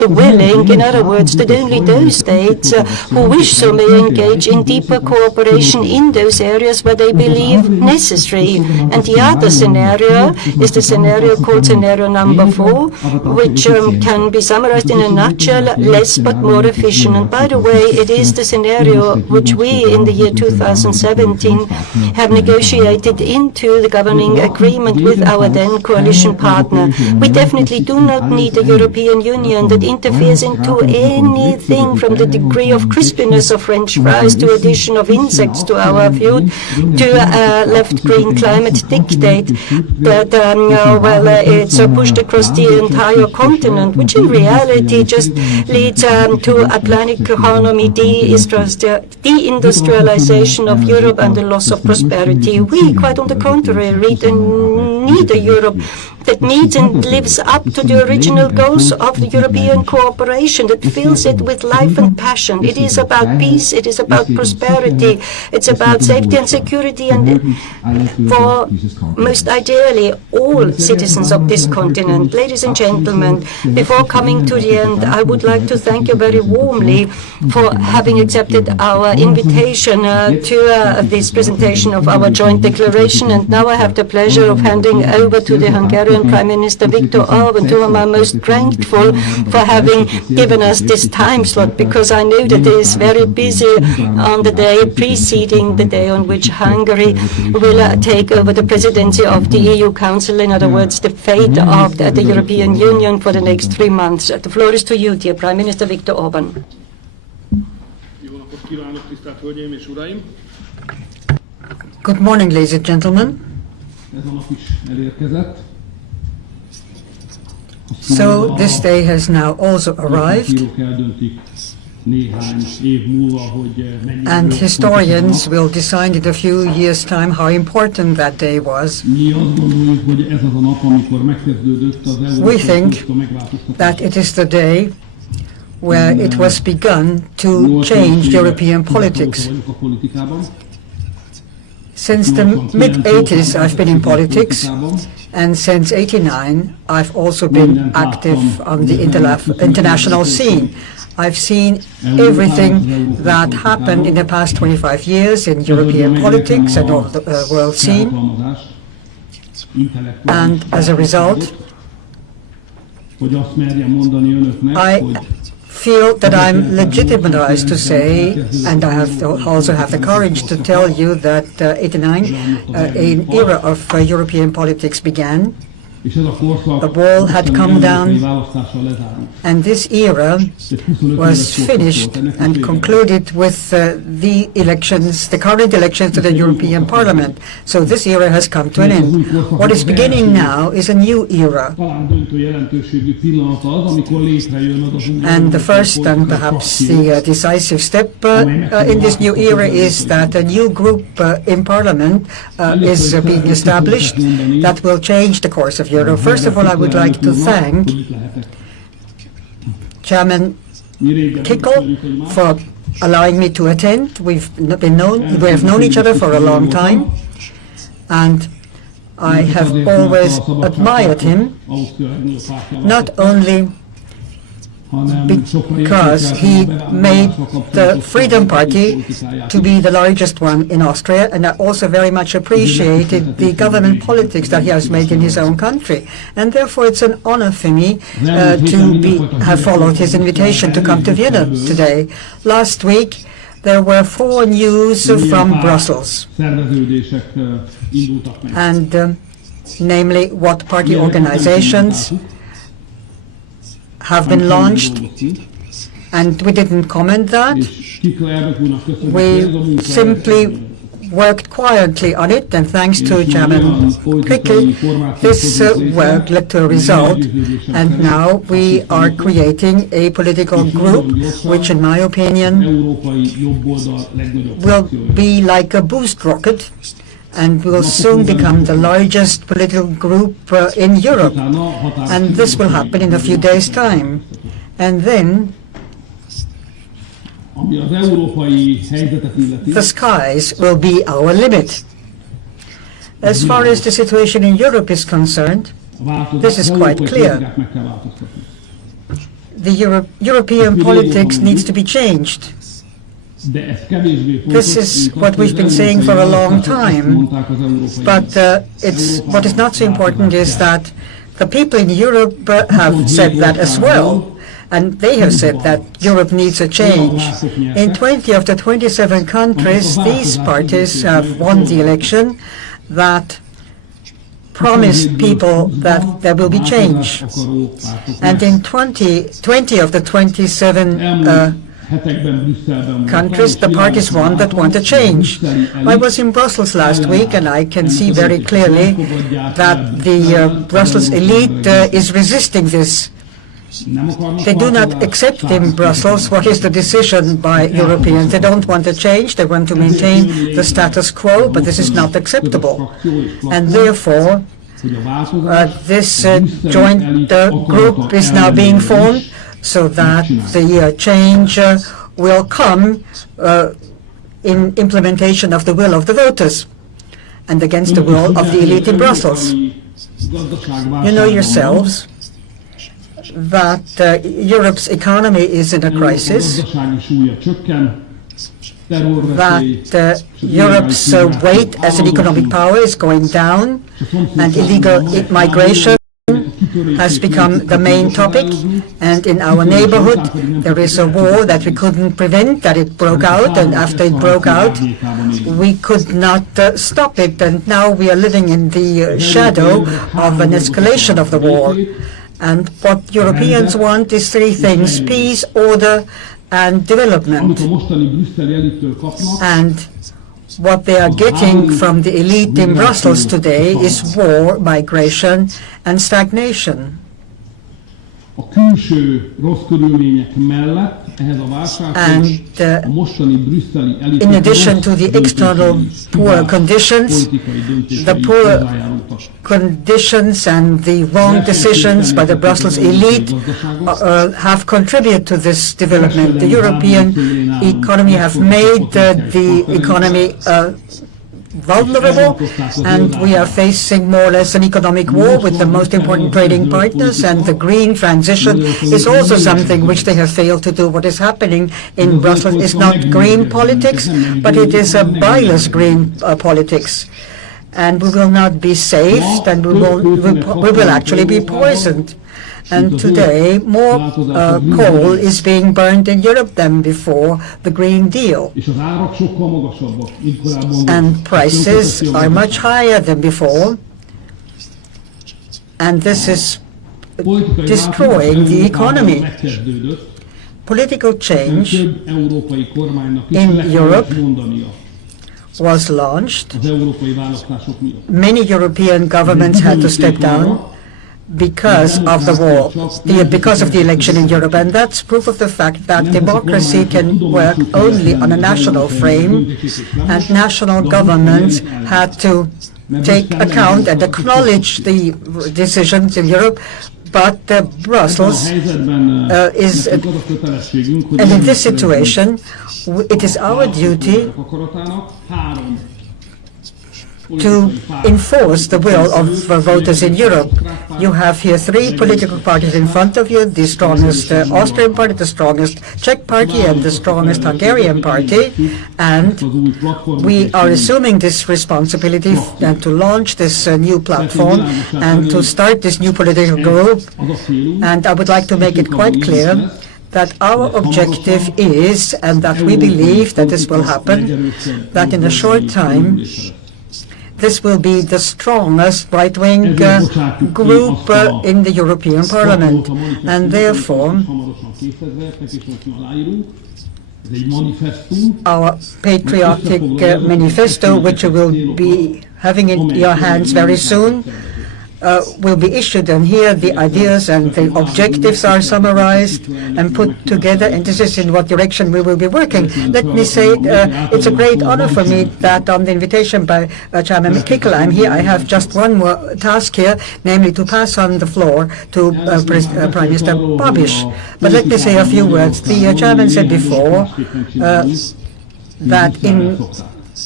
willing, in other words, that only those states who wish so may engage in deeper cooperation in those areas where they believe necessary. And the other scenario is the scenario called scenario number 4, which can be summarized in a nutshell: less but more efficient. And by the way, it is the scenario which we in the year 2017 have negotiated into the governing agreement with our then coalition partner. We definitely do not need a European Union that interferes into anything from the degree of crispiness of French fries to addition of insects to our food to a left-green climate dictate that it's pushed across the entire continent, which in reality just leads to a planet economy deindustrialization of Europe and the loss of prosperity. We, quite on the contrary, need a Europe that needs and lives up to the original goals of the European cooperation, that fills it with life and passion. It is about peace, it is about prosperity, it's about safety and security, and for most ideally all citizens of this continent. Ladies and gentlemen, before coming to the end, I would like to thank you very warmly for having accepted our invitation to this presentation of our joint declaration. And now I have the pleasure of handing over to the Hungarian Prime Minister Viktor Orban, to whom I'm most grateful for having given us this time slot, because I know that he is very busy on the day preceding the day on which Hungary will take over the presidency of the EU Council, in other words, the fate of the European Union for the next 3 months. The floor is to you, dear Prime Minister Viktor Orban. Good morning, ladies and gentlemen. So this day has now also arrived, and historians will decide in a few years' time how important that day was. We think that it is the day where it was begun to change European politics. Since the mid-80s I've been in politics, and since '89 I've also been active on the international scene. I've seen everything that happened in the past 25 years in European politics and all the world scene. And as a result, I feel that I'm legitimized to say, and I also have the courage to tell you that '89, an era of European politics began. The wall had come down, and this era was finished and concluded with the elections, the current elections to the European Parliament. So this era has come to an end. What is beginning now is a new era. And the first and perhaps the decisive step in this new era is that a new group in Parliament is being established that will change the course of Europe. First of all, I would like to thank Chairman Kickl for allowing me to attend. We have known each other for a long time, and I have always admired him, not only because he made the Freedom Party to be the largest one in Austria, and I also very much appreciated the government politics that he has made in his own country. And therefore it's an honor for me to have followed his invitation to come to Vienna today. Last week there were 4 news from Brussels, and namely what party organizations have been launched, and we didn't comment that. We simply worked quietly on it, and thanks to Chairman Kickl, this work led to a result, and now we are creating a political group which, in my opinion, will be like a boost rocket and will soon become the largest political group in Europe. And this will happen in a few days' time. And then the skies will be our limit. As far as the situation in Europe is concerned, this is quite clear. the European politics needs to be changed. This is what we've been saying for a long time, but what is not so important is that the people in Europe have said that as well, and they have said that Europe needs a change. In 20 of the 27 countries, these parties have won the election that promised people that there will be change. And in 20 of the 27 countries, the parties won that want a change. I was in Brussels last week, and I can see very clearly that the Brussels elite is resisting this. They do not accept in Brussels what is the decision by Europeans. They don't want a change. They want to maintain the status quo, but this is not acceptable. And therefore, this joint group is now being formed, so that the change will come in implementation of the will of the voters and against the will of the elite in Brussels. You know yourselves that Europe's economy is in a crisis, that Europe's weight as an economic power is going down, and illegal migration has become the main topic, and in our neighborhood there is a war that we couldn't prevent, that it broke out, and after it broke out we could not stop it, and now we are living in the shadow of an escalation of the war. And what Europeans want is three things: peace, order, and development. And what they are getting from the elite in Brussels today is war, migration, and stagnation. And in addition to the external poor conditions, the poor conditions and the wrong decisions by the Brussels elite have contributed to this development. The European economy have made the economy vulnerable, and we are facing more or less an economic war with the most important trading partners, and the green transition is also something which they have failed to do. What is happening in Brussels is not green politics, but it is a bilious green politics. And we will not be saved, and we will actually be poisoned. And today, more coal is being burned in Europe than before the Green Deal. And prices are much higher than before. And this is destroying the economy. Political change in Europe was launched. Many European governments had to step down because of the war, because of the election in Europe, and that's proof of the fact that democracy can work only on a national frame, and national governments had to take account and acknowledge the decisions in Europe, but Brussels is, and in this situation, it is our duty to enforce the will of voters in Europe. You have here three political parties in front of you: the strongest Austrian party, the strongest Czech party, and the strongest Hungarian party. And we are assuming this responsibility to launch this new platform and to start this new political group. And I would like to make it quite clear that our objective is, and that we believe that this will happen, that in a short time this will be the strongest right-wing group in the European Parliament. And therefore, our patriotic manifesto, which you will be having in your hands very soon, will be issued, and here the ideas and the objectives are summarized and put together, and this is in what direction we will be working. Let me say it's a great honor for me that on the invitation by Chairman Kickl, I'm here. I have just one more task here, namely to pass on the floor to Prime Minister Babis. But let me say a few words. The Chairman said before that in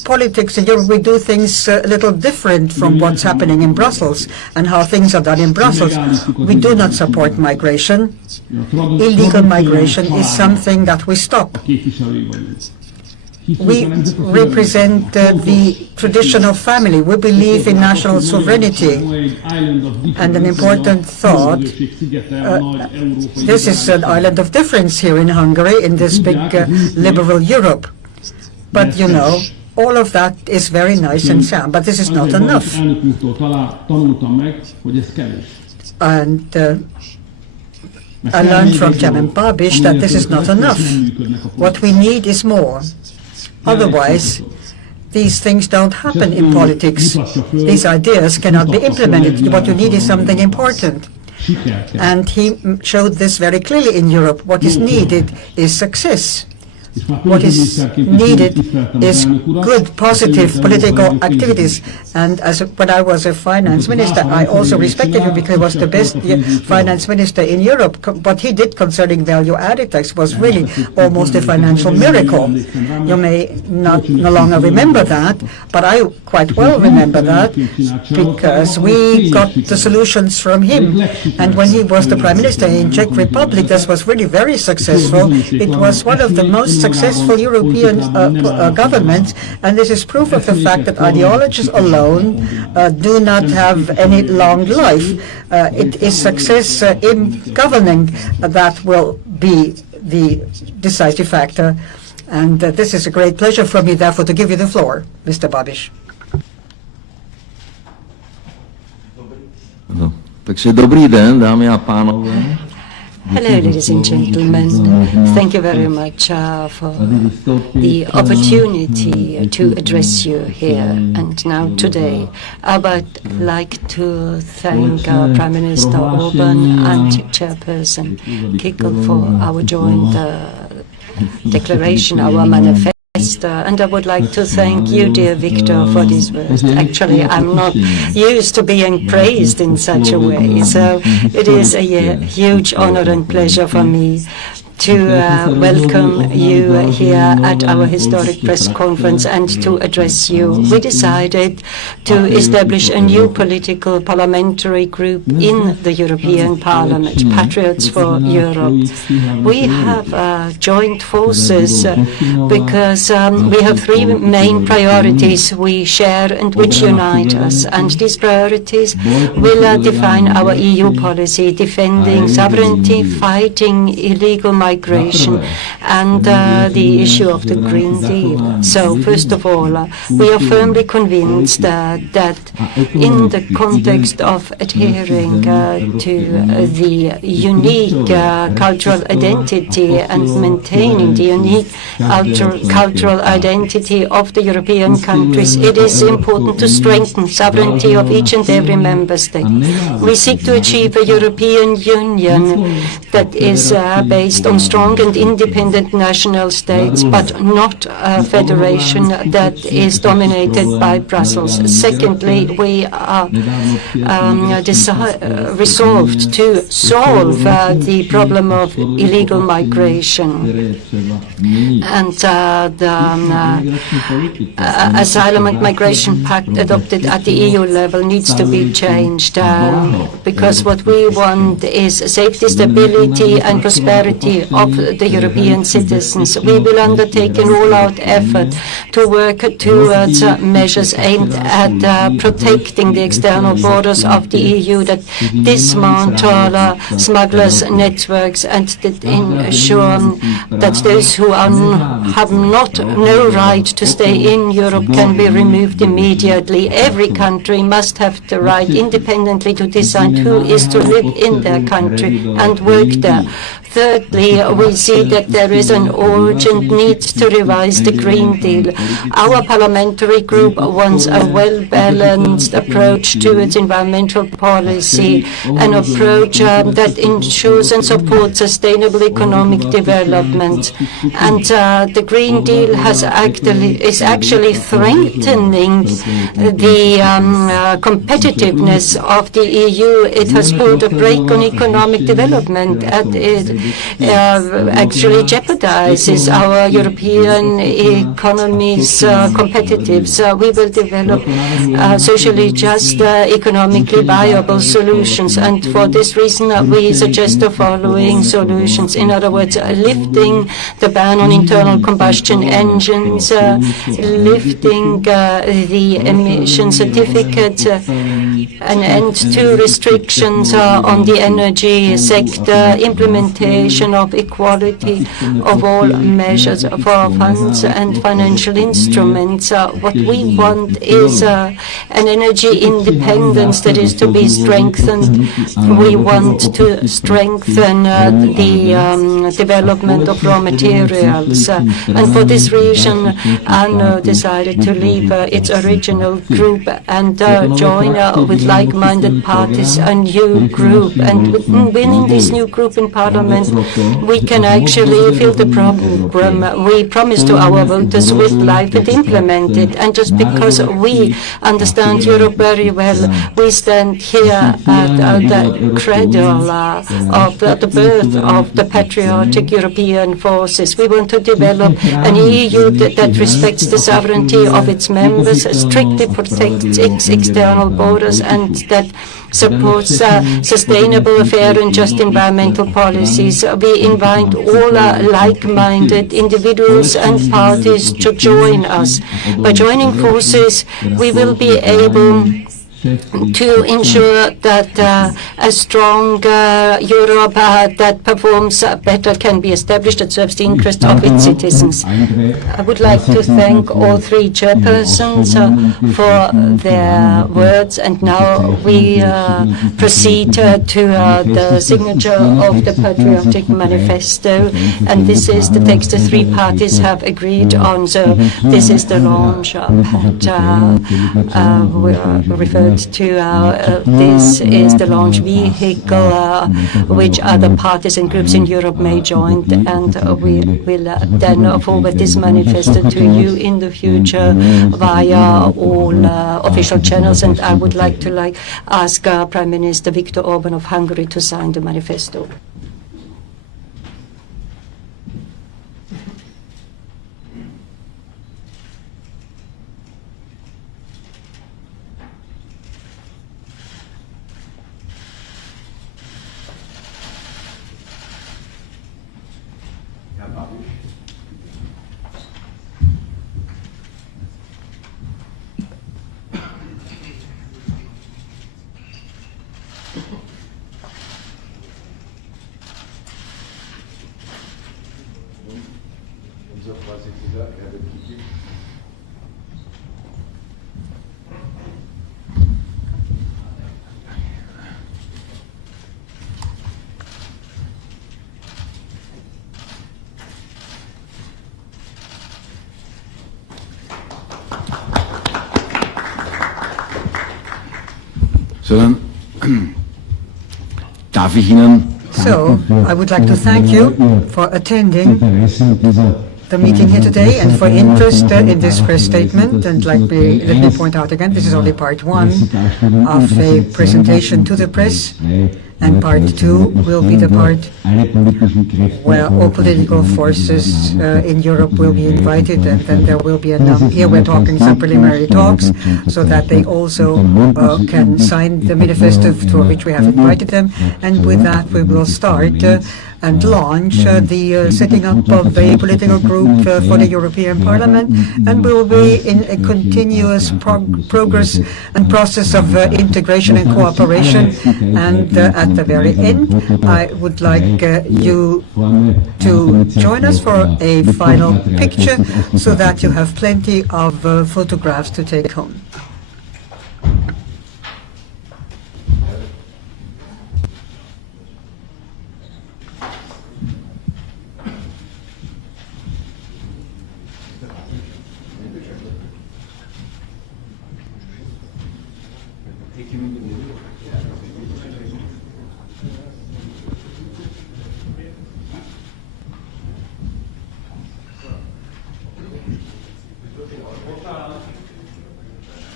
politics in Europe, we do things a little different from what's happening in Brussels and how things are done in Brussels. We do not support migration. Illegal migration is something that we stop. We represent the tradition of family. We believe in national sovereignty. And an important thought, this is an island of difference here in Hungary, in this big liberal Europe. But you know, all of that is very nice and sound, but this is not enough. And I learned from Chairman Babis that this is not enough. What we need is more. Otherwise, these things don't happen in politics. These ideas cannot be implemented. What you need is something important. And he showed this very clearly in Europe. What is needed is success. What is needed is good, positive political activities. And when I was a finance minister, I also respected him because he was the best finance minister in Europe. What he did concerning value-added tax was really almost a financial miracle. You may no longer remember that, but I quite well remember that because we got the solutions from him. And when he was the prime minister in Czech Republic, this was really very successful. It was one of the most successful European governments, and this is proof of the fact that ideologies alone do not have any long life. It is success in governing that will be the decisive factor. And this is a great pleasure for me, therefore, to give you the floor, Mr. Babis. Takže dobrý den, dámy a pánové. Hello, ladies and gentlemen. Thank you very much for the opportunity to address you here and now today. I would like to thank our Prime Minister Orban and Chairperson Kickl for our joint declaration, our manifesto. And I would like to thank you, dear Victor, for these words. Actually, I'm not used to being praised in such a way, so it is a huge honor and pleasure for me to welcome you here at our historic press conference and to address you. We decided to establish a new political parliamentary group in the European Parliament, Patriots for Europe. We have joined forces because we have three main priorities we share and which unite us. And these priorities will define our EU policy, defending sovereignty, fighting illegal migration, and the issue of the Green Deal. So, first of all, we are firmly convinced that in the context of adhering to the unique cultural identity and maintaining the unique cultural identity of the European countries, it is important to strengthen sovereignty of each and every member state. We seek to achieve a European Union that is based on strong and independent national states, but not a federation that is dominated by Brussels. Secondly, we are resolved to solve the problem of illegal migration. And the Asylum and Migration Pact adopted at the EU level needs to be changed because what we want is safety, stability and prosperity of the European citizens. We will undertake an all-out effort to work towards measures aimed at protecting the external borders of the EU, that dismantle smugglers' networks and that ensure that those who have no right to stay in Europe can be removed immediately. Every country must have the right independently to decide who is to live in their country and work there. Thirdly, we see that there is an urgent need to revise the Green Deal. Our parliamentary group wants a well-balanced approach to its environmental policy, an approach that ensures and supports sustainable economic development. And the Green Deal is actually strengthening the competitiveness of the EU. It has put a brake on economic development, and it actually jeopardizes our European economy's competitiveness. We will develop socially just, economically viable solutions, and for this reason we suggest the following solutions. In other words, lifting the ban on internal combustion engines, lifting the emission certificate, an end to restrictions on the energy sector, implementation of equality of all measures for funds and financial instruments. What we want is an energy independence that is to be strengthened. We want to strengthen the development of raw materials. And for this reason, ANO decided to leave its original group and join with like-minded parties a new group. And within this new group in Parliament, we can actually fill the program we promised to our voters with life and implement it. And just because we understand Europe very well, we stand here at the cradle of the birth of the patriotic European forces. We want to develop an EU that respects the sovereignty of its members, strictly protects its external borders, and that supports sustainable, fair and just environmental policies. We invite all like-minded individuals and parties to join us. By joining forces, we will be able to ensure that a strong Europe that performs better can be established, that serves the interest of its citizens. I would like to thank all three chairpersons for their words, and now we proceed to the signature of the Patriotic manifesto, and this is the text the three parties have agreed on. So this is the launch that we referred to. This is the launch vehicle which other parties and groups in Europe may join, and we will then forward this manifesto to you in the future via all official channels. And I would like to ask Prime Minister Viktor Orban of Hungary to sign the manifesto. Herbert. So dann darf ich Ihnen. So, I would like to thank you for attending the meeting here today and for interest in this press statement. And let me point out again, this is only part one of a presentation to the press, and part two will be the part where all political forces in Europe will be invited, and then there will be here we're talking some preliminary talks so that they also can sign the manifesto for which we have invited them. And with that we will start and launch the setting up of a political group for the European Parliament, and we will be in a continuous progress and process of integration and cooperation. And at the very end, I would like you to join us for a final picture so that you have plenty of photographs to take home.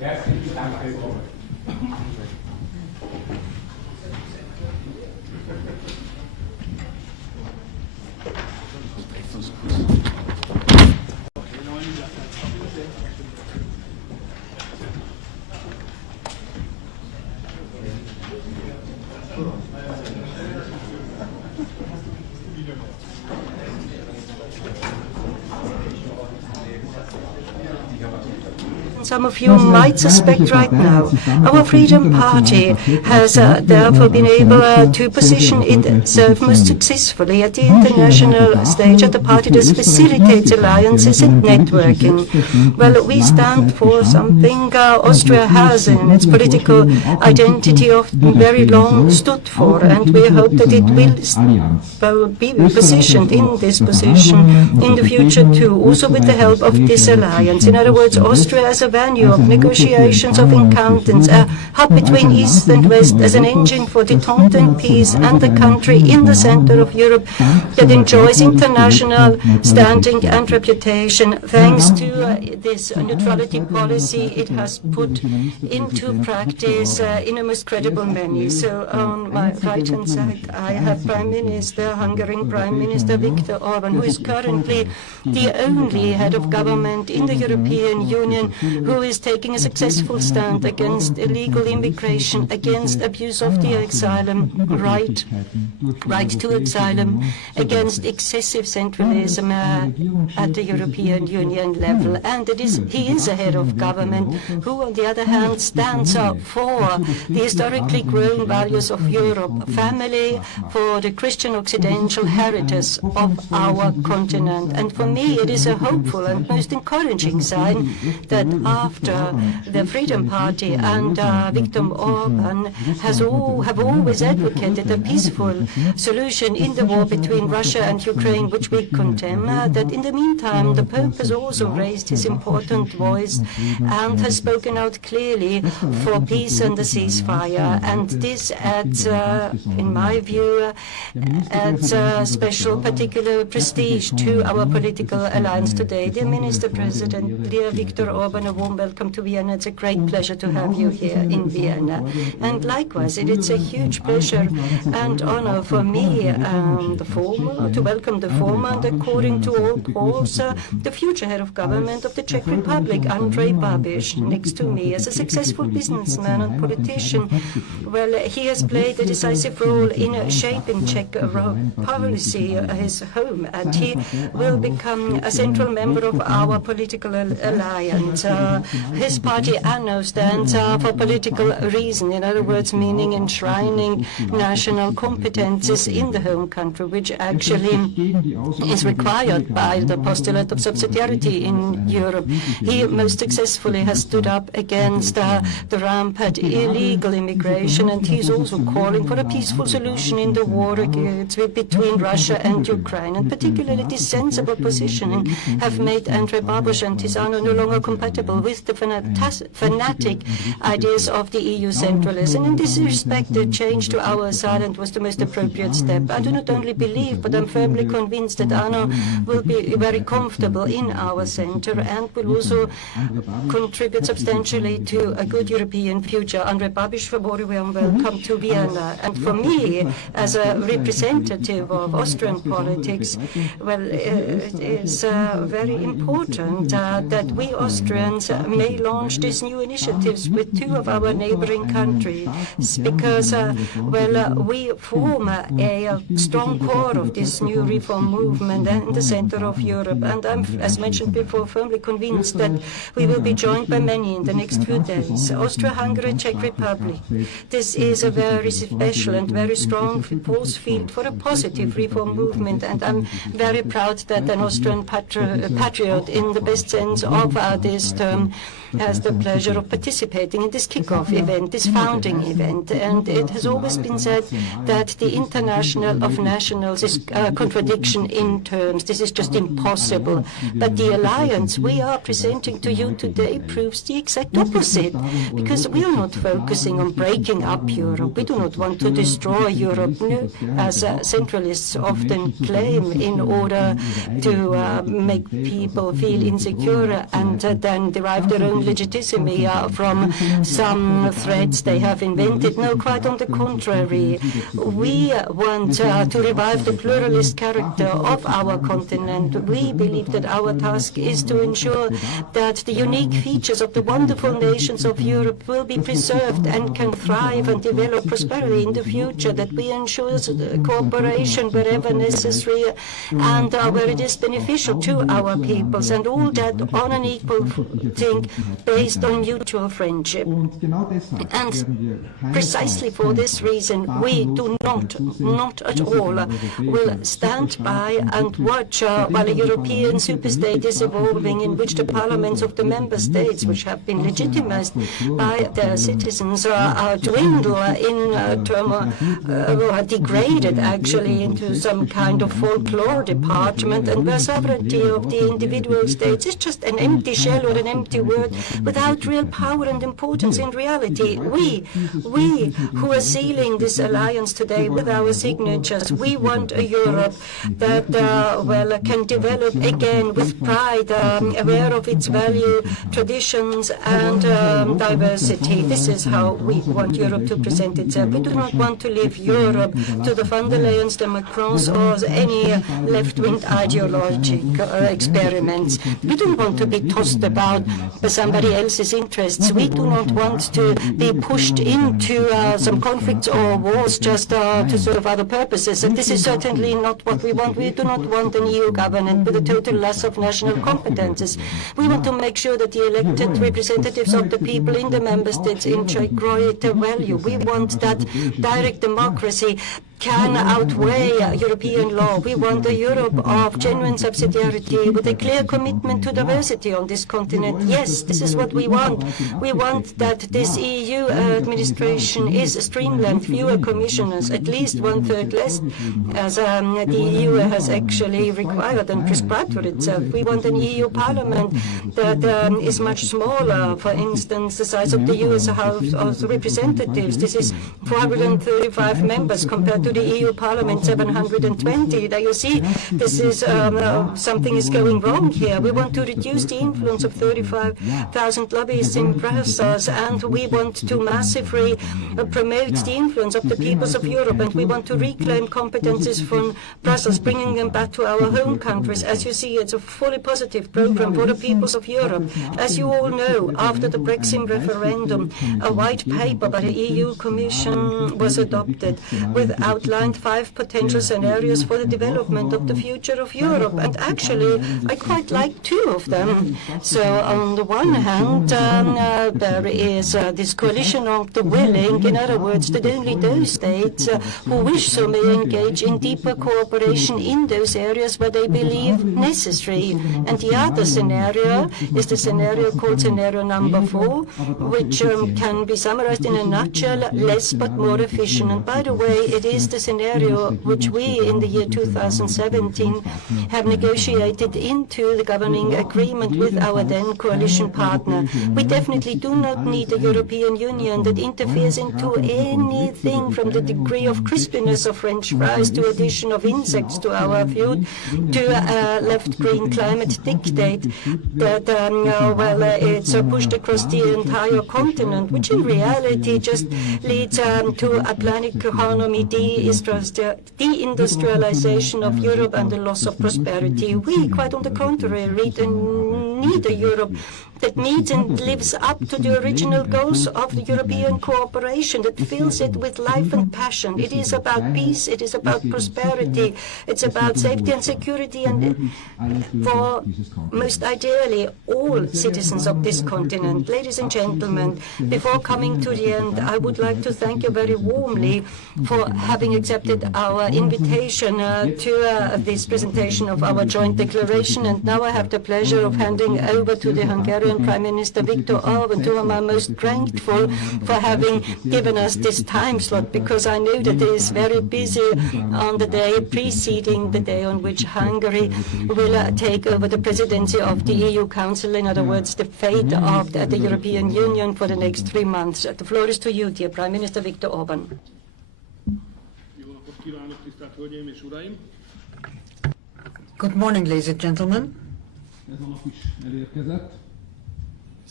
Herzlichen Dank für Ihr Kommen. Some of you might suspect right now, our Freedom Party has therefore been able to position itself most successfully at the international stage as the party that facilitates alliances and networking. Well, we stand for something Austria has in its political identity of very long stood for, and we hope that it will be positioned in this position in the future too, also with the help of this alliance. In other words, Austria as a venue of negotiations, of encounters, a hub between East and West as an engine for detente and peace, and a country in the center of Europe that enjoys international standing and reputation thanks to this neutrality policy it has put into practice in a most credible manner. So on my right-hand side I have Hungarian Prime Minister Viktor Orban, who is currently the only head of government in the European Union who is taking a successful stand against illegal immigration, against abuse of the asylum right to asylum, against excessive centralism at the European Union level. And he is a head of government who, on the other hand, stands up for the historically grown values of Europe, family, for the Christian Occidental heritage of our continent. And for me, it is a hopeful and most encouraging sign that after the Freedom Party and Viktor Orban have always advocated a peaceful solution in the war between Russia and Ukraine, which we condemn, that in the meantime the Pope has also raised his important voice and has spoken out clearly for peace and the ceasefire. And this adds, in my view, adds special particular prestige to our political alliance today. Dear Minister President, dear Viktor Orban, a warm welcome to Vienna. It's a great pleasure to have you here in Vienna. And likewise, it's a huge pleasure and honor for me to welcome the former and, according to all polls, the future head of government of the Czech Republic, Andrej Babis, next to me. As a successful businessman and politician, well, he has played a decisive role in shaping Czech policy, his home, and he will become a central member of our political alliance. His party ANO stands for political reason, in other words, meaning enshrining national competences in the home country, which actually is required by the postulate of subsidiarity in Europe. He most successfully has stood up against the rampant illegal immigration, and he is also calling for a peaceful solution in the war between Russia and Ukraine. And particularly this sensible positioning have made Andrej Babis and his ANO no longer compatible with the fanatic ideas of the EU centralists. And in this respect, the change to our asylum was the most appropriate step. I do not only believe, but I'm firmly convinced that ANO will be very comfortable in our center and will also contribute substantially to a good European future. Andrej Babis, a very warm welcome to Vienna. And for me, as a representative of Austrian politics, well, it is very important that we Austrians may launch these new initiatives with two of our neighboring countries, because, we form a strong core of this new reform movement in the center of Europe. And I'm, as mentioned before, firmly convinced that we will be joined by many in the next few days. Austria-Hungary, Czech Republic. This is a very special and very strong force field for a positive reform movement, and I'm very proud that an Austrian patriot in the best sense of this term has the pleasure of participating in this kick-off event, this founding event. And it has always been said that the international of nationals is a contradiction in terms. This is just impossible. But the alliance we are presenting to you today proves the exact opposite, because we are not focusing on breaking up Europe. We do not want to destroy Europe, no, as centralists often claim, in order to make people feel insecure, and then derive their own legitimacy from some threats they have invented. No, quite on the contrary. We want to revive the pluralist character of our continent. We believe that our task is to ensure that the unique features of the wonderful nations of Europe will be preserved and can thrive and develop prosperity in the future, that we ensure cooperation wherever necessary and where it is beneficial to our peoples, and all that on an equal footing based on mutual friendship. And precisely for this reason, we do not at all will stand by and watch while a European superstate is evolving, in which the parliaments of the member states, which have been legitimized by their citizens, dwindle in turmoil, or degraded actually into some kind of folklore department, and where sovereignty of the individual states is just an empty shell or an empty word without real power and importance in reality. We who are sealing this alliance today with our signatures, we want a Europe that can develop again with pride, aware of its value, traditions and diversity. This is how we want Europe to present itself. We do not want to leave Europe to the von der Leyens, the Macrons, or any left-wing ideological experiments. We don't want to be tossed about by somebody else's interests. We do not want to be pushed into some conflicts or wars just to serve other purposes. And this is certainly not what we want. We do not want an EU government with a total loss of national competences. We want to make sure that the elected representatives of the people in the member states enjoy greater value. We want that direct democracy can outweigh European law. We want a Europe of genuine subsidiarity with a clear commitment to diversity on this continent. Yes, this is what we want. We want that this EU administration is streamlined, fewer commissioners, at least 1/3 less, as the EU has actually required and prescribed for itself. We want an EU parliament that is much smaller. For instance, the size of the US House of Representatives. This is 435 members compared to the EU Parliament 720. Now you see, this is something is going wrong here. We want to reduce the influence of 35,000 lobbyists in Brussels, and we want to massively promote the influence of the peoples of Europe, and we want to reclaim competences from Brussels, bringing them back to our home countries. As you see, it's a fully positive program for the peoples of Europe. As you all know, after the Brexit referendum, a white paper by the EU Commission was adopted with outlined 5 potential scenarios for the development of the future of Europe, and actually I quite like 2 of them. So on the one hand, there is this coalition of the willing, in other words, that only those states who wish so may engage in deeper cooperation in those areas where they believe necessary. And the other scenario is the scenario called scenario number 4, which can be summarized in a nutshell: less but more efficient. And by the way, it is the scenario which we in the year 2017 have negotiated into the governing agreement with our then coalition partner. We definitely do not need a European Union that interferes into anything from the degree of crispiness of French fries to addition of insects to our food, to a left-green climate dictate that it's pushed across the entire continent, which in reality just leads to a planned economy, deindustrialization of Europe, and the loss of prosperity. We, quite on the contrary, need a Europe that meets and lives up to the original goals of the European cooperation, that fills it with life and passion. It is about peace, it is about prosperity, it's about safety and security, and for most ideally all citizens of this continent. Ladies and gentlemen, before coming to the end, I would like to thank you very warmly for having accepted our invitation to this presentation of our joint declaration. And now I have the pleasure of handing over to the Hungarian Prime Minister Viktor Orban, to whom I'm most grateful for having given us this time slot, because I know that he is very busy on the day preceding the day on which Hungary will take over the presidency of the EU Council, in other words, the fate of the European Union for the next 3 months. The floor is to you, dear Prime Minister Viktor Orban. Good morning, ladies and gentlemen.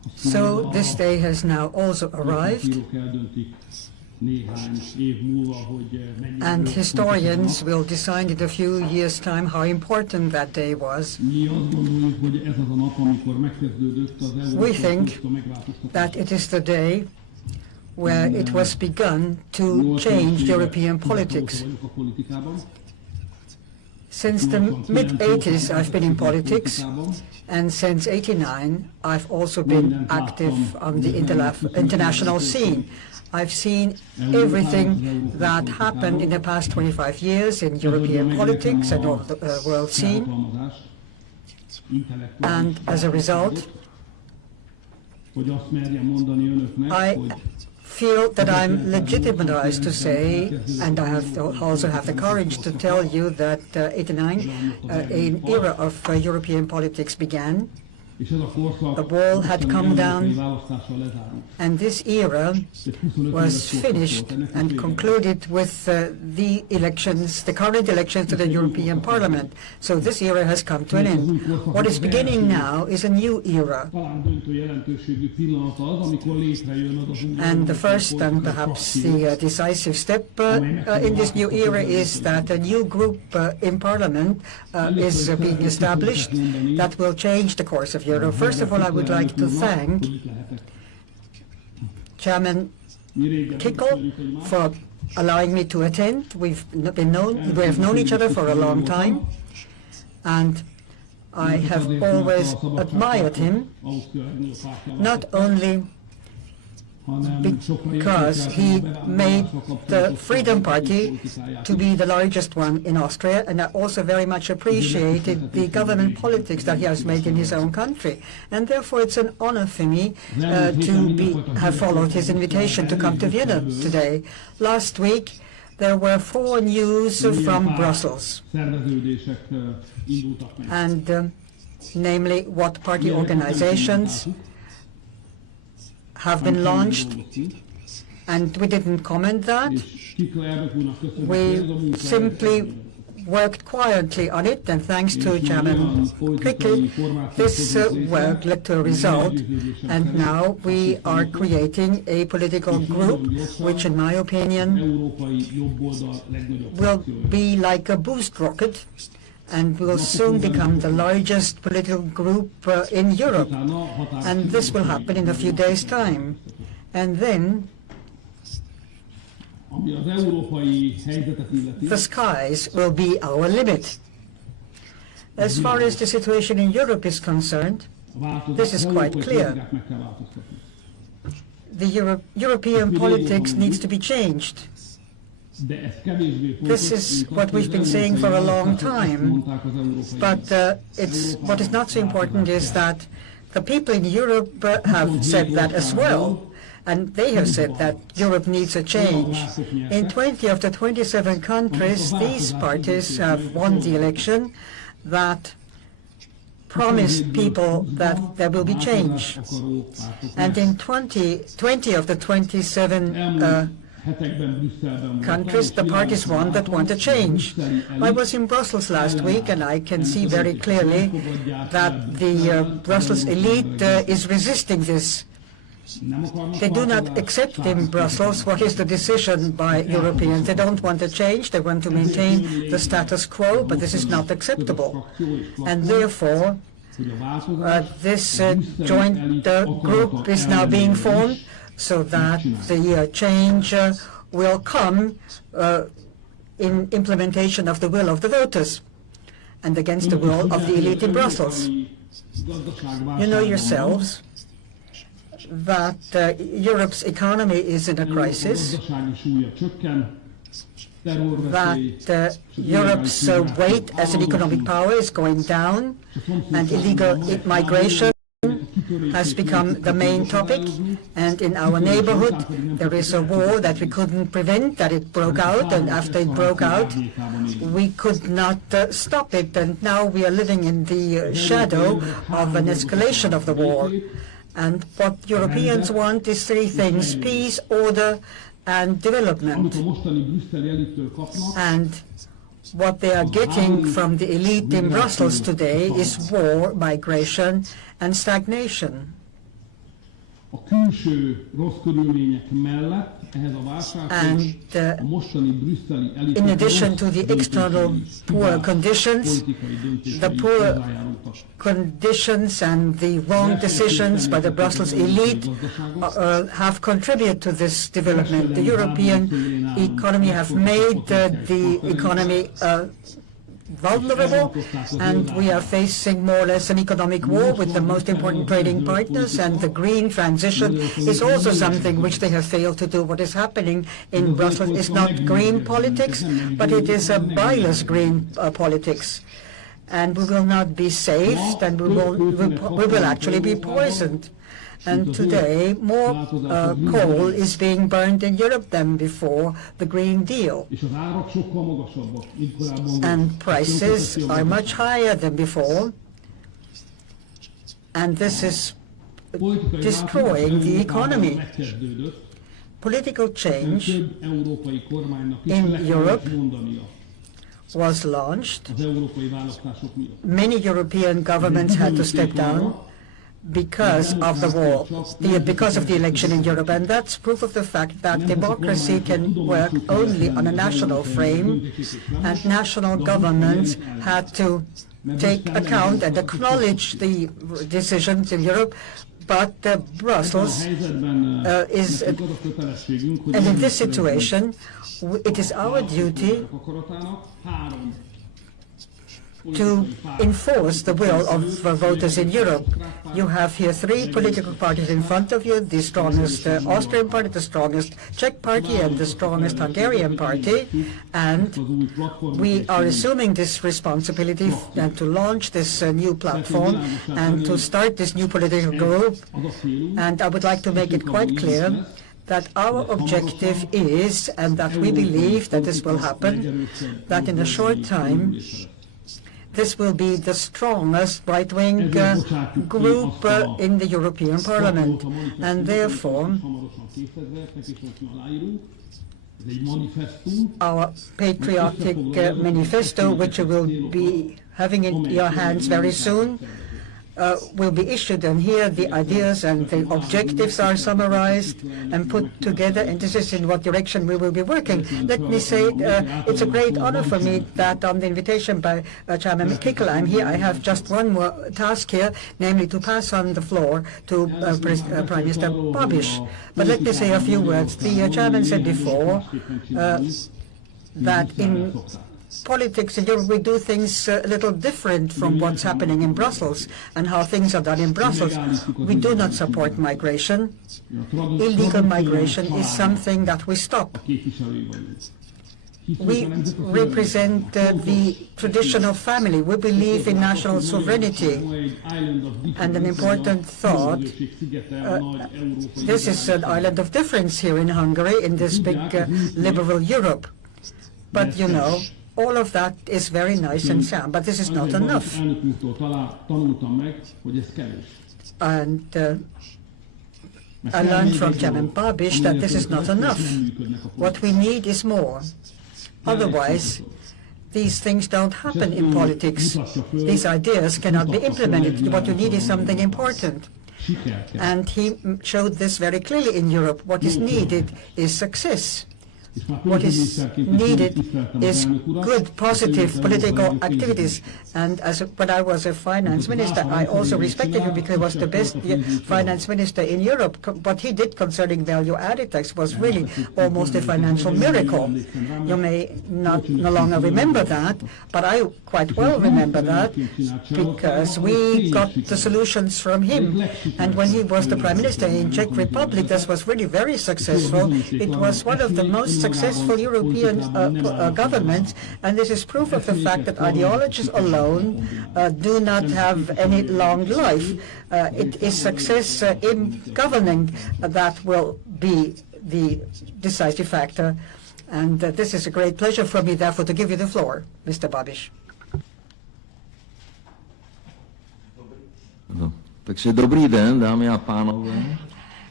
So this day has now also arrived, and historians will decide in a few years' time how important that day was. We think that it is the day where it was begun to change European politics. Since the mid-80s I've been in politics, and since '89 I've also been active on the international scene. I've seen everything that happened in the past 25 years in European politics and on the world scene. And as a result, I feel that I'm legitimized to say, and I also have the courage to tell you that '89, an era of European politics began. The wall had come down, and this era was finished and concluded with the elections, the current elections to the European Parliament. So this era has come to an end. What is beginning now is a new era. And the first and perhaps the decisive step in this new era is that a new group in Parliament is being established that will change the course of Europe. First of all, I would like to thank Chairman Kickl for allowing me to attend. We have known each other for a long time, and I have always admired him, not only because he made the Freedom Party to be the largest one in Austria, and I also very much appreciated the government politics that he has made in his own country. And therefore it's an honor for me to have followed his invitation to come to Vienna today. Last week there were 4 news from Brussels, and namely what party organizations have been launched, and we didn't comment that. We simply worked quietly on it, and thanks to Chairman Kickl, this work led to a result, and now we are creating a political group which, in my opinion, will be like a boost rocket and will soon become the largest political group in Europe. And this will happen in a few days' time. And then the skies will be our limit. As far as the situation in Europe is concerned, this is quite clear. The European politics needs to be changed. This is what we've been saying for a long time, but what is not so important is that the people in Europe have said that as well, and they have said that Europe needs a change. In 20 of the 27 countries, these parties have won the election that promised people that there will be change. And in 20 of the 27 countries, the parties won that want a change. I was in Brussels last week, and I can see very clearly that the Brussels elite is resisting this. They do not accept in Brussels what is the decision by Europeans. They don't want a change. They want to maintain the status quo, but this is not acceptable. And therefore, this joint group is now being formed, so that the change will come in implementation of the will of the voters and against the will of the elite in Brussels. You know yourselves that Europe's economy is in a crisis, that Europe's weight as an economic power is going down, and illegal migration has become the main topic, and in our neighborhood there is a war that we couldn't prevent, that it broke out, and after it broke out we could not stop it, and now we are living in the shadow of an escalation of the war. And what Europeans want is 3 things: peace, order and development. And what they are getting from the elite in Brussels today is war, migration and stagnation. A külső rossz körülmények mellett ehhez a válsághoz a mostani brüsszeli elit in addition to the external poor conditions, the poor conditions and the wrong decisions by the Brussels elite have contributed to this development. The European economy have made the economy vulnerable, and we are facing more or less an economic war with the most important trading partners, and the green transition is also something which they have failed to do. What is happening in Brussels is not green politics, but it is a bilious green politics. And we will not be saved, and we will actually be poisoned. And today, more coal is being burned in Europe than before the Green Deal. And prices are much higher than before. And this is destroying the economy. Political change in Europe was launched. Many European governments had to step down because of the war, because of the election in Europe, and that's proof of the fact that democracy can work only on a national frame, and national governments had to take account and acknowledge the decisions in Europe, but Brussels is, and in this situation, it is our duty to enforce the will of voters in Europe. You have here three political parties in front of you, the strongest Austrian party, the strongest Czech party, and the strongest Hungarian party, and we are assuming this responsibility and to launch this new platform and to start this new political group. And I would like to make it quite clear that our objective is, and that we believe that this will happen, that in a short time this will be the strongest right-wing group in the European Parliament, and therefore our patriotic manifesto, which you will be having in your hands very soon, will be issued, and here the ideas and the objectives are summarized and put together, and this is in what direction we will be working. Let me say it's a great honor for me that on the invitation by Chairman Kickl I'm here. I have just one more task here, namely to pass on the floor to Prime Minister Babis. But let me say a few words. The Chairman said before that in politics in Europe we do things a little different from what's happening in Brussels and how things are done in Brussels. We do not support migration. Illegal migration is something that we stop. We represent the tradition of family. We believe in national sovereignty. And an important thought, this is an island of difference here in Hungary, in this big liberal Europe. But you know, all of that is very nice and sound, but this is not enough. And I learned from Chairman Babis that this is not enough. What we need is more. Otherwise, these things don't happen in politics. These ideas cannot be implemented. What you need is something important. And he showed this very clearly in Europe. What is needed is success. What is needed is good, positive political activities. And when I was a finance minister, I also respected him because he was the best finance minister in Europe. What he did concerning value-added tax was really almost a financial miracle. You may no longer remember that, but I quite well remember that because we got the solutions from him. And when he was the Prime Minister in Czech Republic, this was really very successful. It was one of the most successful European governments, and this is proof of the fact that ideologies alone do not have any long life. It is success in governing that will be the decisive factor. And this is a great pleasure for me, therefore, to give you the floor, Mr. Babis. No, takže dobrý den, dámy a pánové.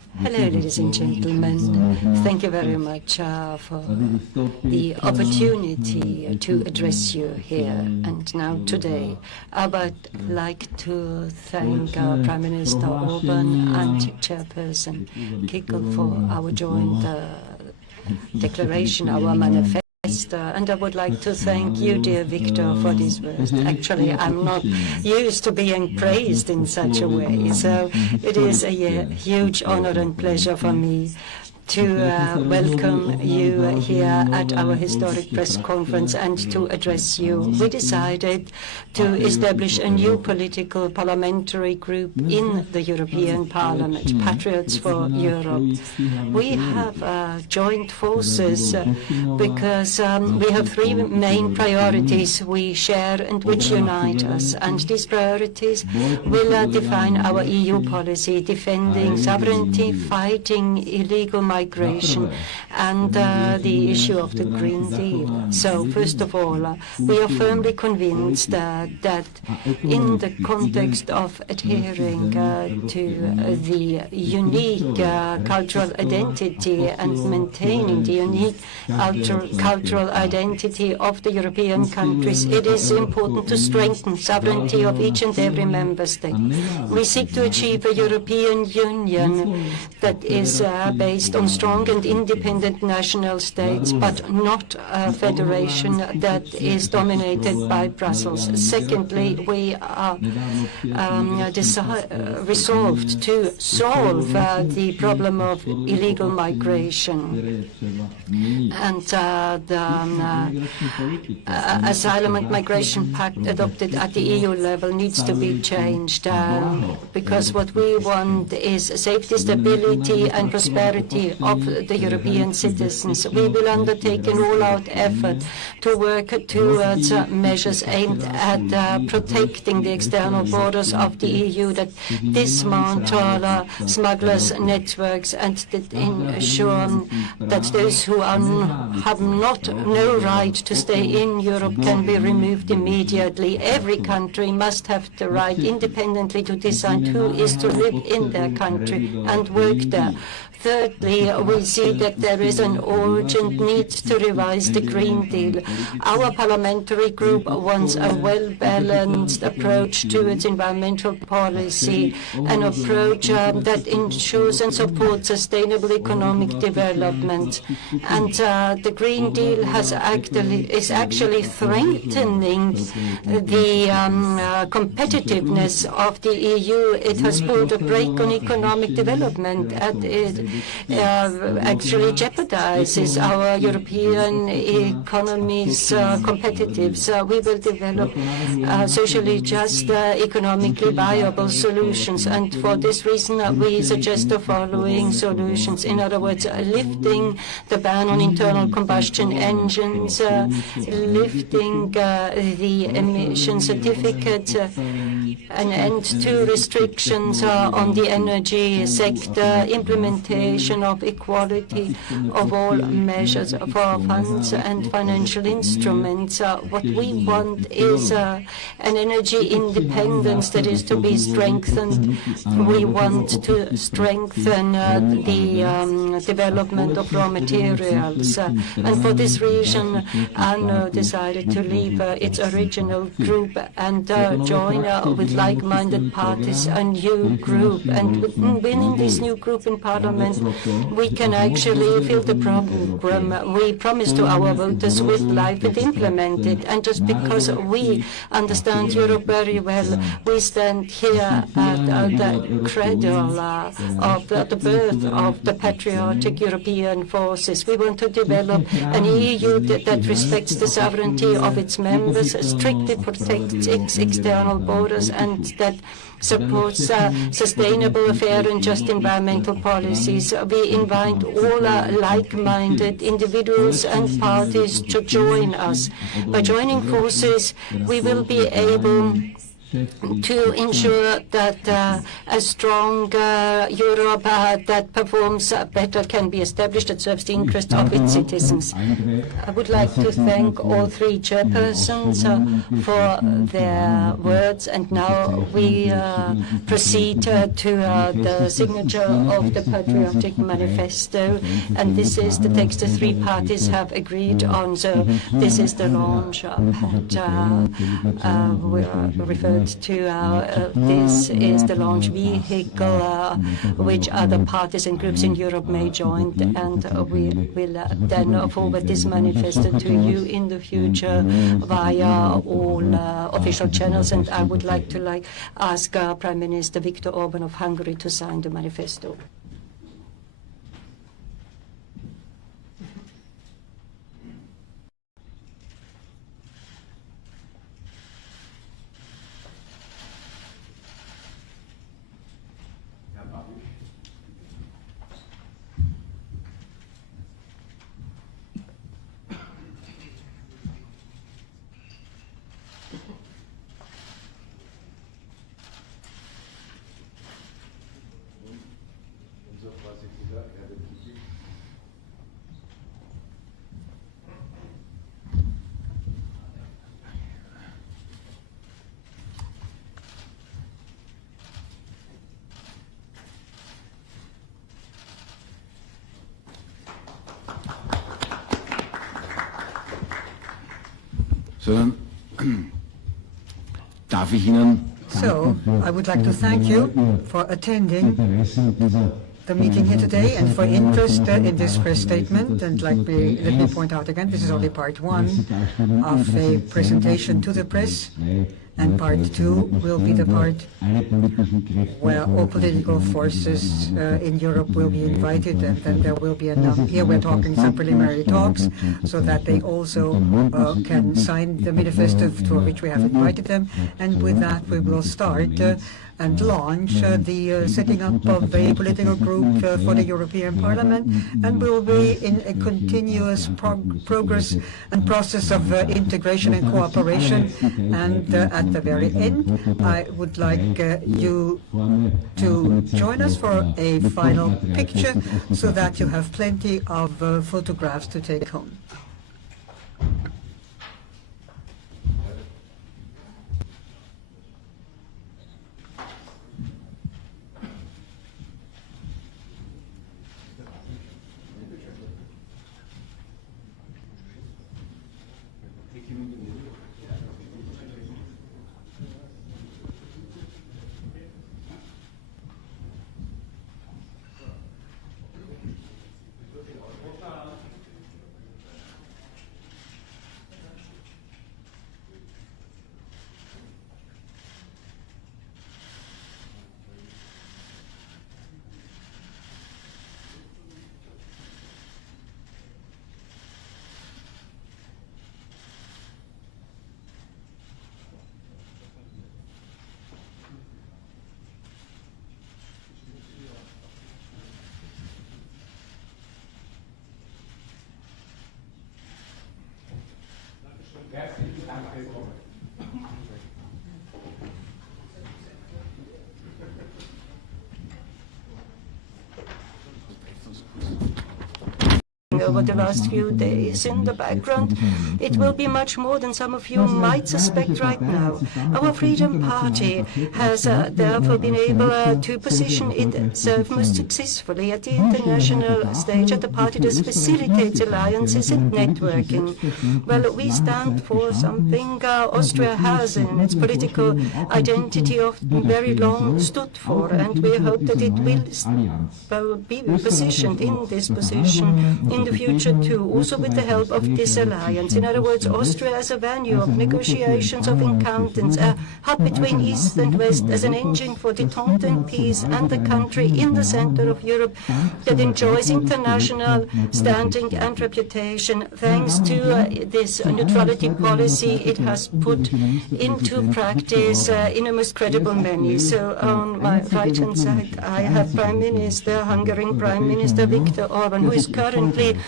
Hello, ladies and gentlemen. Thank you very much for the opportunity to address you here and now today. I would like to thank our Prime Minister Orban and Chairperson Kickl for our joint declaration, our manifesto. And I would like to thank you, dear Victor, for these words. Actually, I'm not used to being praised in such a way, so it is a huge honor and pleasure for me to welcome you here at our historic press conference and to address you. We decided to establish a new political parliamentary group in the European Parliament, Patriots for Europe. We have joined forces because we have three main priorities we share and which unite us. And these priorities will define our EU policy, defending sovereignty, fighting illegal migration, and the issue of the Green Deal. So, first of all, we are firmly convinced that in the context of adhering to the unique cultural identity and maintaining the unique cultural identity of the European countries, it is important to strengthen sovereignty of each and every member state. We seek to achieve a European Union that is based on strong and independent national states, but not a federation that is dominated by Brussels. Secondly, we are resolved to solve the problem of illegal migration. And the Asylum and Migration Pact adopted at the EU level needs to be changed because what we want is safety, stability and prosperity of the European citizens. We will undertake an all-out effort to work towards measures aimed at protecting the external borders of the EU, that dismantle smugglers' networks and that ensure that those who have no right to stay in Europe can be removed immediately. Every country must have the right independently to decide who is to live in their country and work there. Thirdly, we see that there is an urgent need to revise the Green Deal. Our parliamentary group wants a well-balanced approach to its environmental policy, an approach that ensures and supports sustainable economic development. And the Green Deal is actually strengthening the competitiveness of the EU. It has put a brake on economic development, and it actually jeopardizes our European economy's competitiveness. We will develop socially just, economically viable solutions, and for this reason we suggest the following solutions. In other words, lifting the ban on internal combustion engines, lifting the emission certificate, an end to restrictions on the energy sector, implementation of equality of all measures for funds and financial instruments. What we want is an energy independence that is to be strengthened. We want to strengthen the development of raw materials. And for this reason, ANO decided to leave its original group and join with like-minded parties a new group. And within this new group in Parliament, we can actually fill the program we promised to our voters with life and implement it. And just because we understand Europe very well, we stand here at the cradle of the birth of the patriotic European forces. We want to develop an EU that respects the sovereignty of its members, strictly protects its external borders, and that supports sustainable, fair and just environmental policies. We invite all like-minded individuals and parties to join us. By joining forces, we will be able to ensure that a stronger Europe that performs better can be established, that serves the interest of its citizens. I would like to thank all three chairpersons for their words, and now we proceed to the signature of the Patriotic manifesto, and this is the text the three parties have agreed on. So this is the launch that we referred to. This is the launch vehicle which other parties and groups in Europe may join, and we will then forward this manifesto to you in the future via all official channels. And I would like to ask Prime Minister Viktor Orban of Hungary to sign the manifesto. Unser Vorsitzender Herbert Kickl. So, dann darf ich Ihnen So, I would like to thank you for attending the meeting here today and for interest in this press statement. And let me point out again, this is only part one of a presentation to the press, and part two will be the part where all political forces in Europe will be invited, and then there will be here we're talking some preliminary talks so that they also can sign the manifesto for which we have invited them. And with that we will start and launch the setting up of a political group for the European Parliament, and will be in a continuous progress and process of integration and cooperation. And at the very end, I would like you to join us for a final picture so that you have plenty of photographs to take home. Herzlichen Dank, Herr Orban. Over the last few days in the background, it will be much more than some of you might suspect right now. Our Freedom Party has therefore been able to position itself most successfully at the international stage as a party that facilitates alliances and networking. Well, we stand for something Austria has in its political identity often very long stood for, and we hope that it will be positioned in this position in the future too, also with the help of this alliance. In other words, Austria as a venue of negotiations, of encounters, a hub between East and West, as an engine for detente and peace, and a country in the center of Europe that enjoys international standing and reputation. Thanks to this neutrality policy it has put into practice in a most credible manner. So on my right-hand side I have Hungarian Prime Minister Viktor Orban, who is currently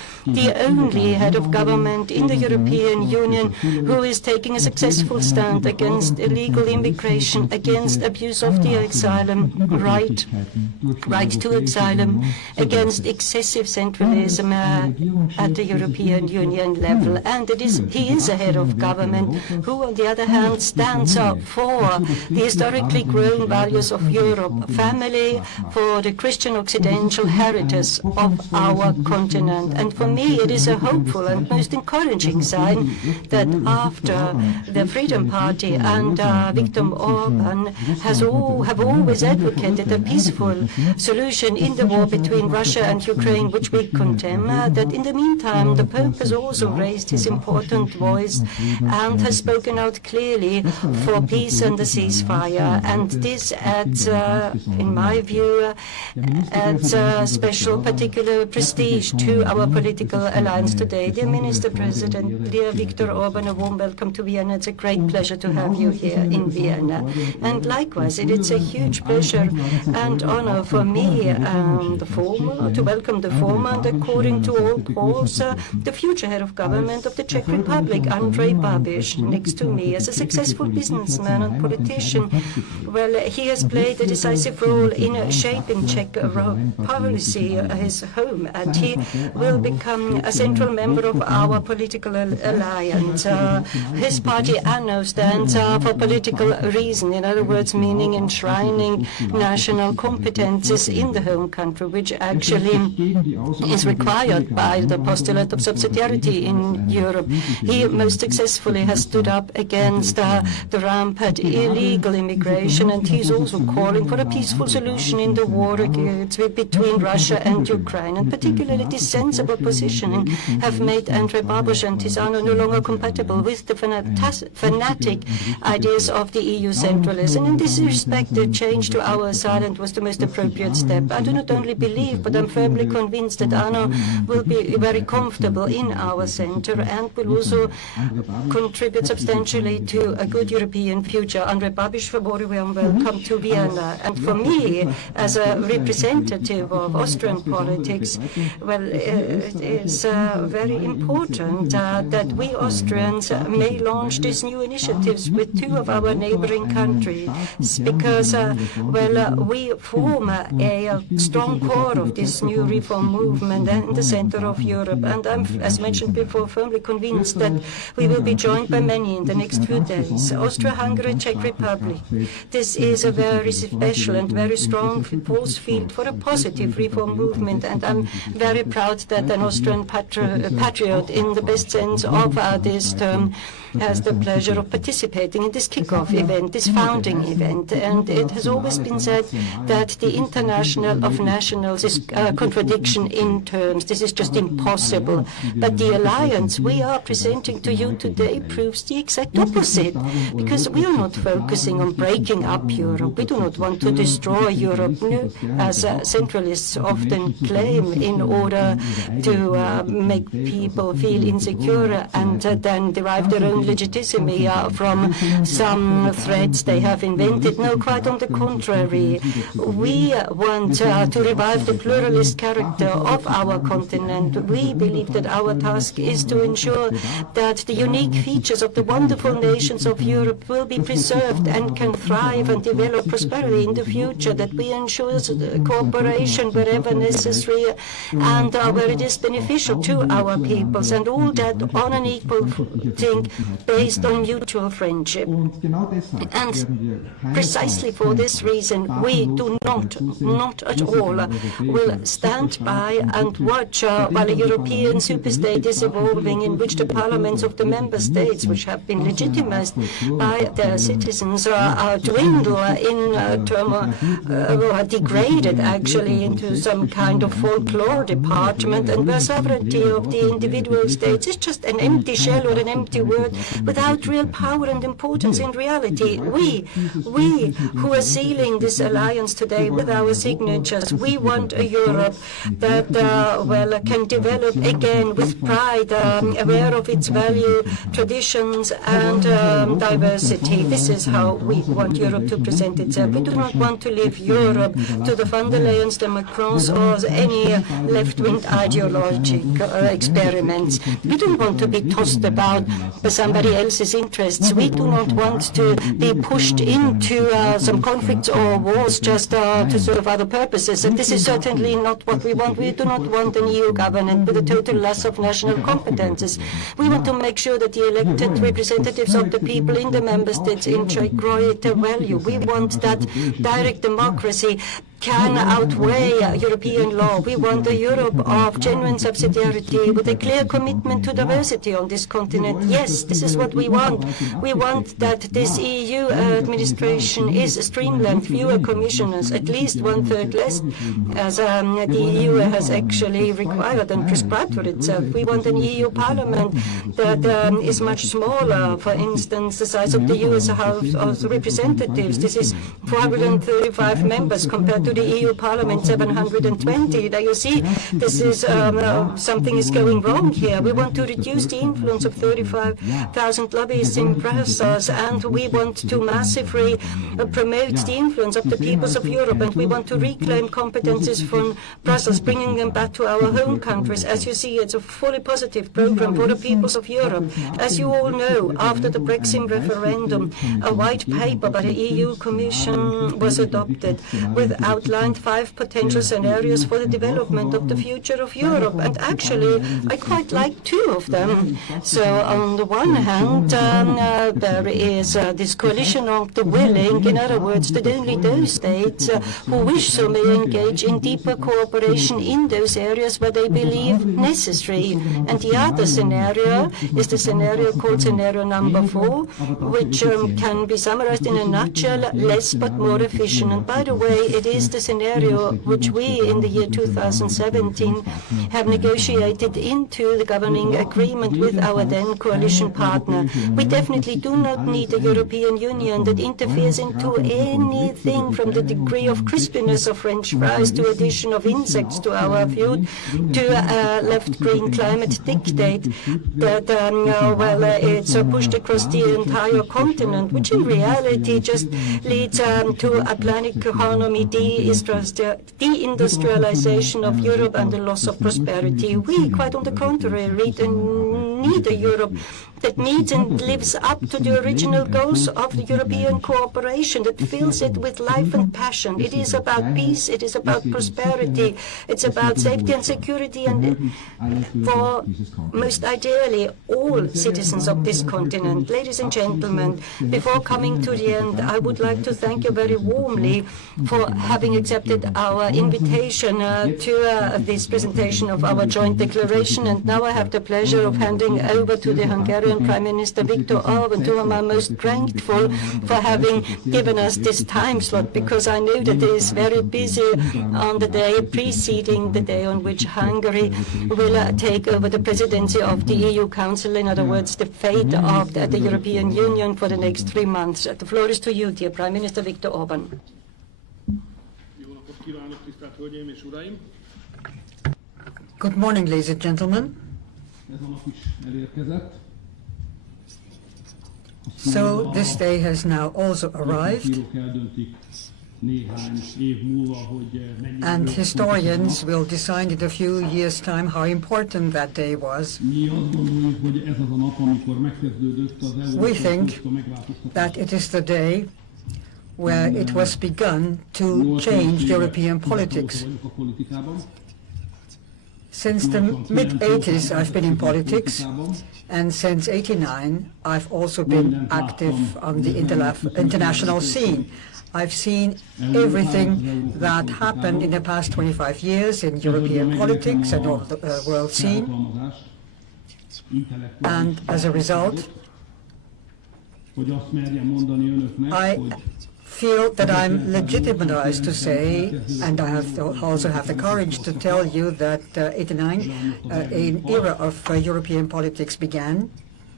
the only head of government in the European Union who is taking a successful stand against illegal immigration, against abuse of the asylum right to asylum, against excessive centralism at the European Union level. And he is a head of government who, on the other hand, stands up for the historically grown values of Europe, family, for the Christian Occidental heritage of our continent. And for me, it is a hopeful and most encouraging sign that after the Freedom Party and Viktor Orban have always advocated a peaceful solution in the war between Russia and Ukraine, which we condemn, that in the meantime the Pope has also raised his important voice and has spoken out clearly for peace and the ceasefire. And this adds, in my view, adds special particular prestige to our political alliance today. Dear Minister President, dear Viktor Orban, a warm welcome to Vienna. It's a great pleasure to have you here in Vienna. And likewise, it's a huge pleasure and honor for me to welcome the former and, according to all polls, the future head of government of the Czech Republic, Andrej Babis, next to me. As a successful businessman and politician, well, he has played a decisive role in shaping Czech policy, his home, and he will become a central member of our political alliance. His party, ANO, stands for political reason, in other words, meaning enshrining national competences in the home country, which actually is required by the postulate of subsidiarity in Europe. He most successfully has stood up against the rampant illegal immigration, and he's also calling for a peaceful solution in the war between Russia and Ukraine. And particularly this sensible positioning have made Andrej Babis and his ANO no longer compatible with the fanatic ideas of the EU centralists. And in this respect, the change to our side was the most appropriate step. I do not only believe, but I'm firmly convinced that ANO will be very comfortable in our center and will also contribute substantially to a good European future. Andrej Babis, a very warm welcome to Vienna. And for me, as a representative of Austrian politics, well, it is very important that we Austrians may launch these new initiatives with two of our neighboring countries, because, we form a strong core of this new reform movement in the center of Europe. And I'm, as mentioned before, firmly convinced that we will be joined by many in the next few days. Austria-Hungary, Czech Republic. This is a very special and very strong force field for a positive reform movement, and I'm very proud that an Austrian patriot, in the best sense of this term, has the pleasure of participating in this kick-off event, this founding event. And it has always been said that the international of nationals is a contradiction in terms. This is just impossible. But the alliance we are presenting to you today proves the exact opposite, because we are not focusing on breaking up Europe. We do not want to destroy Europe, as centralists often claim, in order to make people feel insecure and then derive their own legitimacy from some threats they have invented. No, quite on the contrary. We want to revive the pluralist character of our continent. We believe that our task is to ensure that the unique features of the wonderful nations of Europe will be preserved and can thrive and develop prosperity in the future, that we ensure cooperation wherever necessary and where it is beneficial to our peoples, and all that on an equal footing based on mutual friendship. And precisely for this reason, we do not at all will stand by and watch while a European superstate is evolving, in which the parliaments of the member states, which have been legitimized by their citizens, dwindle in are degraded actually into some kind of folklore department, and where sovereignty of the individual states is just an empty shell or an empty word without real power and importance in reality. We who are sealing this alliance today with our signatures, we want a Europe that can develop again with pride, aware of its value, traditions and diversity. This is how we want Europe to present itself. We do not want to leave Europe to the von der Leyens, the Macrons or any left-wing ideological experiments. We don't want to be tossed about by somebody else's interests. We do not want to be pushed into some conflicts or wars just to serve other purposes. And this is certainly not what we want. We do not want an EU government with a total loss of national competences. We want to make sure that the elected representatives of the people in the member states enjoy greater value. We want that direct democracy can outweigh European law. We want a Europe of genuine subsidiarity with a clear commitment to diversity on this continent. Yes, this is what we want. We want that this EU administration is streamlined, fewer commissioners, at least 1/3 less, as the EU has actually required and prescribed for itself. We want an EU parliament that is much smaller. For instance, the size of the US House of Representatives. This is 435 members compared to the EU Parliament 720. Now you see, this is something is going wrong here. We want to reduce the influence of 35,000 lobbyists in Brussels, and we want to massively promote the influence of the peoples of Europe, and we want to reclaim competences from Brussels, bringing them back to our home countries. As you see, it's a fully positive program for the peoples of Europe. As you all know, after the Brexit referendum, a white paper by the EU Commission was adopted with outlined 5 potential scenarios for the development of the future of Europe. And actually, I quite like 2 of them. So on the one hand, there is this coalition of the willing, in other words, that only those states who wish so may engage in deeper cooperation in those areas where they believe necessary. And the other scenario is the scenario called scenario number 4, which can be summarized in a nutshell: less but more efficient. And by the way, it is the scenario which we in the year 2017 have negotiated into the governing agreement with our then coalition partner. We definitely do not need a European Union that interferes into anything from the degree of crispiness of French fries to addition of insects to our food to a left-green climate dictate that it's pushed across the entire continent, which in reality just leads to a planned economy, deindustrialization of Europe and the loss of prosperity. We, quite on the contrary, need a Europe that needs and lives up to the original goals of the European cooperation, that fills it with life and passion. It is about peace, it is about prosperity, it's about safety and security, and for most ideally all citizens of this continent. Ladies and gentlemen, before coming to the end, I would like to thank you very warmly for having accepted our invitation to this presentation of our joint declaration. And now I have the pleasure of handing over to the Hungarian Prime Minister Viktor Orban, to whom I'm most grateful for having given us this time slot, because I know that he is very busy on the day preceding the day on which Hungary will take over the presidency of the EU Council, in other words, the fate of the European Union for the next 3 months. The floor is to you, dear Prime Minister Viktor Orban. Good morning, ladies and gentlemen. So this day has now also arrived, and historians will decide in a few years' time how important that day was. We think that it is the day where it was begun to change European politics. Since the mid-80s I've been in politics, and since '89 I've also been active on the international scene. I've seen everything that happened in the past 25 years in European politics and on the world scene. And as a result, I feel that I'm legitimized to say, and I also have the courage to tell you that '89, an era of European politics began.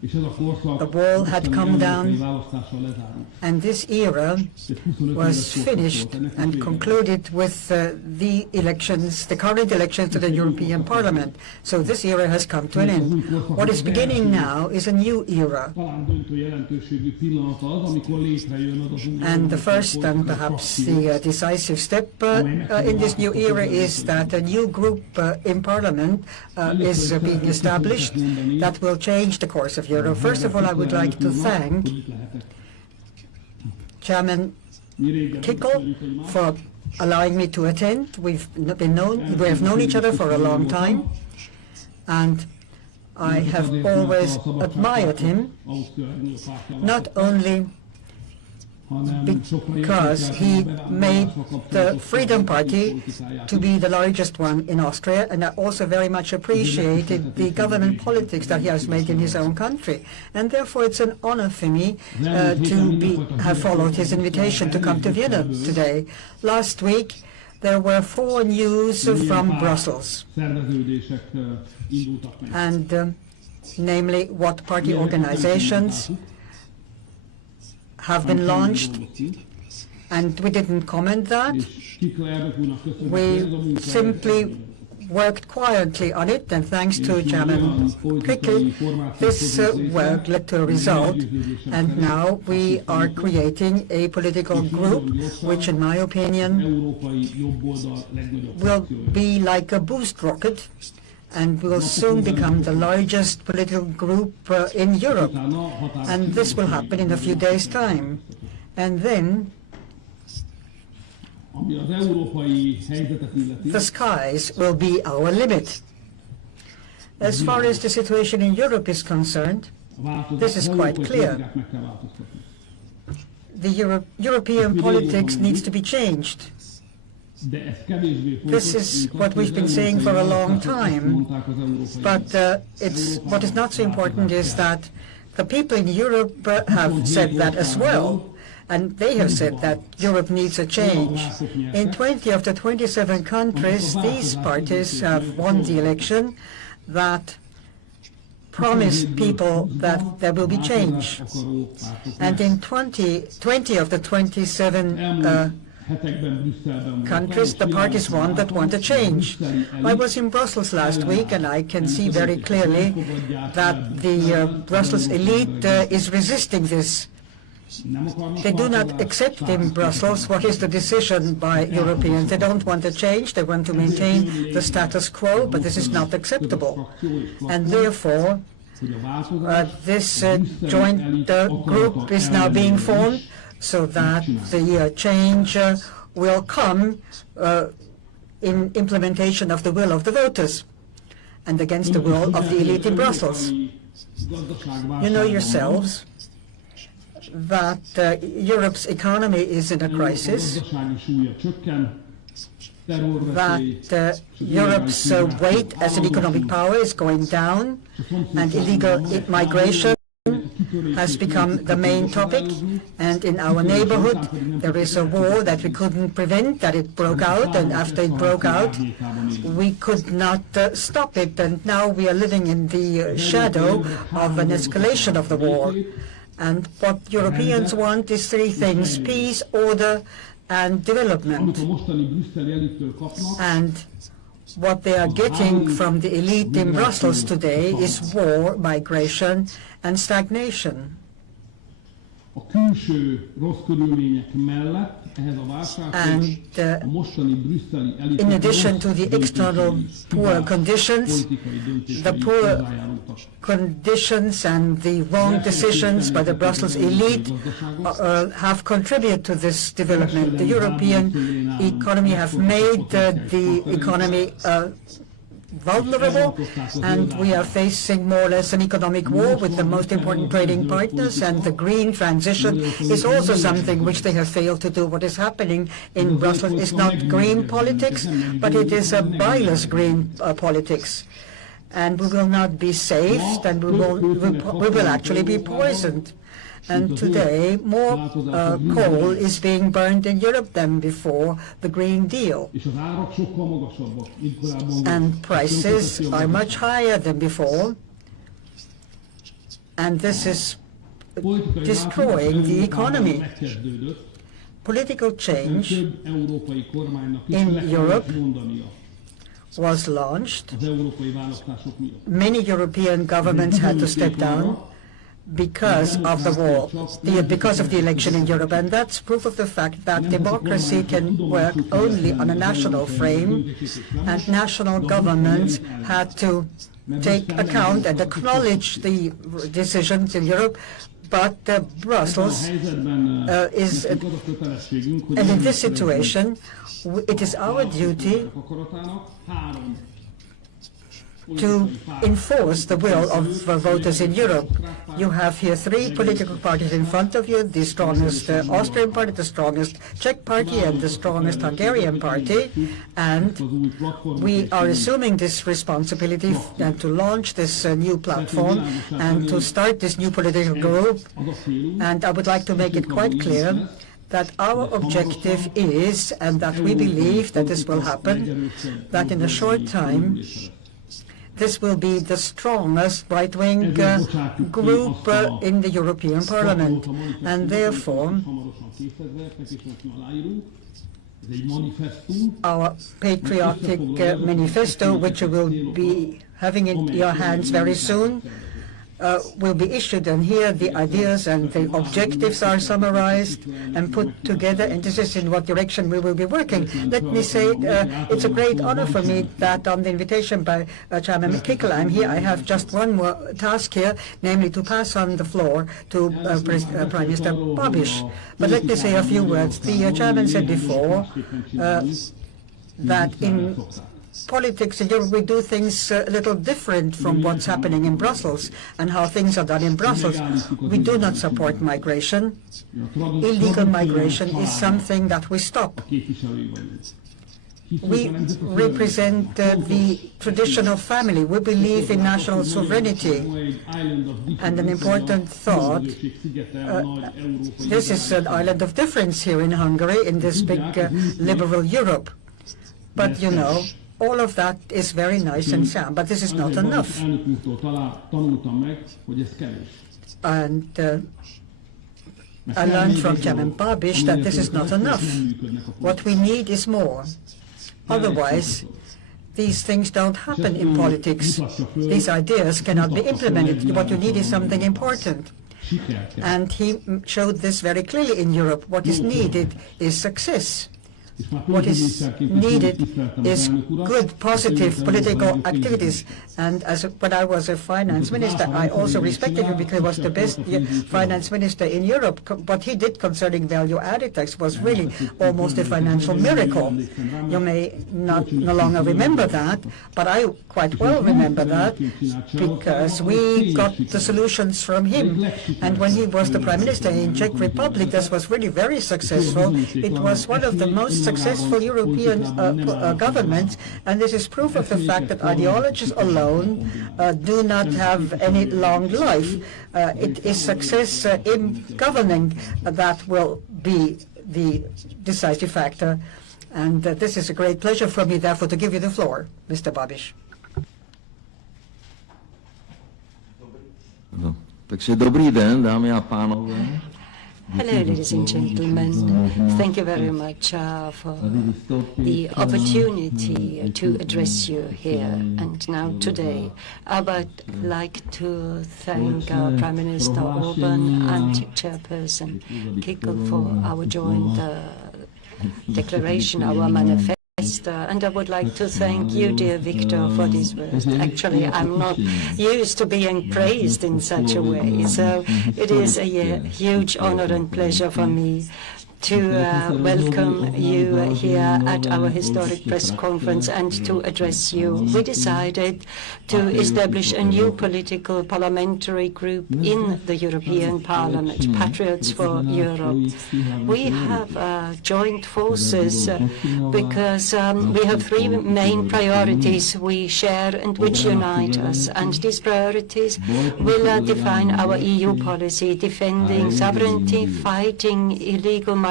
The wall had come down, and this era was finished and concluded with the elections, the current elections to the European Parliament. So this era has come to an end. What is beginning now is a new era. And the first and perhaps the decisive step in this new era is that a new group in Parliament is being established that will change the course of Europe. First of all, I would like to thank Chairman Kickl for allowing me to attend. We have known each other for a long time, and I have always admired him, not only because he made the Freedom Party to be the largest one in Austria, and I also very much appreciated the government politics that he has made in his own country. And therefore it's an honor for me to have followed his invitation to come to Vienna today. Last week there were 4 news from Brussels, and namely what party organizations have been launched, and we didn't comment that. We simply worked quietly on it, and thanks to Chairman Kickl, this work led to a result, and now we are creating a political group which, in my opinion, will be like a boost rocket and will soon become the largest political group in Europe. And this will happen in a few days' time. And then the skies will be our limit. As far as the situation in Europe is concerned, this is quite clear. The European politics needs to be changed. This is what we've been saying for a long time, but what is not so important is that the people in Europe have said that as well, and they have said that Europe needs a change. In 20 of the 27 countries, these parties have won the election that promised people that there will be change. And in 20 of the 27 countries, the parties won that want a change. I was in Brussels last week, and I can see very clearly that the Brussels elite is resisting this. They do not accept in Brussels what is the decision by Europeans. They don't want a change. They want to maintain the status quo, but this is not acceptable. And therefore, this joint group is now being formed, so that the change will come in implementation of the will of the voters and against the will of the elite in Brussels. You know yourselves that Europe's economy is in a crisis, that Europe's weight as an economic power is going down, and illegal migration has become the main topic, and in our neighborhood there is a war that we couldn't prevent, that it broke out, and after it broke out we could not stop it, and now we are living in the shadow of an escalation of the war. And what Europeans want is 3 things: peace, order and development. And what they are getting from the elite in Brussels today is war, migration and stagnation. And in addition to the external poor conditions, the poor conditions and the wrong decisions by the Brussels elite have contributed to this development. The European economy have made the economy vulnerable, and we are facing more or less an economic war with the most important trading partners, and the green transition is also something which they have failed to do. What is happening in Brussels is not green politics, but it is a bilious green politics. And we will not be saved, and we will actually be poisoned. And today, more coal is being burned in Europe than before the Green Deal. And prices are much higher than before. and this is destroying the economy. megkezdődött, Political change több európai kormánynak is in le kellett Europe mondania was launched. az európai választások miatt. Many European governments had to step down because of the war, because of the election in Europe, and that's proof of the fact that democracy can work only on a national frame, and national governments had to take account and acknowledge the decisions in Europe, but Brussels is, and in this situation, it is our duty to enforce the will of voters in Europe. You have here three political parties in front of you, the strongest Austrian party, the strongest Czech party, and the strongest Hungarian party, and we are assuming this responsibility and to launch this new platform and to start this new political group. And I would like to make it quite clear that our objective is, and that we believe that this will happen, that in a short time this will be the strongest right-wing group in the European Parliament. And therefore, our patriotic manifesto, which you will be having in your hands very soon, will be issued, and here the ideas and the objectives are summarized and put together, and this is in what direction we will be working. Let me say it's a great honor for me that on the invitation by Chairman Kickl, I'm here. I have just one more task here, namely to pass on the floor to Prime Minister Babis. But let me say a few words. The Chairman said before that in politics in Europe we do things a little different from what's happening in Brussels and how things are done in Brussels. We do not support migration. Illegal migration is something that we stop. We represent the tradition of family. We believe in national sovereignty. And an important thought, this is an island of difference here in Hungary, in this big liberal Europe. But you know, all of that is very nice and sound, but this is not enough. And I learned from Chairman Babis that this is not enough. What we need is more. Otherwise, these things don't happen in politics. These ideas cannot be implemented. What you need is something important. And he showed this very clearly in Europe. What is needed is success. What is needed is good, positive political activities. And when I was a finance minister, I also respected him because he was the best finance minister in Europe. What he did concerning value-added tax was really almost a financial miracle. You may no longer remember that, but I quite well remember that because we got the solutions from him. And when he was the Prime Minister in Czech Republic, this was really very successful. It was one of the most successful European governments, and this is proof of the fact that ideologies alone do not have any long life. It is success in governing that will be the decisive factor. And this is a great pleasure for me, therefore, to give you the floor, Mr. Babis. Takže dobrý den, dámy a pánové. Hello, ladies and gentlemen. Thank you very much for the opportunity to address you here and now today. I would like to thank our Prime Minister Orban and Chairperson Kickl for our joint declaration, our manifesto. And I would like to thank you, dear Victor, for these words. Actually, I'm not used to being praised in such a way, so it is a huge honor and pleasure for me to welcome you here at our historic press conference and to address you. We decided to establish a new political parliamentary group in the European Parliament, Patriots for Europe. We have joined forces because we have three main priorities we share and which unite us. And these priorities will define our EU policy, defending sovereignty, fighting illegal migration,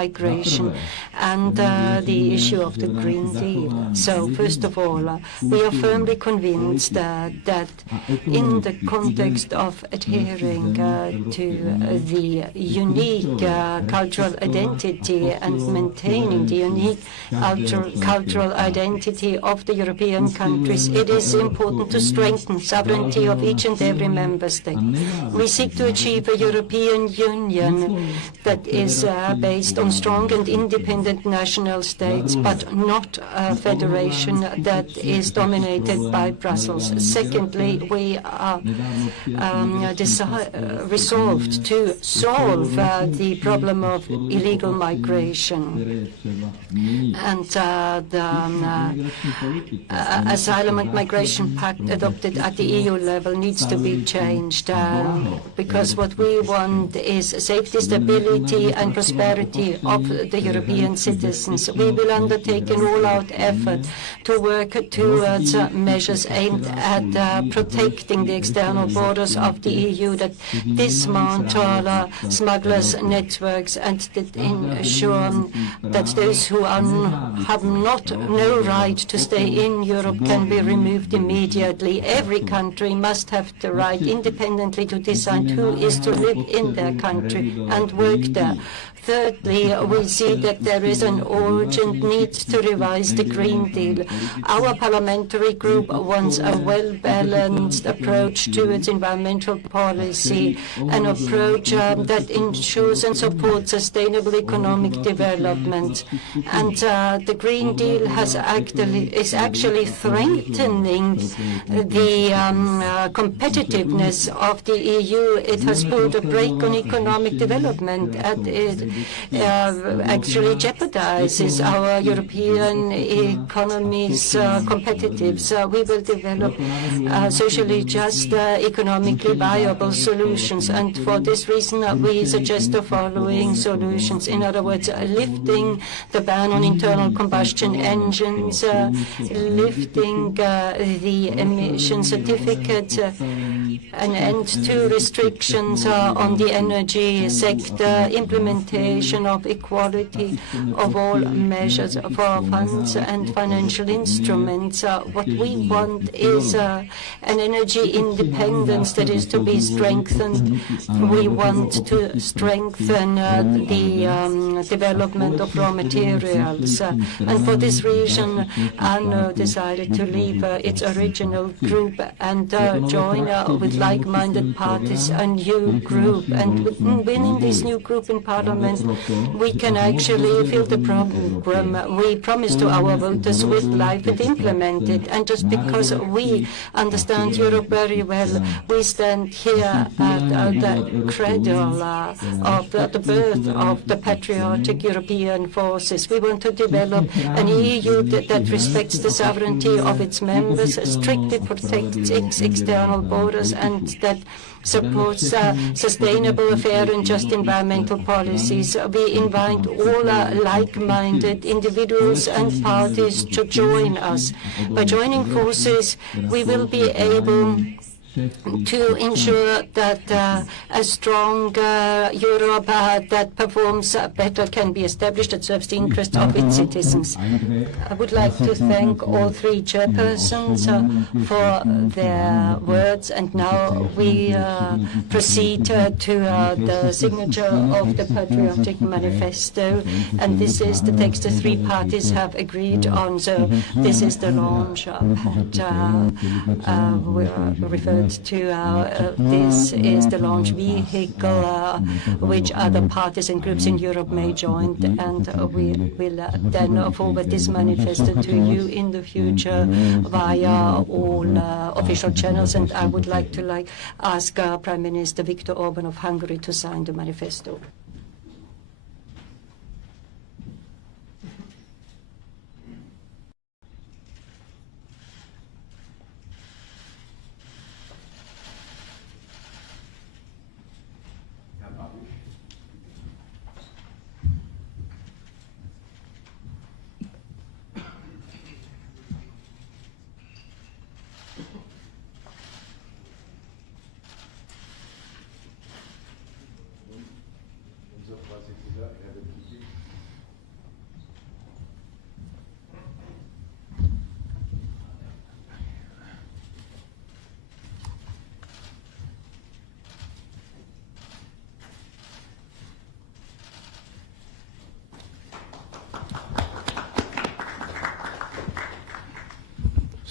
migration and the issue of the Green Deal. So first of all, we are firmly convinced that in the context of adhering to the unique cultural identity and maintaining the unique cultural identity of the European countries, it is important to strengthen sovereignty of each and every member state. We seek to achieve a European Union that is based on strong and independent national states, but not a federation that is dominated by Brussels. Secondly, we are resolved to solve the problem of illegal migration. And the Asylum and Migration Pact adopted at the EU level needs to be changed because what we want is safety, stability and prosperity of the European citizens. We will undertake an all-out effort to work towards measures aimed at protecting the external borders of the EU, that dismantle smugglers' networks and that ensure that those who have no right to stay in Europe can be removed immediately. Every country must have the right independently to decide who is to live in their country and work there. Thirdly, we see that there is an urgent need to revise the Green Deal. Our parliamentary group wants a well-balanced approach to its environmental policy, an approach that ensures and supports sustainable economic development. And the Green Deal is actually strengthening the competitiveness of the EU. It has put a brake on economic development, and it actually jeopardizes our European economy's competitiveness. We will develop socially just, economically viable solutions, and for this reason we suggest the following solutions. In other words, lifting the ban on internal combustion engines, lifting the emission certificate, an end to restrictions on the energy sector, implementation of equality of all measures for funds and financial instruments. What we want is an energy independence that is to be strengthened. We want to strengthen the development of raw materials. And for this reason, ANO decided to leave its original group and join with like-minded parties a new group. And within this new group in Parliament, we can actually fill the program we promised to our voters with life and implement it. And just because we understand Europe very well, we stand here at the cradle of the birth of the patriotic European forces. We want to develop an EU that respects the sovereignty of its members, strictly protects its external borders, and that supports sustainable, fair and just environmental policies. We invite all like-minded individuals and parties to join us. By joining forces, we will be able to ensure that a strong Europe that performs better can be established, that serves the interest of its citizens. I would like to thank all three chairpersons for their words, and now we proceed to the signature of the Patriotic manifesto, and this is the text the three parties have agreed on. So this is the launch that we referred to. This is the launch vehicle which other parties and groups in Europe may join, and we will then forward this manifesto to you in the future via all official channels. And I would like to ask Prime Minister Viktor Orban of Hungary to sign the manifesto. Unser Vorsitzender Herbert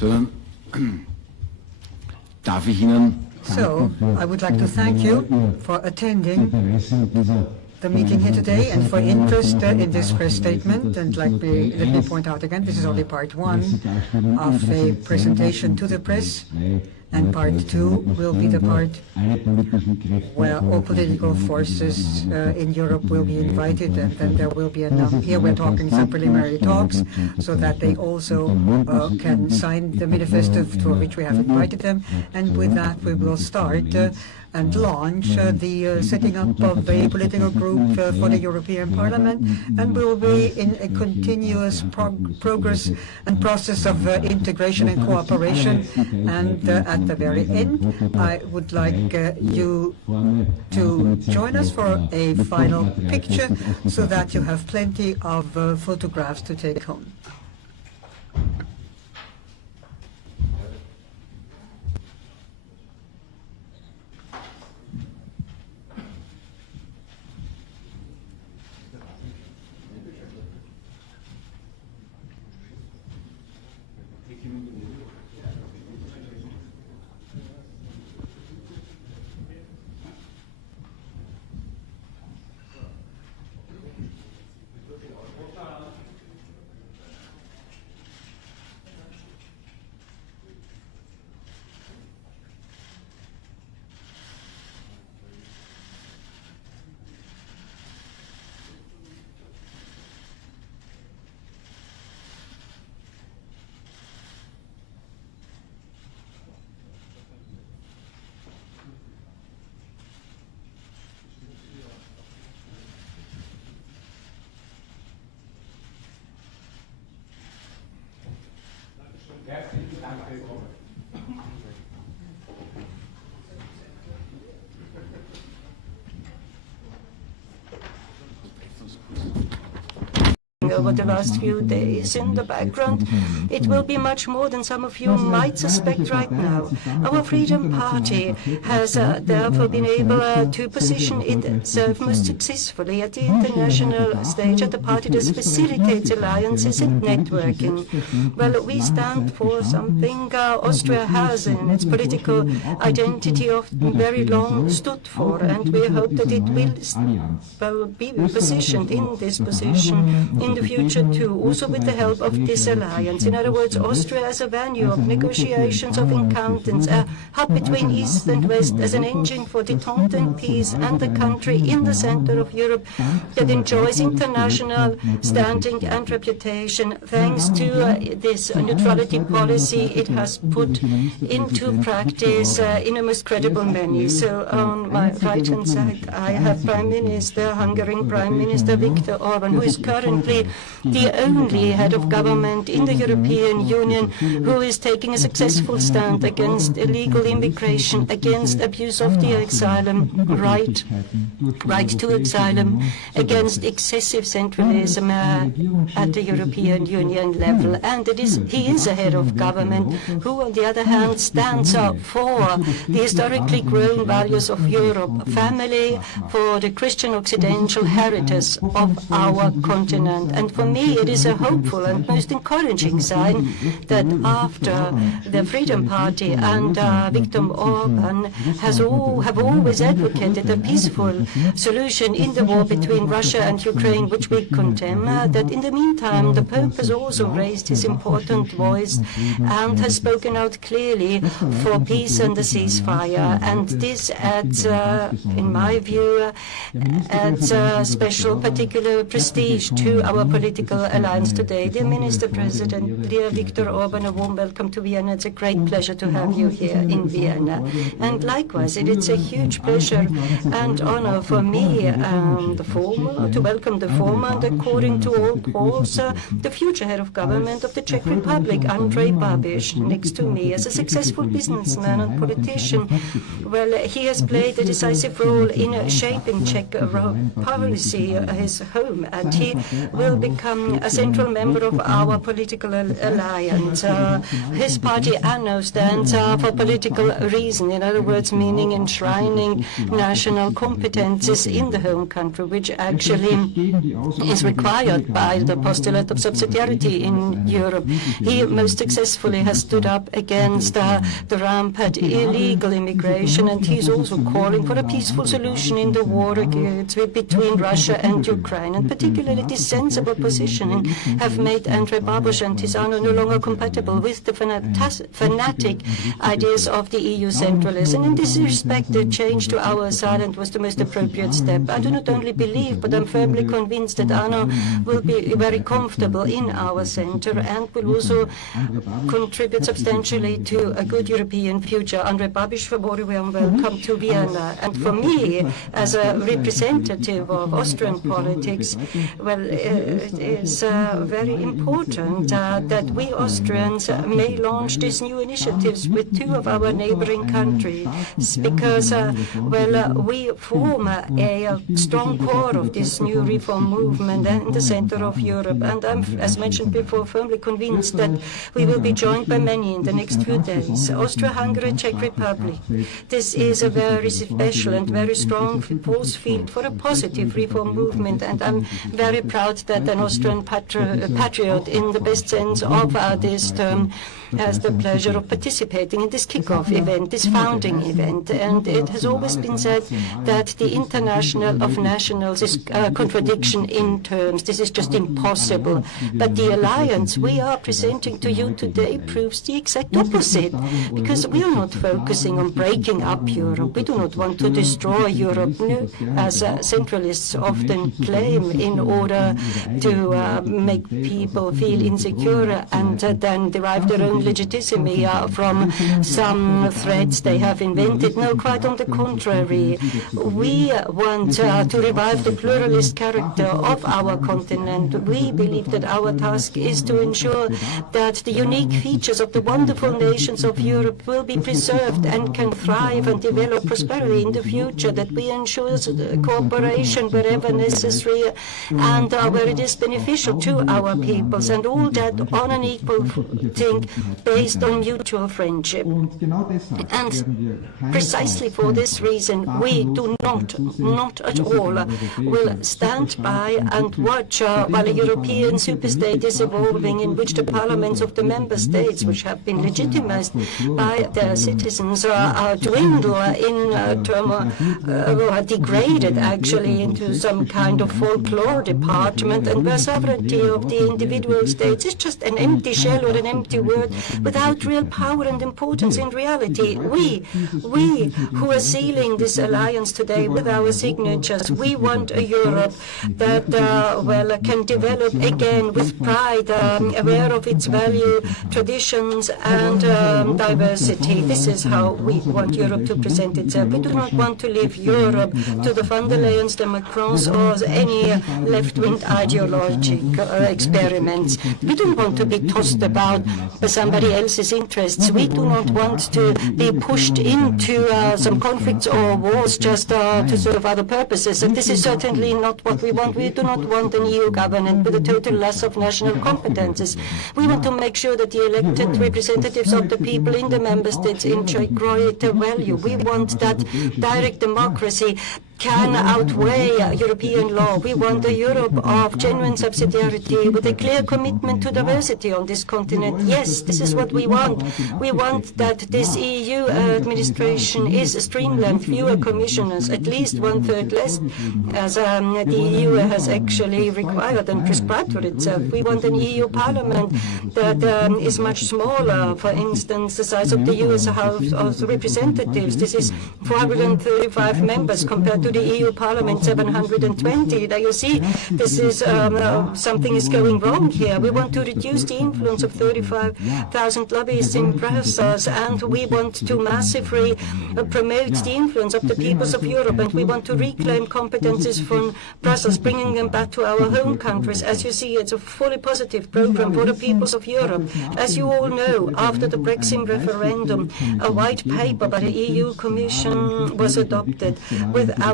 So, darf ich Ihnen So, I would like to thank you for attending the meeting here today and for interest in this press statement. And let me point out again, this is only part one of a presentation to the press, and part two will be the part where all political forces in Europe will be invited, and then there will be here we're talking some preliminary talks so that they also can sign the manifesto for which we have invited them. And with that we will start and launch the setting up of a political group for the European Parliament, and will be in a continuous progress and process of integration and cooperation. And at the very end, I would like you to join us for a final picture so that you have plenty of photographs to take home. Herzlichen Dank, willkommen. Over the last few days. In the background, it will be much more than some of you might suspect right now. Our Freedom Party has therefore been able to position itself most successfully at the international stage as a party that facilitates alliances and networking. Well, we stand for something Austria has in its political identity often very long stood for, and we hope that it will be positioned in this position in the future too, also with the help of this alliance. In other words, Austria as a venue of negotiations, of encounters, a hub between East and West, as an engine for detente and peace, and a country in the center of Europe that enjoys international standing and reputation thanks to this neutrality policy it has put into practice in a most credible manner. So on my right-hand side, I have Prime Minister, Hungarian Prime Minister Viktor Orban, who is currently the only head of government in the European Union who is taking a successful stand against illegal immigration, against abuse of the asylum right to asylum, against excessive centralism at the European Union level. And he is a head of government who, on the other hand, stands up for the historically grown values of Europe, family, for the Christian Occidental heritage of our continent. And for me, it is a hopeful and most encouraging sign that after the Freedom Party and Viktor Orban have always advocated a peaceful solution in the war between Russia and Ukraine, which we condemn, that in the meantime the Pope has also raised his important voice and has spoken out clearly for peace and a ceasefire. And this adds, in my view, adds special particular prestige to our political alliance today. Dear Minister President, dear Viktor Orban, a warm welcome to Vienna. It's a great pleasure to have you here in Vienna. And likewise, it's a huge pleasure and honor for me to welcome the former and, according to all polls, the future head of government of the Czech Republic, Andrej Babis, next to me. As a successful businessman and politician, well, he has played a decisive role in shaping Czech policy, his home, and he will will become a central member of our political alliance. His party ANO stands for political reason, in other words, meaning enshrining national competences in the home country, which actually is required by the postulate of subsidiarity in Europe. He most successfully has stood up against the rampant illegal immigration, and he's also calling for a peaceful solution in the war between Russia and Ukraine. And particularly this sensible positioning have made Andrej Babis and his ANO no longer compatible with the fanatic ideas of the EU centralists. And in this respect, the change to our asylum was the most appropriate step. I do not only believe, but I'm firmly convinced that ANO will be very comfortable in our center and will also contribute substantially to a good European future. Andrej Babis, very warm welcome to Vienna. And for me, as a representative of Austrian politics, well, it is very important that we Austrians may launch these new initiatives with two of our neighboring countries, because, we form a strong core of this new reform movement in the center of Europe. And I'm, as mentioned before, firmly convinced that we will be joined by many in the next few days. Austria-Hungary, Czech Republic. This is a very special and very strong force field for a positive reform movement, and I'm very proud that an Austrian patriot in the best sense of this term has the pleasure of participating in this kick-off event, this founding event. And it has always been said that the international of nationals is a contradiction in terms. This is just impossible. But the alliance we are presenting to you today proves the exact opposite, because we are not focusing on breaking up Europe. We do not want to destroy Europe, as centralists often claim, in order to make people feel insecure and then derive their own legitimacy from some threats they have invented. No, quite on the contrary. We want to revive the pluralist character of our continent. We believe that our task is to ensure that the unique features of the wonderful nations of Europe will be preserved and can thrive and develop prosperity in the future, that we ensure cooperation wherever necessary and where it is beneficial to our peoples, and all that on an equal footing based on mutual friendship. And precisely for this reason, we do not at all, will stand by and watch while a European superstate is evolving, in which the parliaments of the member states, which have been legitimized by their citizens, dwindle in turmoil, degraded actually into some kind of folklore department, and where sovereignty of the individual states is just an empty shell or an empty word without real power and importance in reality. We who are sealing this alliance today with our signatures, we want a Europe that can develop again with pride, aware of its value, traditions and diversity. This is how we want Europe to present itself. We do not want to leave Europe to the von der Leyens, the Macrons, or any left-wing ideological experiments. We don't want to be tossed about by somebody else's interests. We do not want to be pushed into some conflicts or wars just to serve other purposes. And this is certainly not what we want. We do not want an EU government with a total loss of national competences. We want to make sure that the elected representatives of the people in the member states enjoy greater value. We want that direct democracy can outweigh European law. We want a Europe of genuine subsidiarity with a clear commitment to diversity on this continent. Yes, this is what we want. We want that this EU administration is streamlined, fewer commissioners, at least 1/3 less, as the EU has actually required and prescribed for itself. We want an EU parliament that is much smaller. For instance, the size of the US House of Representatives. This is 435 members compared to the EU Parliament 720. Now you see, this is something is going wrong here. We want to reduce the influence of 35,000 lobbyists in Brussels, and we want to massively promote the influence of the peoples of Europe, and we want to reclaim competences from Brussels, bringing them back to our home countries. As you see, it's a fully positive program for the peoples of Europe. As you all know, after the Brexit referendum, a white paper by the EU Commission was adopted without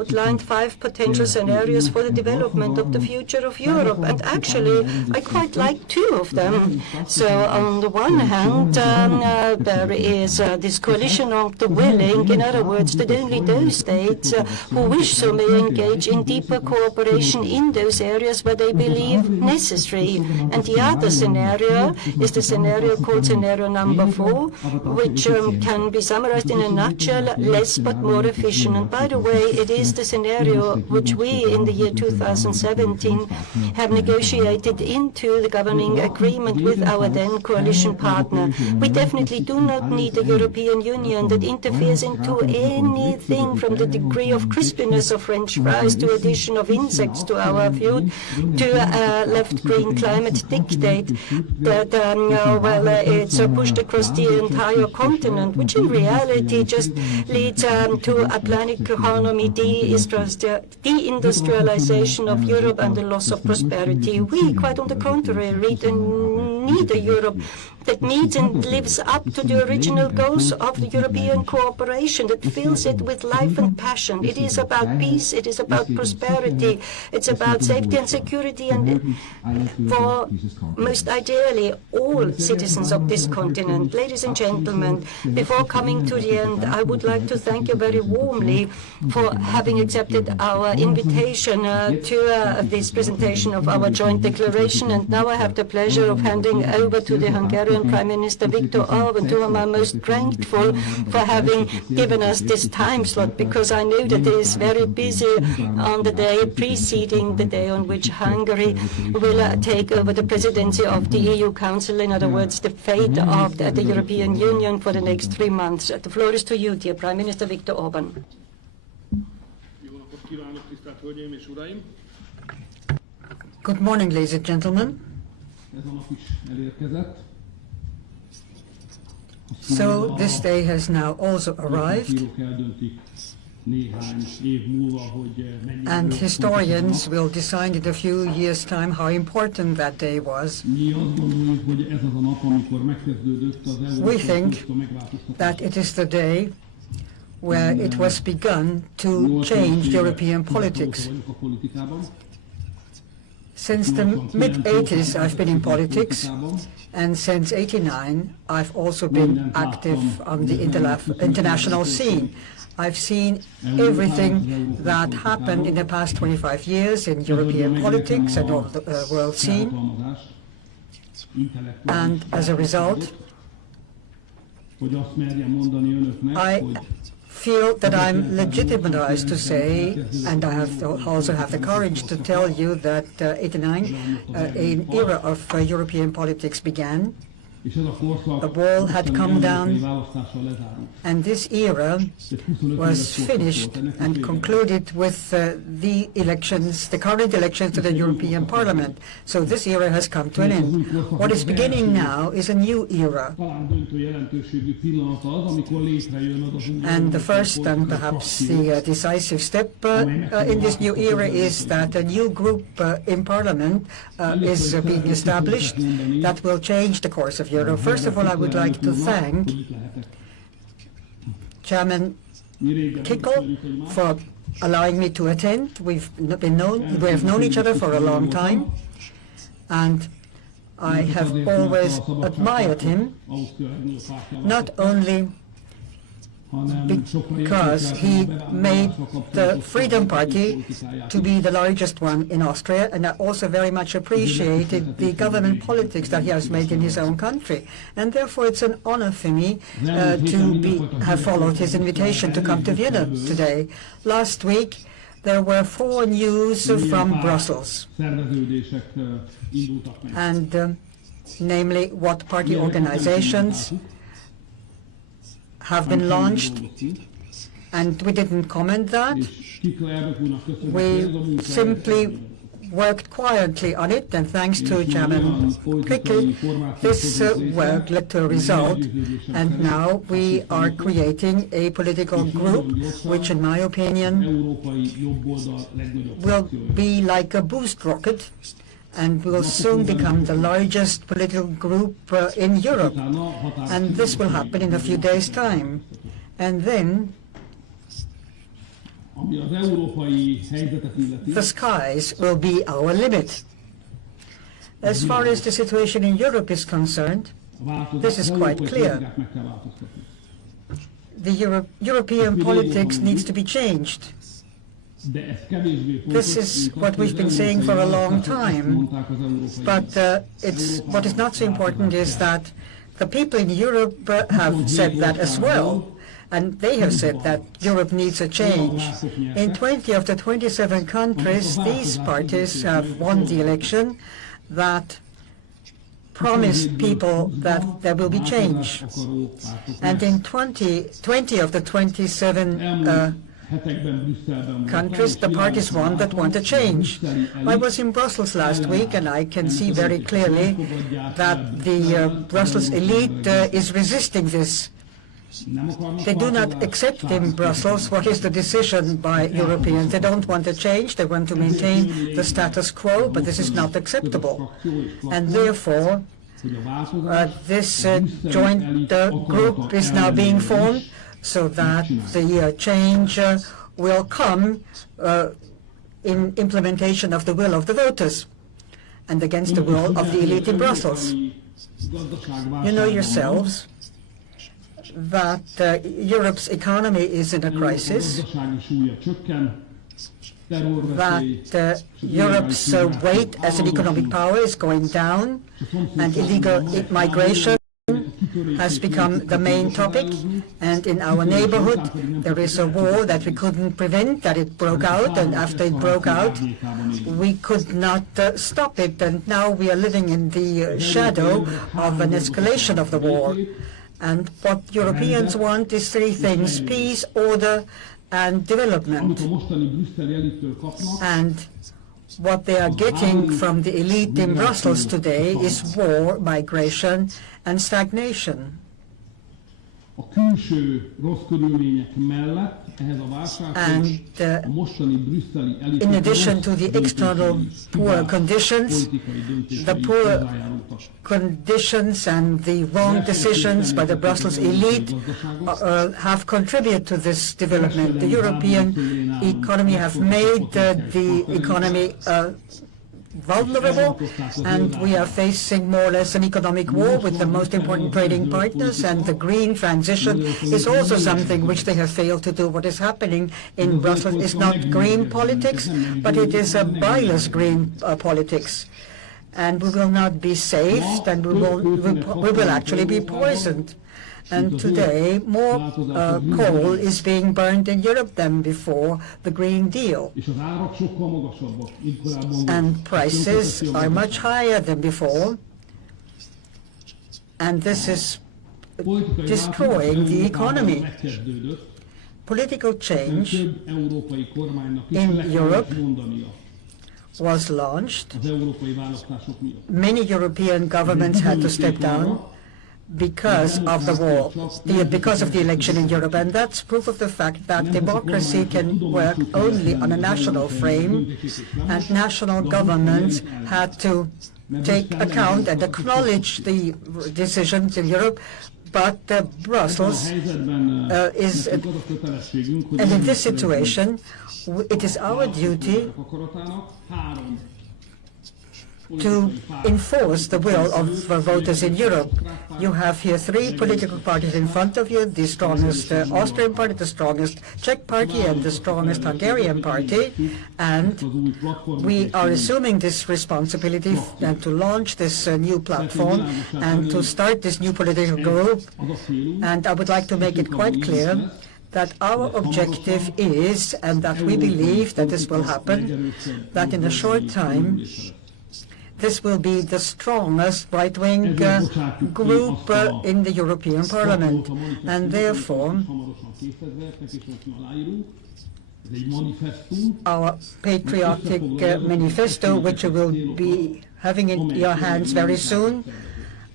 outlined 5 potential scenarios for the development of the future of Europe, and actually I quite like 2 of them. So on the one hand, there is this coalition of the willing, in other words, that only those states who wish so may engage in deeper cooperation in those areas where they believe necessary. And the other scenario is the scenario called scenario number 4, which can be summarized in a nutshell: less but more efficient. And by the way, it is the scenario which we in the year 2017 have negotiated into the governing agreement with our then coalition partner. We definitely do not need a European Union that interferes into anything from the degree of crispiness of French fries to addition of insects to our food to a left-green climate dictate that it's pushed across the entire continent, which in reality just leads to a planned economy, deindustrialization of Europe, and the loss of prosperity. We, quite on the contrary, need a Europe that meets and lives up to the original goals of the European cooperation, that fills it with life and passion. It is about peace, it is about prosperity, it's about safety and security, and for most ideally all citizens of this continent. Ladies and gentlemen, before coming to the end, I would like to thank you very warmly for having accepted our invitation to this presentation of our joint declaration. And now I have the pleasure of handing over to the Hungarian Prime Minister Viktor Orban, to whom I'm most grateful for having given us this time slot, because I know that he is very busy on the day preceding the day on which Hungary will take over the presidency of the EU Council, in other words, the fate of the European Union for the next 3 months. The floor is to you, dear Prime Minister Viktor Orban. Good morning, ladies and gentlemen. So this day has now also arrived, and historians will decide in a few years' time how important that day was. We think that it is the day where it was begun to change European politics. Since the mid-80s I've been in politics, and since '89 I've also been active on the international scene. I've seen everything that happened in the past 25 years in European politics and on the world scene. And as a result, I feel that I'm legitimized to say, and I also have the courage to tell you that '89, an era of European politics began. The wall had come down, and this era was finished and concluded with the elections, the current elections to the European Parliament. So this era has come to an end. What is beginning now is a new era. And the first and perhaps the decisive step in this new era is that a new group in Parliament is being established that will change the course of Europe. First of all, I would like to thank Chairman Kickl for allowing me to attend. We have known each other for a long time, and I have always admired him, not only because he made the Freedom Party to be the largest one in Austria, and I also very much appreciated the government politics that he has made in his own country. And therefore it's an honor for me to have followed his invitation to come to Vienna today. Last week there were 4 news from Brussels, and namely what party organizations have been launched, and we didn't comment that. We simply worked quietly on it, and thanks to Chairman Kickl, this work led to a result, and now we are creating a political group which, in my opinion, will be like a boost rocket and will soon become the largest political group in Europe. And this will happen in a few days' time. And then ami az európai helyzetet illeti, the skies will be our limit. As far as the situation in Europe is concerned, this is quite clear. meg kell változtatni. The European politics needs to be changed. De ez kevésbé fontos, This is mint what az, we've hogy been az saying for a európai long választások ezt time. mondták az európai But what is not so important is that the people in Europe have said that as well. And they have said that Europe needs a change. In 20 of the 27 countries, these parties have won the election that promised people that there will be change. And in 20 of the 27 countries, the parties won that want a change. I was in Brussels last week, and I can see very clearly that the Brussels elite is resisting this. They do not accept in Brussels what is the decision by Europeans. They don't want a change. They want to maintain the status quo, but this is not acceptable. And therefore, this joint group is now being formed so that the change will come in implementation of the will of the voters and against the will of the elite in Brussels. You know yourselves that Europe's economy is in a crisis, that Europe's weight as an economic power is going down, and illegal migration has become the main topic. And in our neighborhood, there is a war that we couldn't prevent, that it broke out, and after it broke out, we could not stop it, and now we are living in the shadow of an escalation of the war. And what Europeans want is three things: peace, order, and development. And what they are getting from the elite in Brussels today is war, migration, and stagnation. A külső rossz körülmények mellett ehhez a válsághoz a mostani brüsszeli elit in addition to the external poor conditions, the poor conditions and the wrong decisions by the Brussels elite have contributed to this development. The European economy have made the economy vulnerable, and we are facing more or less an economic war with the most important trading partners, and the green transition is also something which they have failed to do. What is happening in Brussels is not green politics, but it is a bilious green politics. And we will not be saved, and we will actually be poisoned. And today, more coal is being burned in Europe than before the Green Deal. And prices are much higher than before. And this is destroying the economy. Political change in Europe was launched. Many European governments had to step down because of the war, because of the election in Europe, and that's proof of the fact that democracy can work only on a national frame, and national governments had to take account and acknowledge the decisions in Europe, but Brussels is, and in this situation, it is our duty to enforce the will of voters in Europe. You have here three political parties in front of you: the strongest Austrian party, the strongest Czech party, and the strongest Hungarian party. And we are assuming this responsibility and to launch this new platform and to start this new political group. And I would like to make it quite clear that our objective is, and that we believe that this will happen, that in a short time this will be the strongest right-wing group in the European Parliament. And therefore, our patriotic manifesto, which you will be having in your hands very soon,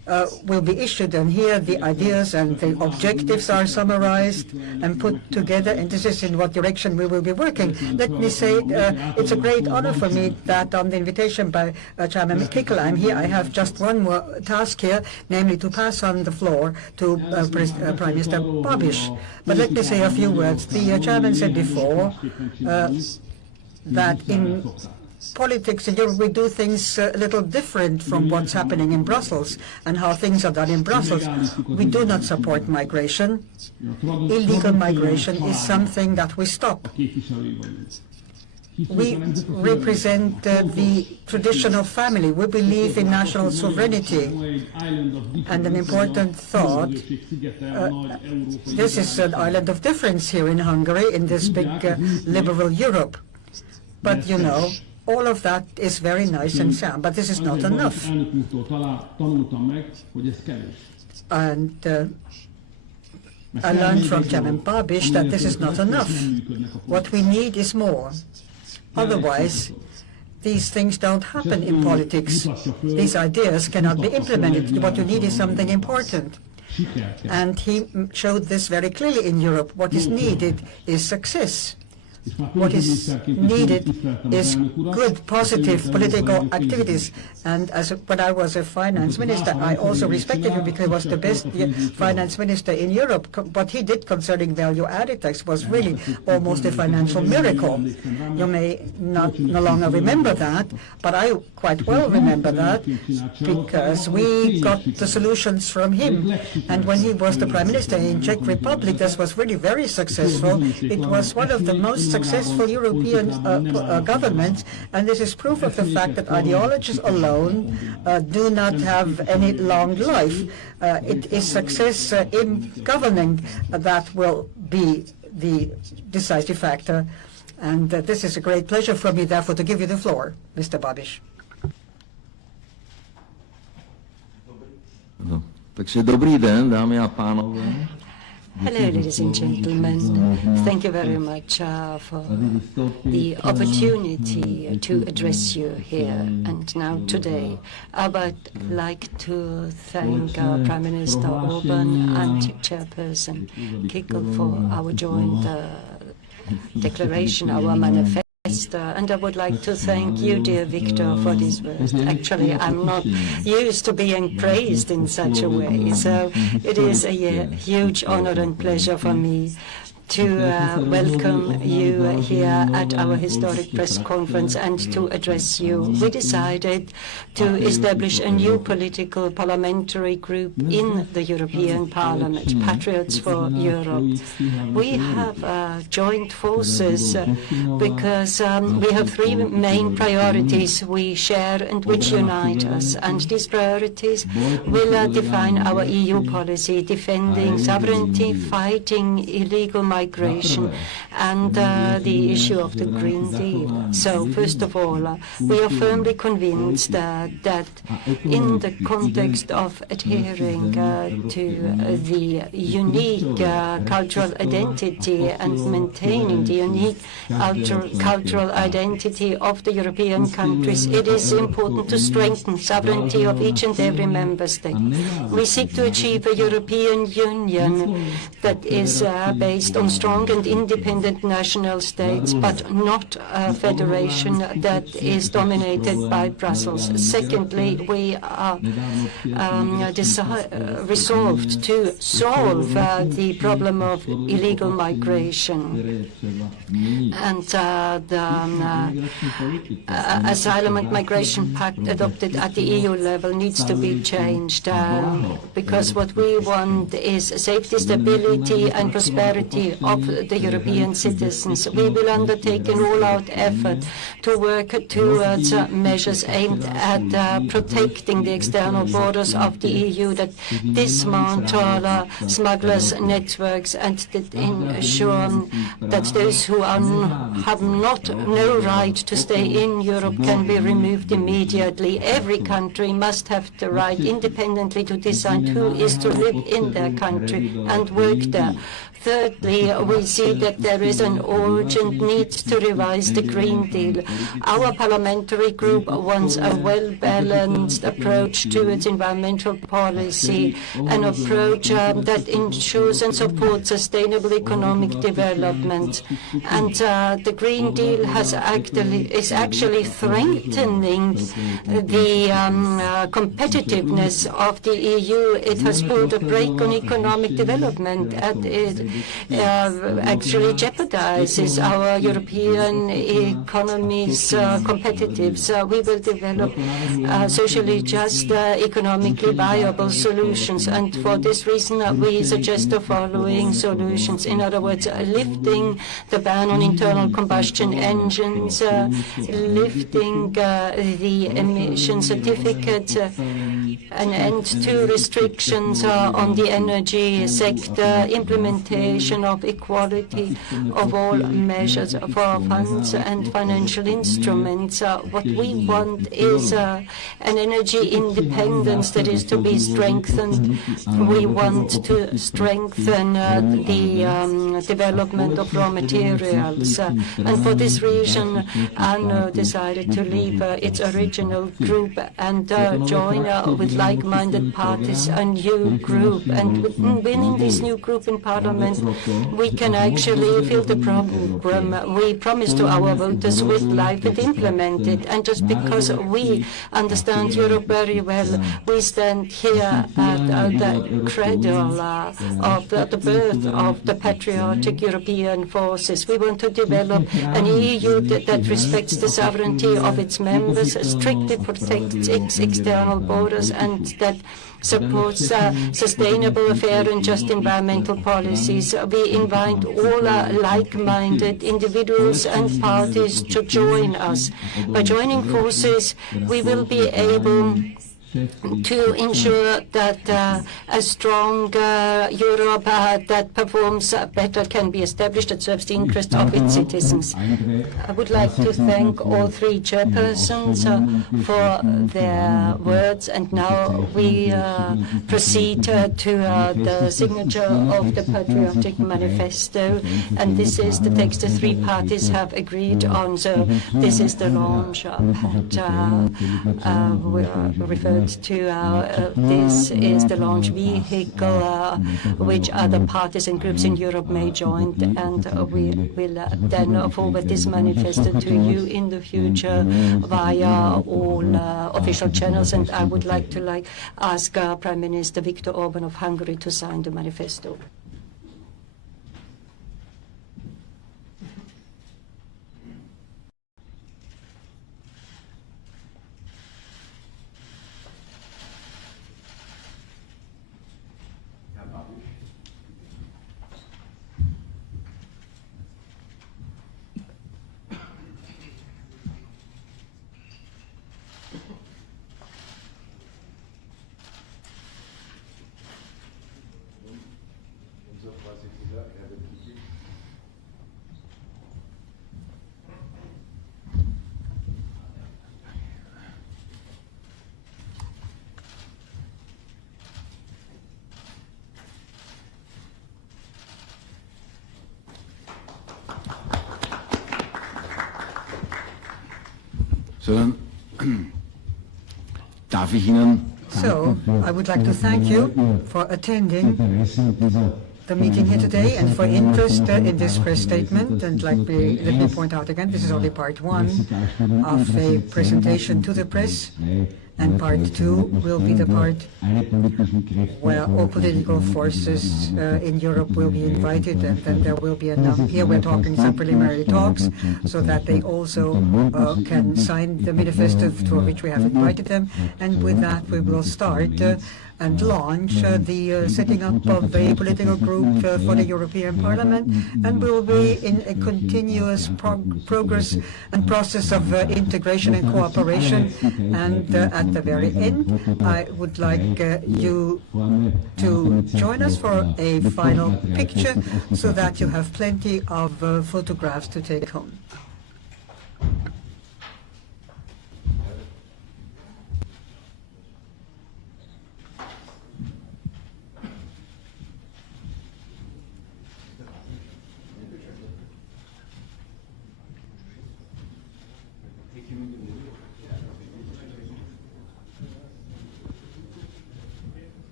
will be issued, and here the ideas and the objectives are summarized and put together, and this is in what direction we will be working. Let me say it's a great honor for me that on the invitation by Chairman Kickl, I'm here. I have just one more task here, namely to pass on the floor to Prime Minister Babis. But let me say a few words. The Chairman said before that in politics in Europe we do things a little different from what's happening in Brussels and how things are done in Brussels. We do not support migration. Illegal migration is something that we stop. We represent the tradition of family. We believe in national sovereignty. And an important thought, this is an island of difference here in Hungary, in this big liberal Europe. But you know, all of that is very nice and sound, but this is not enough. And I learned from Chairman Babis that this is not enough. What we need is more. Otherwise, these things don't happen in politics. These ideas cannot be implemented. What you need is something important. And he showed this very clearly in Europe. What is needed is success. What is needed is good, positive political activities. And when I was a finance minister, I also respected him because he was the best finance minister in Europe. What he did concerning value-added tax was really almost a financial miracle. You may no longer remember that, but I quite well remember that because we got the solutions from him. And when he was the Prime Minister in Czech Republic, this was really very successful. It was one of the most successful European governments, and this is proof of the fact that ideologies alone do not have any long life. It is success in governing that will be the decisive factor. And this is a great pleasure for me, therefore, to give you the floor, Mr. Babis. Takže dobrý den, dámy a pánové. Hello, ladies and gentlemen. Thank you very much for the opportunity to address you here and now today. I would like to thank our Prime Minister Orban and Chairperson Kickl for our joint declaration, our manifesto. And I would like to thank you, dear Victor, for these words. Actually, I'm not used to being praised in such a way, so it is a huge honor and pleasure for me to welcome you here at our historic press conference and to address you. We decided to establish a new political parliamentary group in the European Parliament, Patriots for Europe. We have joined forces because we have three main priorities we share and which unite us. And these priorities will define our EU policy, defending sovereignty, fighting illegal migration, and the issue of the Green Deal. So, first of all, we are firmly convinced that in the context of adhering to the unique cultural identity and maintaining the unique cultural identity of the European countries, it is important to strengthen sovereignty of each and every member state. We seek to achieve a European Union that is based on strong and independent national states, but not a federation that is dominated by Brussels. Secondly, we are resolved to solve the problem of illegal migration. And the Asylum and Migration Pact adopted at the EU level needs to be changed because what we want is safety, stability and prosperity of the European citizens. We will undertake an all-out effort to work towards measures aimed at protecting the external borders of the EU, that dismantle smugglers' networks and that ensure that those who have no right to stay in Europe can be removed immediately. Every country must have the right independently to decide who is to live in their country and work there. Thirdly, Secondly, we see that there is an urgent need to revise the Green Deal. Our parliamentary group wants a well-balanced approach to its environmental policy, an approach that ensures and supports sustainable economic development. And the Green Deal is actually strengthening the competitiveness of the EU. It has put a brake on economic development, and it actually jeopardizes our European economy's competitiveness. We will develop socially just, economically viable solutions, and for this reason we suggest the following solutions. In other words, lifting the ban on internal combustion engines, lifting the emission certificates, an end to restrictions on the energy sector, implementation of equality of all measures for funds and financial instruments. What we want is an energy independence that is to be strengthened. We want to strengthen the development of raw materials. And for this reason, ANO decided to leave its original group and join with like-minded parties a new group. And within this new group in Parliament, we can actually fill the program we promised to our voters with life and implement it. And just because we understand Europe very well, we stand here at the cradle of the birth of the patriotic European forces. We want to develop an EU that respects the sovereignty of its members, strictly protects its external borders, and that supports sustainable, fair and just environmental policies. We invite all like-minded individuals and parties to join us. By joining forces, we will be able to ensure that a strong Europe that performs better can be established and serves the interests of its citizens. I would like to thank all three chairpersons for their words, and now we proceed to the signature of the Patriotic manifesto, and this is the text the three parties have agreed on. So this is the launch we referred to. This is the launch vehicle which other parties and groups in Europe may join, and we will then forward this manifesto to you in the future via all official channels. And I would like to ask Prime Minister Viktor Orban of Hungary to sign the manifesto. So, darf ich Ihnen So, I would like to thank you for attending the meeting here today and for interest in this press statement. And let me point out again, this is only part one of a presentation to the press, and part two will be the part where all political forces in Europe will be invited, and then there will be here we're talking some preliminary talks so that they also can sign the manifesto to which we have invited them. And with that we will start and launch the setting up of a political group for the European Parliament, and we will be in a continuous progress and process of integration and cooperation. And at the very end, I would like you to join us for a final picture so that you have plenty of photographs to take home.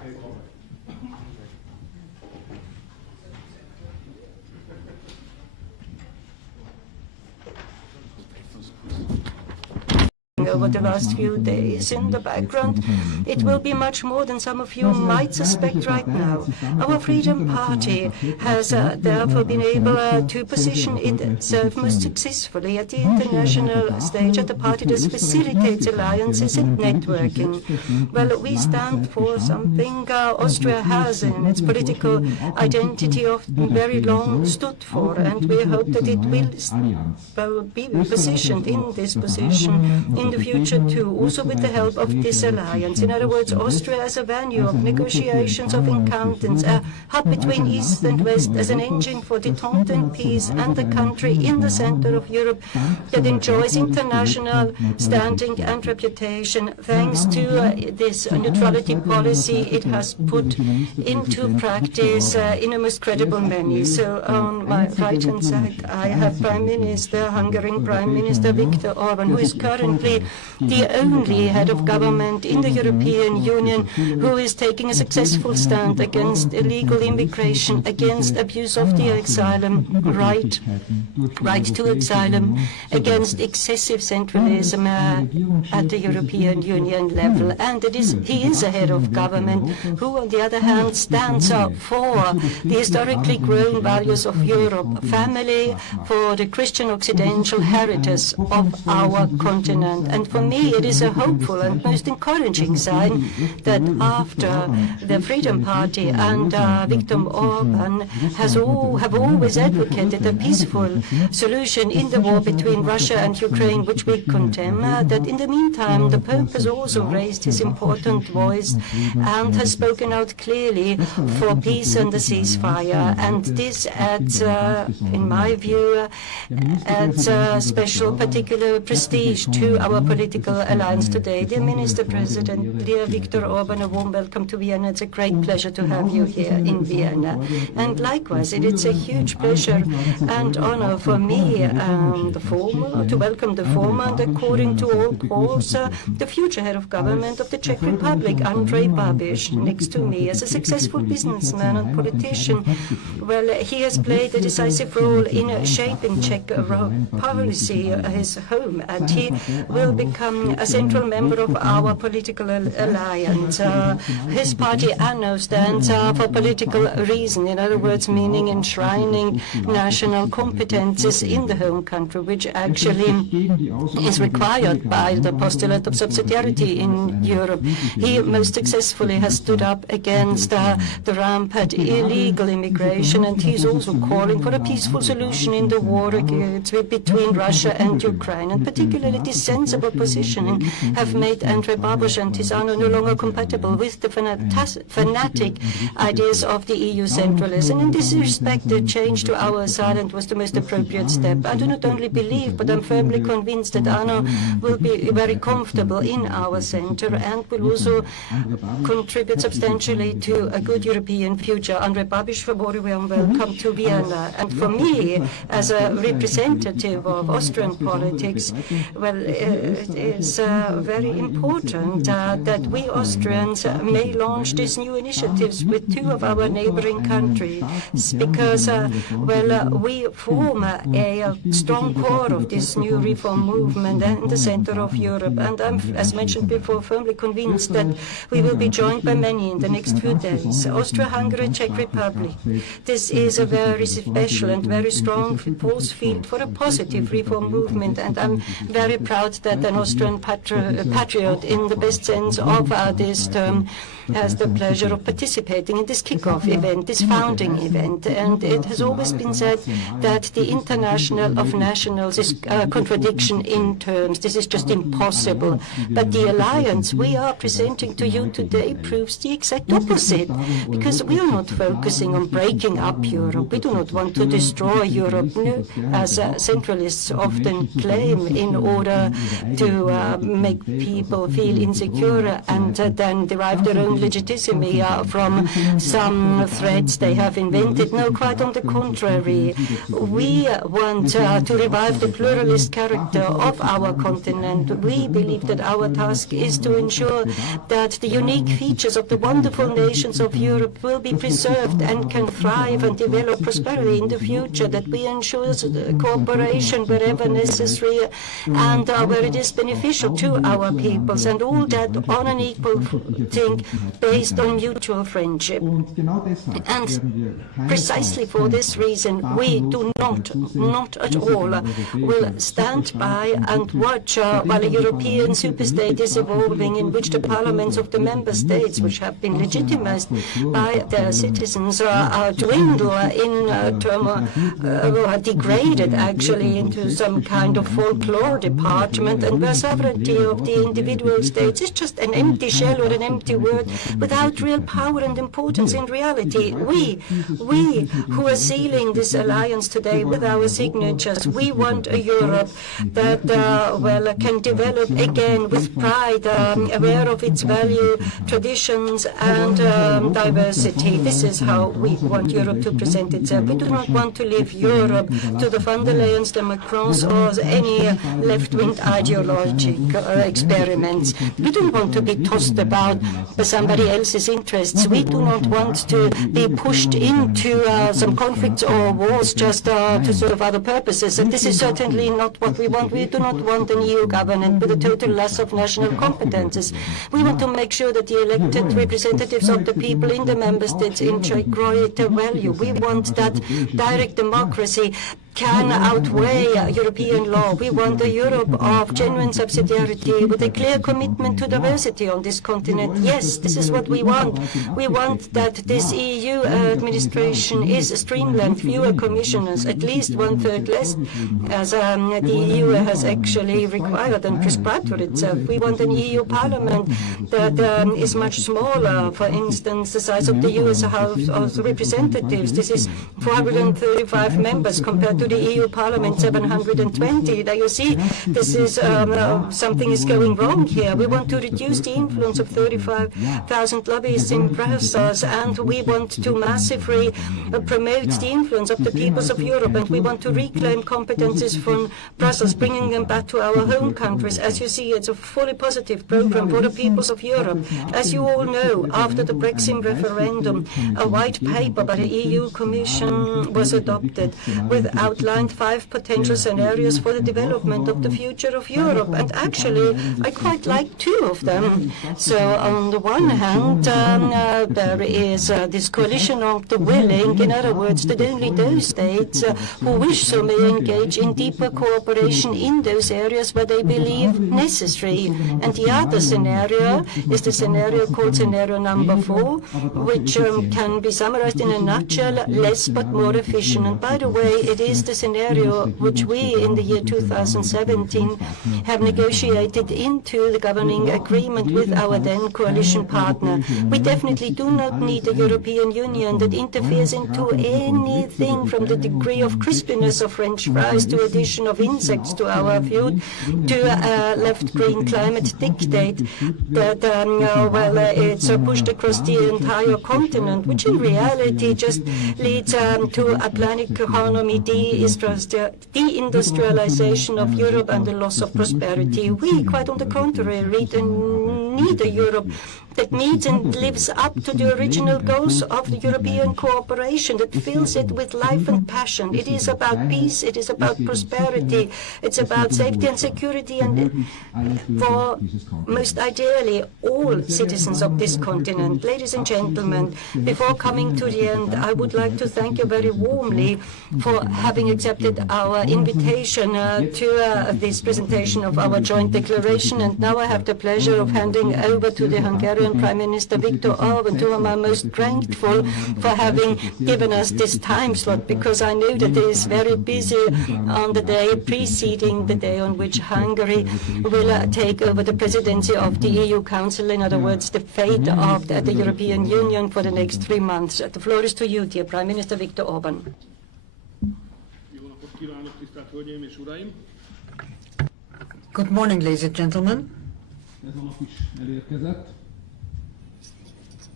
Over the last few days in the background, it will be much more than some of you might suspect right now. Our Freedom Party has therefore been able to position itself most successfully at the international stage as a party that facilitates alliances and networking. Well, we stand for something Austria has in its political identity of very long stood for, and we hope that it will be positioned in this position in the future too, also with the help of this alliance. In other words, Austria as a venue of negotiations, of encounters, a hub between East and West, as an engine for detente and peace, and a country in the center of Europe that enjoys international standing and reputation thanks to this neutrality policy it has put into practice in a most credible manner. So on my right-hand side, I have Prime Minister, Hungarian Prime Minister Viktor Orban, who is currently the only head of government in the European Union who is taking a successful stand against illegal immigration, against abuse of the asylum right to asylum, against excessive centralism at the European Union level. And he is a head of government who, on the other hand, stands up for the historically grown values of Europe, family, for the Christian Occidental heritage of our continent. And for me, it is a hopeful and most encouraging sign that after the Freedom Party and Viktor Orban have always advocated a peaceful solution in the war between Russia and Ukraine, which we condemn, that in the meantime the Pope has also raised his important voice and has spoken out clearly for peace and the ceasefire. And this adds, in my view, adds special particular prestige to our political alliance today. Dear Minister President, dear Viktor Orban, a warm welcome to Vienna. It's a great pleasure to have you here in Vienna. And likewise, it's a huge pleasure and honor for me to welcome the former and, according to all calls, the future head of government of the Czech Republic, Andrej Babis, next to me. As a successful businessman and politician, well, he has played a decisive role in shaping Czech policy, his home, and he will become a central member of our political alliance. His party, ANO, stands for political reason, in other words, meaning enshrining national competences in the home country, which actually is required by the postulate of subsidiarity in Europe. He most successfully has stood up against the rampant illegal immigration, and he is also calling for a peaceful solution in the war between Russia and Ukraine. And particularly this sensible positioning have made Andrej Babis and his ANO no longer compatible with the fanatic ideas of the EU centralists. And in this respect, the change to our side was the most appropriate step. I do not only believe, but I'm firmly convinced that ANO will be very comfortable in our center and will also contribute substantially to a good European future. Andrej Babis, a very warm welcome to Vienna. And for me, as a representative of Austrian politics, well, it is very important that we Austrians may launch these new initiatives with two of our neighboring countries, because, we form a strong core of this new reform movement in the center of Europe. And I'm, as mentioned before, firmly convinced that we will be joined by many in the next few days. Austria, Hungary, Czech Republic. This is a very special and very strong force field for a positive reform movement, and I'm very proud that an Austrian patriot in the best sense of this term has the pleasure of participating in this kick-off event, this founding event. And it has always been said that the international of nationals is a contradiction in terms. This is just impossible. But the alliance we are presenting to you today proves the exact opposite, because we are not focusing on breaking up Europe. We do not want to destroy Europe, as centralists often claim, in order to make people feel insecure and then derive their own legitimacy from some threats they have invented. No, quite on the contrary. We want to revive the pluralist character of our continent. We believe that our task is to ensure that the unique features of the wonderful nations of Europe will be preserved and can thrive and develop prosperity in the future, that we ensure cooperation wherever necessary and where it is beneficial to our peoples, and all that on an equal footing based on mutual friendship. And precisely for this reason, we do not at all, will stand by and watch while a European superstate is evolving, in which the parliaments of the member states, which have been legitimized by their citizens, dwindle in turmoil, are degraded actually into some kind of folklore department, and where sovereignty of the individual states is just an empty shell or an empty word without real power and importance in reality. We who are sealing this alliance today with our signatures, we want a Europe that can develop again with pride, aware of its value, traditions and diversity. This is how we want Europe to present itself. We do not want to leave Europe to the von der Leyens, the Macrons or any left-wing ideological experiments. We don't want to be tossed about by somebody else's interests. We do not want to be pushed into some conflicts or wars just to serve other purposes. And this is certainly not what we want. We do not want an EU government with a total loss of national competences. We want to make sure that the elected representatives of the people in the member states enjoy greater value. We want that direct democracy can outweigh European law. We want a Europe of genuine subsidiarity with a clear commitment to diversity on this continent. Yes, this is what we want. We want that this EU administration is streamlined, fewer commissioners, at least 1/3 less, as the EU has actually required and prescribed for itself. We want an EU parliament that is much smaller, for instance, the size of the US House of Representatives. This is 435 members compared to the EU Parliament 720. Now you see, this is something is going wrong here. We want to reduce the influence of 35,000 lobbyists in Brussels, and we want to massively promote the influence of the peoples of Europe, and we want to reclaim competences from Brussels, bringing them back to our home countries. As you see, it's a fully positive program for the peoples of Europe. As you all know, after the Brexit referendum, a white paper by the EU Commission was adopted with outlined 5 potential scenarios for the development of the future of Europe, and actually I quite like 2 of them. So on the one hand, there is this coalition of the willing, in other words, that only those states who wish so may engage in deeper cooperation in those areas where they believe necessary. And the other scenario is the scenario called scenario number 4, which can be summarized in a nutshell: less but more efficient. And by the way, it is the scenario which we in the year 2017 have negotiated into the governing agreement with our then coalition partner. We definitely do not need a European Union that interferes into anything from the degree of crispiness of French fries to addition of insects to our food to a left-green climate dictate that it's pushed across the entire continent, which in reality just leads to a planet economy deindustrialization of Europe and the loss of prosperity. We, quite on the contrary, need a Europe that meets and lives up to the original goals of the European cooperation, that fills it with life and passion. It is about peace, it is about prosperity, it's about safety and security, and for most ideally all citizens of this continent. Ladies and gentlemen, before coming to the end, I would like to thank you very warmly for having accepted our invitation to this presentation of our joint declaration. And now I have the pleasure of handing over to the Hungarian Prime Minister Viktor Orban, to whom I'm most grateful for having given us this time slot, because I know that he is very busy on the day preceding the day on which Hungary will take over the presidency of the EU Council, in other words, the fate of the European Union for the next 3 months. The floor is to you, dear Prime Minister Viktor Orban. Good morning, ladies and gentlemen. Ez a nap is elérkezett.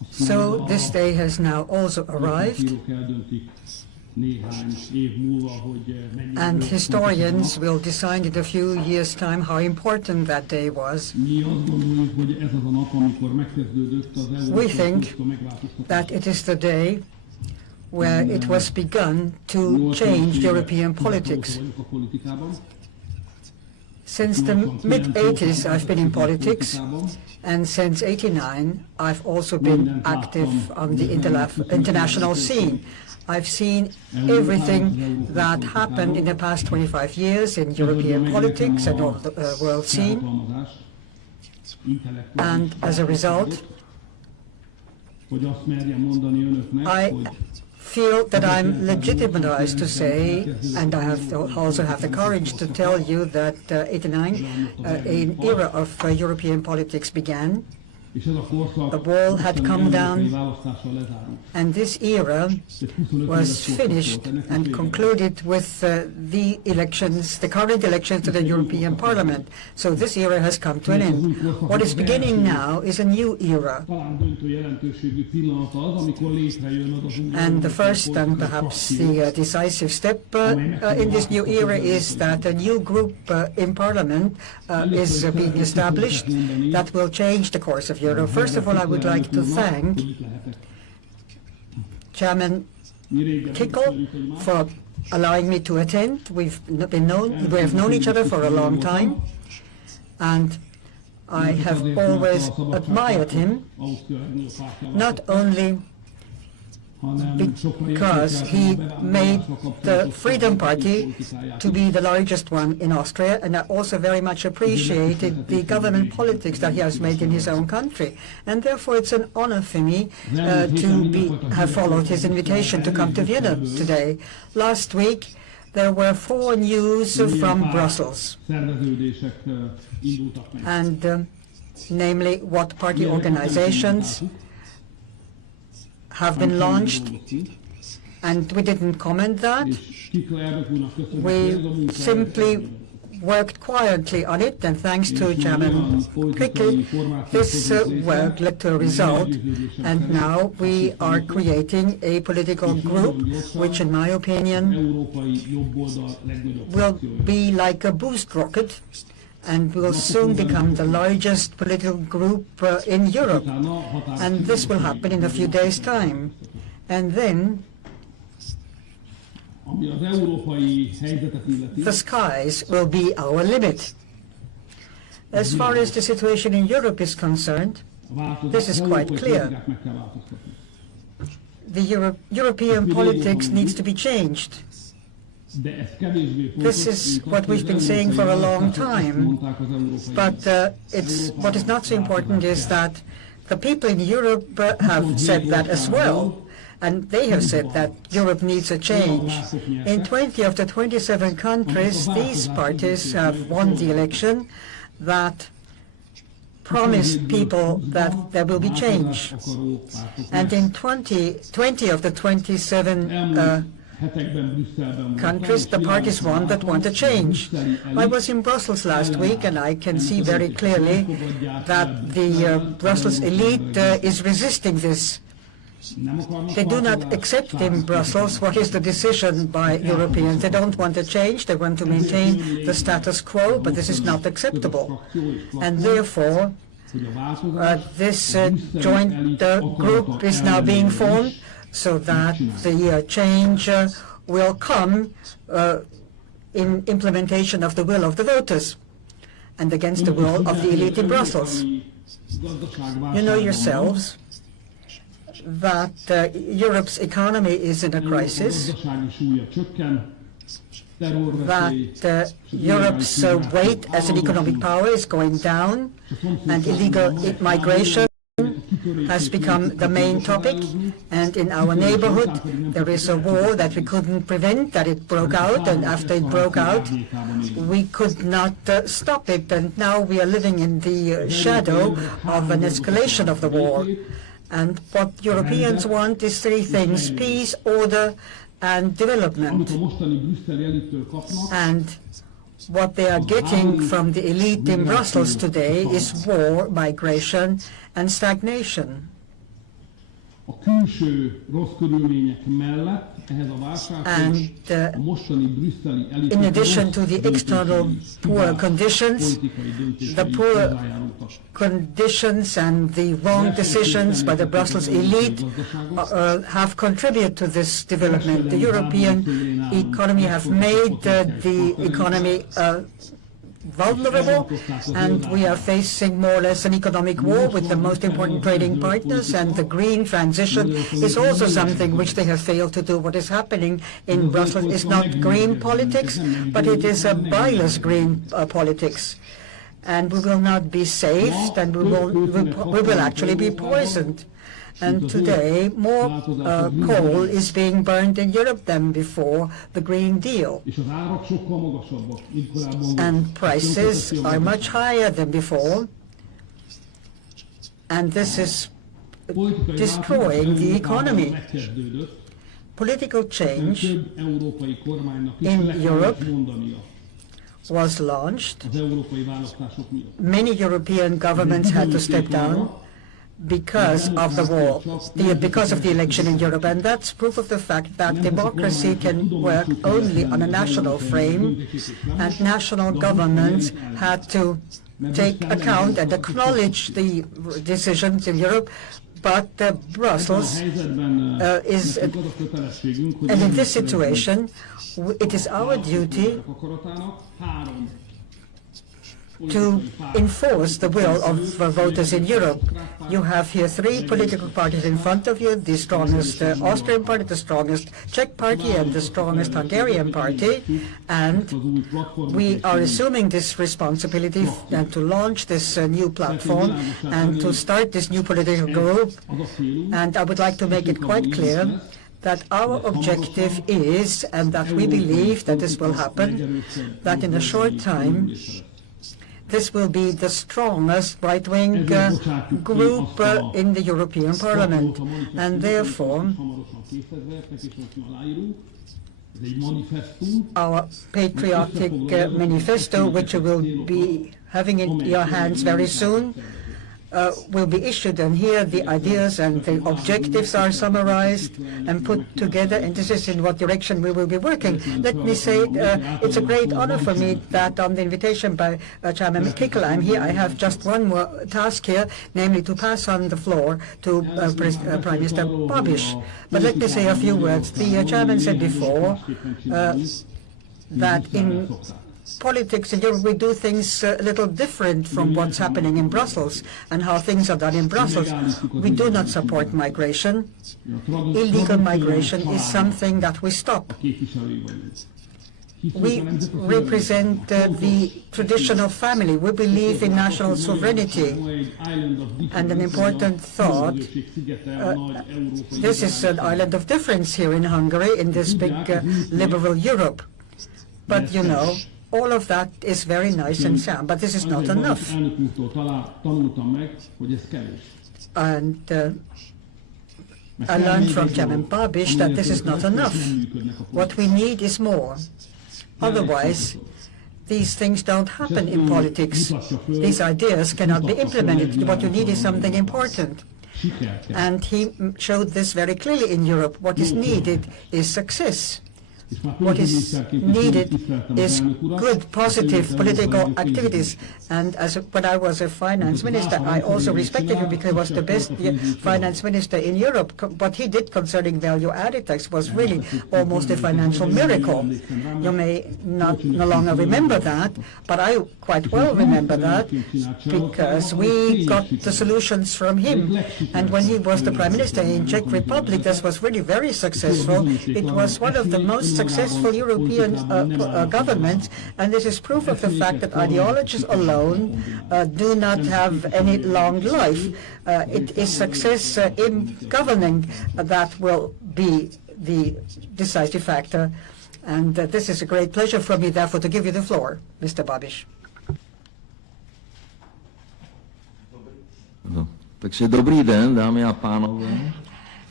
So this day has now also arrived, and historians will decide in a few years' time how important that day was. We think that it is the day where it was begun to change European politics. Since the mid-80s I've been in politics, and since '89 I've also been active on the international scene. I've seen everything that happened in the past 25 years in European politics and on the world scene, and as a result, I feel that I'm legitimized to say, and I also have the courage to tell you that '89, an era of European politics began. The wall had come down, and this era was finished and concluded with the elections, the current elections to the European Parliament. So this era has come to an end. What is beginning now is a new era. And the first and perhaps the decisive step in this new era is that a new group in Parliament is being established that will change the course of Europe. First of all, I would like to thank Chairman Kickl for allowing me to attend. We have known each other for a long time, and I have always admired him, not only because he made the Freedom Party to be the largest one in Austria, and I also very much appreciated the government politics that he has made in his own country. And therefore it's an honor for me to have followed his invitation to come to Vienna today. Last week there were 4 news from Brussels, and namely what party organizations have been launched, and we didn't comment that. We simply worked quietly on it, and thanks to Chairman Kickl, this work led to a result, and now we are creating a political group which, in my opinion, will be like a boost rocket and will soon become the largest political group in Europe. And this will happen in a few days' time. And then the skies will be our limit. As far as the situation in Europe is concerned, this is quite clear. The European politics needs to be changed. This is what we've been saying for a long time, but what is not so important is that the people in Europe have said that as well, and they have said that Europe needs a change. In 20 of the 27 countries, these parties have won the election that promised people that there will be change. And in 20 of the 27 countries, the parties won that want a change. I was in Brussels last week, and I can see very clearly that the Brussels elite is resisting this. They do not accept in Brussels what is the decision by Europeans. They don't want a change, they want to maintain the status quo, but this is not acceptable. And therefore, this joint group is now being formed, so that the change will come in implementation of the will of the voters and against the will of the elite in Brussels. You know yourselves that Europe's economy is in a crisis, that Europe's weight as an economic power is going down, and illegal migration has become the main topic, and in our neighborhood there is a war that we couldn't prevent, that it broke out, and after it broke out we could not stop it, and now we are living in the shadow of an escalation of the war. And what Europeans want is 3 things: peace, order and development. And what they are getting from the elite in Brussels today is war, migration and stagnation. A külső rossz körülmények mellett ehhez a válsághoz a mostani brüsszeli elit in addition to the external poor conditions, the poor conditions and the wrong decisions by the Brussels elite have contributed to this development. The European economy have made the economy vulnerable, and we are facing more or less an economic war with the most important trading partners, and the green transition is also something which they have failed to do. What is happening in Brussels is not green politics, but it is a biased green politics. And we will not be saved, and we will actually be poisoned. And today, more coal is being burned in Europe than before the Green Deal. And prices are much higher than before. And this is destroying the economy. Political change in Europe was launched. Many European governments had to step down because of the war, because of the election in Europe, and that's proof of the fact that democracy can work only on a national frame, and national governments had to take account and acknowledge the decisions in Europe, but Brussels is, and in this situation, it is our duty to enforce the will of voters in Europe. You have here three political parties in front of you, the strongest Austrian party, the strongest Czech party, and the strongest Hungarian party, and we are assuming this responsibility to launch this new platform and to start this new political group. And I would like to make it quite clear that our objective is, and that we believe that this will happen, that in a short time this will be the strongest right-wing group in the European Parliament. And therefore, our patriotic manifesto, which you will be having in your hands very soon, will be issued, and here the ideas and the objectives are summarized and put together, and this is in what direction we will be working. Let me say it's a great honor for me that on the invitation by Chairman Kickl, I'm here. I have just one more task here, namely to pass on the floor to Prime Minister Babis. But let me say a few words. The Chairman said before that in politics in Europe we do things a little different from what's happening in Brussels and how things are done in Brussels. We do not support migration. Illegal migration is something that we stop. We represent the tradition of family. We believe in national sovereignty. And an important thought, this is an island of difference here in Hungary, in this big liberal Europe. But you know, all of that is very nice and sound, but this is not enough. And I learned from Chairman Babis that this is not enough. What we need is more. Otherwise, these things don't happen in politics. These ideas cannot be implemented. What you need is something important. And he showed this very clearly in Europe. What is needed is success. What is needed is good, positive political activities. And when I was a finance minister, I also respected him because he was the best finance minister in Europe. What he did concerning value-added tax was really almost a financial miracle. You may no longer remember that, but I quite well remember that because we got the solutions from him. And when he was the prime minister in Czech Republic, this was really very successful. It was one of the most successful European governments, and this is proof of the fact that ideologies alone do not have any long life. It is success in governing that will be the decisive factor. And this is a great pleasure for me, therefore, to give you the floor, Mr. Babis. No, takže dobrý den, dámy a pánové.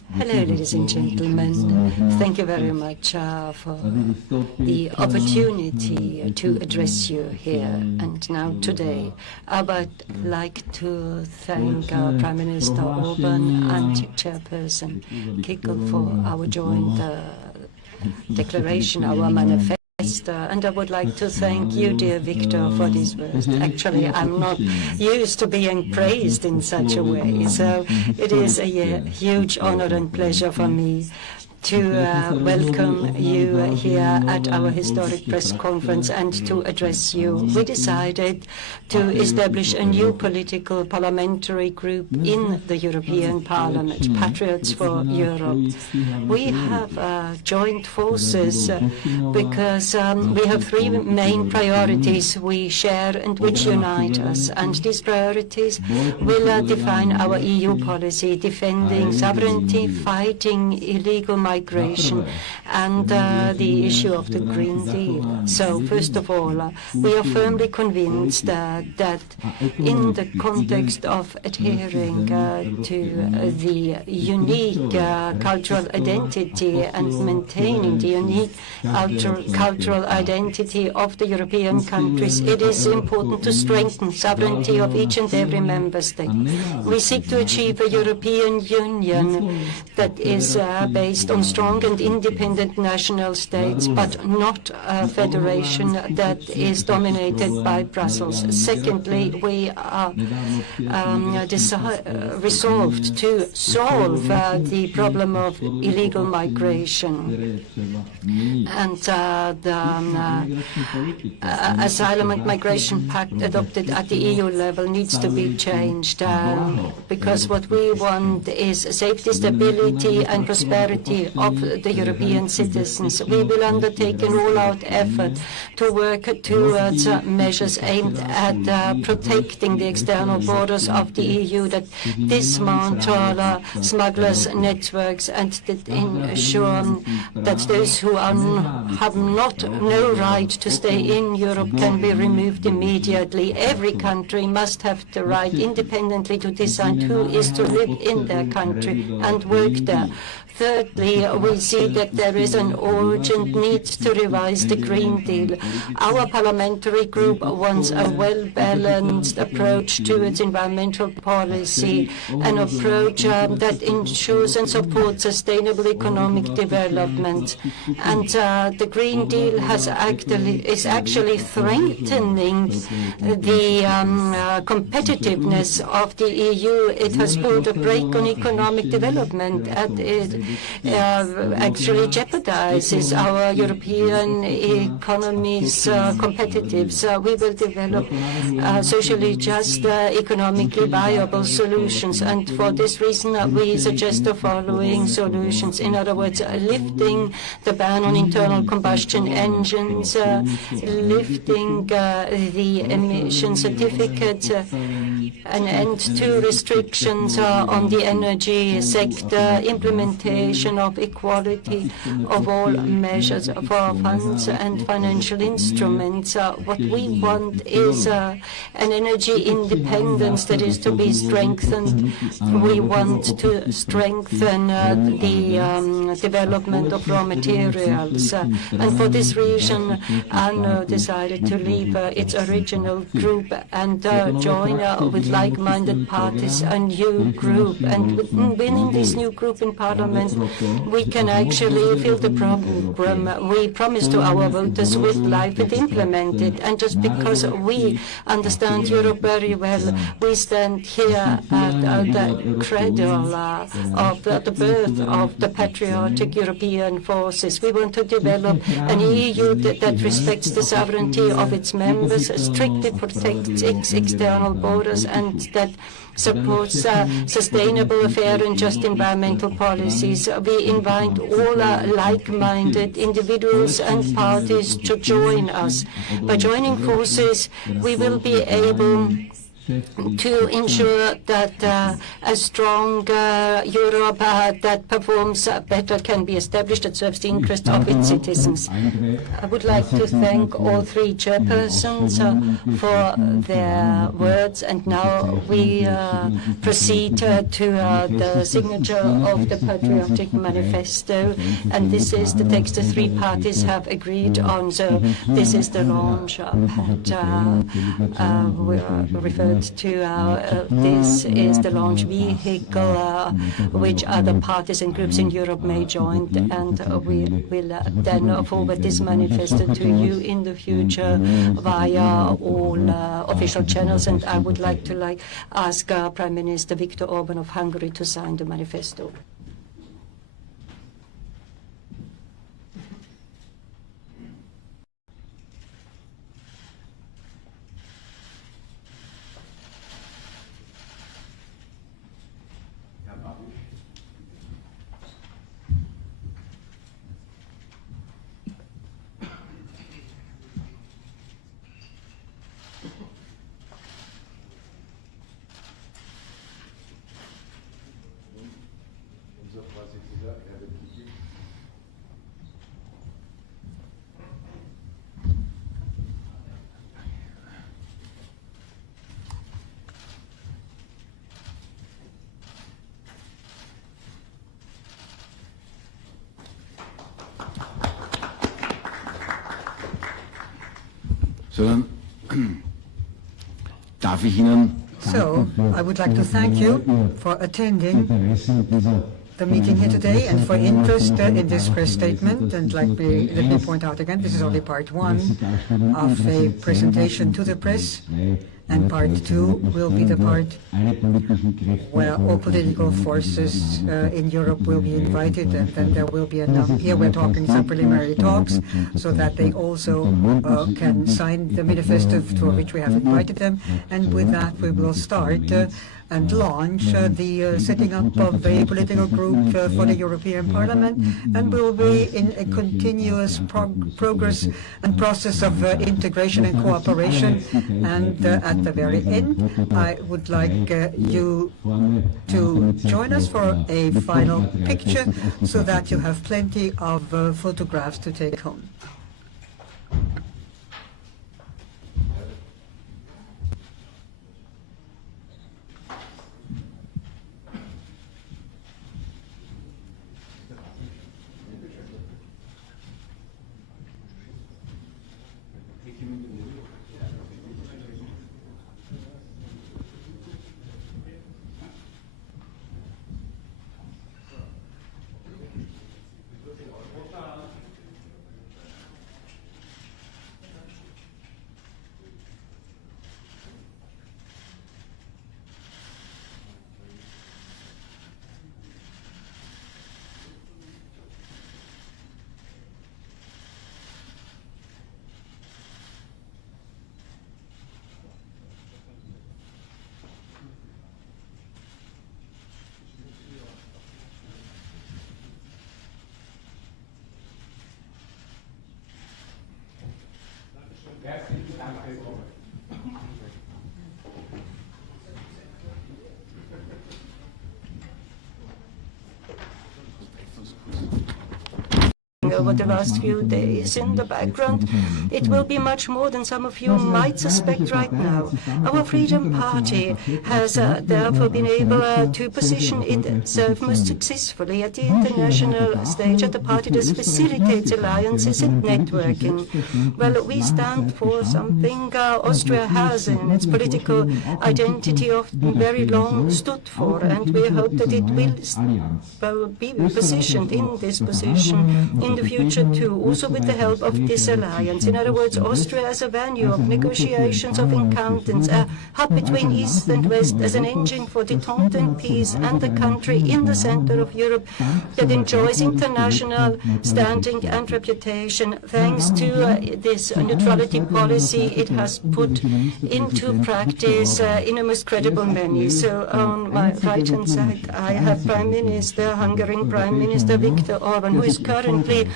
Hello, ladies and gentlemen. Thank you very much for the opportunity to address you here and now today. I would like to thank our Prime Minister Orban and Chairperson Kickl for our joint declaration, our manifesto. And I would like to thank you, dear Victor, for these words. Actually, I'm not used to being praised in such a way, so it is a huge honor and pleasure for me to welcome you here at our historic press conference and to address you. We decided to establish a new political parliamentary group in the European Parliament, Patriots for Europe. We have joined forces because we have three main priorities we share and which unite us. And these priorities will define our EU policy, defending sovereignty, fighting illegal migration, and the issue of the Green Deal. So, first of all, we are firmly convinced that in the context of adhering to the unique cultural identity and maintaining the unique cultural identity of the European countries, it is important to strengthen sovereignty of each and every member state. We seek to achieve a European Union that is based on strong and independent national states, but not a federation that is dominated by Brussels. Secondly, we are resolved to solve the problem of illegal migration. And the Asylum and Migration Pact adopted at the EU level needs to be changed because what we want is safety, stability and prosperity of the European citizens. We will undertake an all-out effort to work towards measures aimed at protecting the external borders of the EU, that dismantle smugglers' networks and that ensure that those who have no right to stay in Europe can be removed immediately. Every country must have the right independently to decide who is to live in their country and work there. Thirdly, we see that there is an urgent need to revise the Green Deal. Our parliamentary group wants a well-balanced approach to its environmental policy, an approach that ensures and supports sustainable economic development. And the Green Deal is actually strengthening the competitiveness of the EU. It has put a brake on economic development, and it actually jeopardizes our European economy's competitiveness. We will develop socially just, economically viable solutions, and for this reason we suggest the following solutions. In other words, lifting the ban on internal combustion engines, lifting the emission certificate, an end to restrictions on the energy sector, implementation of equality of all measures for funds and financial instruments. What we want is an energy independence that is to be strengthened. We want to strengthen the development of raw materials. And for this reason, ANO decided to leave its original group and join with like-minded parties a new group. And within this new group in Parliament, we can actually feel the program we promised to our voters with life and implement it. And just because we understand Europe very well, we stand here at the cradle of the birth of the patriotic European forces. We want to develop an EU that respects the sovereignty of its members, strictly protects its external borders, and that supports sustainable, fair and just environmental policies. We invite all like-minded individuals and parties to join us. By joining forces, we will be able to ensure that a strong Europe that performs better can be established, that serves the interest of its citizens. I would like to thank all three chairpersons for their words, and now we proceed to the signature of the Patriotic manifesto, and this is the text the three parties have agreed on. So this is the launch, and we referred to this is the launch vehicle which other parties and groups in Europe may join, and we will then forward this manifesto to you in the future via all official channels. And I would like to ask Prime Minister Viktor Orban of Hungary to sign the manifesto. So, I would like to thank you for attending the meeting here today and for interest in this press statement. And let me point out again, this is only part one of a presentation to the press, and part two will be the part where all political forces in Europe will be invited, and then there will be here we're talking some preliminary talks so that they also can sign the manifesto for which we have invited them. And with that we will start and launch the setting up of a political group for the European Parliament, and will be in a continuous progress and process of integration and cooperation. And at the very end, I would like you to join us for a final picture so that you have plenty of photographs to take home. Over the last few days in the background, it will be much more than some of you might suspect right now. Our Freedom Party has therefore been able to position itself most successfully at the international stage as a party that facilitates alliances and networking. Well, we stand for something Austria has in its political identity often very long stood for, and we hope that it will be positioned in this position in the future too, also with the help of this alliance. In other words, Austria as a venue of negotiations, of encounters, a hub between East and West, as an engine for detente and peace, and a country in the center of Europe that enjoys international standing and reputation. Thanks to this neutrality policy, it has put into practice in a most credible manner. So on my right-hand side, I have Hungarian Prime Minister Viktor Orban, who is currently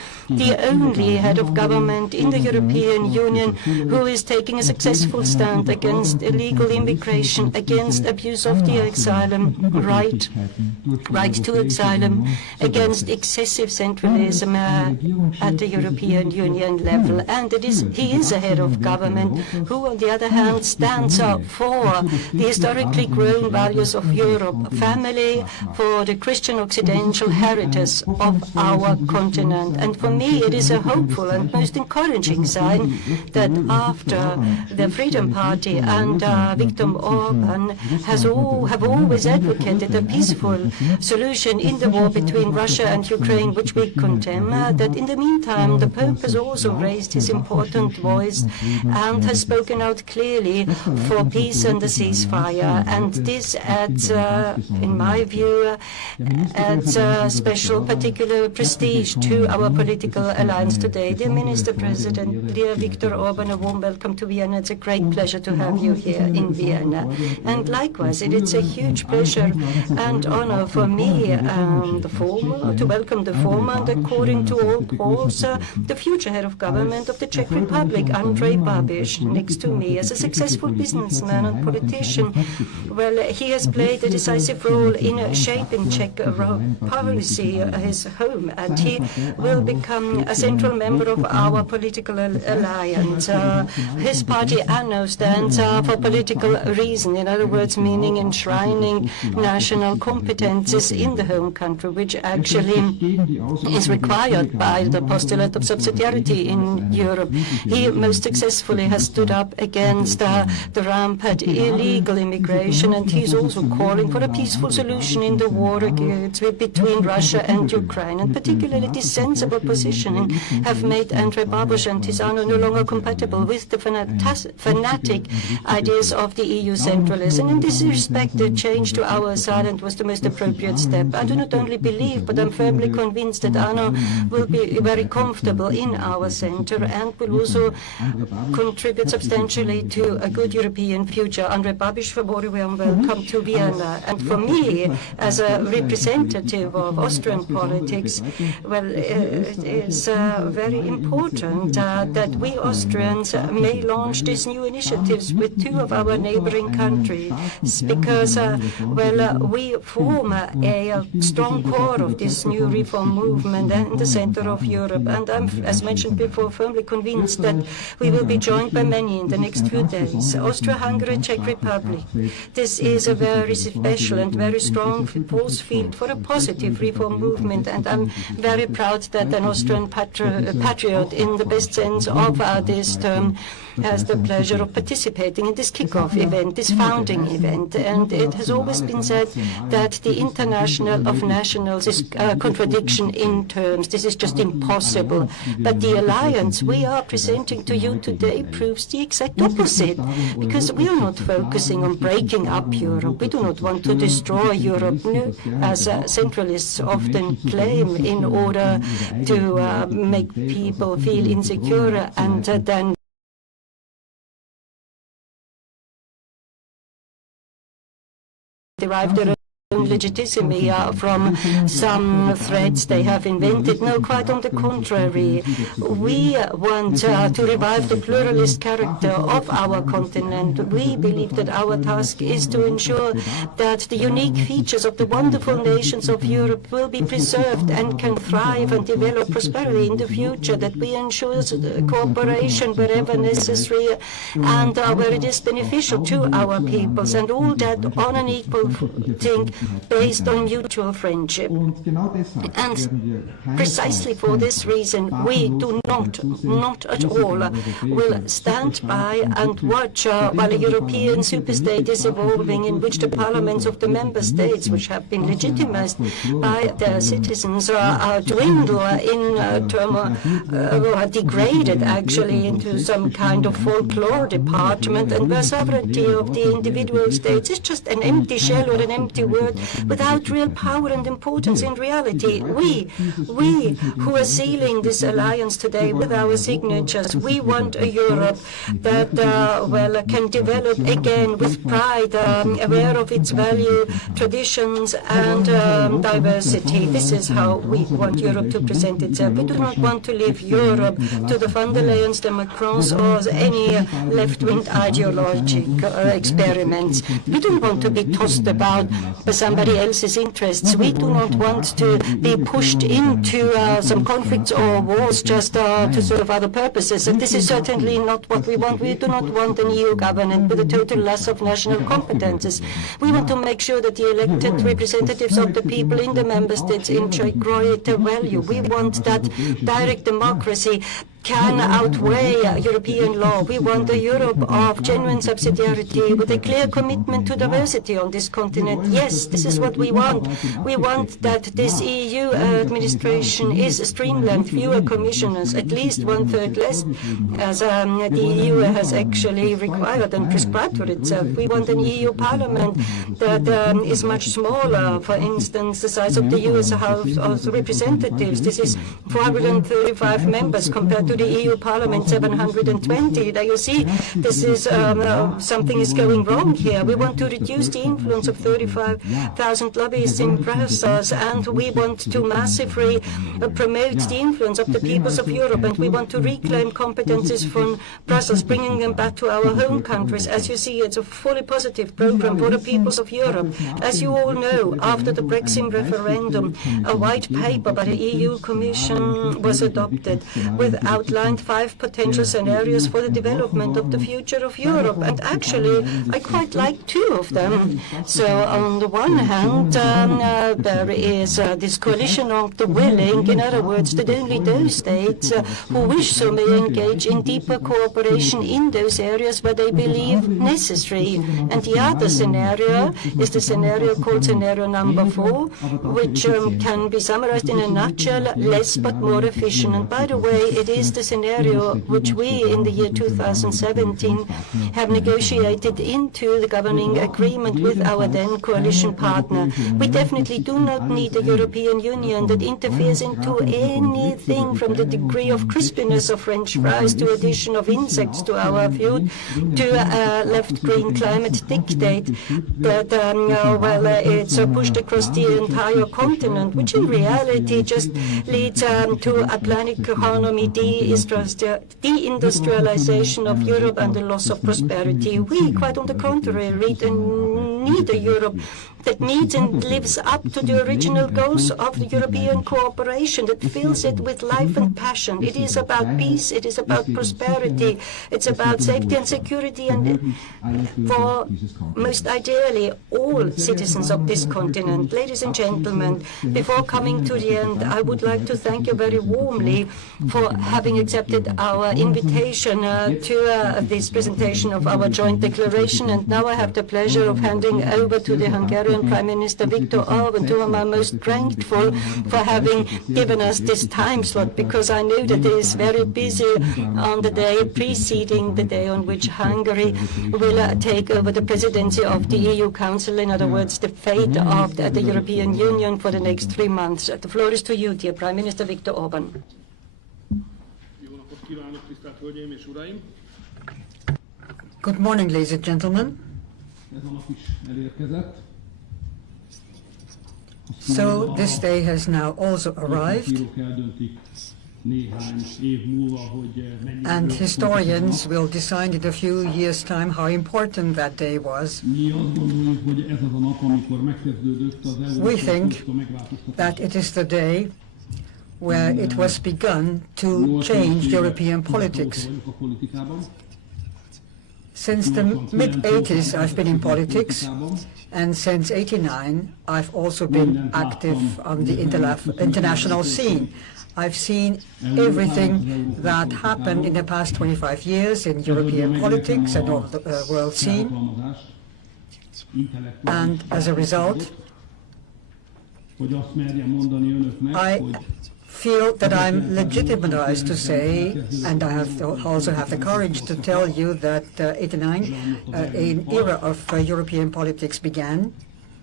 the only head of government in the European Union who is taking a successful stand against illegal immigration, against abuse of the asylum right to asylum, against excessive centralism at the European Union level. And he is a head of government who, on the other hand, stands up for the historically grown values of Europe, family, for the Christian Occidental heritage of our continent. And for me, it is a hopeful and most encouraging sign that after the Freedom Party and Viktor Orban have always advocated a peaceful solution in the war between Russia and Ukraine, which we condemn, that in the meantime the Pope has also raised his important voice and has spoken out clearly for peace and a ceasefire. And this adds, in my view, adds special particular prestige to our political alliance today. Dear Minister President, dear Viktor Orban, a warm welcome to Vienna. It's a great pleasure to have you here in Vienna. And likewise, it's a huge pleasure and honor for me to welcome the former and, according to all polls, the future head of government of the Czech Republic, Andrej Babis, next to me. As a successful businessman and politician, well, he has played a decisive role in shaping Czech policy, his home, and he will become a central member of our political alliance. His party, ANO, stands for political reason, in other words, meaning enshrining national competences in the home country, which actually is required by the postulate of subsidiarity in Europe. He most successfully has stood up against the rampant illegal immigration, and he is also calling for a peaceful solution in the war between Russia and Ukraine. And particularly this sensible positioning have made Andrej Babis and his ANO no longer compatible with the fanatic ideas of the EU centralists. And in this respect, the change to our asylum was the most appropriate step. I do not only believe, but I'm firmly convinced that ANO will be very comfortable in our center and will also contribute substantially to a good European future. Andrej Babis, a very warm welcome to Vienna. And for me, as a representative of Austrian politics, well, it is very important that we Austrians may launch these new initiatives with two of our neighboring countries, because, well, we form a strong core of this new reform movement in the center of Europe. And I'm, as mentioned before, firmly convinced that we will be joined by many in the next few days. Austria-Hungary, Czech Republic. This is a very special and very strong force field for a positive reform movement, and I'm very proud that an Austrian patriot in the best sense of this term has the pleasure of participating in this kick-off event, this founding event. And it has always been said that the International of Nationals is a contradiction in terms. This is just impossible. But the alliance we are presenting to you today proves the exact opposite, because we are not focusing on breaking up Europe. We do not want to destroy Europe, as centralists often claim, in order to make people feel insecure and then derive their own legitimacy from some threats they have invented. No, quite on the contrary. We want to revive the pluralist character of our continent. We believe that our task is to ensure that the unique features of the wonderful nations of Europe will be preserved and can thrive and develop prosperity in the future, that we ensure cooperation wherever necessary and where it is beneficial to our peoples, and all that on an equal footing based on mutual friendship. And precisely for this reason, we do not at all will stand by and watch while a European superstate is evolving, in which the parliaments of the member states, which have been legitimized by their citizens, dwindle in are degraded actually into some kind of folklore department, and where sovereignty of the individual states is just an empty shell or an empty word without real power and importance in reality. We who are sealing this alliance today with our signatures, we want a Europe that can develop again with pride, aware of its value, traditions and diversity. This is how we want Europe to present itself. We do not want to leave Europe to the von der Leyens, the Macrons or any left-wing ideological experiments. We don't want to be tossed about by somebody else's interests. We do not want to be pushed into some conflicts or wars just to serve other purposes. And this is certainly not what we want. We do not want an EU government with a total loss of national competences. We want to make sure that the elected representatives of the people in the member states enjoy greater value. We want that direct democracy can outweigh European law. We want a Europe of genuine subsidiarity with a clear commitment to diversity on this continent. Yes, this is what we want. We want that this EU administration is streamlined, fewer commissioners, at least 1/3 less, as the EU has actually required and prescribed for itself. We want an EU parliament that is much smaller. For instance, the size of the US House of Representatives. This is 435 members compared to the EU Parliament 720. Now you see, this is something is going wrong here. We want to reduce the influence of 35,000 lobbyists in Brussels, and we want to massively promote the influence of the peoples of Europe, and we want to reclaim competences from Brussels, bringing them back to our home countries. As you see, it's a fully positive program for the peoples of Europe. As you all know, after the Brexit referendum, a white paper by the EU Commission was adopted with outlined 5 potential scenarios for the development of the future of Europe. And actually, I quite like 2 of them. So on the one hand, there is this coalition of the willing, in other words, that only those states who wish so may engage in deeper cooperation in those areas where they believe necessary. And the other scenario is the scenario called scenario number 4, which can be summarized in a nutshell: less but more efficient. And by the way, it is the scenario which we in the year 2017 have negotiated into the governing agreement with our then coalition partner. We definitely do not need a European Union that interferes into anything from the degree of crispiness of French fries to addition of insects to our food to a left-green climate dictate that it's pushed across the entire continent, which in reality just leads to a planned economy, deindustrialization of Europe and the loss of prosperity. We, quite on the contrary, need a Europe that needs and lives up to the original goals of the European cooperation, that fills it with life and passion. It is about peace, it is about prosperity, it's about safety and security, and for most ideally all citizens of this continent. Ladies and gentlemen, before coming to the end, I would like to thank you very warmly for having accepted our invitation to this presentation of our joint declaration. And now I have the pleasure of handing over to the Hungarian Prime Minister Viktor Orban, to whom I'm most grateful for having given us this time slot, because I know that he is very busy on the day preceding the day on which Hungary will take over the presidency of the EU Council, in other words, the fate of the European Union for the next 3 months. The floor is to you, dear Prime Minister Viktor Orban. Good morning, ladies and gentlemen. So this day has now also arrived, and historians will decide in a few years' time how important that day was. We think that it is the day where it was begun to change European politics. Since the mid-80s, I've been in politics, and since '89, I've also been active on the international scene. I've seen everything that happened in the past 25 years in European politics and on the world scene. And as a result, I feel that I'm legitimized to say, and I also have the courage to tell you that '89, an era of European politics began.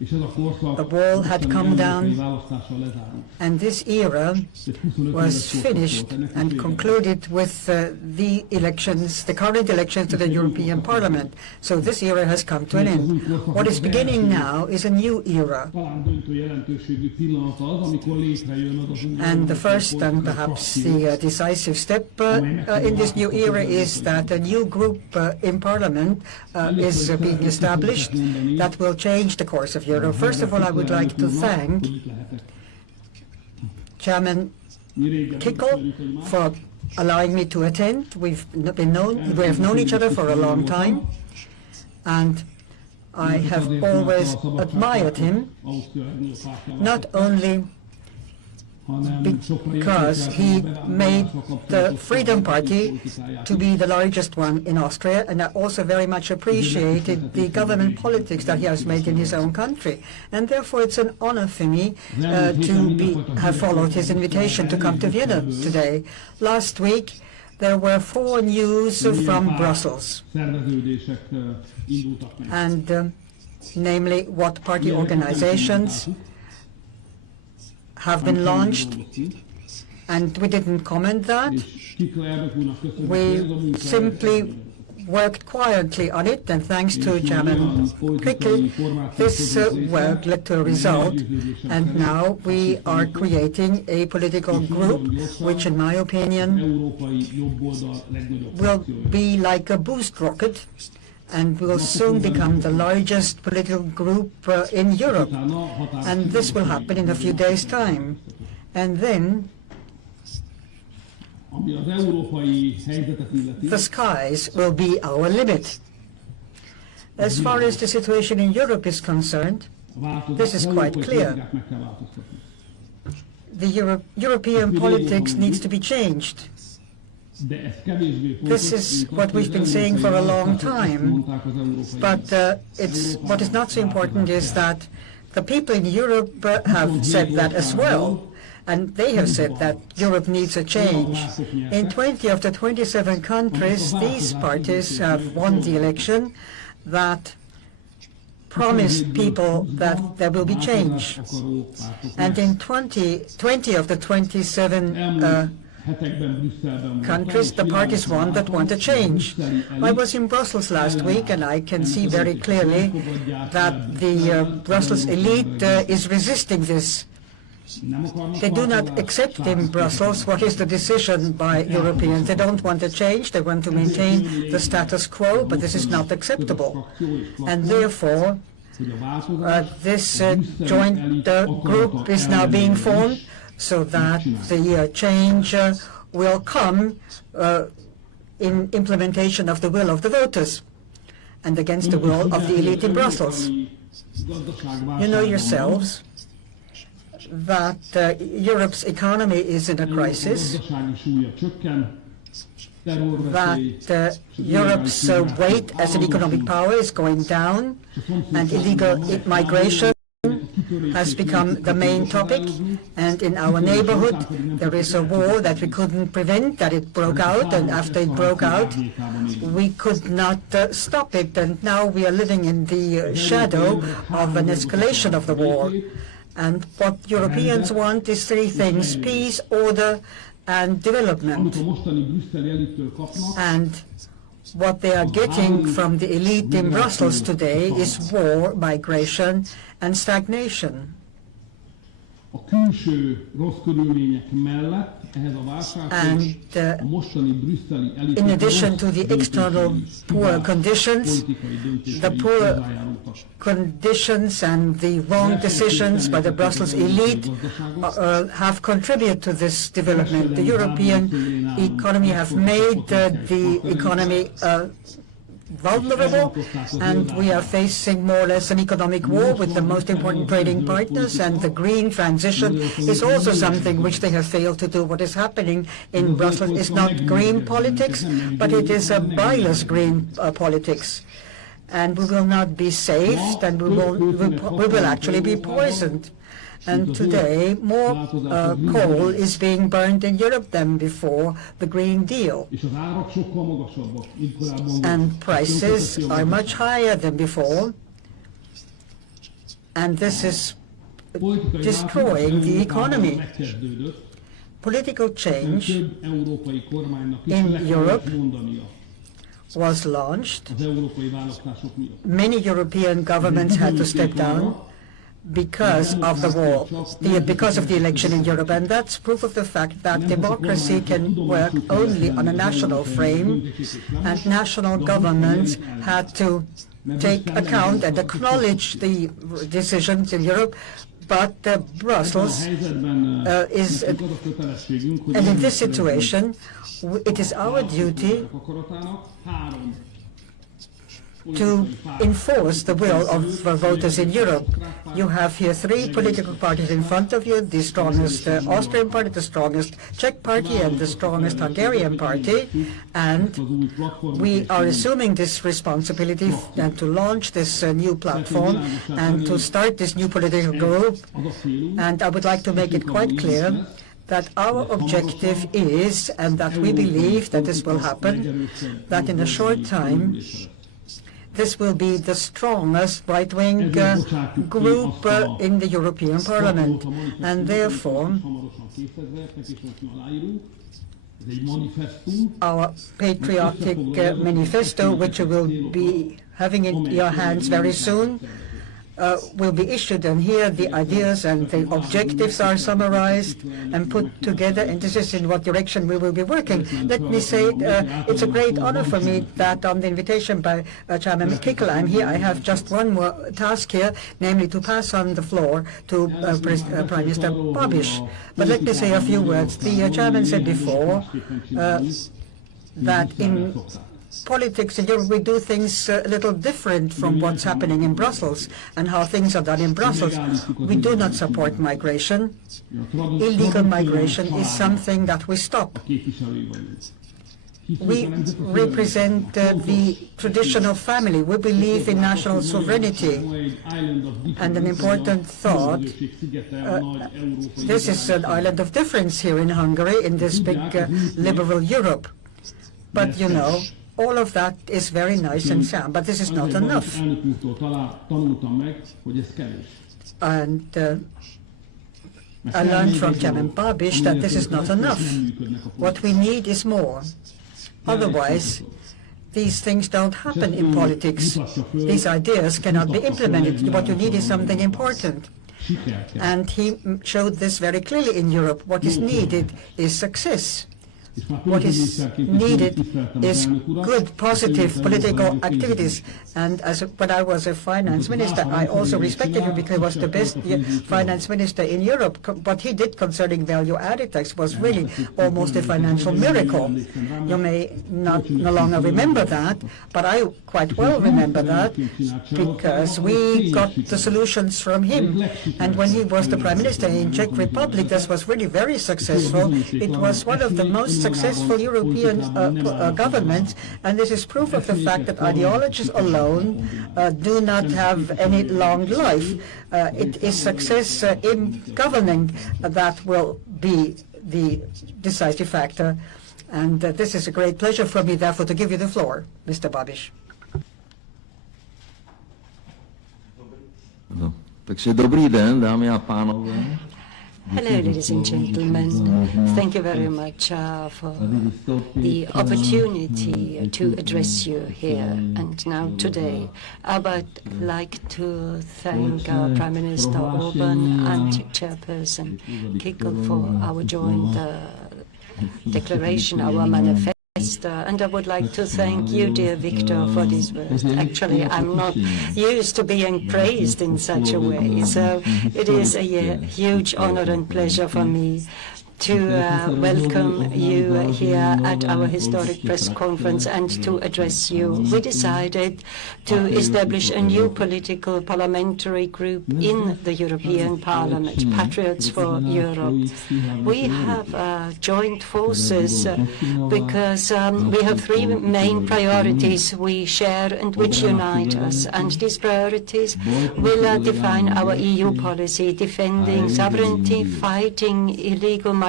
The wall had come down, and this era was finished and concluded with the elections, the current elections to the European Parliament. So this era has come to an end. What is beginning now is a new era. And the first and perhaps the decisive step in this new era is that a new group in Parliament is being established that will change the course of Europe. First of all, I would like to thank Chairman Kickl for allowing me to attend. We have known each other for a long time, and I have always admired him, not only because he made the Freedom Party to be the largest one in Austria, and I also very much appreciated the government politics that he has made in his own country. And therefore it's an honor for me to have followed his invitation to come to Vienna today. Last week there were 4 news from Brussels, and namely what party organizations have been launched, and we didn't comment that. We simply worked quietly on it, and thanks to Chairman Kickl, this work led to a result, and now we are creating a political group which, in my opinion, will be like a boost rocket and will soon become the largest political group in Europe. And this will happen in a few days' time. And then the skies will be our limit. As far as the situation in Europe is concerned, this is quite clear. The European politics needs to be changed. This is what we've been saying for a long time, but what is not so important is that the people in Europe have said that as well, and they have said that Europe needs a change. In 20 of the 27 countries, these parties have won the election that promised people that there will be change. And in 20 of the 27 countries, the parties won that want a change. I was in Brussels last week, and I can see very clearly that the Brussels elite is resisting this. They do not accept in Brussels what is the decision by Europeans. They don't want a change. They want to maintain the status quo, but this is not acceptable. And therefore, this joint group is now being formed, so that the change will come in implementation of the will of the voters and against the will of the elite in Brussels. You know yourselves that Europe's economy is in a crisis, that Europe's weight as an economic power is going down, and illegal migration has become the main topic, and in our neighborhood there is a war that we couldn't prevent, that it broke out, and after it broke out we could not stop it, and now we are living in the shadow of an escalation of the war. And what Europeans want is 3 things: peace, order, and development. And what they are getting from the elite in Brussels today is war, migration, and stagnation. And in addition to the external poor conditions, the poor conditions and the wrong decisions by the Brussels elite have contributed to this development. The European economy have made the economy vulnerable, and we are facing more or less an economic war with the most important trading partners, and the green transition is also something which they have failed to do. What is happening in Brussels is not green politics, but it is a biased green politics. And we will not be saved, and we will actually be poisoned. And today, more coal is being burned in Europe than before the Green Deal. And prices are much higher than before. and this is destroying the economy. Political change in Europe was launched. Many European governments had to step down because of the war, because of the election in Europe, and that's proof of the fact that democracy can work only on a national frame, and national governments had to take account and acknowledge the decisions in Europe, but Brussels is, and in this situation, it is our duty to enforce the will of voters in Europe. You have here three political parties in front of you, the strongest Austrian party, the strongest Czech party, and the strongest Hungarian party, and we are assuming this responsibility and to launch this new platform and to start this new political group. And I would like to make it quite clear that our objective is, and that we believe that this will happen, that in a short time this will be the strongest right-wing group in the European Parliament. And therefore, our patriotic manifesto, which you will be having in your hands very soon, will be issued, and here the ideas and the objectives are summarized and put together, and this is in what direction we will be working. Let me say it's a great honor for me that on the invitation by Chairman Kickl, I'm here. I have just one more task here, namely to pass on the floor to Prime Minister Babis. But let me say a few words. The Chairman said before that in politics in Europe we do things a little different from what's happening in Brussels and how things are done in Brussels. We do not support migration. Illegal migration is something that we stop. We represent the traditional family. We believe in national sovereignty. And an important thought, this is an island of difference here in Hungary, in this big liberal Europe. But you know, all of that is very nice and sound, but this is not enough. And I learned from Chairman Babis that this is not enough. What we need is more. Otherwise, these things don't happen in politics. These ideas cannot be implemented. What you need is something important. And he showed this very clearly in Europe. What is needed is success. What is needed is good, positive political activities. And when I was a finance minister, I also respected him because he was the best finance minister in Europe. What he did concerning value-added tax was really almost a financial miracle. You may no longer remember that, but I quite well remember that because we got the solutions from him. And when he was the Prime Minister in Czech Republic, this was really very successful. It was one of the most successful European governments, and this is proof of the fact that ideologies alone do not have any long life. It is success in governing that will be the decisive factor. And this is a great pleasure for me, therefore, to give you the floor, Mr. Babis. Takže dobrý den, dámy a pánové. Hello, ladies and gentlemen. Thank you very much for the opportunity to address you here and now today. I would like to thank our Prime Minister Orban and Chairperson Kickl for our joint declaration, our manifesto. And I would like to thank you, dear Victor, for these words. Actually, I'm not used to being praised in such a way, so it is a huge honor and pleasure for me to welcome you here at our historic press conference and to address you. We decided to establish a new political parliamentary group in the European Parliament, Patriots for Europe. We have joined forces because we have three main priorities we share and which unite us. And these priorities will define our EU policy, defending sovereignty, fighting illegal migration,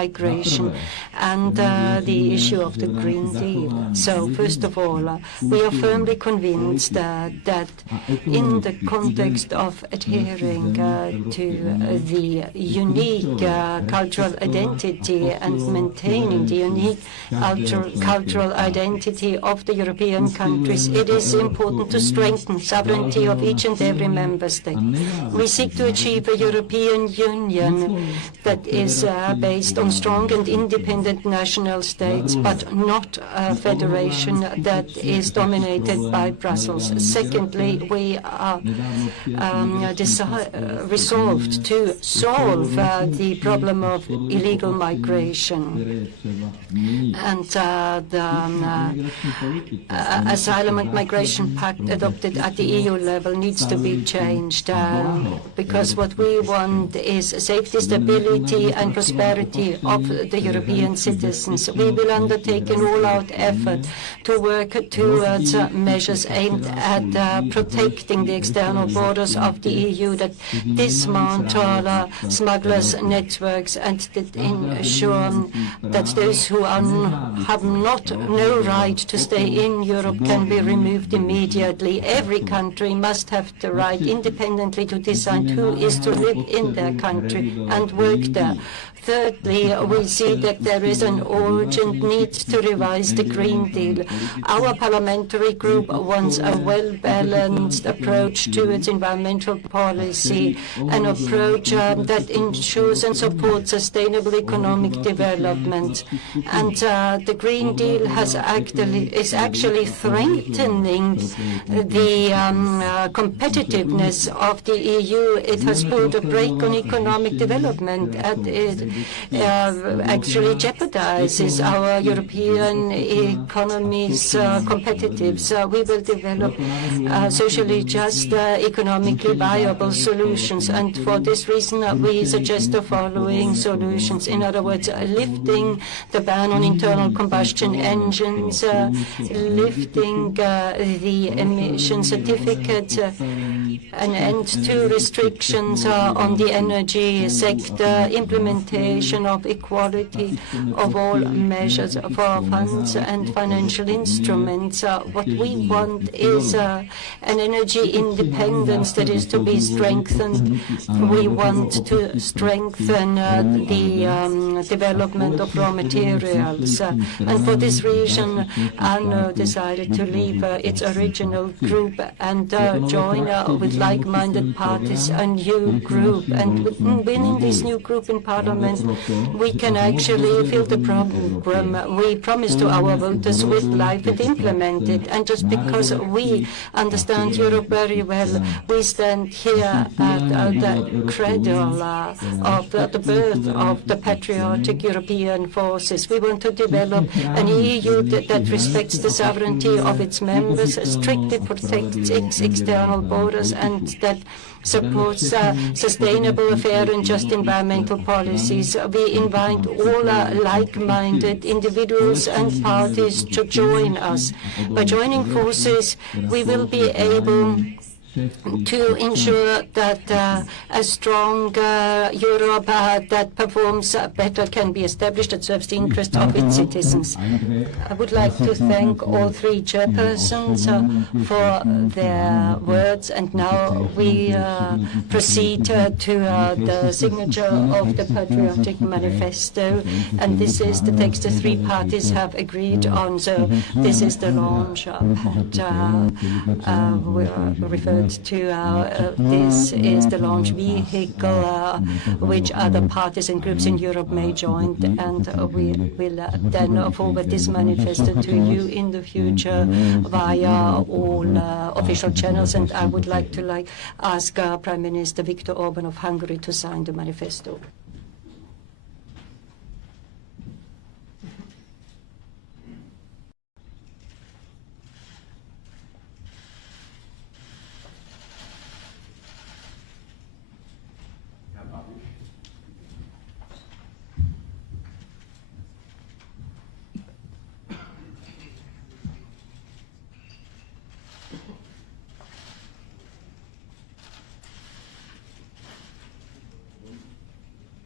migration and the issue of the Green Deal. So first of all, we are firmly convinced that in the context of adhering to the unique cultural identity and maintaining the unique cultural identity of the European countries, it is important to strengthen sovereignty of each and every member state. We seek to achieve a European Union that is based on strong and independent national states, but not a federation that is dominated by Brussels. Secondly, we are resolved to solve the problem of illegal migration. And the Asylum and Migration Pact adopted at the EU level needs to be changed because what we want is safety, stability and prosperity of the European citizens. We will undertake an all-out effort to work towards measures aimed at protecting the external borders of the EU, that dismantle smugglers' networks and that ensure that those who have no right to stay in Europe can be removed immediately. Every country must have the right independently to decide who is to live in their country and work there. Thirdly, we see that there is an urgent need to revise the Green Deal. Our parliamentary group wants a well-balanced approach to its environmental policy, an approach that ensures and supports sustainable economic development. And the Green Deal is actually strengthening the competitiveness of the EU. It has put a brake on economic development, and it actually jeopardizes our European economy's competitiveness. We will develop socially just, economically viable solutions, and for this reason we suggest the following solutions. In other words, lifting the ban on internal combustion engines, lifting the emission certificate, an end to restrictions on the energy sector, implementation of equality of all measures for funds and financial instruments. What we want is an energy independence that is to be strengthened. We want to strengthen the development of raw materials. And for this reason, ANO decided to leave its original group and join with like-minded parties a new group. And within this new group in Parliament, we can actually fill the program we promised to our voters with life and implement it. And just because we understand Europe very well, we stand here at the cradle of the birth of the patriotic European forces. We want to develop an EU that respects the sovereignty of its members, strictly protects its external borders, and that supports sustainable, fair and just environmental policies. We invite all like-minded individuals and parties to join us. By joining forces, we will be able to ensure that a strong Europe that performs better can be established, that serves the interest of its citizens. I would like to thank all three chairpersons for their words, and now we proceed to the signature of the Patriotic manifesto, and this is the text the three parties have agreed on. So this is the launch, and we referred to this is the launch vehicle which other parties and groups in Europe may join, and we will then forward this manifesto to you in the future via all official channels. And I would like to ask Prime Minister Viktor Orban of Hungary to sign the manifesto.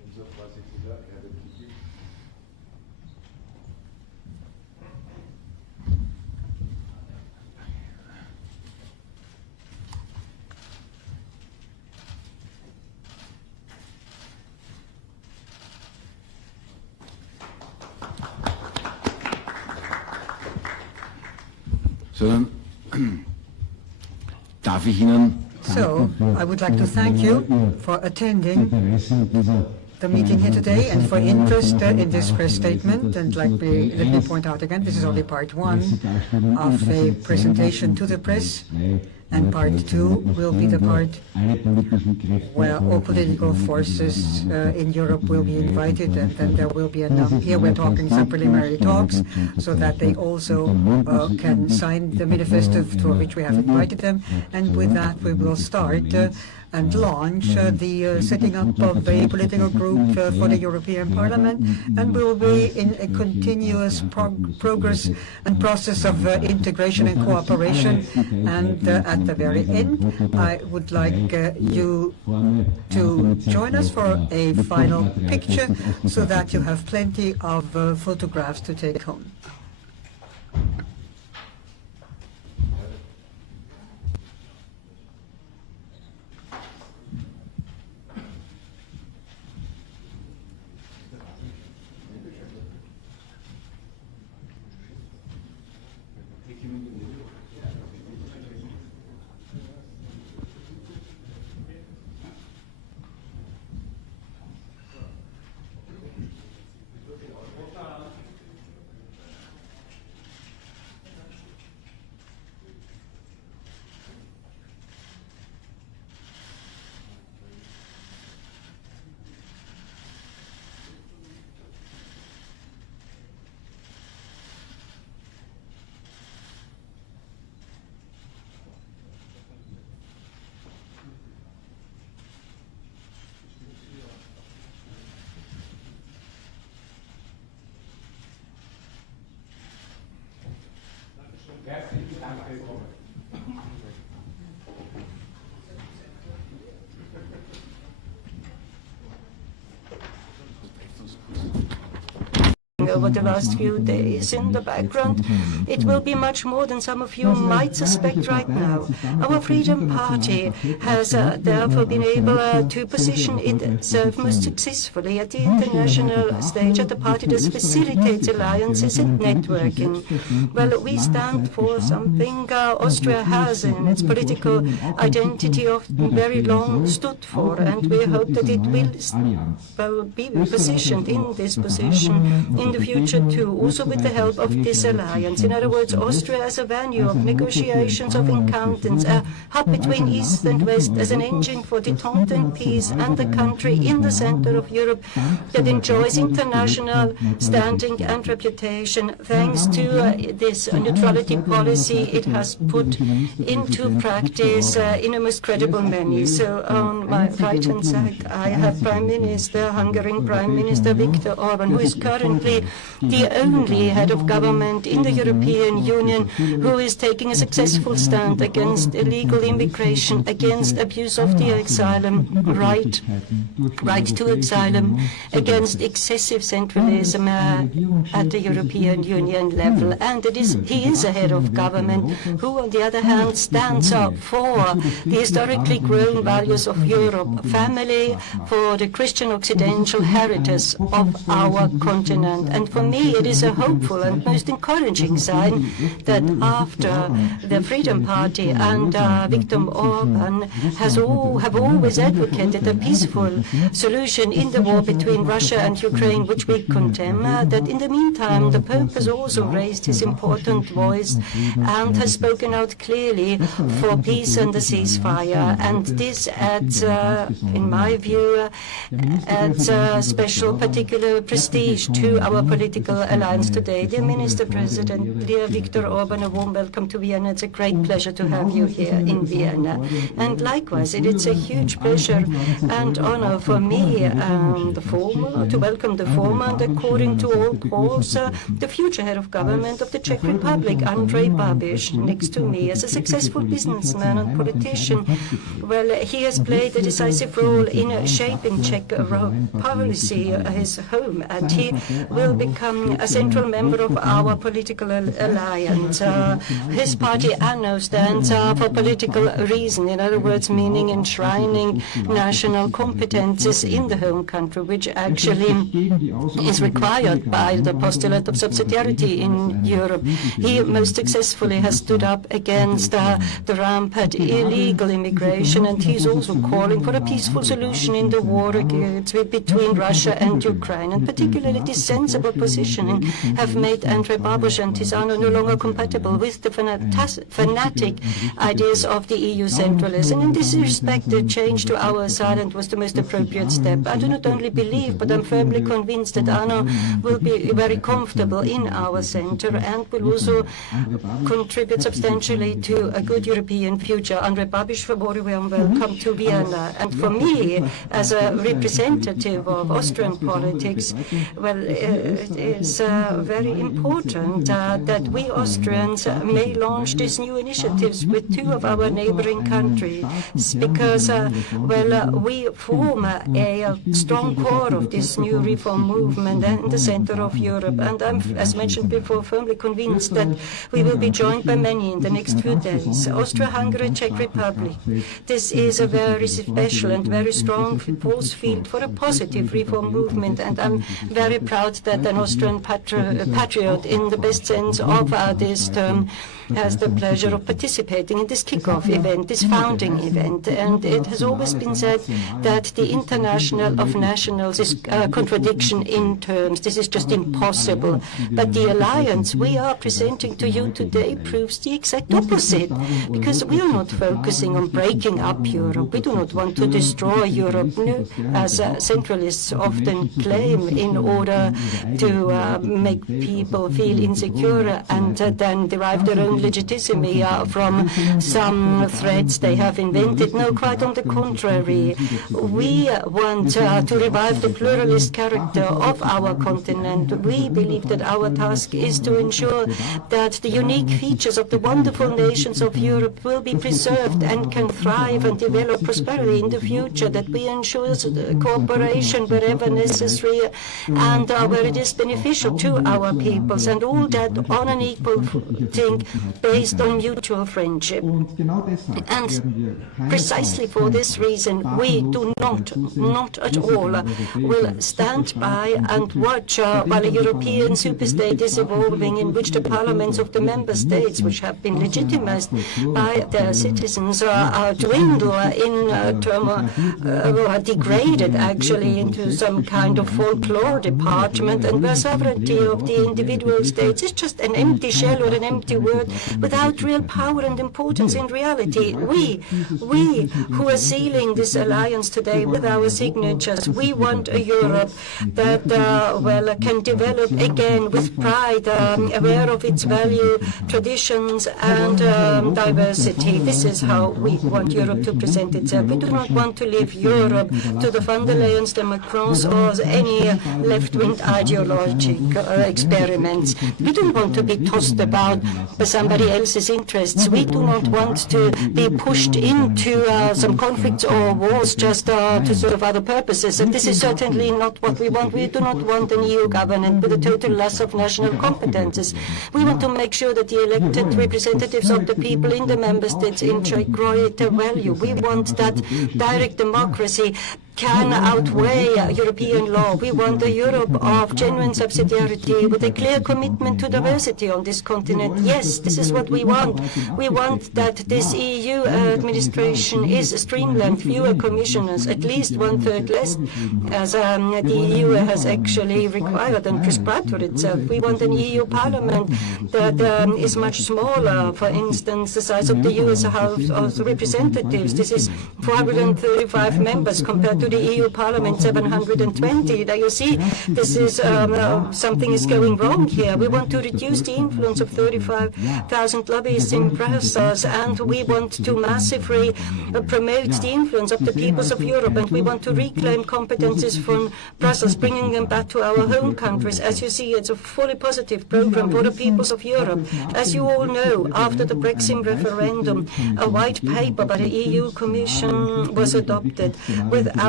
So, darf ich Ihnen So, I would like to thank you for attending the meeting here today and for interest in this press statement. And let me point out again, this is only part one of a presentation to the press, and part two will be the part where all political forces in Europe will be invited, and then there will be here we're talking some preliminary talks so that they also can sign the manifesto for which we have invited them, and with that we will start and launch the setting up of a political group for the European Parliament, and we will be in a continuous progress and process of integration and cooperation. And at the very end, I would like you to join us for a final picture so that you have plenty of photographs to take home. Herzlichen Dank für Ihr Kommen. Over the last few days. In the background, it will be much more than some of you might suspect right now. Our Freedom Party has therefore been able to position itself most successfully at the international stage at the party that facilitates alliances and networking. Well, we stand for something Austria has in its political identity often very long stood for, and we hope that it will be positioned in this position in the future too, also with the help of this alliance. In other words, Austria as a venue of negotiations, of encounters, a hub between East and West, as an engine for detente and peace, and a country in the center of Europe that enjoys international standing and reputation thanks to this neutrality policy it has put into practice in a most credible manner. So on my right-hand side, I have Hungarian Prime Minister Viktor Orban, who is currently the only head of government in the European Union who is taking a successful stand against illegal immigration, against abuse of the asylum right to asylum, against excessive centralism at the European Union level. And he is a head of government who, on the other hand, stands up for the historically grown values of Europe, family, for the Christian Occidental heritage of our continent. And for me, it is a hopeful and most encouraging sign that after the Freedom Party and Viktor Orban have always advocated a peaceful solution in the war between Russia and Ukraine, which we condemn, that in the meantime the Pope has also raised his important voice and has spoken out clearly for peace and a ceasefire. And this adds, in my view, adds special particular prestige to our political alliance today. Dear Minister President, dear Viktor Orban, a warm welcome to Vienna. It's a great pleasure to have you here in Vienna. And likewise, it's a huge pleasure and honor for me to welcome the former and, according to all calls, the future head of government of the Czech Republic, Andrej Babis, next to me. As a successful businessman and politician, well, he has played a decisive role in shaping Czech policy, his home, and he will will become a central member of our political alliance. His party ANO stands for political reason, in other words, meaning enshrining national competences in the home country, which actually is required by the postulate of subsidiarity in Europe. He most successfully has stood up against the rampant illegal immigration, and he is also calling for a peaceful solution in the war between Russia and Ukraine. And particularly this sensible positioning have made Andrej Babis and his ANO no longer compatible with the fanatic ideas of the EU centralists. And in this respect, the change to our side was the most appropriate step. I do not only believe, but I'm firmly convinced that ANO will be very comfortable in our center and will also contribute substantially to a good European future. Andrej Babis, a very warm welcome to Vienna. And for me, as a representative of Austrian politics, well, it is very important that we Austrians may launch these new initiatives with two of our neighboring countries, because, we form a strong core of this new reform movement in the center of Europe. And I'm, as mentioned before, firmly convinced that we will be joined by many in the next few days. Austria-Hungary, Czech Republic. This is a very special and very strong force field for a positive reform movement, and I'm very proud that an Austrian patriot in the best sense of this term has the pleasure of participating in this kick-off event, this founding event. And it has always been said that the international of nationals is a contradiction in terms. This is just impossible. But the alliance we are presenting to you today proves the exact opposite, because we are not focusing on breaking up Europe. We do not want to destroy Europe, as centralists often claim, in order to make people feel insecure and then derive their own legitimacy from some threats they have invented. No, quite on the contrary. We want to revive the pluralist character of our continent. We believe that our task is to ensure that the unique features of the wonderful nations of Europe will be preserved and can thrive and develop prosperity in the future, that we ensure cooperation wherever necessary and where it is beneficial to our peoples, and all that on an equal footing based on mutual friendship. And precisely for this reason, we do not at all will stand by and watch while a European superstate is evolving, in which the parliaments of the member states, which have been legitimized by their citizens, dwindle in are degraded actually into some kind of folklore department, and where sovereignty of the individual states is just an empty shell or an empty word without real power and importance in reality. We who are sealing this alliance today with our signatures, we want a Europe that can develop again with pride, aware of its value, traditions and diversity. This is how we want Europe to present itself. We do not want to leave Europe to the von der Leyens, the Macrons, or any left-wing ideological experiments. We don't want to be tossed about by somebody else's interests. We do not want to be pushed into some conflicts or wars just to serve other purposes. And this is certainly not what we want. We do not want an EU government with a total loss of national competences. We want to make sure that the elected representatives of the people in the member states enjoy greater value. We want that direct democracy can outweigh European law. We want a Europe of genuine subsidiarity with a clear commitment to diversity on this continent. Yes, this is what we want. We want that this EU administration is streamlined, fewer commissioners, at least 1/3 less, as the EU has actually required and prescribed for itself. We want an EU parliament that is much smaller. For instance, the size of the US House of Representatives. This is 435 members compared to the EU Parliament 720. Now you see, this is something is going wrong here. We want to reduce the influence of 35,000 lobbyists in Brussels, and we want to massively promote the influence of the peoples of Europe, and we want to reclaim competences from Brussels, bringing them back to our home countries. As you see, it's a fully positive program for the peoples of Europe. As you all know, after the Brexit referendum, a white paper by the EU Commission was adopted without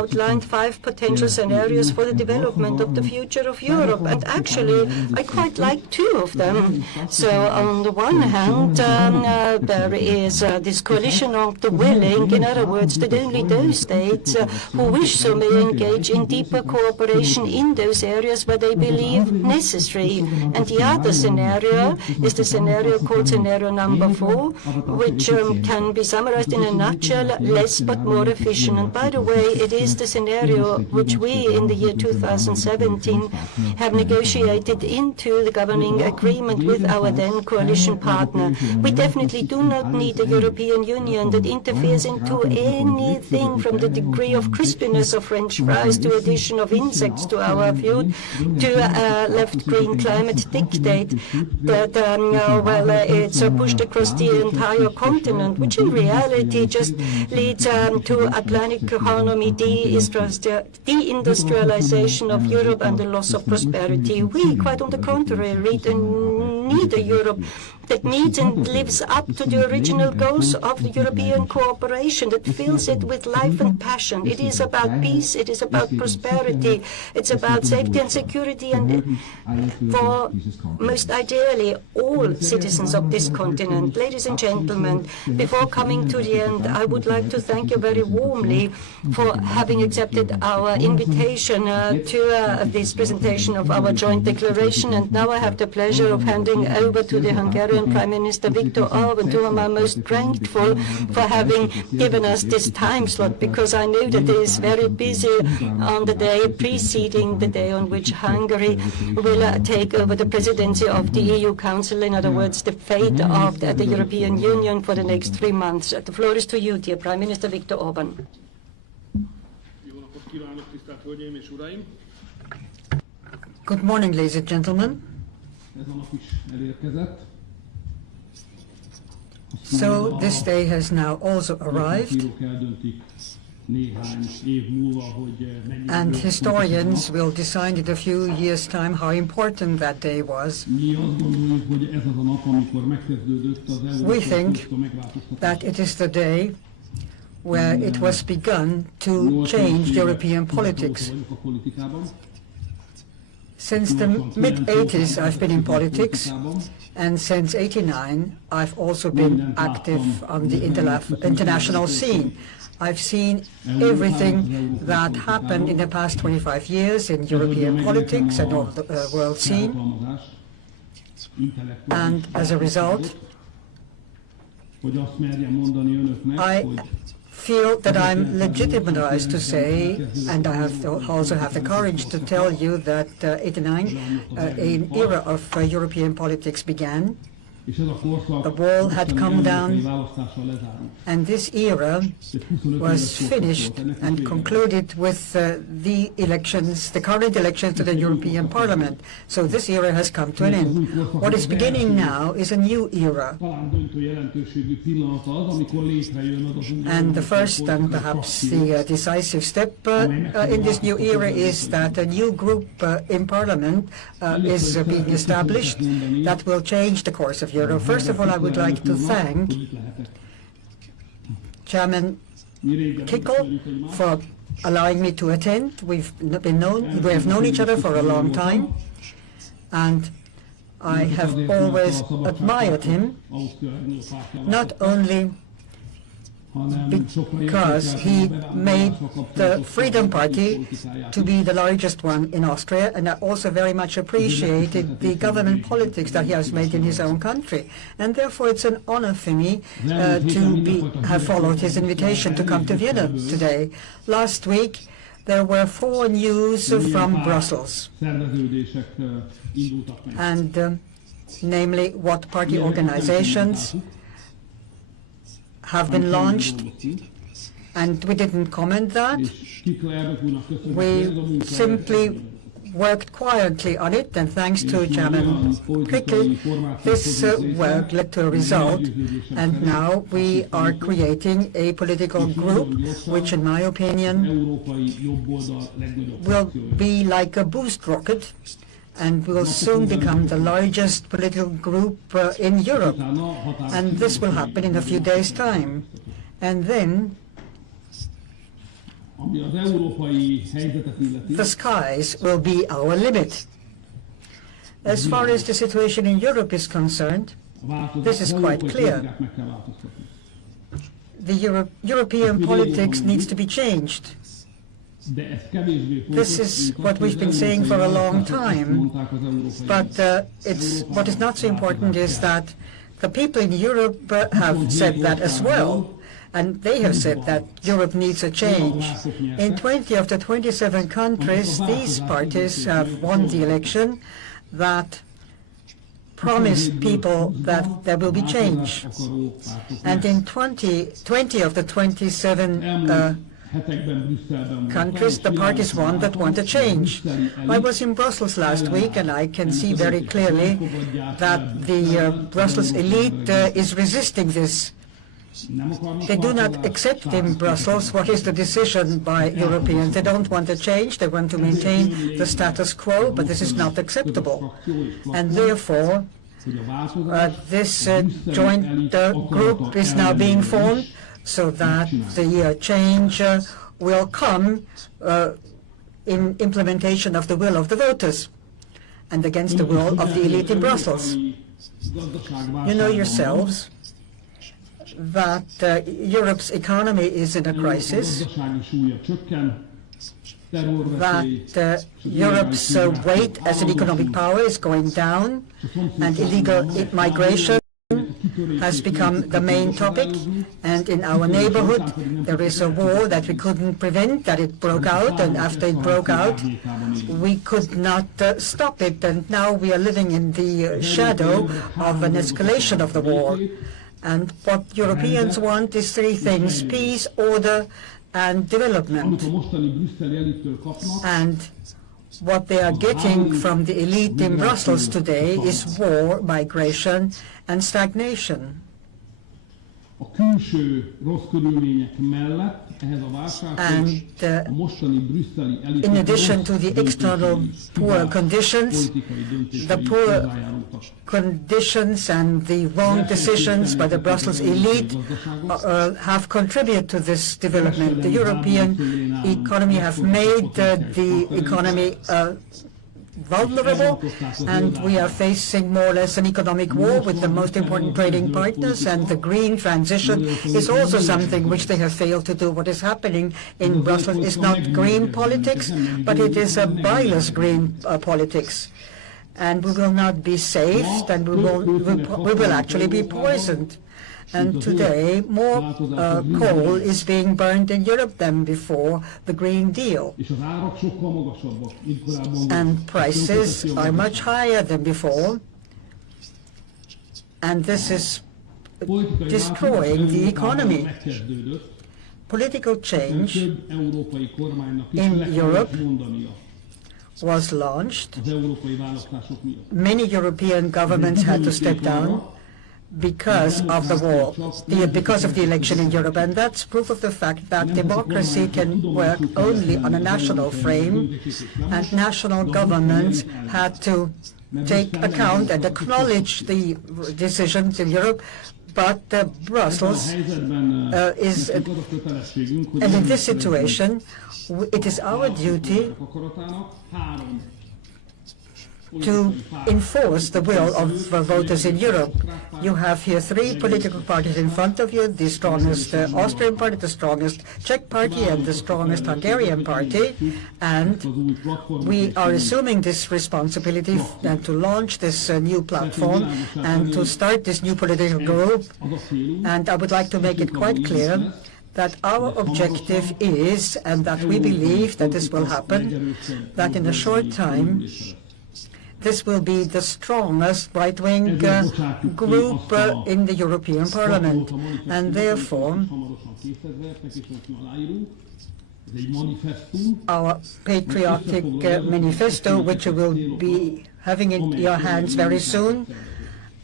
outlined 5 potential scenarios for the development of the future of Europe, and actually I quite like 2 of them. So on the one hand, there is this coalition of the willing, in other words, that only those states who wish so may engage in deeper cooperation in those areas where they believe necessary. And the other scenario is the scenario called scenario number 4, which can be summarized in a nutshell: less but more efficient. And by the way, it is the scenario which we in the year 2017 have negotiated into the governing agreement with our then coalition partner. We definitely do not need a European Union that interferes into anything from the degree of crispiness of French fries to addition of insects to our food to a left-green climate dictate that it's pushed across the entire continent, which in reality just leads to a planned economy, deindustrialization of Europe and the loss of prosperity. We, quite on the contrary, need a Europe that needs and lives up to the original goals of the European cooperation, that fills it with life and passion. It is about peace, it is about prosperity, it's about safety and security, and for most ideally all citizens of this continent. Ladies and gentlemen, before coming to the end, I would like to thank you very warmly for having accepted our invitation to this presentation of our joint declaration. And now I have the pleasure of handing over to the Hungarian Prime Minister Viktor Orban, to whom I'm most grateful for having given us this time slot, because I know that he is very busy on the day preceding the day on which Hungary will take over the presidency of the EU Council, in other words, the fate of the European Union for the next 3 months. The floor is to you, dear Prime Minister Viktor Orban. Good morning, ladies and gentlemen. So this day has now also arrived, and historians will decide in a few years' time how important that day was. We think that it is the day where it was begun to change European politics. Since the mid-80s, I've been in politics, and since '89, I've also been active on the international scene. I've seen everything that happened in the past 25 years in European politics and on the world scene. And as a result, I feel that I'm legitimized to say, and I also have the courage to tell you that '89, an era of European politics began. The wall had come down, and this era was finished and concluded with the elections, the current elections to the European Parliament. So this era has come to an end. What is beginning now is a new era. And the first and perhaps the decisive step in this new era is that a new group in Parliament is being established that will change the course of Europe. First of all, I would like to thank Chairman Kickl for allowing me to attend. We have known each other for a long time, and I have always admired him, not only because he made the Freedom Party to be the largest one in Austria, and I also very much appreciated the government politics that he has made in his own country. And therefore it's an honor for me to have followed his invitation to come to Vienna today. Last week there were 4 news from Brussels, and namely what party organizations have been launched, and we didn't comment that. We simply worked quietly on it, and thanks to Chairman Kickl, this work led to a result, and now we are creating a political group which, in my opinion, will be like a boost rocket and will soon become the largest political group in Europe. And this will happen in a few days' time. And then ami az európai helyzetet illeti, the skies will be our limit. As far as the situation in Europe is concerned, this is quite clear. meg kell változtatni. The European politics needs to be changed. De ez kevésbé fontos, This is what we've been saying for a long time, but what is not so important is that the people in Europe have said that as well, and they have said that Europe needs a change. In 20 of the 27 countries, these parties have won the election that promised people that there will be change. And in 20 of the 27 countries, the parties won that want a change. I was in Brussels last week, and I can see very clearly that the Brussels elite is resisting this. They do not accept in Brussels what is the decision by Europeans. They don't want a change. They want to maintain the status quo, but this is not acceptable. And therefore, this joint group is now being formed so that the change will come in implementation of the will of the voters and against the will of the elite in Brussels. You know yourselves that Europe's economy is in a crisis, that Europe's weight as an economic power is going down, and illegal migration has become the main topic. And in our neighborhood, there is a war that we couldn't prevent, that it broke out, and after it broke out, we could not stop it, and now we are living in the shadow of an escalation of the war. And what Europeans want is three things: peace, order, and development. And what they are getting from the elite in Brussels today is war, migration, and stagnation. And in addition to the external poor conditions, the poor conditions and the wrong decisions by the Brussels elite have contributed to this development. The European economy have made the economy vulnerable, and we are facing more or less an economic war with the most important trading partners, and the green transition is also something which they have failed to do. What is happening in Brussels is not green politics, but it is a biased green politics. And we will not be saved, and we will actually be poisoned. And today, more coal is being burned in Europe than before the Green Deal. And prices are much higher than before. And this is destroying the economy. Political change in Europe was launched. Many European governments had to step down because of the war, because of the election in Europe, and that's proof of the fact that democracy can work only on a national frame, and national governments had to take account and acknowledge the decisions in Europe, but Brussels is, and in this situation, it is our duty to enforce the will of voters in Europe. You have here three political parties in front of you: the strongest Austrian party, the strongest Czech party, and the strongest Hungarian party. And we are assuming this responsibility and to launch this new platform and to start this new political group. And I would like to make it quite clear that our objective is, and that we believe that this will happen, that in a short time this will be the strongest right-wing group in the European Parliament. And therefore, our patriotic manifesto, which you will be having in your hands very soon,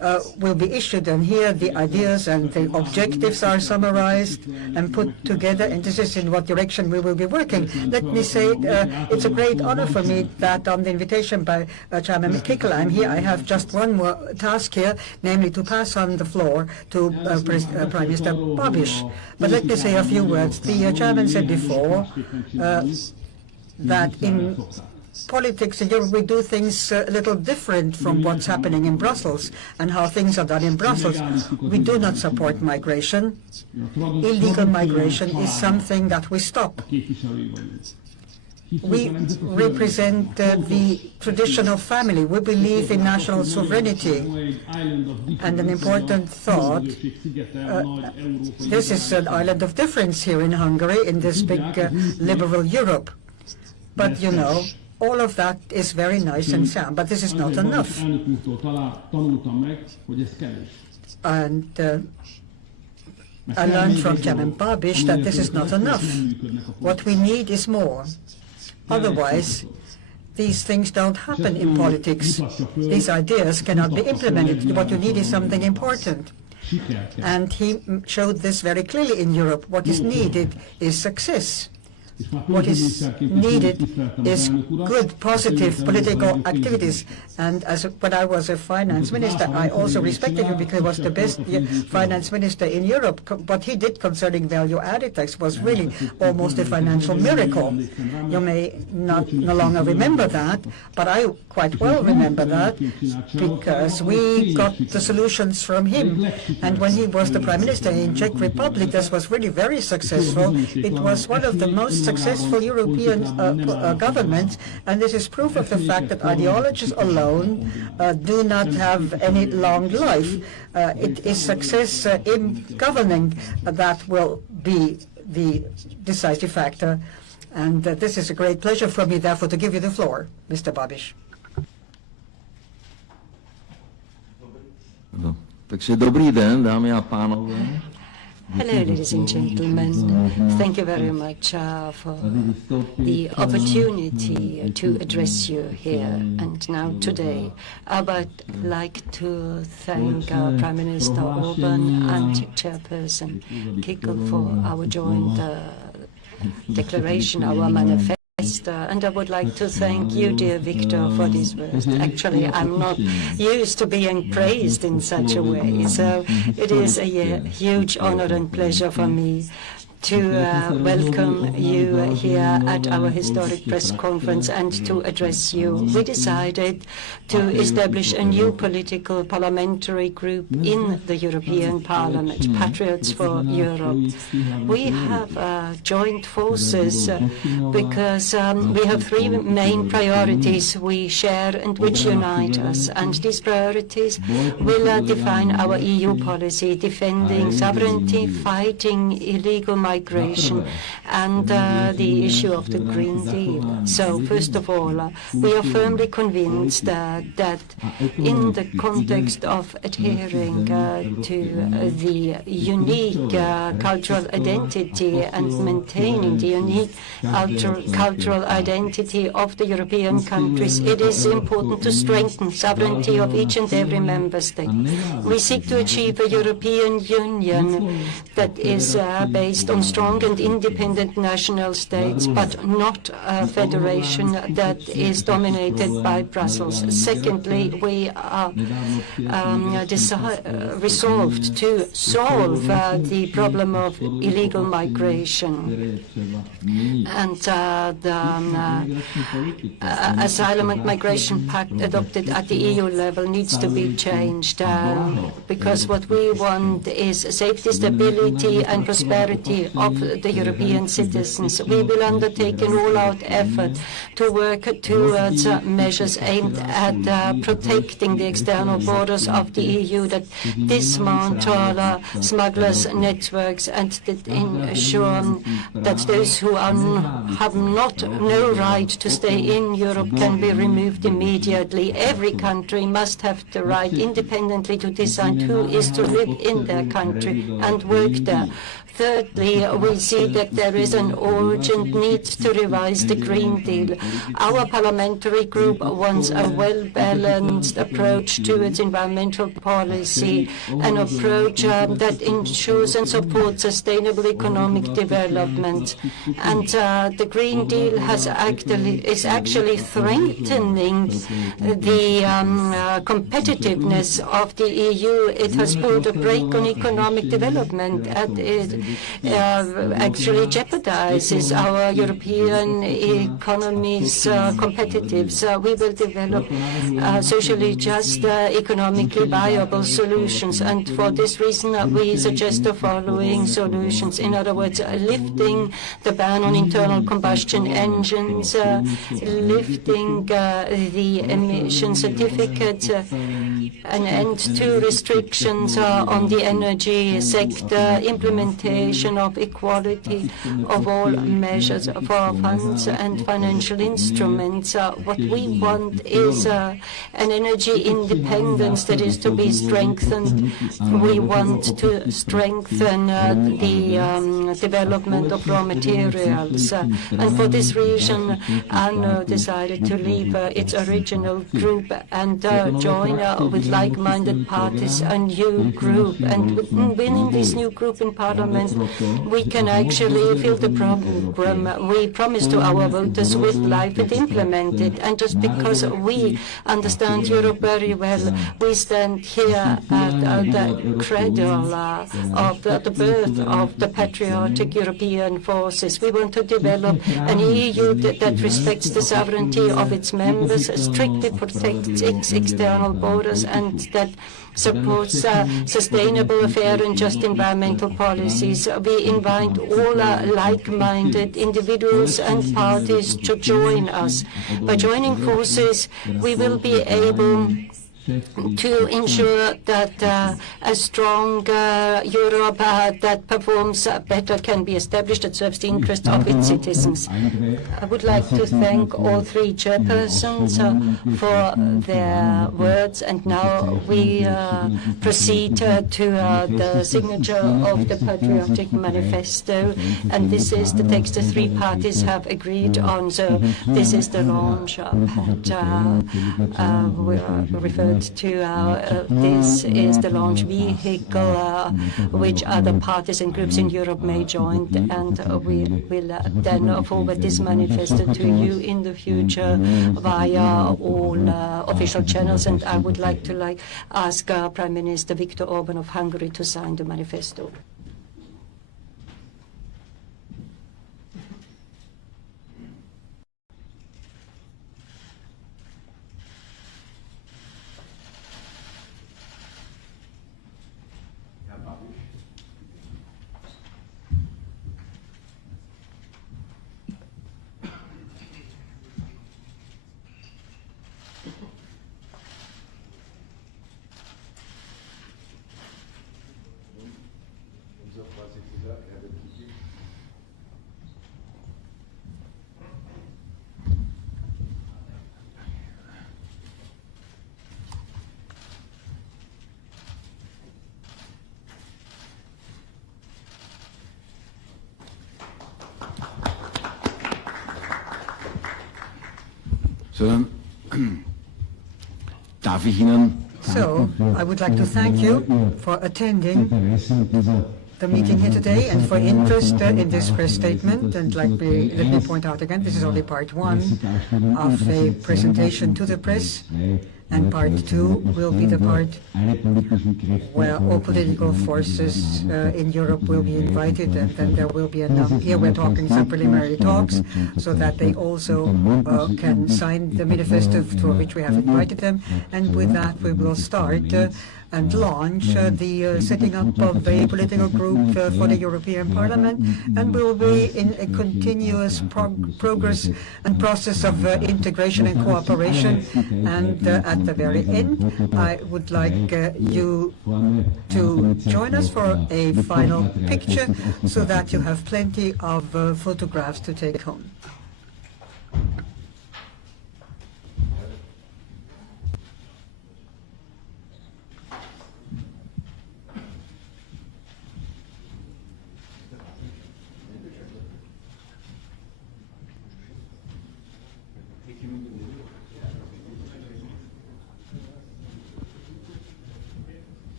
will be issued, and here the ideas and the objectives are summarized and put together, and this is in what direction we will be working. Let me say it's a great honor for me that on the invitation by Chairman Kickl, I'm here. I have just one more task here, namely to pass on the floor to Prime Minister Babis. But let me say a few words. The Chairman said before that in politics in Europe we do things a little different from what's happening in Brussels and how things are done in Brussels. We do not support migration. Illegal migration is something that we stop. We represent the tradition of family. We believe in national sovereignty. And an important thought, this is an island of difference here in Hungary, in this big liberal Europe. But you know, all of that is very nice and sound, but this is not enough. And I learned from Chairman Babis that this is not enough. What we need is more. Otherwise, these things don't happen in politics. These ideas cannot be implemented. What you need is something important. And he showed this very clearly in Europe. What is needed is success. What is needed is good, positive political activities. And when I was a finance minister, I also respected him because he was the best finance minister in Europe. What he did concerning value-added tax was really almost a financial miracle. You may no longer remember that, but I quite well remember that because we got the solutions from him. And when he was the Prime Minister in Czech Republic, this was really very successful. It was one of the most successful European governments, and this is proof of the fact that ideologies alone do not have any long life. It is success in governing that will be the decisive factor. And this is a great pleasure for me, therefore, to give you the floor, Mr. Babis. Takže dobrý den, dámy a pánové. Hello, ladies and gentlemen. Thank you very much for the opportunity to address you here and now today. I would like to thank Prime Minister Orban and Chairperson Kickl for our joint declaration, our manifesto. And I would like to thank you, dear Victor, for these words. Actually, I'm not used to being praised in such a way, so it is a huge honor and pleasure for me to welcome you here at our historic press conference and to address you. We decided to establish a new political parliamentary group in the European Parliament, Patriots for Europe. We have joined forces because we have three main priorities we share and which unite us. And these priorities will define our EU policy, defending sovereignty, fighting illegal migration, and the issue of the Green Deal. So, first of all, we are firmly convinced that in the context of adhering to the unique cultural identity and maintaining the unique cultural identity of the European countries, it is important to strengthen sovereignty of each and every member state. We seek to achieve a European Union that is based on strong and independent national states, but not a federation that is dominated by Brussels. Secondly, we are resolved to solve the problem of illegal migration. And the Asylum and Migration Pact adopted at the EU level needs to be changed because what we want is safety, stability and prosperity of the European citizens. We will undertake an all-out effort to work towards measures aimed at protecting the external borders of the EU, that dismantle smugglers' networks and that ensure that those who have no right to stay in Europe can be removed immediately. Every country must have the right independently to decide who is to live in their country and work there. Thirdly, we see that there is an urgent need to revise the Green Deal. Our parliamentary group wants a well-balanced approach to its environmental policy, an approach that ensures and supports sustainable economic development. And the Green Deal is actually strengthening the competitiveness of the EU. It has put a brake on economic development, and it actually jeopardizes our European economy's competitiveness. We will develop socially just, economically viable solutions, and for this reason we suggest the following solutions. In other words, lifting the ban on internal combustion engines, lifting the emission certificates, an end to restrictions on the energy sector, implementation of equality of all measures for funds and financial instruments. What we want is an energy independence that is to be strengthened. We want to strengthen the development of raw materials. And for this reason, ANO decided to leave its original group and join with like-minded parties a new group. And within this new group in Parliament, we can actually fill the program we promised to our voters with life and implement it. And just because we understand Europe very well, we stand here at the cradle of the birth of the patriotic European forces. We want to develop an EU that respects the sovereignty of its members, strictly protects its external borders, and that supports sustainable, fair and just environmental policies. We invite all like-minded individuals and parties to join us. By joining forces, we will be able to ensure that a strong Europe that performs better can be established, that serves the interests of its citizens. I would like to thank all three chairpersons for their words, and now we proceed to the signature of the Patriotic manifesto, and this is the text the three parties have agreed on. So this is the launch pad we referred to. This is the launch vehicle which other parties and groups in Europe may join, and we will then forward this manifesto to you in the future via all official channels. And I would like to ask Prime Minister Viktor Orban of Hungary to sign the manifesto. So, darf ich Ihnen So, I would like to thank you for attending the meeting here today and for interest in this press statement. And let me point out again, this is only part one of a presentation to the press, and part two will be the part where all political forces in Europe will be invited, and then there will be here we're talking some preliminary talks so that they also can sign the manifesto for which we have invited them. And with that we will start and launch the setting up of a political group for the European Parliament, and will be in a continuous progress and process of integration and cooperation. And at the very end, I would like you to join us for a final picture so that you have plenty of photographs to take home.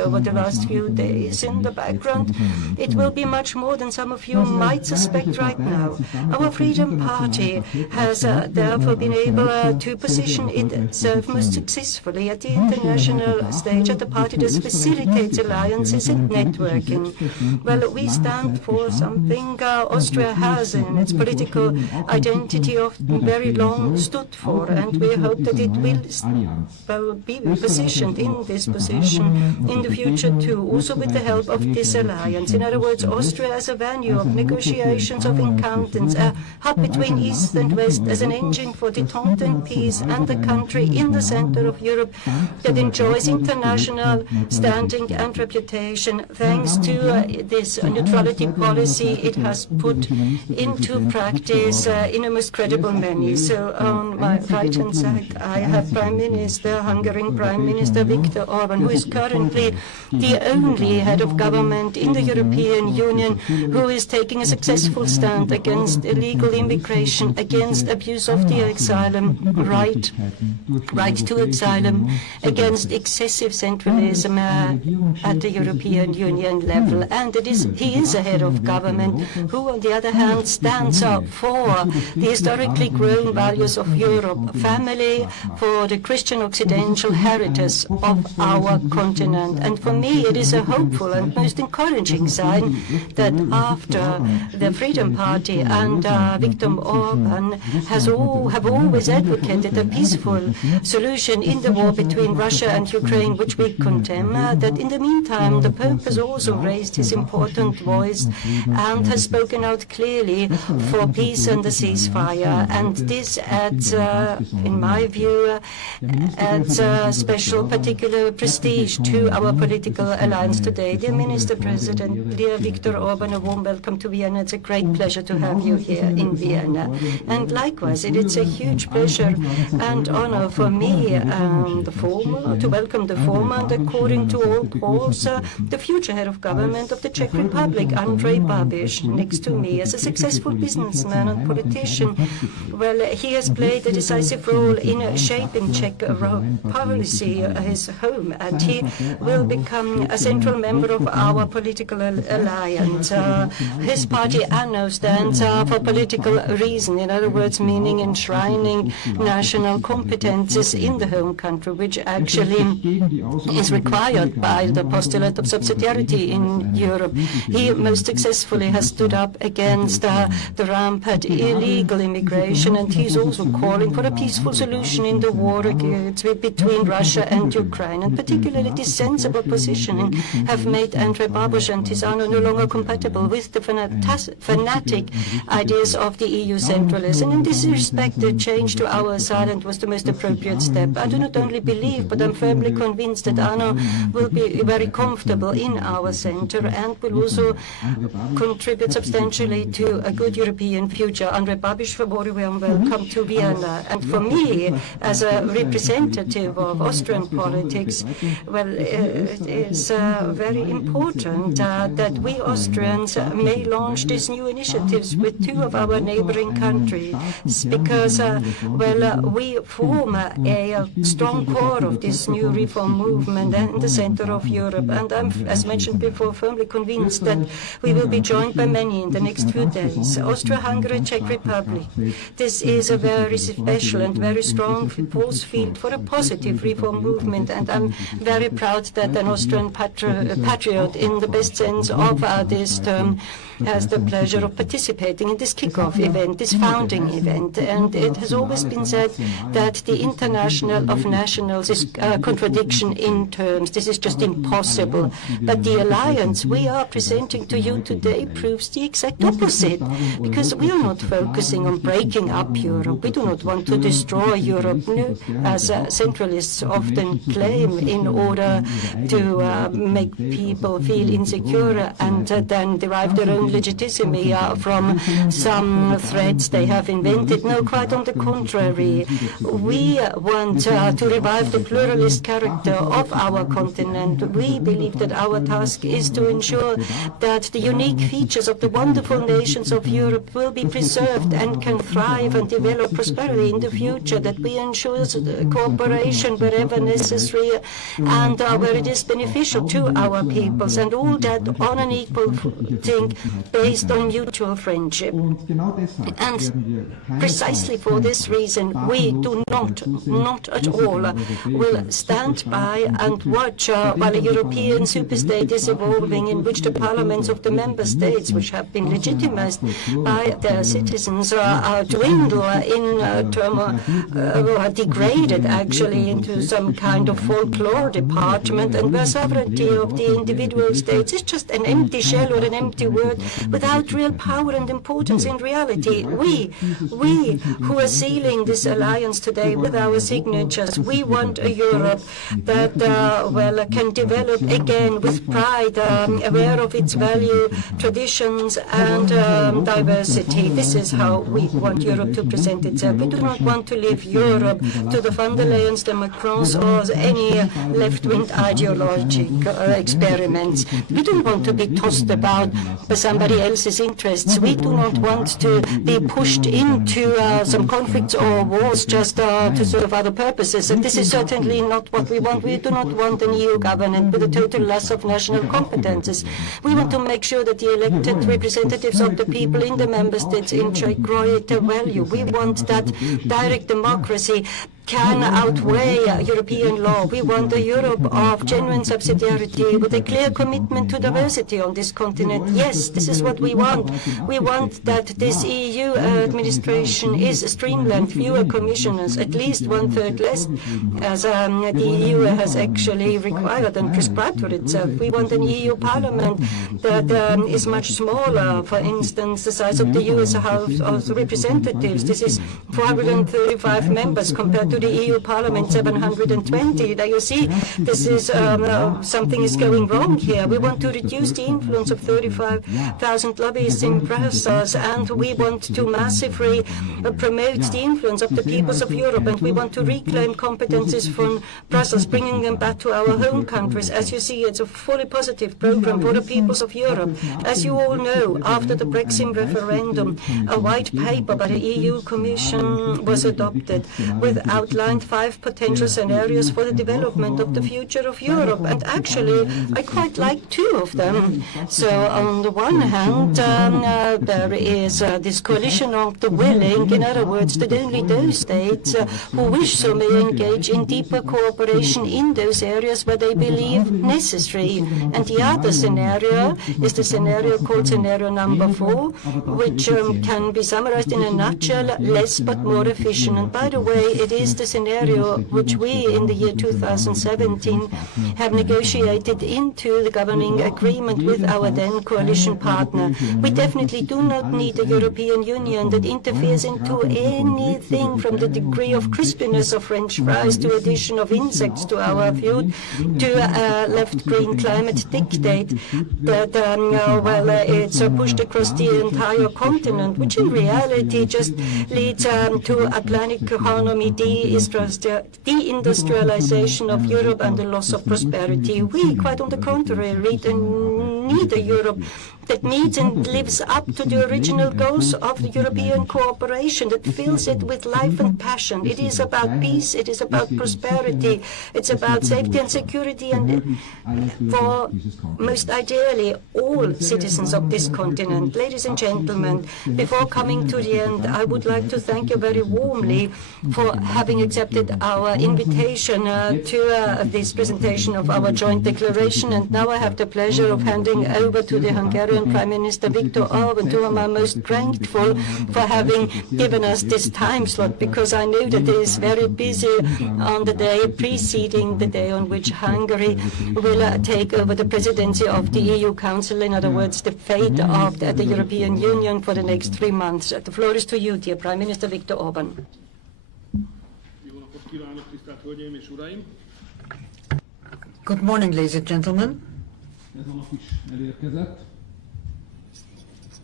over the last few days. In the background, it will be much more than some of you might suspect right now. Our Freedom Party has therefore been able to position itself most successfully at the international stage as a party that facilitates alliances and networking. Well, we stand for something Austria has in its political identity of very long stood for, and we hope that it will be positioned in this position in the future too, also with the help of this alliance. In other words, Austria as a venue of negotiations, of encounters, a hub between East and West, as an engine for detente and peace, and a country in the center of Europe that enjoys international standing and reputation thanks to this neutrality policy it has put into practice in a most credible manner. So on my right-hand side, I have Hungarian Prime Minister Viktor Orban, who is currently the only head of government in the European Union who is taking a successful stand against illegal immigration, against abuse of the asylum right to asylum, against excessive centralism at the European Union level. And he is a head of government who, on the other hand, stands up for the historically grown values of Europe, family, for the Christian Occidental heritage of our continent. And for me, it is a hopeful and most encouraging sign that after the Freedom Party and Viktor Orban have always advocated a peaceful solution in the war between Russia and Ukraine, which we condemn, that in the meantime the Pope has also raised his important voice and has spoken out clearly for peace and a ceasefire. And this adds, in my view, adds special particular prestige to our political alliance today. Dear Minister President, dear Viktor Orban, a warm welcome to Vienna. It's a great pleasure to have you here in Vienna. And likewise, it's a huge pleasure and honor for me to welcome the former and, according to all polls, the future head of government of the Czech Republic, Andrej Babis, next to me. As a successful businessman and politician, well, he has played a decisive role in shaping Czech policy, his home, and he will become a central member of our political alliance. His party, ANO, stands for political reason, in other words, meaning enshrining national competences in the home country, which actually is required by the postulate of subsidiarity in Europe. He most successfully has stood up against the rampant illegal immigration, and he's also calling for a peaceful solution in the war between Russia and Ukraine. And particularly this sensible positioning have made Andrej Babis and his ANO no longer compatible with the fanatic ideas of the EU centralists. And in this respect, the change to our side was the most appropriate step. I do not only believe, but I'm firmly convinced that ANO will be very comfortable in our center and will also contribute substantially to a good European future. Andrej Babis, a very warm welcome to Vienna. And for me, as a representative of Austrian politics, well, it is very important that we Austrians may launch these new initiatives with two of our neighboring countries, because, we form a strong core of this new reform movement in the center of Europe. And I'm, as mentioned before, firmly convinced that we will be joined by many in the next few days. Austria-Hungary, Czech Republic. This is a very special and very strong force field for a positive reform movement, and I'm very proud that an Austrian patriot in the best sense of this term has the pleasure of participating in this kick-off event, this founding event. And it has always been said that the international of nationals is a contradiction in terms. This is just impossible. But the alliance we are presenting to you today proves the exact opposite, because we are not focusing on breaking up Europe. We do not want to destroy Europe, as centralists often claim, in order to make people feel insecure and then derive their own legitimacy from some threats they have invented. No, quite on the contrary. We want to revive the pluralist character of our continent. We believe that our task is to ensure that the unique features of the wonderful nations of Europe will be preserved and can thrive and develop prosperity in the future, that we ensure cooperation wherever necessary and where it is beneficial to our peoples, and all that on an equal footing based on mutual friendship. And precisely for this reason, we do not at all, will stand by and watch while a European superstate is evolving, in which the parliaments of the member states, which have been legitimized by their citizens, dwindle in turmoil, are degraded actually into some kind of folklore department, and where sovereignty of the individual states is just an empty shell or an empty word without real power and importance in reality. We who are sealing this alliance today with our signatures, we want a Europe that can develop again with pride, aware of its value, traditions and diversity. This is how we want Europe to present itself. We do not want to leave Europe to the von der Leyens, the Macrons or any left-wing ideological experiments. We don't want to be tossed about by somebody else's interests. We do not want to be pushed into some conflicts or wars just to serve other purposes. And this is certainly not what we want. We do not want an EU government with a total loss of national competences. We want to make sure that the elected representatives of the people in the member states enjoy greater value. We want that direct democracy can outweigh European law. We want a Europe of genuine subsidiarity with a clear commitment to diversity on this continent. Yes, this is what we want. We want that this EU administration is streamlined, fewer commissioners, at least 1/3 less, as the EU has actually required and prescribed for itself. We want an EU parliament that is much smaller. For instance, the size of the US House of Representatives. This is 435 members compared to the EU Parliament 720. Now you see, this is something is going wrong here. We want to reduce the influence of 35,000 lobbyists in Brussels, and we want to massively promote the influence of the peoples of Europe, and we want to reclaim competences from Brussels, bringing them back to our home countries. As you see, it's a fully positive program for the peoples of Europe. As you all know, after the Brexit referendum, a white paper by the EU Commission was adopted with outlined 5 potential scenarios for the development of the future of Europe, and actually I quite like 2 of them. So on the one hand, there is this coalition of the willing, in other words, that only those states who wish so may engage in deeper cooperation in those areas where they believe necessary. And the other scenario is the scenario called scenario number 4, which can be summarized in a nutshell: less but more efficient. And by the way, it is the scenario which we in the year 2017 have negotiated into the governing agreement with our then coalition partner. We definitely do not need a European Union that interferes into anything from the degree of crispiness of French fries to addition of insects to our food to a left-green climate dictate that it's pushed across the entire continent, which in reality just leads to a planic economy, deindustrialization of Europe and the loss of prosperity. We, quite on the contrary, need a Europe that needs and lives up to the original goals of the European cooperation, that fills it with life and passion. It is about peace, it is about prosperity, it's about safety and security, and for most ideally all citizens of this continent. Ladies and gentlemen, before coming to the end, I would like to thank you very warmly for having accepted our invitation to this presentation of our joint declaration. And now I have the pleasure of handing over to the Hungarian Prime Minister Viktor Orban, to whom I'm most grateful for having given us this time slot, because I know that he is very busy on the day preceding the day on which Hungary will take over the presidency of the EU Council, in other words, the fate of the European Union for the next 3 months. The floor is to you, dear Prime Minister Viktor Orban. Good morning, ladies and gentlemen. Ez a nap is elérkezett.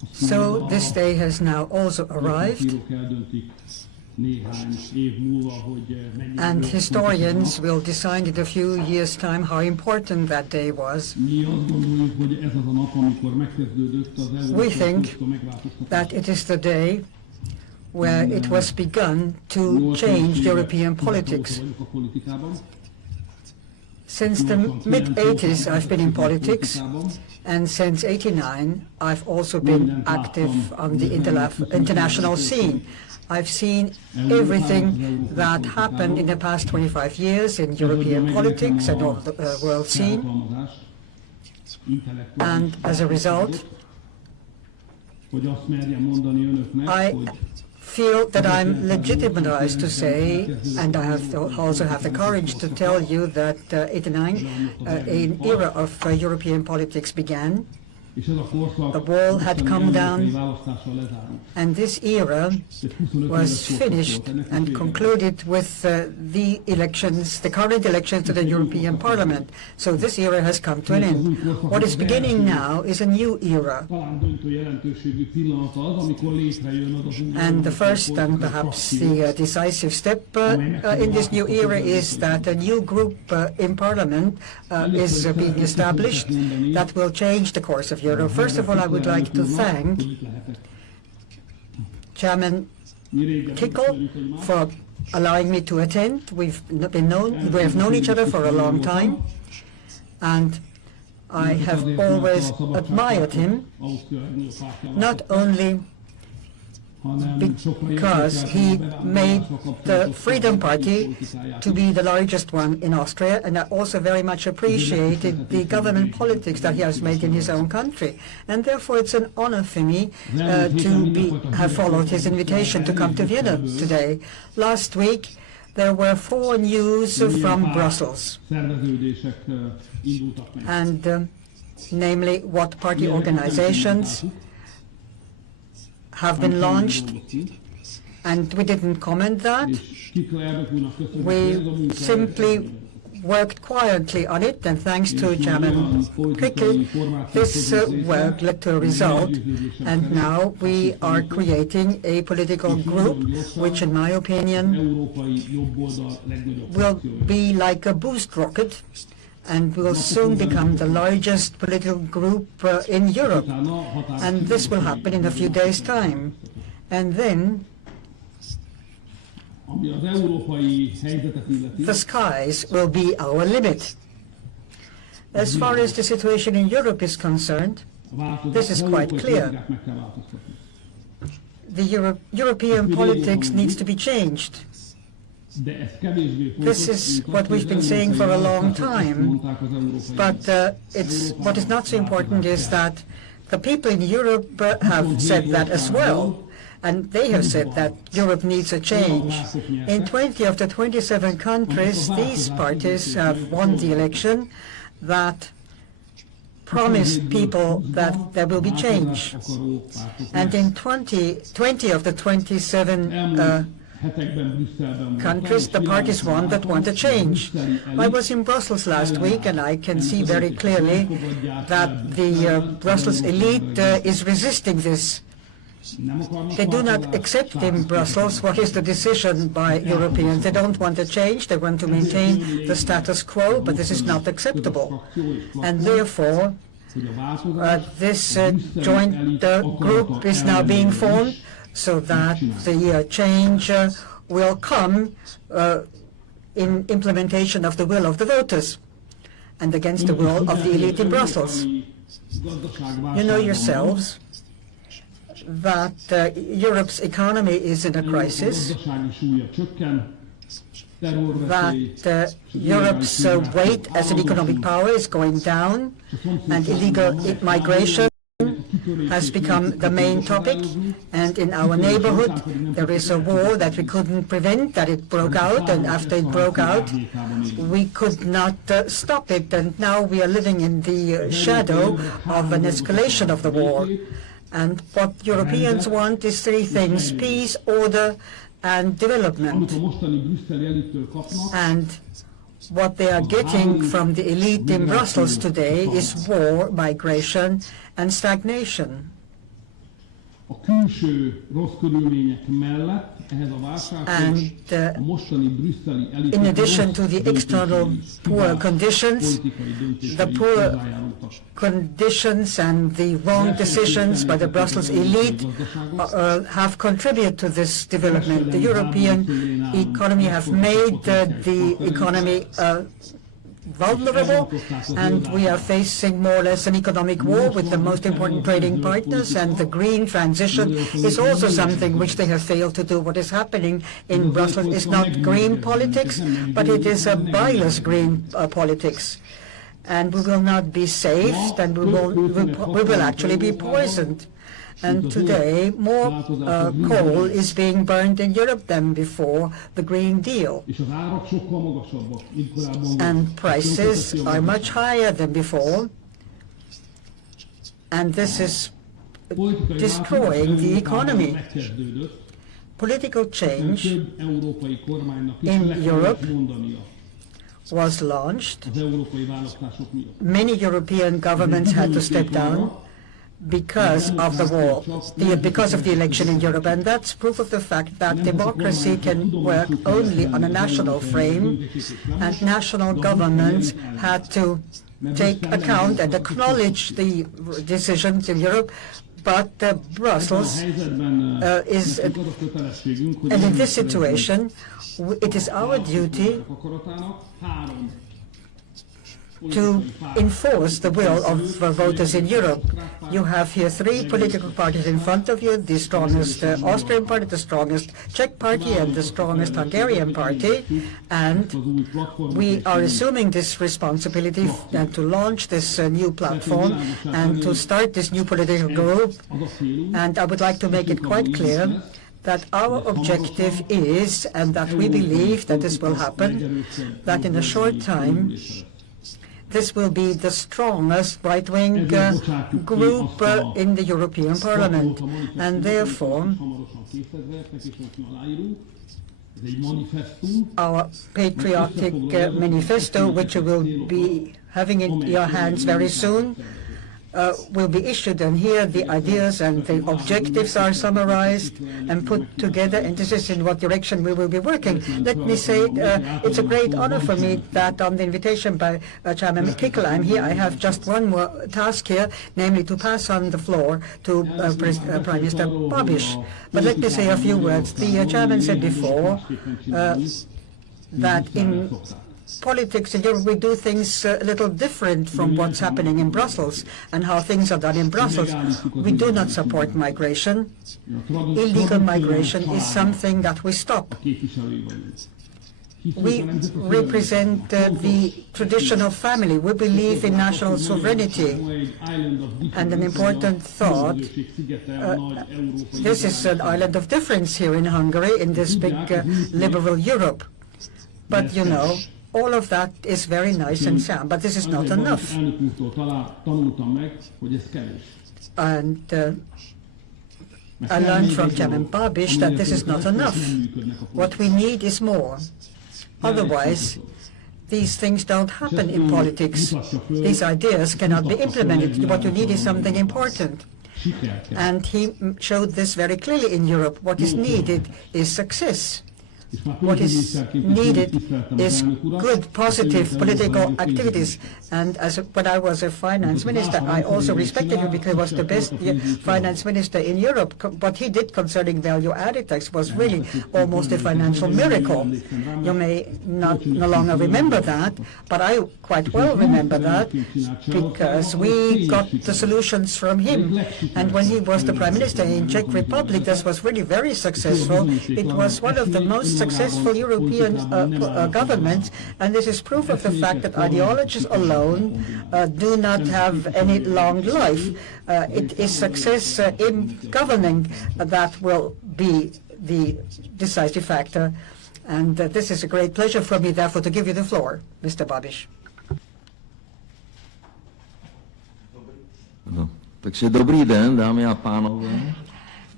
So this day has now also arrived, and historians will decide in a few years' time how important that day was. We think that it is the day where it was begun to change European politics. Since the mid-80s I've been in politics, and since '89 I've also been active on the international scene. I've seen everything that happened in the past 25 years in European politics and all the world scene. And as a result, I feel that I'm legitimized to say, and I also have the courage to tell you that '89, an era of European politics began. The wall had come down, and this era was finished and concluded with the elections, the current elections to the European Parliament. So this era has come to an end. What is beginning now is a new era. And the first and perhaps the decisive step in this new era is that a new group in Parliament is being established that will change the course of Europe. First of all, I would like to thank Chairman Kickl for allowing me to attend. We have known each other for a long time, and I have always admired him, not only because he made the Freedom Party to be the largest one in Austria, and I also very much appreciated the government politics that he has made in his own country. And therefore it's an honor for me to have followed his invitation to come to Vienna today. Last week there were 4 news from Brussels, and namely what party organizations have been launched, and we didn't comment that. We simply worked quietly on it, and thanks to Chairman Kickl, this work led to a result, and now we are creating a political group which, in my opinion, will be like a boost rocket and will soon become the largest political group in Europe. And this will happen in a few days' time. And then the skies will be our limit. As far as the situation in Europe is concerned, this is quite clear. The European politics needs to be changed. This is what we've been saying for a long time, but what is not so important is that the people in Europe have said that as well, and they have said that Europe needs a change. In 20 of the 27 countries, these parties have won the election that promised people that there will be change. And in 20 of the 27 countries, the parties won that want a change. I was in Brussels last week, and I can see very clearly that the Brussels elite is resisting this. They do not accept in Brussels what is the decision by Europeans. They don't want a change. They want to maintain the status quo, but this is not acceptable. And therefore, this joint group is now being formed, so that the change will come in implementation of the will of the voters and against the will of the elite in Brussels. You know yourselves that Europe's economy is in a crisis, that Europe's weight as an economic power is going down, and illegal migration has become the main topic, and in our neighborhood there is a war that we couldn't prevent, that it broke out, and after it broke out we could not stop it, and now we are living in the shadow of an escalation of the war. And what Europeans want is 3 things: peace, order and development. And what they are getting from the elite in Brussels today is war, migration and stagnation. A külső rossz körülmények mellett ehhez a válsághoz a mostani brüsszeli elit in addition to the external poor conditions, the poor conditions and the wrong decisions by the Brussels elite have contributed to this development. The European economy have made the economy vulnerable, and we are facing more or less an economic war with the most important trading partners, and the green transition is also something which they have failed to do. What is happening in Brussels is not green politics, but it is a biased green politics. And we will not be saved, and we will actually be poisoned. And today, more coal is being burned in Europe than before the Green Deal. And prices are much higher than before. And this is destroying the economy. Political change in Europe was launched. Many European governments had to step down because of the war, because of the election in Europe, and that's proof of the fact that democracy can work only on a national frame, and national governments had to take account and acknowledge the decisions in Europe, but Brussels is, and in this situation, it is our duty to enforce the will of voters in Europe. You have here three political parties in front of you, the strongest Austrian party, the strongest Czech party, and the strongest Hungarian party, and we are assuming this responsibility to launch this new platform and to start this new political group. And I would like to make it quite clear that our objective is, and that we believe that this will happen, that in a short time this will be the strongest right-wing group in the European Parliament. And therefore, our patriotic manifesto, which you will be having in your hands very soon, will be issued, and here the ideas and the objectives are summarized and put together, and this is in what direction we will be working. Let me say it's a great honor for me that on the invitation by Chairman Kickl I'm here. I have just one more task here, namely to pass on the floor to Prime Minister Babis. But let me say a few words. The Chairman said before that in politics in Europe we do things a little different from what's happening in Brussels and how things are done in Brussels. We do not support migration. Illegal migration is something that we stop. We represent the traditional family. We believe in national sovereignty. And an important thought, this is an island of difference here in Hungary, in this big liberal Europe. But you know, all of that is very nice and sound, but this is not enough. And I learned from Chairman Babis that this is not enough. What we need is more. Otherwise, these things don't happen in politics. These ideas cannot be implemented. What you need is something important. And he showed this very clearly in Europe. What is needed is success. What is needed is good, positive political activities. And when I was a finance minister, I also respected him because he was the best finance minister in Europe. What he did concerning value-added tax was really almost a financial miracle. You may no longer remember that, but I quite well remember that because we got the solutions from him. And when he was the Prime Minister in Czech Republic, this was really very successful. It was one of the most successful European governments, and this is proof of the fact that ideologies alone do not have any long life. It is success in governing that will be the decisive factor. And this is a great pleasure for me, therefore, to give you the floor, Mr. Babis. No, takže dobrý den, dámy a pánové.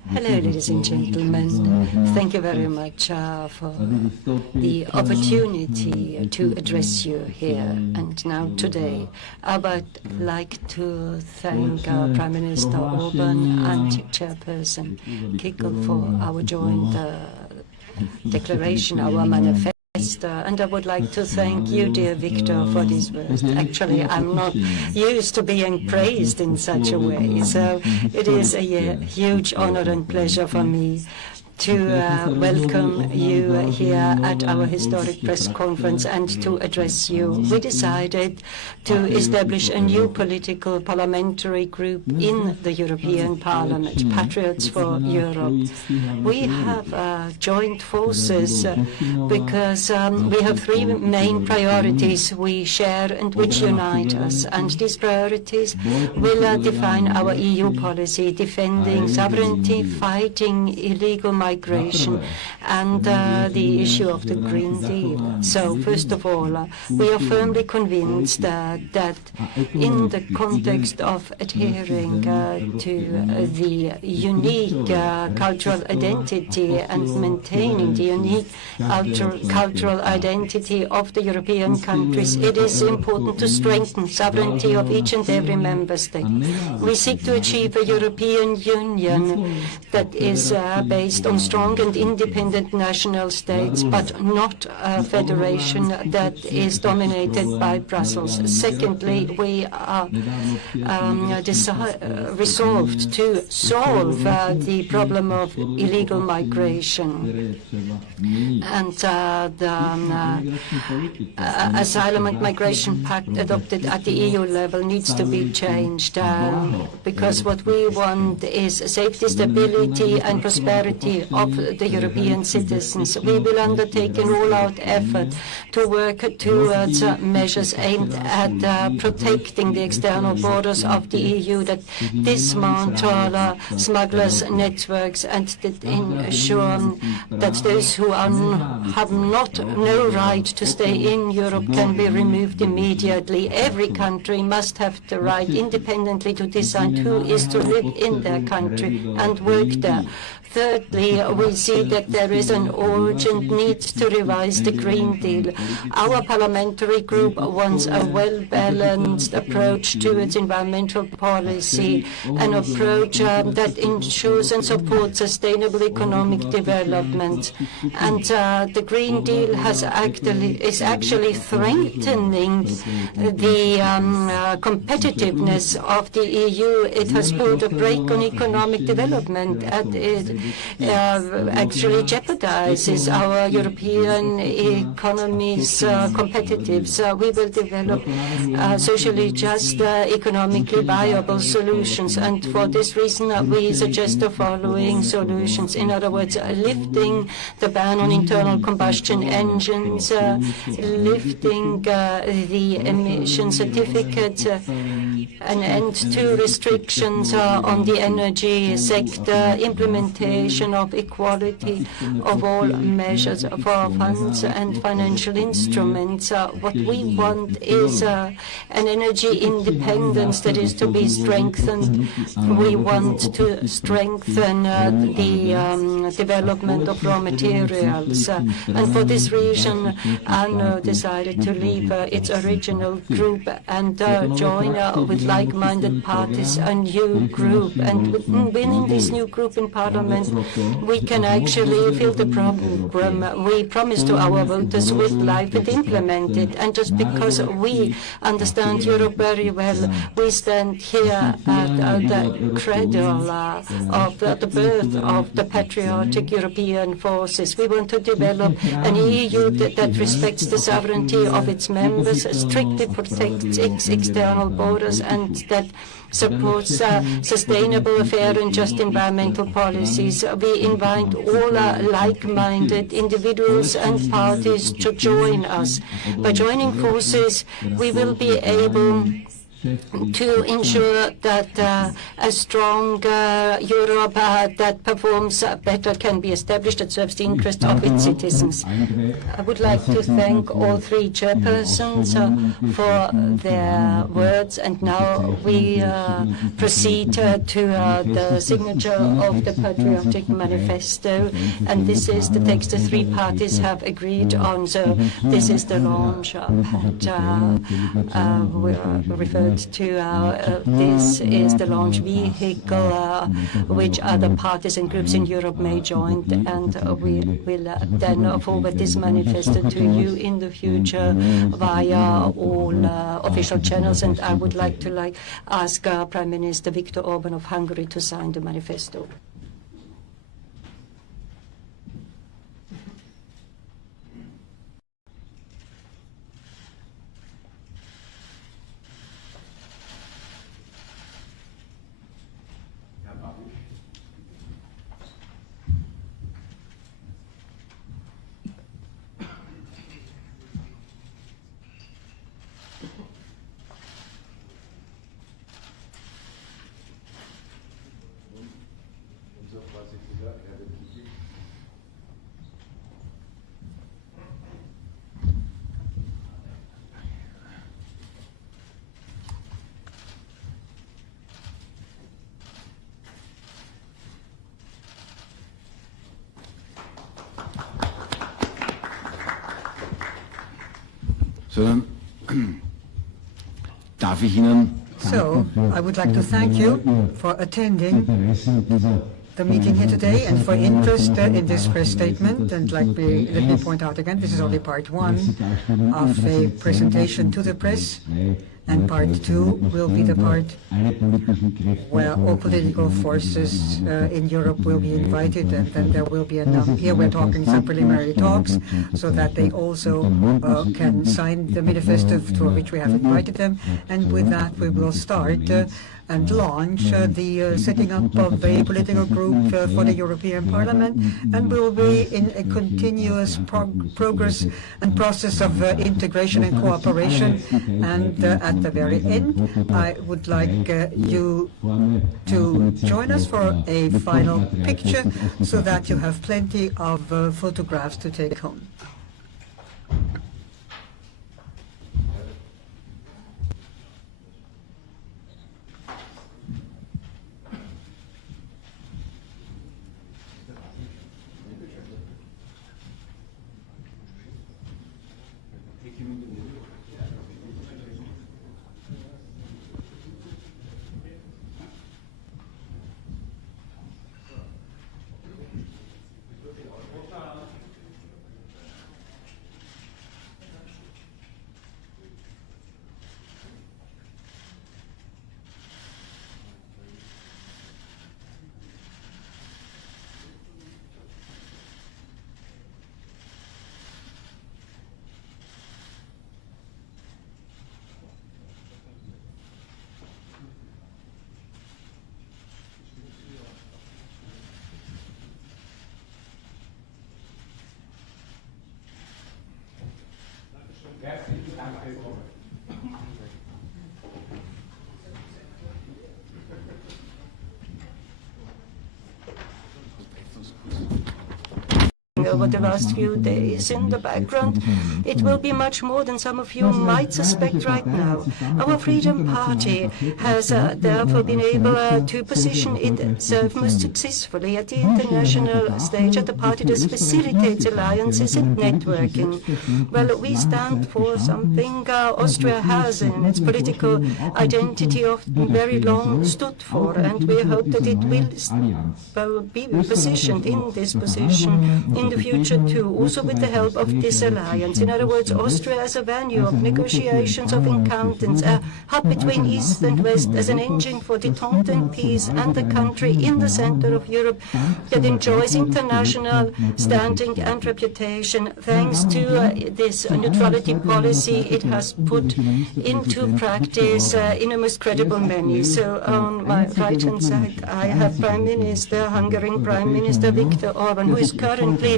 Hello, ladies and gentlemen. Thank you very much for the opportunity to address you here and now today. I would like to thank Prime Minister Orban and Chairperson Kickl for our joint declaration, our manifesto. And I would like to thank you, dear Victor, for these words. Actually, I'm not used to being praised in such a way, so it is a huge honor and pleasure for me to welcome you here at our historic press conference and to address you. We decided to establish a new political parliamentary group in the European Parliament, Patriots for Europe. We have joined forces because we have three main priorities we share and which unite us. And these priorities will define our EU policy, defending sovereignty, fighting illegal migration, and the issue of the Green Deal. So, first of all, we are firmly convinced that in the context of adhering to the unique cultural identity and maintaining the unique cultural identity of the European countries, it is important to strengthen sovereignty of each and every member state. We seek to achieve a European Union that is based on strong and independent national states, but not a federation that is dominated by Brussels. Secondly, we are resolved to solve the problem of illegal migration. And the Asylum and Migration Pact adopted at the EU level needs to be changed because what we want is safety, stability and prosperity of the European citizens. We will undertake an all-out effort to work towards measures aimed at protecting the external borders of the EU, that dismantle smugglers' networks and that ensure that those who have no right to stay in Europe can be removed immediately. Every country must have the right independently to decide who is to live in their country and work there. Thirdly, we see that there is an urgent need to revise the Green Deal. Our parliamentary group wants a well-balanced approach to its environmental policy, an approach that ensures and supports sustainable economic development. And the Green Deal is actually strengthening the competitiveness of the EU. It has put a brake on economic development, and it actually jeopardizes our European economy's competitiveness. We will develop socially just, economically viable solutions, and for this reason we suggest the following solutions. In other words, lifting the ban on internal combustion engines, lifting the emission certificate, an end to restrictions on the energy sector, implementation of equality of all measures for funds and financial instruments. What we want is an energy independence that is to be strengthened. We want to strengthen the development of raw materials. And for this reason, ANO decided to leave its original group and join with like-minded parties a new group. And within this new group in Parliament, we can actually fill the program we promised to our voters with life and implement it. And just because we understand Europe very well, we stand here at the cradle of the birth of the patriotic European forces. We want to develop an EU that respects the sovereignty of its members, strictly protects its external borders, and that supports sustainable, fair and just environmental policies. We invite all like-minded individuals and parties to join us. By joining forces, we will be able to ensure that a strong Europe that performs better can be established and serves the interest of its citizens. I would like to thank all three chairpersons for their words, and now we proceed to the signature of the Patriotic manifesto, and this is the text the three parties have agreed on. So this is the launch, and we referred to this is the launch vehicle which other parties and groups in Europe may join, and we will then forward this manifesto to you in the future via all official channels. And I would like to ask Prime Minister Viktor Orban of Hungary to sign the manifesto. So, I would like to thank you for attending the meeting here today and for interest in this press statement. And let me point out again, this is only part one of a presentation to the press, and part two will be the part where all political forces in Europe will be invited, and then there will be here we're talking some preliminary talks so that they also can sign the manifesto for which we have invited them. And with that we will start and launch the setting up of a political group for the European Parliament, and we will be in a continuous progress and process of integration and cooperation. And at the very end, I would like you to join us for a final picture so that you have plenty of photographs to take home. Over the last few days in the background, it will be much more than some of you might suspect right now. Our Freedom Party has therefore been able to position itself most successfully at the international stage as a party that facilitates alliances and networking. Well, we stand for something Austria has in its political identity often very long stood for, and we hope that it will be positioned in this position in the future too, also with the help of this alliance. In other words, Austria as a venue of negotiations, of encounters, a hub between East and West, as an engine for detente and peace, and a country in the center of Europe that enjoys international standing and reputation. Thanks to this neutrality policy, it has put into practice in a most credible manner. So on my right-hand side, I have Hungarian Prime Minister Viktor Orban, who is currently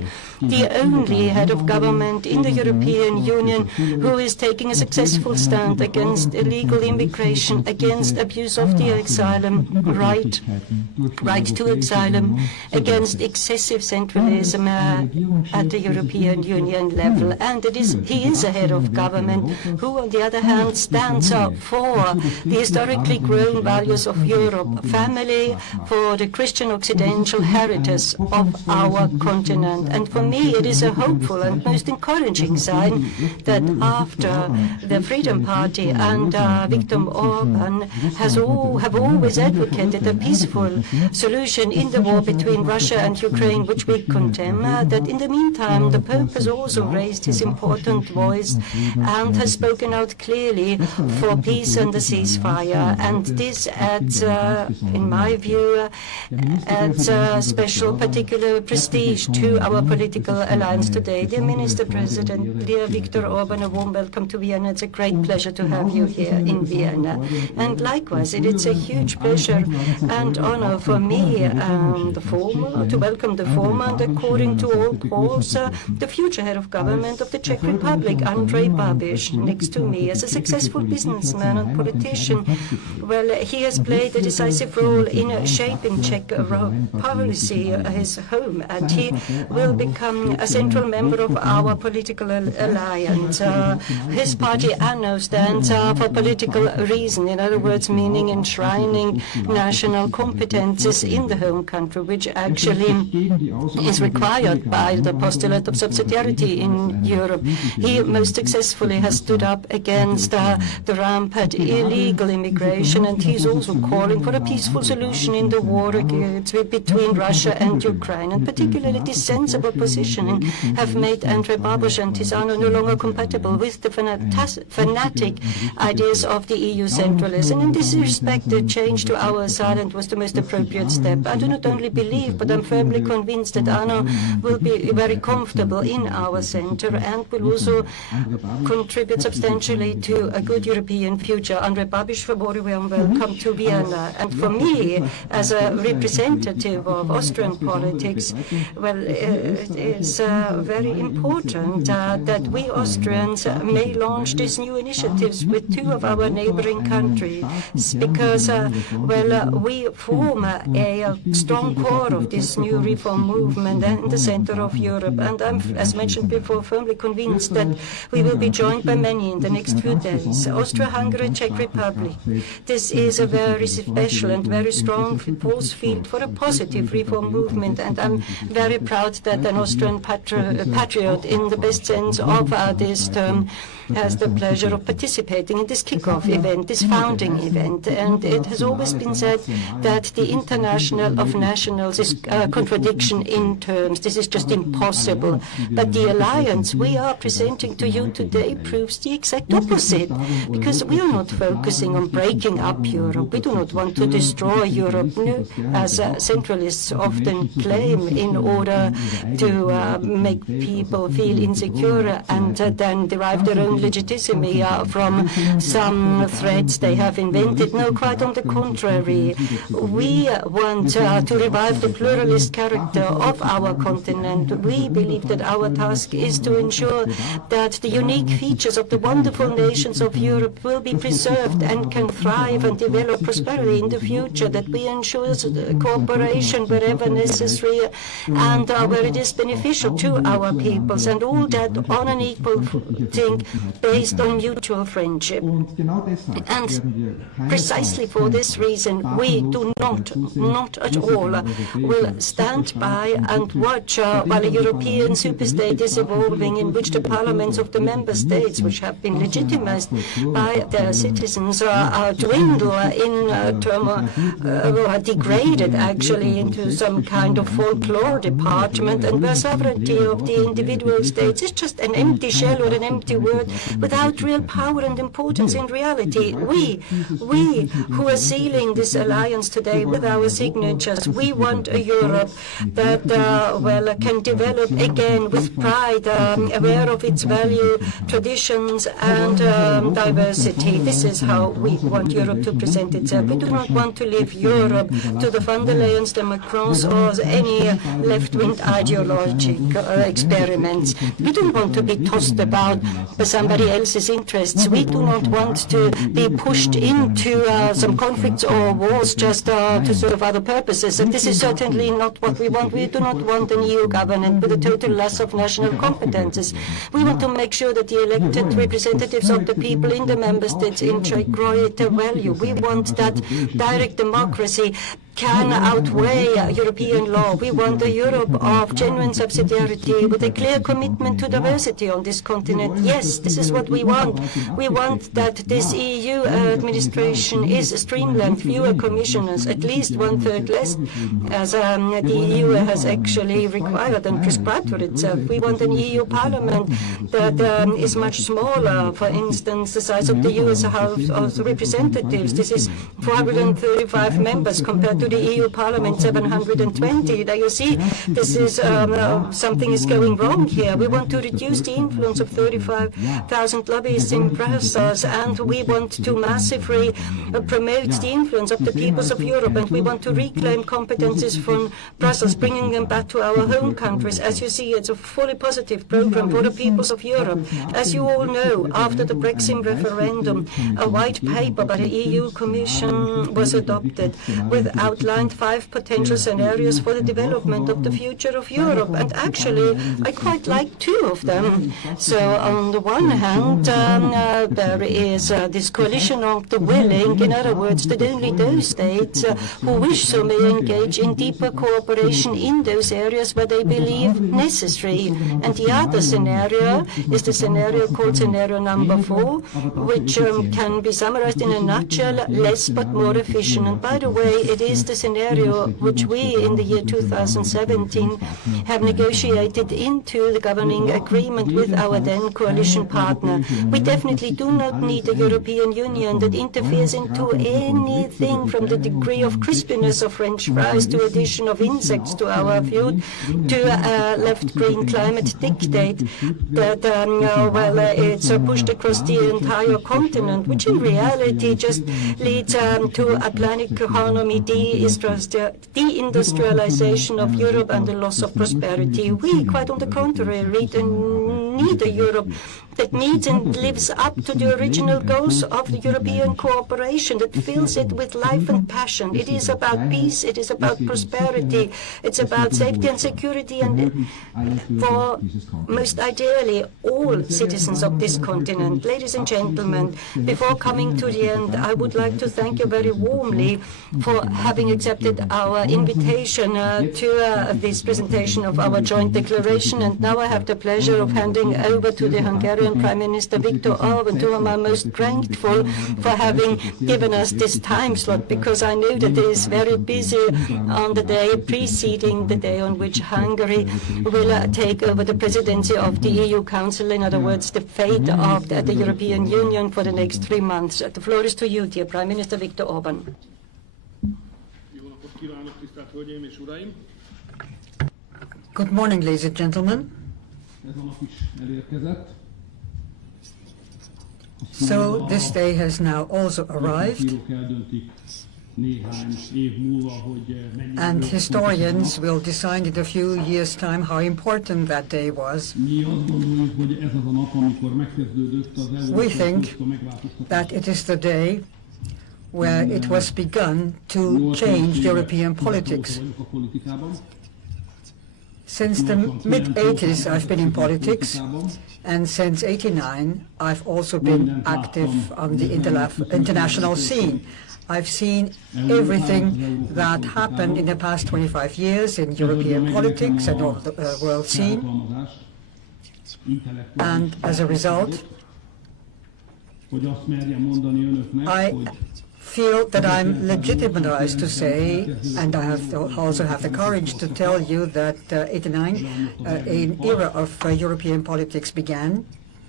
the only head of government in the European Union who is taking a successful stand against illegal immigration, against abuse of the asylum right to asylum, against excessive centralism at the European Union level. And he is a head of government who, on the other hand, stands up for the historically grown values of Europe, family, for the Christian Occidental heritage of our continent. And for me, it is a hopeful and most encouraging sign that after the Freedom Party and Viktor Orban have always advocated a peaceful solution in the war between Russia and Ukraine, which we condemn, that in the meantime the Pope has also raised his important voice and has spoken out clearly for peace and a ceasefire. And this adds, in my view, adds special particular prestige to our political alliance today. Dear Minister President, dear Viktor Orban, a warm welcome to Vienna. It's a great pleasure to have you here in Vienna. And likewise, it's a huge pleasure and honor for me to welcome the former and, according to all calls, the future head of government of the Czech Republic, Andrej Babis, next to me. As a successful businessman and politician, well, he has played a decisive role in shaping Czech policy, his home, and he will become a central member of our political alliance. His party, ANO, stands for political reason, in other words, meaning enshrining national competences in the home country, which actually is required by the postulate of subsidiarity in Europe. He most successfully has stood up against the rampant illegal immigration, and he is also calling for a peaceful solution in the war between Russia and Ukraine. And particularly this sensible positioning have made Andrej Babis and his ANO no longer compatible with the fanatic ideas of the EU centralists. And in this respect, the change to our asylum was the most appropriate step. I do not only believe, but I'm firmly convinced that ANO will be very comfortable in our center and will also contribute substantially to a good European future. Andrej Babis, a very warm welcome to Vienna. And for me, as a representative of Austrian politics, well, it is very important that we Austrians may launch these new initiatives with two of our neighboring countries, because, well, we form a strong core of this new reform movement in the center of Europe. And I'm, as mentioned before, firmly convinced that we will be joined by many in the next few days. Austria-Hungary, Czech Republic. This is a very special and very strong force field for a positive reform movement, and I'm very proud that an Austrian patriot in the best sense of this term has the pleasure of participating in this kick-off event, this founding event. And it has always been said that the International of Nationals is a contradiction in terms. This is just impossible. But the alliance we are presenting to you today proves the exact opposite, because we are not focusing on breaking up Europe. We do not want to destroy Europe, no, as centralists often claim, in order to make people feel insecure and then derive their own legitimacy from some threats they have invented. No, quite on the contrary. We want to revive the pluralist character of our continent. We believe that our task is to ensure that the unique features of the wonderful nations of Europe will be preserved and can thrive and develop prosperity in the future, that we ensure cooperation wherever necessary and where it is beneficial to our peoples, and all that on an equal footing based on mutual friendship. And precisely for this reason, we do not at all will stand by and watch while a European superstate is evolving, in which the parliaments of the member states, which have been legitimized by their citizens, dwindle in are degraded actually into some kind of folklore department, and where sovereignty of the individual states is just an empty shell or an empty word without real power and importance in reality. We who are sealing this alliance today with our signatures, we want a Europe that can develop again with pride, aware of its value, traditions and diversity. This is how we want Europe to present itself. We do not want to leave Europe to the von der Leyens, the Macrons or any left-wing ideology. ideological experiments. We don't want to be tossed about by somebody else's interests. We do not want to be pushed into some conflicts or wars just to serve other purposes. And this is certainly not what we want. We do not want an EU government with a total loss of national competences. We want to make sure that the elected representatives of the people in the member states integrate value. We want that direct democracy can outweigh European law. We want a Europe of genuine subsidiarity with a clear commitment to diversity on this continent. Yes, this is what we want. We want that this EU administration is streamlined, fewer commissioners, at least 1/3 less, as the EU has actually required and prescribed for itself. We want an EU parliament that is much smaller. For instance, the size of the US House of Representatives. This is 435 members compared to the EU Parliament 720. Now you see, this is something is going wrong here. We want to reduce the influence of 35,000 lobbyists in Brussels, and we want to massively promote the influence of the peoples of Europe, and we want to reclaim competences from Brussels, bringing them back to our home countries. As you see, it's a fully positive program for the peoples of Europe. As you all know, after the Brexit referendum, a white paper by the EU Commission was adopted with outlined 5 potential scenarios for the development of the future of Europe. And actually, I quite like 2 of them. So on the one hand, there is this coalition of the willing, in other words, that only those states who wish so may engage in deeper cooperation in those areas where they believe necessary. And the other scenario is the scenario called scenario number 4, which can be summarized in a nutshell: less but more efficient. And by the way, it is the scenario which we in the year 2017 have negotiated into the governing agreement with our then coalition partner. We definitely do not need a European Union that interferes into anything from the degree of crispiness of French fries to addition of insects to our food to a left-green climate dictate that it's pushed across the entire continent, which in reality just leads to a planned economy, deindustrialization of Europe, and the loss of prosperity. We, quite on the contrary, need a Europe that needs and lives up to the original goals of the European cooperation, that fills it with life and passion. It is about peace, it is about prosperity, it's about safety and security, and for most ideally all citizens of this continent. Ladies and gentlemen, before coming to the end, I would like to thank you very warmly for having accepted our invitation to this presentation of our joint declaration. And now I have the pleasure of handing over to the Hungarian Prime Minister Viktor Orban, to whom I'm most grateful for having given us this time slot, because I know that he is very busy on the day preceding the day on which Hungary will take over the presidency of the EU Council, in other words, the fate of the European Union for the next 3 months. The floor is to you, dear Prime Minister Viktor Orban. Good morning, ladies and gentlemen. So this day has now also arrived, and historians will decide in a few years' time how important that day was. We think that it is the day where it was begun to change European politics. Since the mid-80s, I've been in politics, and since '89, I've also been active on the international scene. I've seen everything that happened in the past 25 years in European politics and on the world scene. And as a result, I feel that I'm legitimized to say, and I also have the courage to tell you that '89, an era of European politics began.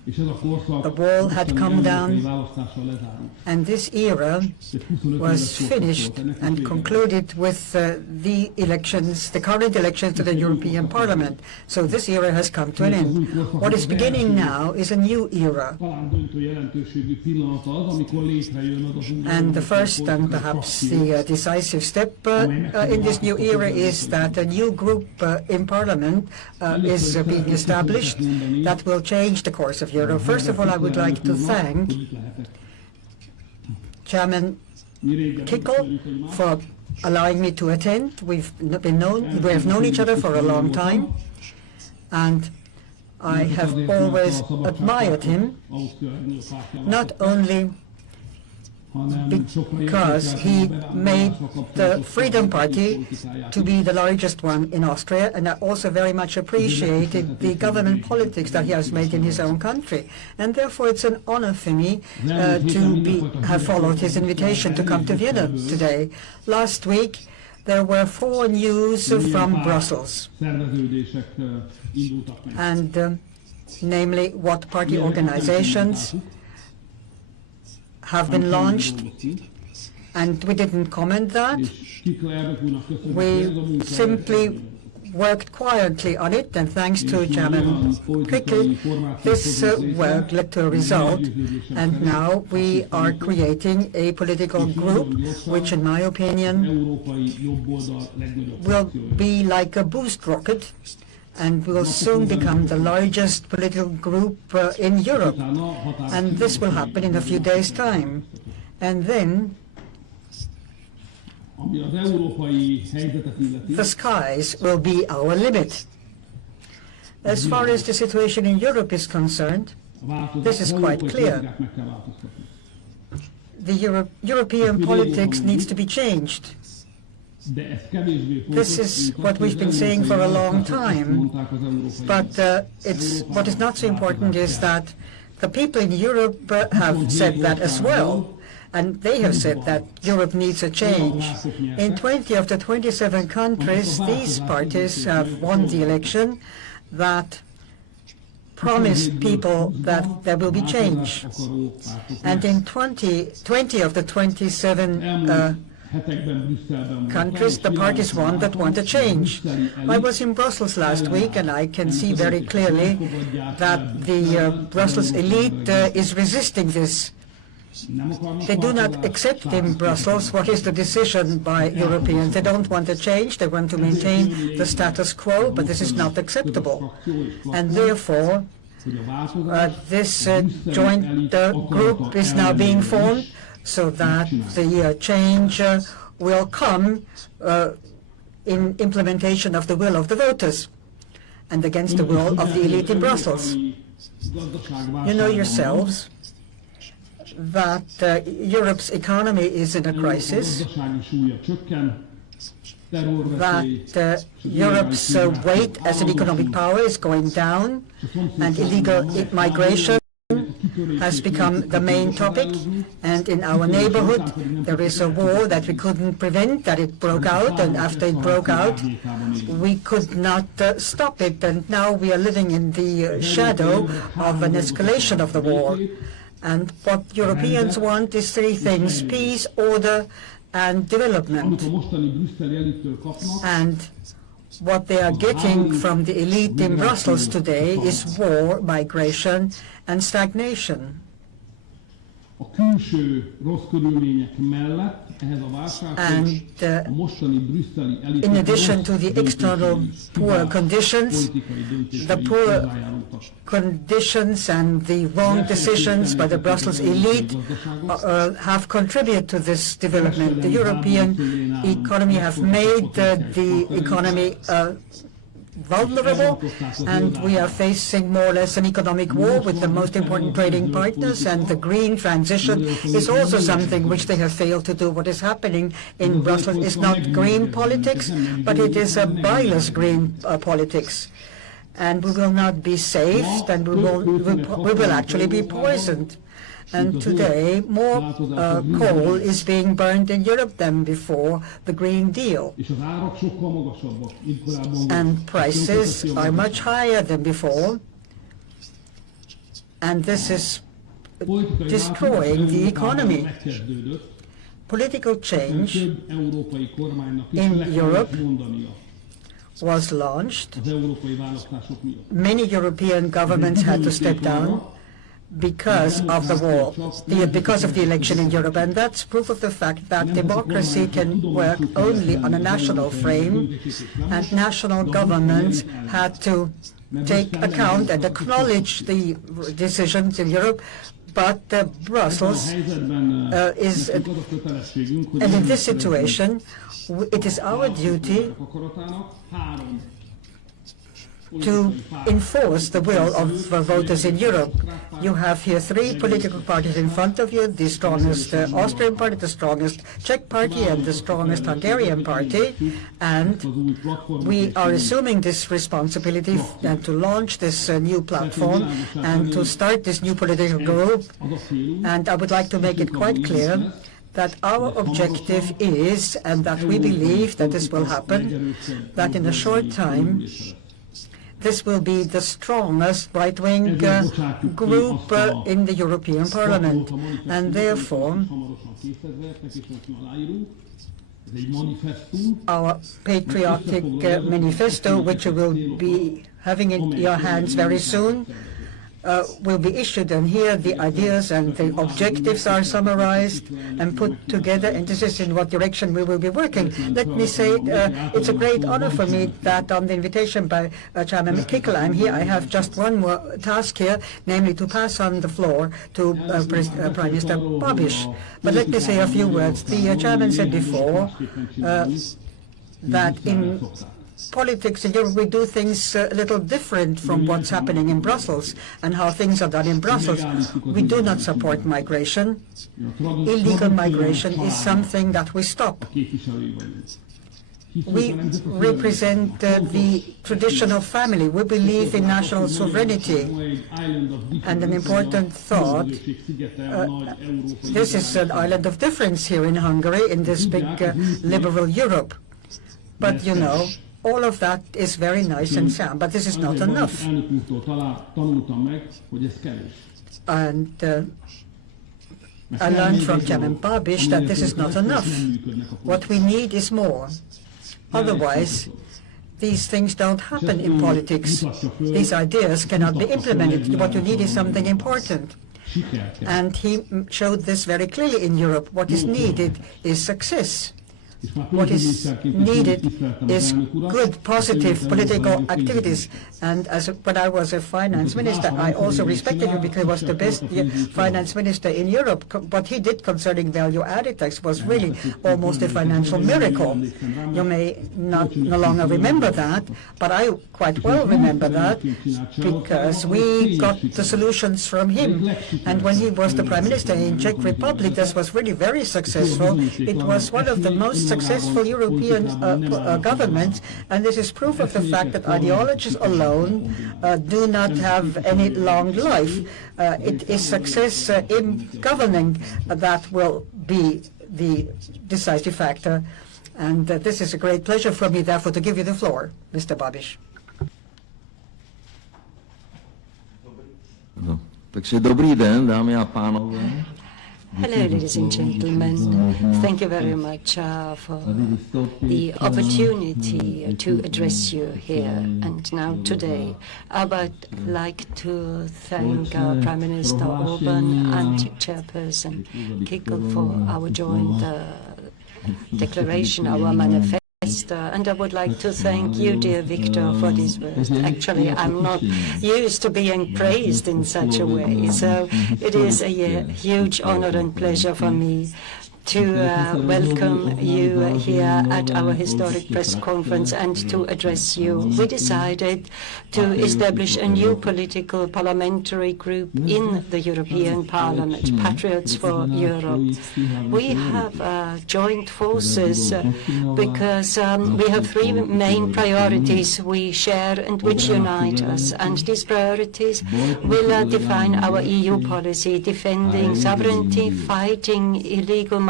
The wall had come down, and this era was finished and concluded with the elections, the current elections to the European Parliament. So this era has come to an end. What is beginning now is a new era. And the first and perhaps the decisive step in this new era is that a new group in Parliament is being established that will change the course of Europe. First of all, I would like to thank Chairman Kickl for allowing me to attend. We have known each other for a long time, and I have always admired him, not only because he made the Freedom Party to be the largest one in Austria, and I also very much appreciated the government politics that he has made in his own country. And therefore it's an honor for me to have followed his invitation to come to Vienna today. Last week there were 4 news from Brussels, and namely what party organizations have been launched, and we didn't comment that. We simply worked quietly on it, and thanks to Chairman Kickl, this work led to a result, and now we are creating a political group which, in my opinion, will be like a boost rocket and will soon become the largest political group in Europe. And this will happen in a few days' time. And then the skies will be our limit. As far as the situation in Europe is concerned, this is quite clear. The European politics needs to be changed. This is what we've been saying for a long time, but what is not so important is that the people in Europe have said that as well, and they have said that Europe needs a change. In 20 of the 27 countries, these parties have won the election that promised people that there will be change. And in 20 of the 27 countries, the parties won that want a change. I was in Brussels last week, and I can see very clearly that the Brussels elite is resisting this. They do not accept in Brussels what is the decision by Europeans. They don't want a change. They want to maintain the status quo, but this is not acceptable. And therefore, this joint group is now being formed, so that the change will come in implementation of the will of the voters and against the will of the elite in Brussels. You know yourselves that Europe's economy is in a crisis, that Europe's weight as an economic power is going down, and illegal migration has become the main topic, and in our neighborhood there is a war that we couldn't prevent, that it broke out, and after it broke out we could not stop it, and now we are living in the shadow of an escalation of the war. And what Europeans want is 3 things: peace, order and development. And what they are getting from the elite in Brussels today is war, migration and stagnation. And in addition to the external poor conditions, the poor conditions and the wrong decisions by the Brussels elite have contributed to this development. The European economy have made the economy vulnerable, and we are facing more or less an economic war with the most important trading partners, and the green transition is also something which they have failed to do. What is happening in Brussels is not green politics, but it is a biased green politics. And we will not be saved, and we will actually be poisoned. And today, more coal is being burned in Europe than before the Green Deal. And prices are much higher than before. and this is destroying the economy. megkezdődött, Political change több európai kormánynak is in le kellett Europe mondania was launched. az európai választások miatt. Many European governments had to step down because of the war, because of the election in Europe, and that's proof of the fact that democracy can work only on a national frame, and national governments had to take account and acknowledge the decisions in Europe, but Brussels is, and in this situation, it is our duty to enforce the will of voters in Europe. You have here three political parties in front of you, the strongest Austrian party, the strongest Czech party, and the strongest Hungarian party, and we are assuming this responsibility and to launch this new platform and to start this new political group. And I would like to make it quite clear that our objective is, and that we believe that this will happen, that in a short time this will be the strongest right-wing group in the European Parliament, and therefore our patriotic manifesto, which you will be having in your hands very soon, will be issued, and here the ideas and the objectives are summarized and put together, and this is in what direction we will be working. Let me say it's a great honor for me that on the invitation by Chairman Kickl, I'm here. I have just one more task here, namely to pass on the floor to Prime Minister Babis. But let me say a few words. The Chairman said before that in politics in Europe we do things a little different from what's happening in Brussels and how things are done in Brussels. We do not support migration. Illegal migration is something that we stop. We represent the traditional family. We believe in national sovereignty. And an important thought, this is an island of difference here in Hungary, in this big liberal Europe. But you know, all of that is very nice and sound, but this is not enough. And I learned from Chairman Babis that this is not enough. What we need is more. Otherwise, these things don't happen in politics. These ideas cannot be implemented. What you need is something important. And he showed this very clearly in Europe. What is needed is success. What is needed is good, positive political activities. And when I was a finance minister, I also respected him because he was the best finance minister in Europe. What he did concerning value-added tax was really almost a financial miracle. You may no longer remember that, but I quite well remember that because we got the solutions from him. And when he was the Prime Minister in Czech Republic, this was really very successful. It was one of the most successful European governments, and this is proof of the fact that ideologies alone do not have any long life. It is success in governing that will be the decisive factor. And this is a great pleasure for me, therefore, to give you the floor, Mr. Babis. No. Takže dobrý den, dámy a pánové. Hello, ladies and gentlemen. Thank you very much for the opportunity to address you here and now today. I would like to thank Prime Minister Orban and Chairperson Kickl for our joint declaration, our manifesto. And I would like to thank you, dear Victor, for these words. Actually, I'm not used to being praised in such a way, so it is a huge honor and pleasure for me to welcome you here at our historic press conference and to address you. We decided to establish a new political parliamentary group in the European Parliament, Patriots for Europe. We have joined forces because we have three main priorities we share and which unite us, and these priorities will define our EU policy: defending sovereignty, fighting illegal migration,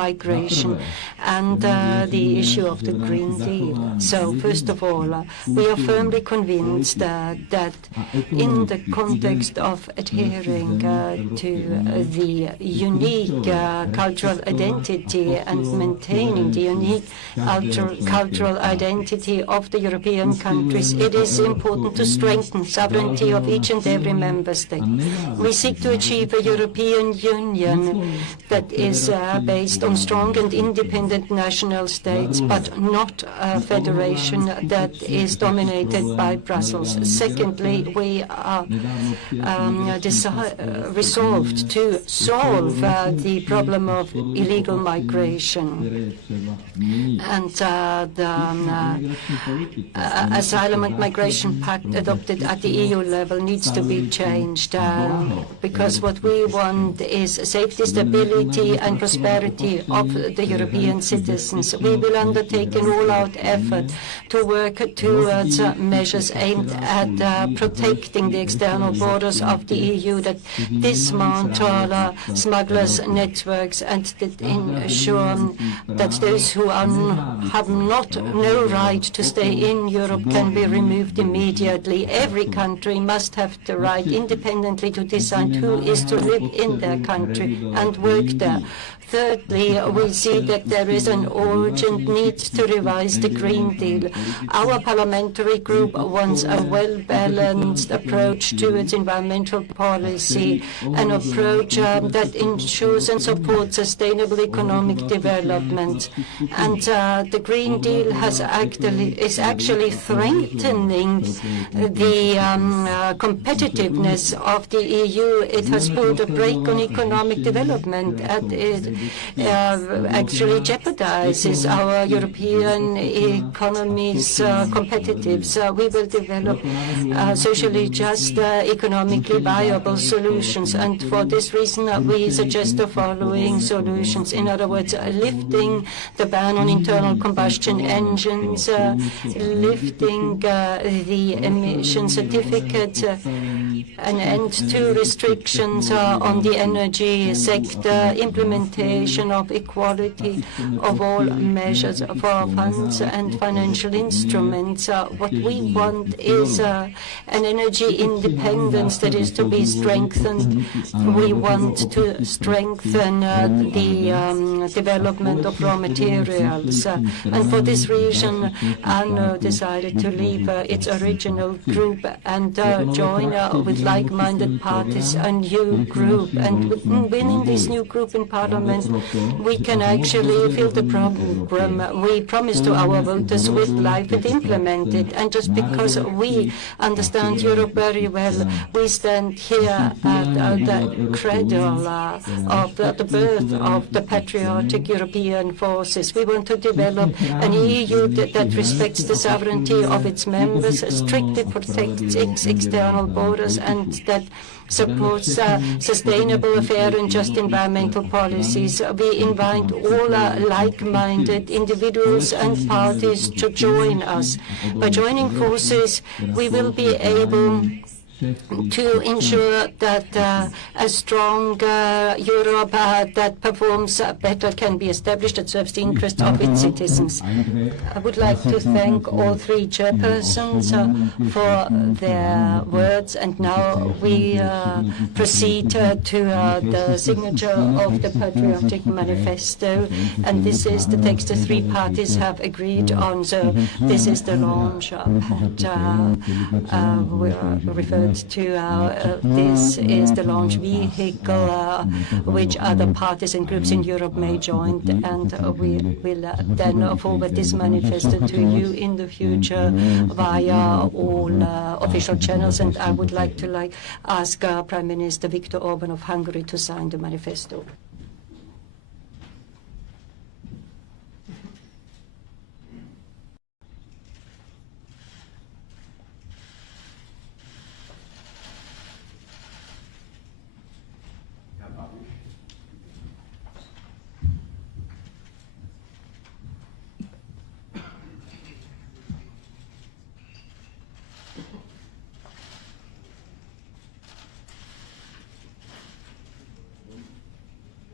migration and the issue of the Green Deal. So first of all, we are firmly convinced that in the context of adhering to the unique cultural identity and maintaining the unique cultural identity of the European countries, it is important to strengthen sovereignty of each and every member state. We seek to achieve a European Union that is based on strong and independent national states, but not a federation that is dominated by Brussels. Secondly, we are resolved to solve the problem of illegal migration. And the Asylum and Migration Pact adopted at the EU level needs to be changed because what we want is safety, stability and prosperity of the European citizens. We will undertake an all-out effort to work towards measures aimed at protecting the external borders of the EU, that dismantle smugglers' networks and that ensure that those who have no right to stay in Europe can be removed immediately. Every country must have the right independently to decide who is to live in their country and work there. Thirdly, we see that there is an urgent need to revise the Green Deal. Our parliamentary group wants a well-balanced approach to its environmental policy, an approach that ensures and supports sustainable economic development. And the Green Deal is actually strengthening the competitiveness of the EU. It has put a brake on economic development, and it actually jeopardizes our European economy's competitiveness. We will develop socially just, economically viable solutions, and for this reason we suggest the following solutions. In other words, lifting the ban on internal combustion engines, lifting the emission certificate, an end to restrictions on the energy sector, implementation of equality of all measures for funds and financial instruments. What we want is an energy independence that is to be strengthened. We want to strengthen the development of raw materials. And for this reason, ANO decided to leave its original group and join with like-minded parties a new group. And within this new group in Parliament, we can actually fill the program we promised to our voters with life and implement it. And just because we understand Europe very well, we stand here at the cradle of the birth of the patriotic European forces. We want to develop an EU that respects the sovereignty of its members, strictly protects its external borders, and that supports sustainable, fair and just environmental policies. We invite all like-minded individuals and parties to join us. By joining forces, we will be able to ensure that a strong Europe that performs better can be established, that serves the interests of its citizens. I would like to thank all three chairpersons for their words, and now we proceed to the signature of the Patriotic manifesto, and this is the text the three parties have agreed on. So this is the launch, and we referred to this is the launch vehicle which other parties and groups in Europe may join, and we will then forward this manifesto to you in the future via all official channels. And I would like to ask Prime Minister Viktor Orban of Hungary to sign the manifesto.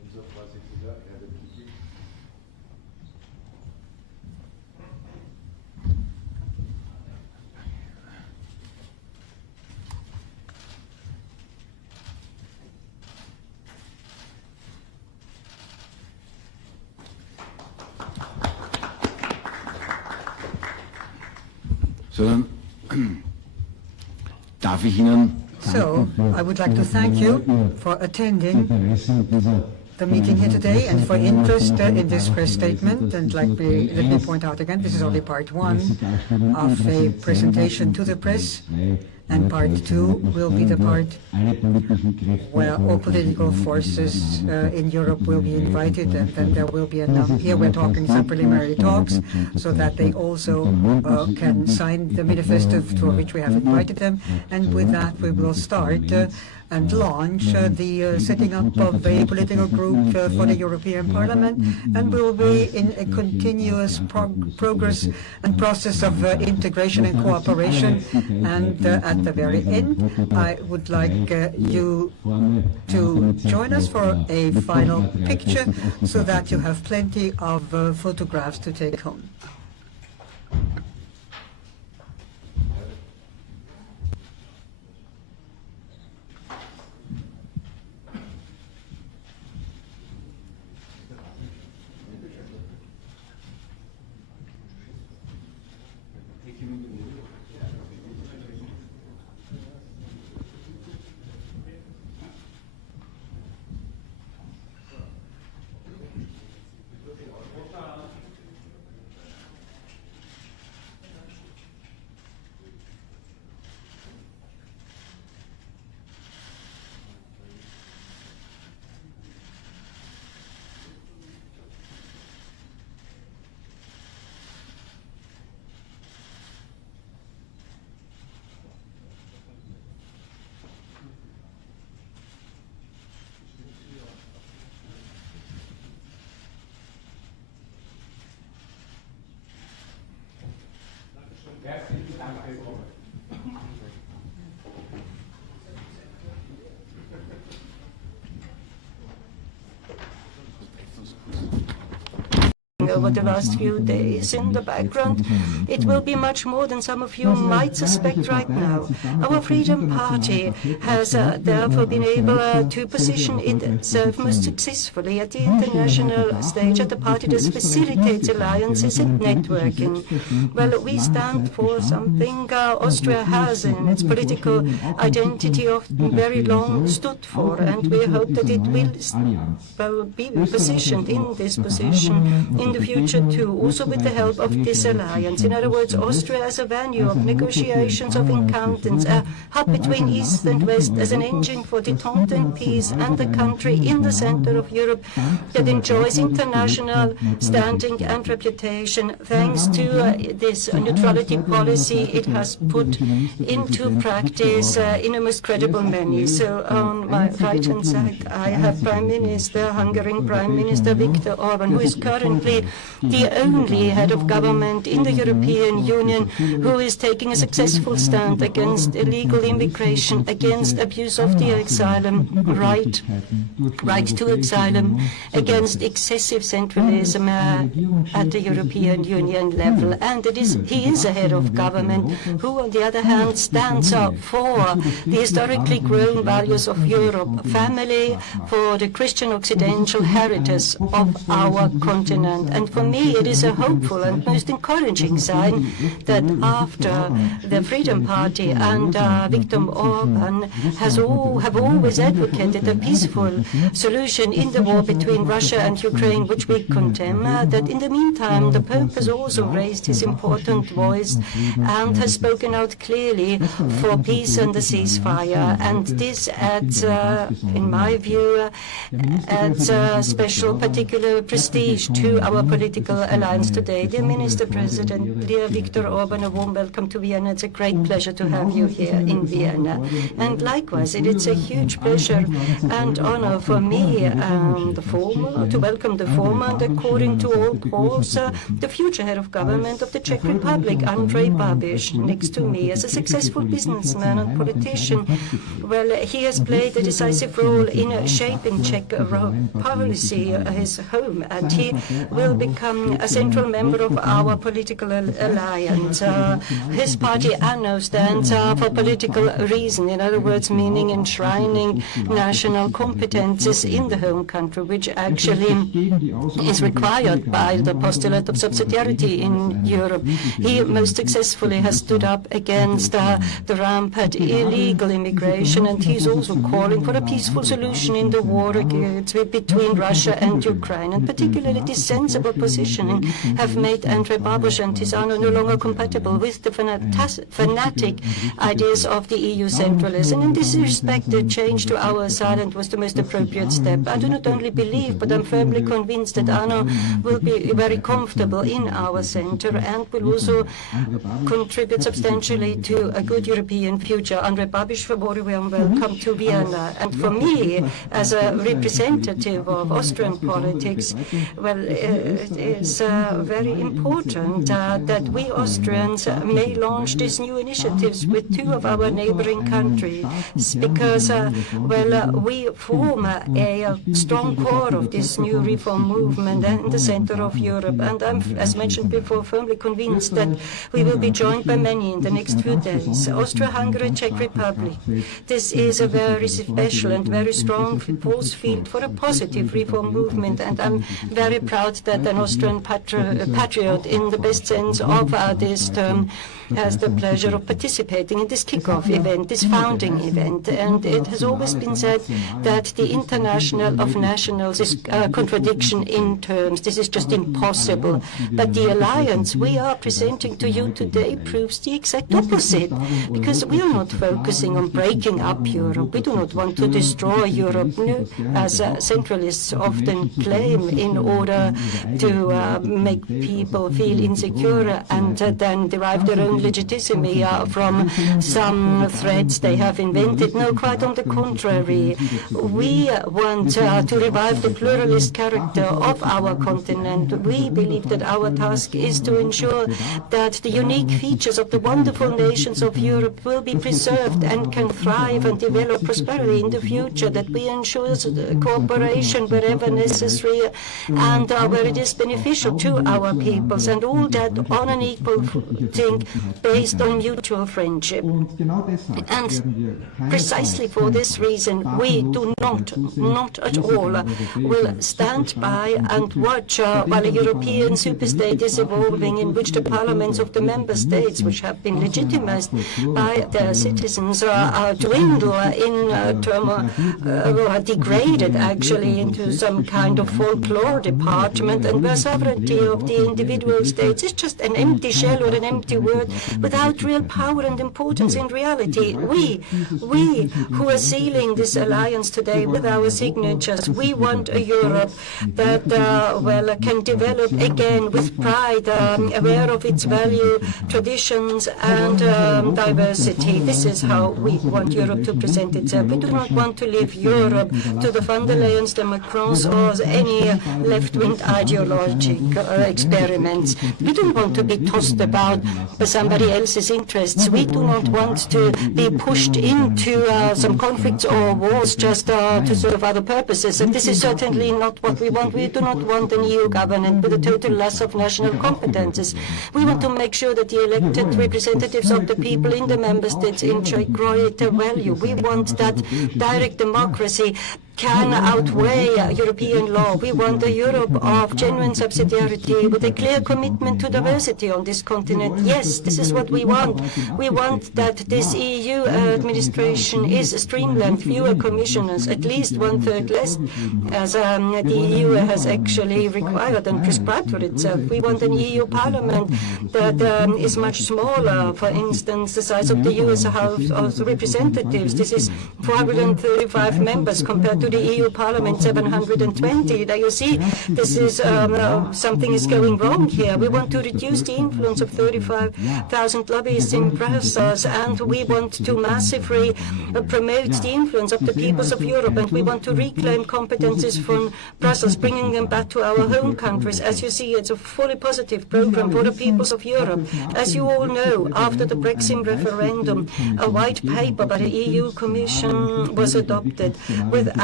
So, darf ich Ihnen So, I would like to thank you for attending the meeting here today and for interest in this press statement. And let me point out again, this is only part one of a presentation to the press, and part two will be the part where all political forces in Europe will be invited, and then there will be here we're talking some preliminary talks so that they also can sign the manifesto for which we have invited them. And with that we will start and launch the setting up of a political group for the European Parliament, and we will be in a continuous progress and process of integration and cooperation. And at the very end, I would like you to join us for a final picture so that you have plenty of photographs to take home. Over the last few days. In the background, it will be much more than some of you might suspect right now. Our Freedom Party has therefore been able to position itself most successfully at the international stage as the party that facilitates alliances and networking. Well, we stand for something Austria has in its political identity of very long stood for, and we hope that it will be positioned in this position in the future too, also with the help of this alliance. In other words, Austria as a venue of negotiations, of encounters, a hub between East and West, as an engine for detente and peace, and a country in the center of Europe that enjoys international standing and reputation thanks to this neutrality policy it has put into practice in a most credible manner. So on my right-hand side, I have Hungarian Prime Minister Viktor Orban, who is currently the only head of government in the European Union who is taking a successful stand against illegal immigration, against abuse of the asylum right to asylum, against excessive centralism at the European Union level. And he is a head of government who, on the other hand, stands up for the historically grown values of Europe, family, for the Christian Occidental heritage of our continent. And for me, it is a hopeful and most encouraging sign that after the Freedom Party and Viktor Orban have always advocated a peaceful solution in the war between Russia and Ukraine, which we condemn, that in the meantime the Pope has also raised his important voice and has spoken out clearly for peace and the ceasefire. And this adds, in my view, adds special particular prestige to our political alliance today. Dear Minister President, dear Viktor Orban, a warm welcome to Vienna. It's a great pleasure to have you here in Vienna. And likewise, it's a huge pleasure and honor for me to welcome the former and, according to all polls, the future head of government of the Czech Republic, Andrej Babis, next to me. As a successful businessman and politician, well, he has played a decisive role in shaping Czech policy, his home, and he will will become a central member of our political alliance. His party, ANO, stands for political reason, in other words, meaning enshrining national competences in the home country, which actually is required by the postulate of subsidiarity in Europe. He most successfully has stood up against the rampant illegal immigration, and he's also calling for a peaceful solution in the war between Russia and Ukraine. And particularly this sensible positioning have made Andrej Babis and his ANO no longer compatible with the fanatic ideas of the EU centralism. In this respect, the change to our side was the most appropriate step. I do not only believe, but I'm firmly convinced that ANO will be very comfortable in our center and will also contribute substantially to a good European future. Andrej Babis, a very warm welcome to Vienna. And for me, as a representative of Austrian politics, well, it is very important that we Austrians may launch these new initiatives with two of our neighboring countries, because, we form a strong core of this new reform movement in the center of Europe. And I'm, as mentioned before, firmly convinced that we will be joined by many in the next few days. Austria, Hungary, Czech Republic. This is a very special and very strong force field for a positive reform movement, and I'm very proud that an Austrian patriot in the best sense of this term has the pleasure of participating in this kick-off event, this founding event. And it has always been said that the international of nationals is a contradiction in terms. This is just impossible. But the alliance we are presenting to you today proves the exact opposite, because we are not focusing on breaking up Europe. We do not want to destroy Europe, as centralists often claim, in order to make people feel insecure and then derive their own legitimacy from some threats they have invented. No, quite on the contrary. We want to revive the pluralist character of our continent. We believe that our task is to ensure that the unique features of the wonderful nations of Europe will be preserved and can thrive and develop prosperity in the future, that we ensure cooperation wherever necessary and where it is beneficial to our peoples, and all that on an equal footing based on mutual friendship. And precisely for this reason, we do not at all, will stand by and watch while a European superstate is evolving, in which the parliaments of the member states, which have been legitimized by their citizens, dwindle in or degraded actually into some kind of folklore department, and where sovereignty of the individual states is just an empty shell or an empty word without real power and importance in reality. We who are sealing this alliance today with our signatures, we want a Europe that can develop again with pride, aware of its value, traditions and diversity. This is how we want Europe to present itself. We do not want to leave Europe to the von der Leyens, the Macrons, or any left-wing ideological experiments. We don't want to be tossed about by somebody else's interests. We do not want to be pushed into some conflicts or wars just to serve other purposes. And this is certainly not what we want. We do not want an EU government with a total loss of national competences. We want to make sure that the elected representatives of the people in the member states enjoy greater value. We want that direct democracy can outweigh European law. We want a Europe of genuine subsidiarity with a clear commitment to diversity on this continent. Yes, this is what we want. We want that this EU administration is streamlined, fewer commissioners, at least 1/3 less, as the EU has actually required and prescribed for itself. We want an EU parliament that is much smaller, for instance, the size of the US House of Representatives. This is 435 members compared to the EU Parliament 720. Now you see, this is something is going wrong here. We want to reduce the influence of 35,000 lobbyists in Brussels, and we want to massively promote the influence of the peoples of Europe, and we want to reclaim competences from Brussels, bringing them back to our home countries. As you see, it's a fully positive program for the peoples of Europe. As you all know, after the Brexit referendum, a white paper by the EU Commission was adopted with our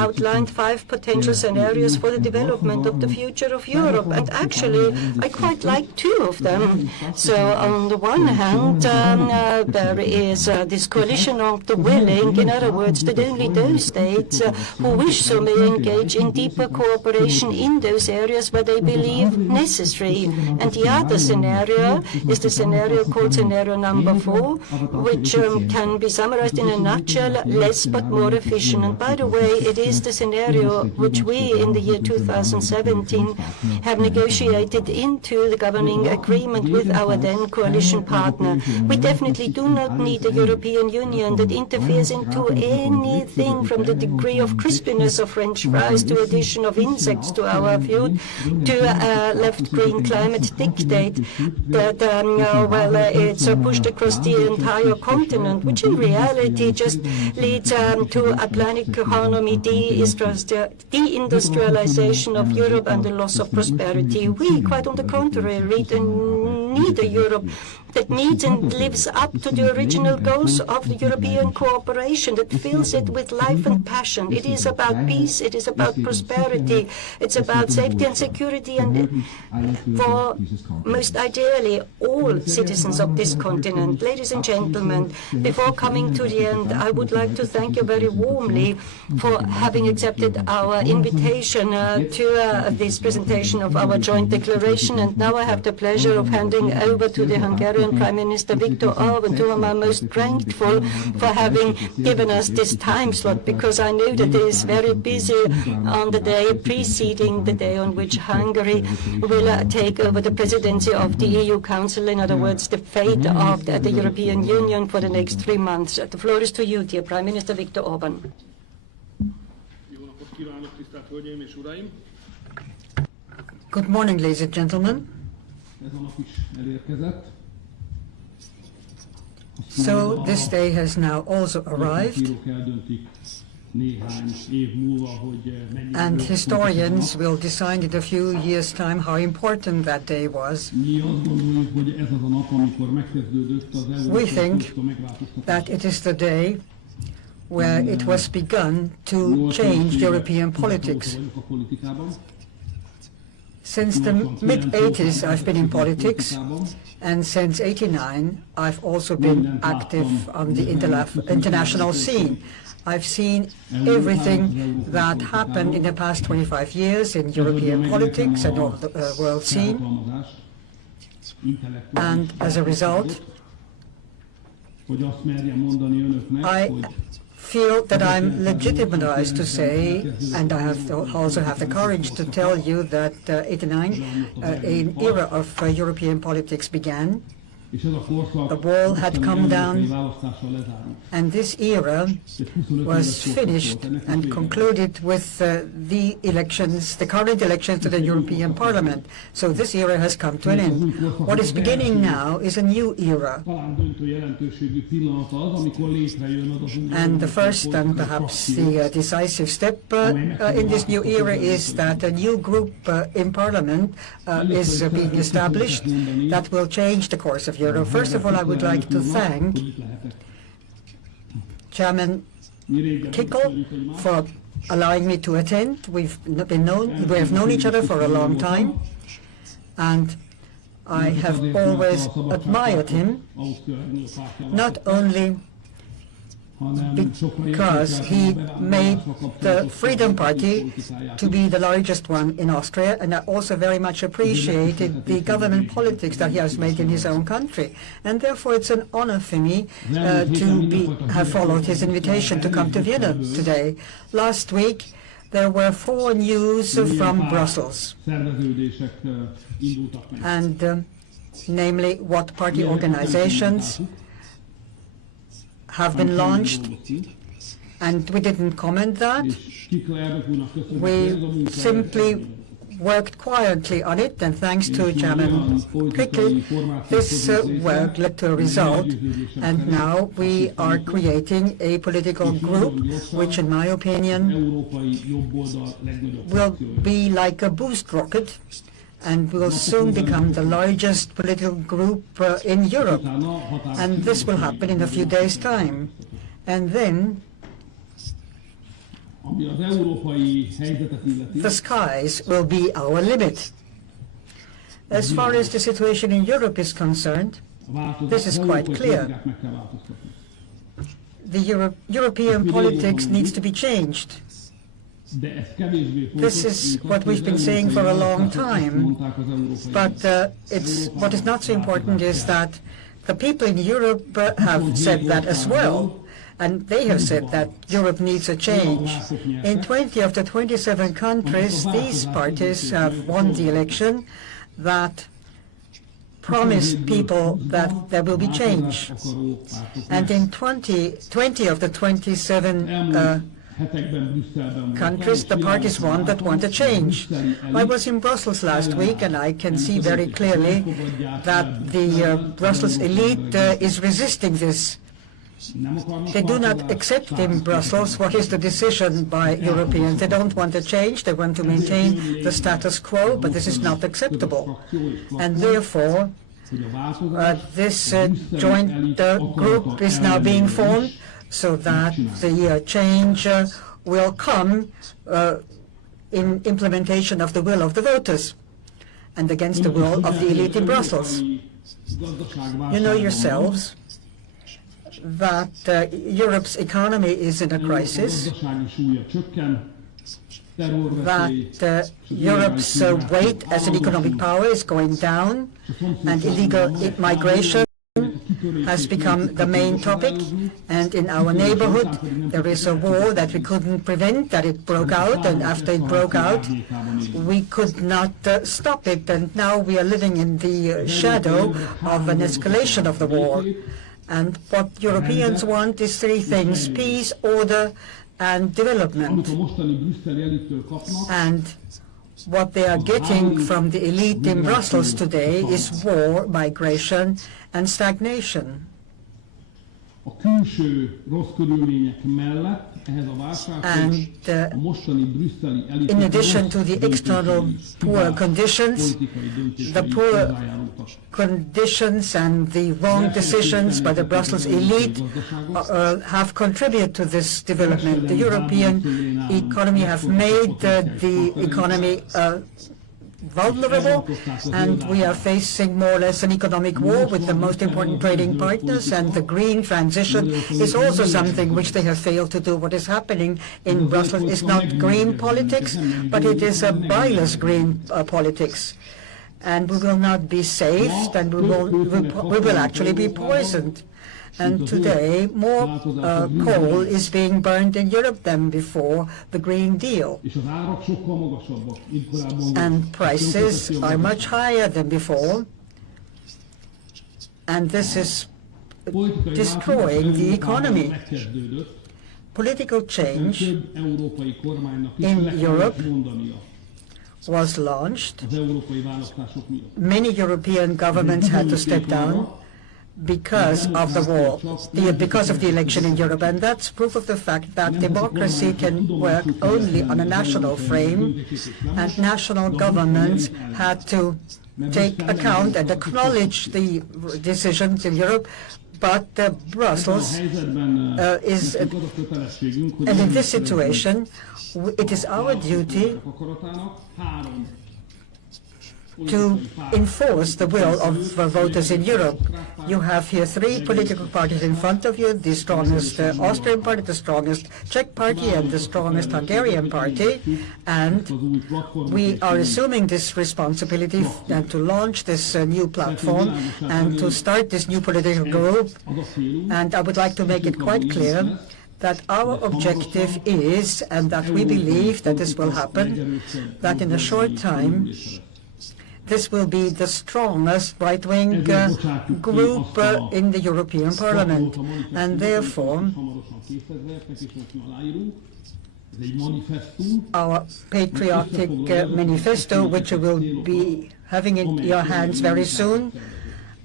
outlined 5 potential scenarios for the development of the future of Europe, and actually I quite like 2 of them. So on the one hand, there is this coalition of the willing, in other words, that only those states who wish so may engage in deeper cooperation in those areas where they believe necessary. And the other scenario is the scenario called scenario number 4, which can be summarized in a nutshell: less but more efficient. And by the way, it is the scenario which we in the year 2017 have negotiated into the governing agreement with our then coalition partner. We definitely do not need a European Union that interferes into anything from the degree of crispiness of French fries to addition of insects to our food, to a left-green climate dictate that it's pushed across the entire continent, which in reality just leads to a planned economy, deindustrialization of Europe, and the loss of prosperity. We, quite on the contrary, need a Europe that needs and lives up to the original goals of the European cooperation, that fills it with life and passion. It is about peace, it is about prosperity, it's about safety and security, and for most ideally all citizens of this continent. Ladies and gentlemen, before coming to the end, I would like to thank you very warmly for having accepted our invitation to this presentation of our joint declaration. And now I have the pleasure of handing over to the Hungarian Prime Minister Viktor Orban, to whom I'm most grateful for having given us this time slot, because I know that he is very busy on the day preceding the day on which Hungary will take over the presidency of the EU Council, in other words, the fate of the European Union for the next 3 months. The floor is to you, dear Prime Minister Viktor Orban. Good morning, ladies and gentlemen. So this day has now also arrived, and historians will decide in a few years' time how important that day was. We think that it is the day where it was begun to change European politics. Since the mid-80s I've been in politics, and since '89 I've also been active on the international scene. I've seen everything that happened in the past 25 years in European politics and all the world scene, and as a result I feel that I'm legitimized to say, and I also have the courage to tell you that '89, an era of European politics began. The wall had come down, and this era was finished and concluded with the elections, the current elections to the European Parliament. So this era has come to an end. What is beginning now is a new era. And the first and perhaps the decisive step in this new era is that a new group in Parliament is being established that will change the course of Europe. First of all, I would like to thank Chairman Kickl for allowing me to attend. We have known each other for a long time, and I have always admired him, not only because he made the Freedom Party to be the largest one in Austria, and I also very much appreciated the government politics that he has made in his own country. And therefore it's an honor for me to have followed his invitation to come to Vienna today. Last week there were 4 news from Brussels, and namely what party organizations have been launched, and we didn't comment that. We simply worked quietly on it, and thanks to Chairman Kickl, this work led to a result, and now we are creating a political group which, in my opinion, will be like a boost rocket and will soon become the largest political group in Europe. And this will happen in a few days' time. And then ami az európai helyzetet illeti. The skies will be our limit. As far as the situation in Europe is concerned, this is quite clear. The European politics needs to be changed. This is what we've been saying for a long time, but what is not so important is that the people in Europe have said that as well, and they have said that Europe needs a change. In 20 of the 27 countries, these parties have won the election that promised people that there will be change. And in 20 of the 27 countries, the parties won that want a change. I was in Brussels last week, and I can see very clearly that the Brussels elite is resisting this. They do not accept in Brussels what is the decision by Europeans. They don't want a change. They want to maintain the status quo, but this is not acceptable. And therefore, this joint group is now being formed so that the change will come in implementation of the will of the voters and against the will of the elite in Brussels. You know yourselves that Europe's economy is in a crisis, that Europe's weight as an economic power is going down, and illegal migration has become the main topic. And in our neighborhood, there is a war that we couldn't prevent, that it broke out, and after it broke out, we could not stop it, and now we are living in the shadow of an escalation of the war. And what Europeans want is three things: peace, order, and development. And what they are getting from the elite in Brussels today is war, migration, and stagnation. And in addition to the external poor conditions, the poor conditions and the wrong decisions by the Brussels elite have contributed to this development. The European economy have made the economy vulnerable, and we are facing more or less an economic war with the most important trading partners, and the green transition is also something which they have failed to do. What is happening in Brussels is not green politics, but it is a bilious green politics. And we will not be saved, and we will actually be poisoned. And today, more coal is being burned in Europe than before the Green Deal. And prices are much higher than before. And this is destroying the economy. Political change in Europe was launched. Many European governments had to step down because of the war, because of the election in Europe, and that's proof of the fact that democracy can work only on a national frame, and national governments had to take account and acknowledge the decisions in Europe, but Brussels is, and in this situation, it is our duty to enforce the will of voters in Europe. You have here three political parties in front of you: the strongest Austrian party, the strongest Czech party, and the strongest Hungarian party. And we are assuming this responsibility and to launch this new platform and to start this new political group. And I would like to make it quite clear that our objective is, and that we believe that this will happen, that in a short time this will be the strongest right-wing group in the European Parliament. And therefore, our patriotic manifesto, which you will be having in your hands very soon,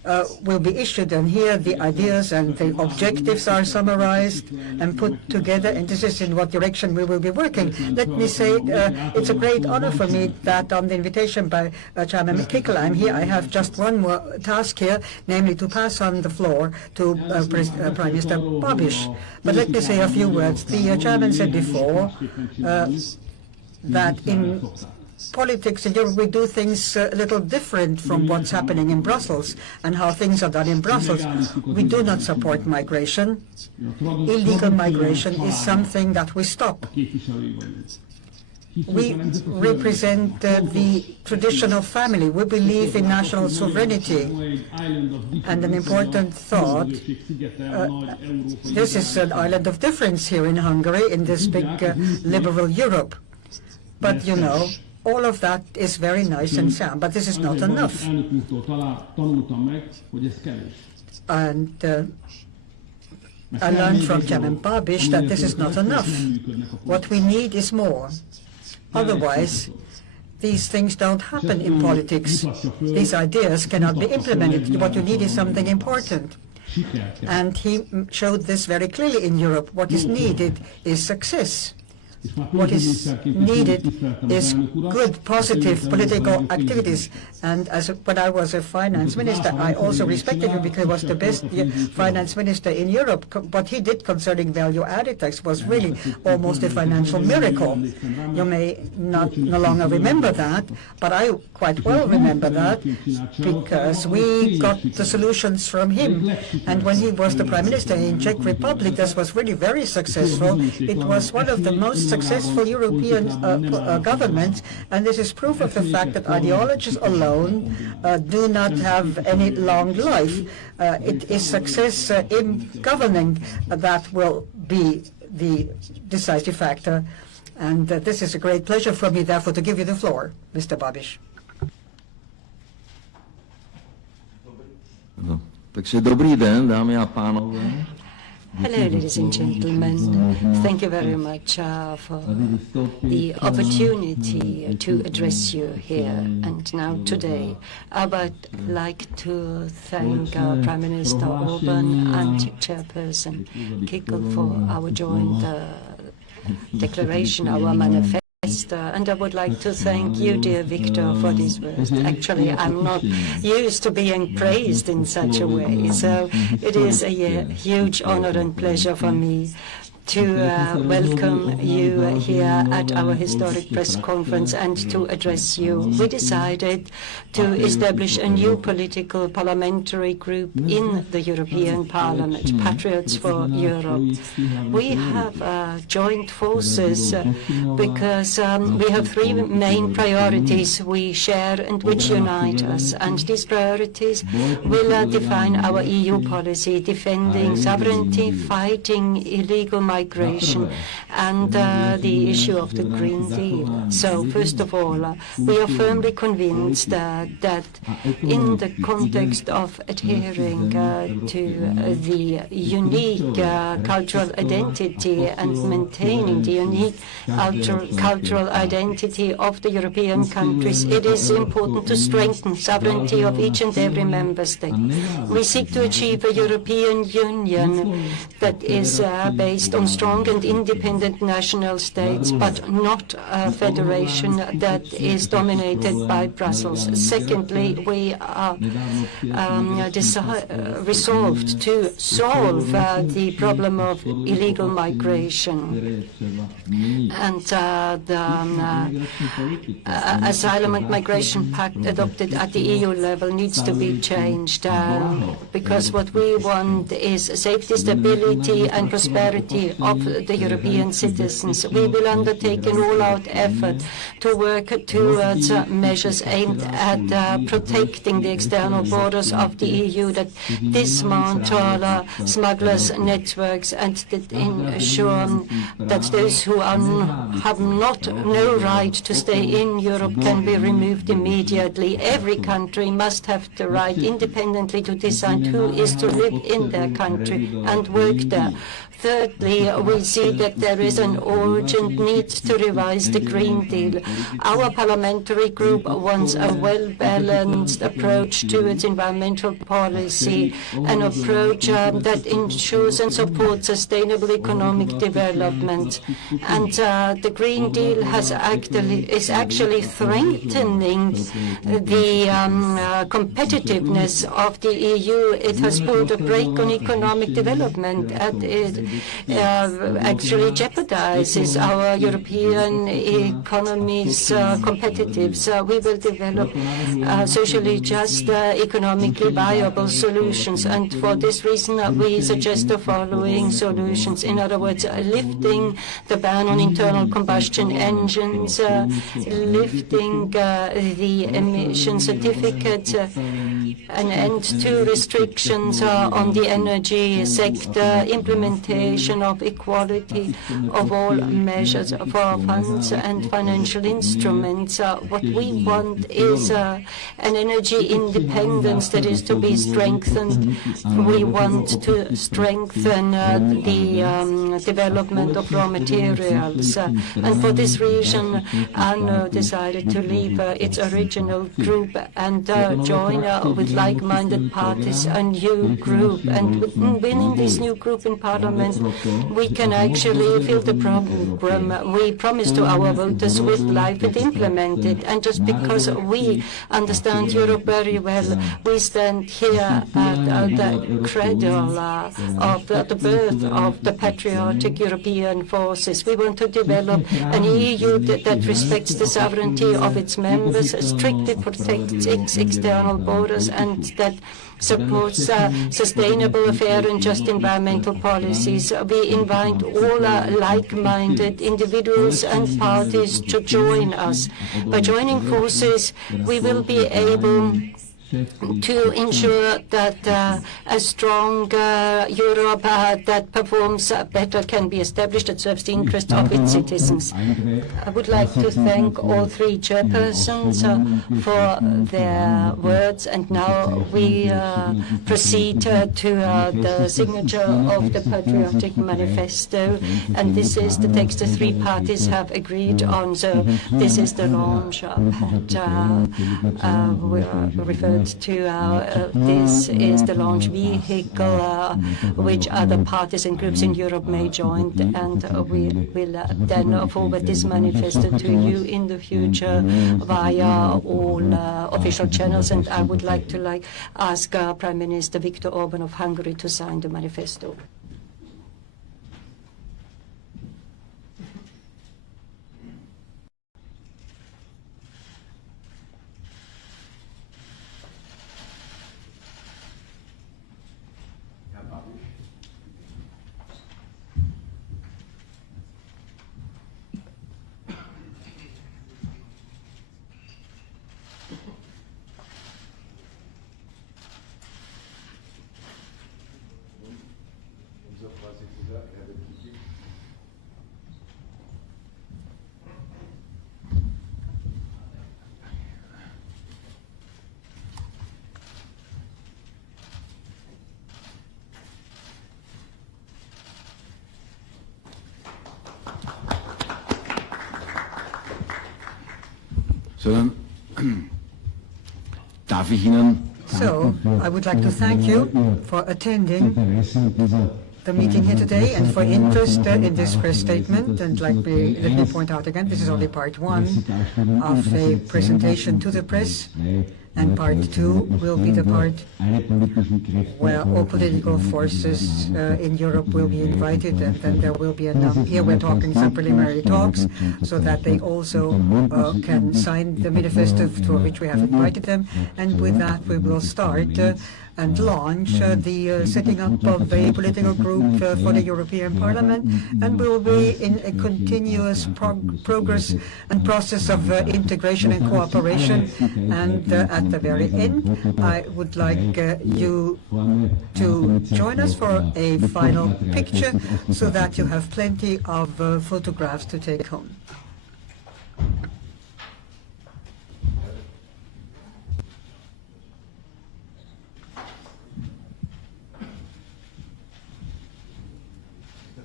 will be issued, and here the ideas and the objectives are summarized and put together, and this is in what direction we will be working. Let me say it's a great honor for me that on the invitation by Chairman Kickl, I'm here. I have just one more task here, namely to pass on the floor to Prime Minister Babis. But let me say a few words. The Chairman said before that in politics in Europe we do things a little different from what's happening in Brussels and how things are done in Brussels. We do not support migration. Illegal migration is something that we stop. We represent the traditional family. We believe in national sovereignty. And an important thought, this is an island of difference here in Hungary, in this big liberal Europe. But you know, all of that is very nice and sound, but this is not enough. And I learned from Chairman Babis that this is not enough. What we need is more. Otherwise, these things don't happen in politics. These ideas cannot be implemented. What you need is something important. And he showed this very clearly in Europe. What is needed is success. What is needed is good, positive political activities. And when I was a finance minister, I also respected him because he was the best finance minister in Europe. What he did concerning value-added tax was really almost a financial miracle. You may no longer remember that, but I quite well remember that because we got the solutions from him. And when he was the Prime Minister in Czech Republic, this was really very successful. It was one of the most successful European governments, and this is proof of the fact that ideologies alone do not have any long life. It is success in governing that will be the decisive factor. And this is a great pleasure for me, therefore, to give you the floor, Mr. Babis. Takže dobrý den, dámy a pánové. Hello, ladies and gentlemen. Thank you very much for the opportunity to address you here and now today. I would like to thank Prime Minister Orban and Chairperson Kickl for our joint declaration, our manifesto. And I would like to thank you, dear Victor, for these words. Actually, I'm not used to being praised in such a way, so it is a huge honor and pleasure for me to welcome you here at our historic press conference and to address you. We decided to establish a new political parliamentary group in the European Parliament, Patriots for Europe. We have joined forces because we have three main priorities we share and which unite us. And these priorities will define our EU policy, defending sovereignty, fighting illegal migration, and the issue of the Green Deal. So, first of all, we are firmly convinced that in the context of adhering to the unique cultural identity and maintaining the unique cultural identity of the European countries, it is important to strengthen sovereignty of each and every member state. We seek to achieve a European Union that is based on strong and independent national states, but not a federation that is dominated by Brussels. Secondly, we are resolved to solve the problem of illegal migration. And the Asylum and Migration Pact adopted at the EU level needs to be changed because what we want is safety, stability and prosperity of the European citizens. We will undertake an all-out effort to work towards measures aimed at protecting the external borders of the EU, that dismantle smugglers' networks and that ensure that those who have no right to stay in Europe can be removed immediately. Every country must have the right independently to decide who is to live in their country and work there. Thirdly, we see that there is an urgent need to revise the Green Deal. Our parliamentary group wants a well-balanced approach to its environmental policy, an approach that ensures and supports sustainable economic development. And the Green Deal is actually strengthening the competitiveness of the EU. It has put a brake on economic development, and it actually jeopardizes our European economy's competitiveness. We will develop socially just, economically viable solutions, and for this reason we suggest the following solutions. In other words, lifting the ban on internal combustion engines, lifting the emission certificate, an end to restrictions on the energy sector, implementation of equality of all measures for funds and financial instruments. What we want is an energy independence that is to be strengthened. We want to strengthen the development of raw materials. And for this reason, ANO decided to leave its original group and join with like-minded parties a new group. And within this new group in Parliament, we can actually fill the program we promised to our voters with life and implement it. And just because we understand Europe very well, we stand here at the cradle of the birth of the patriotic European forces. We want to develop an EU that respects the sovereignty of its members, strictly protects its external borders, and that supports sustainable, fair and just environmental policies. We invite all like-minded individuals and parties to join us. By joining forces, we will be able to ensure that a strong Europe that performs better can be established and serves the interest of its citizens. I would like to thank all three chairpersons for their words, and now we proceed to the signature of the Patriotic manifesto, and this is the text the three parties have agreed on. So this is the launch pad we referred to. This is the launch vehicle which other parties and groups in Europe may join, and we will then forward this manifesto to you in the future via all official channels. And I would like to ask Prime Minister Viktor Orban of Hungary to sign the manifesto. So, I would like to thank you for attending the meeting here today and for interest in this press statement. And let me point out again, this is only part one of a presentation to the press, and part two will be the part where all political forces in Europe will be invited, and then there will be here we're talking some preliminary talks so that they also can sign the manifesto for which we have invited them. And with that we will start and launch the setting up of a political group for the European Parliament, and we will be in a continuous progress and process of integration and cooperation. And at the very end, I would like you to join us for a final picture so that you have plenty of photographs to take home.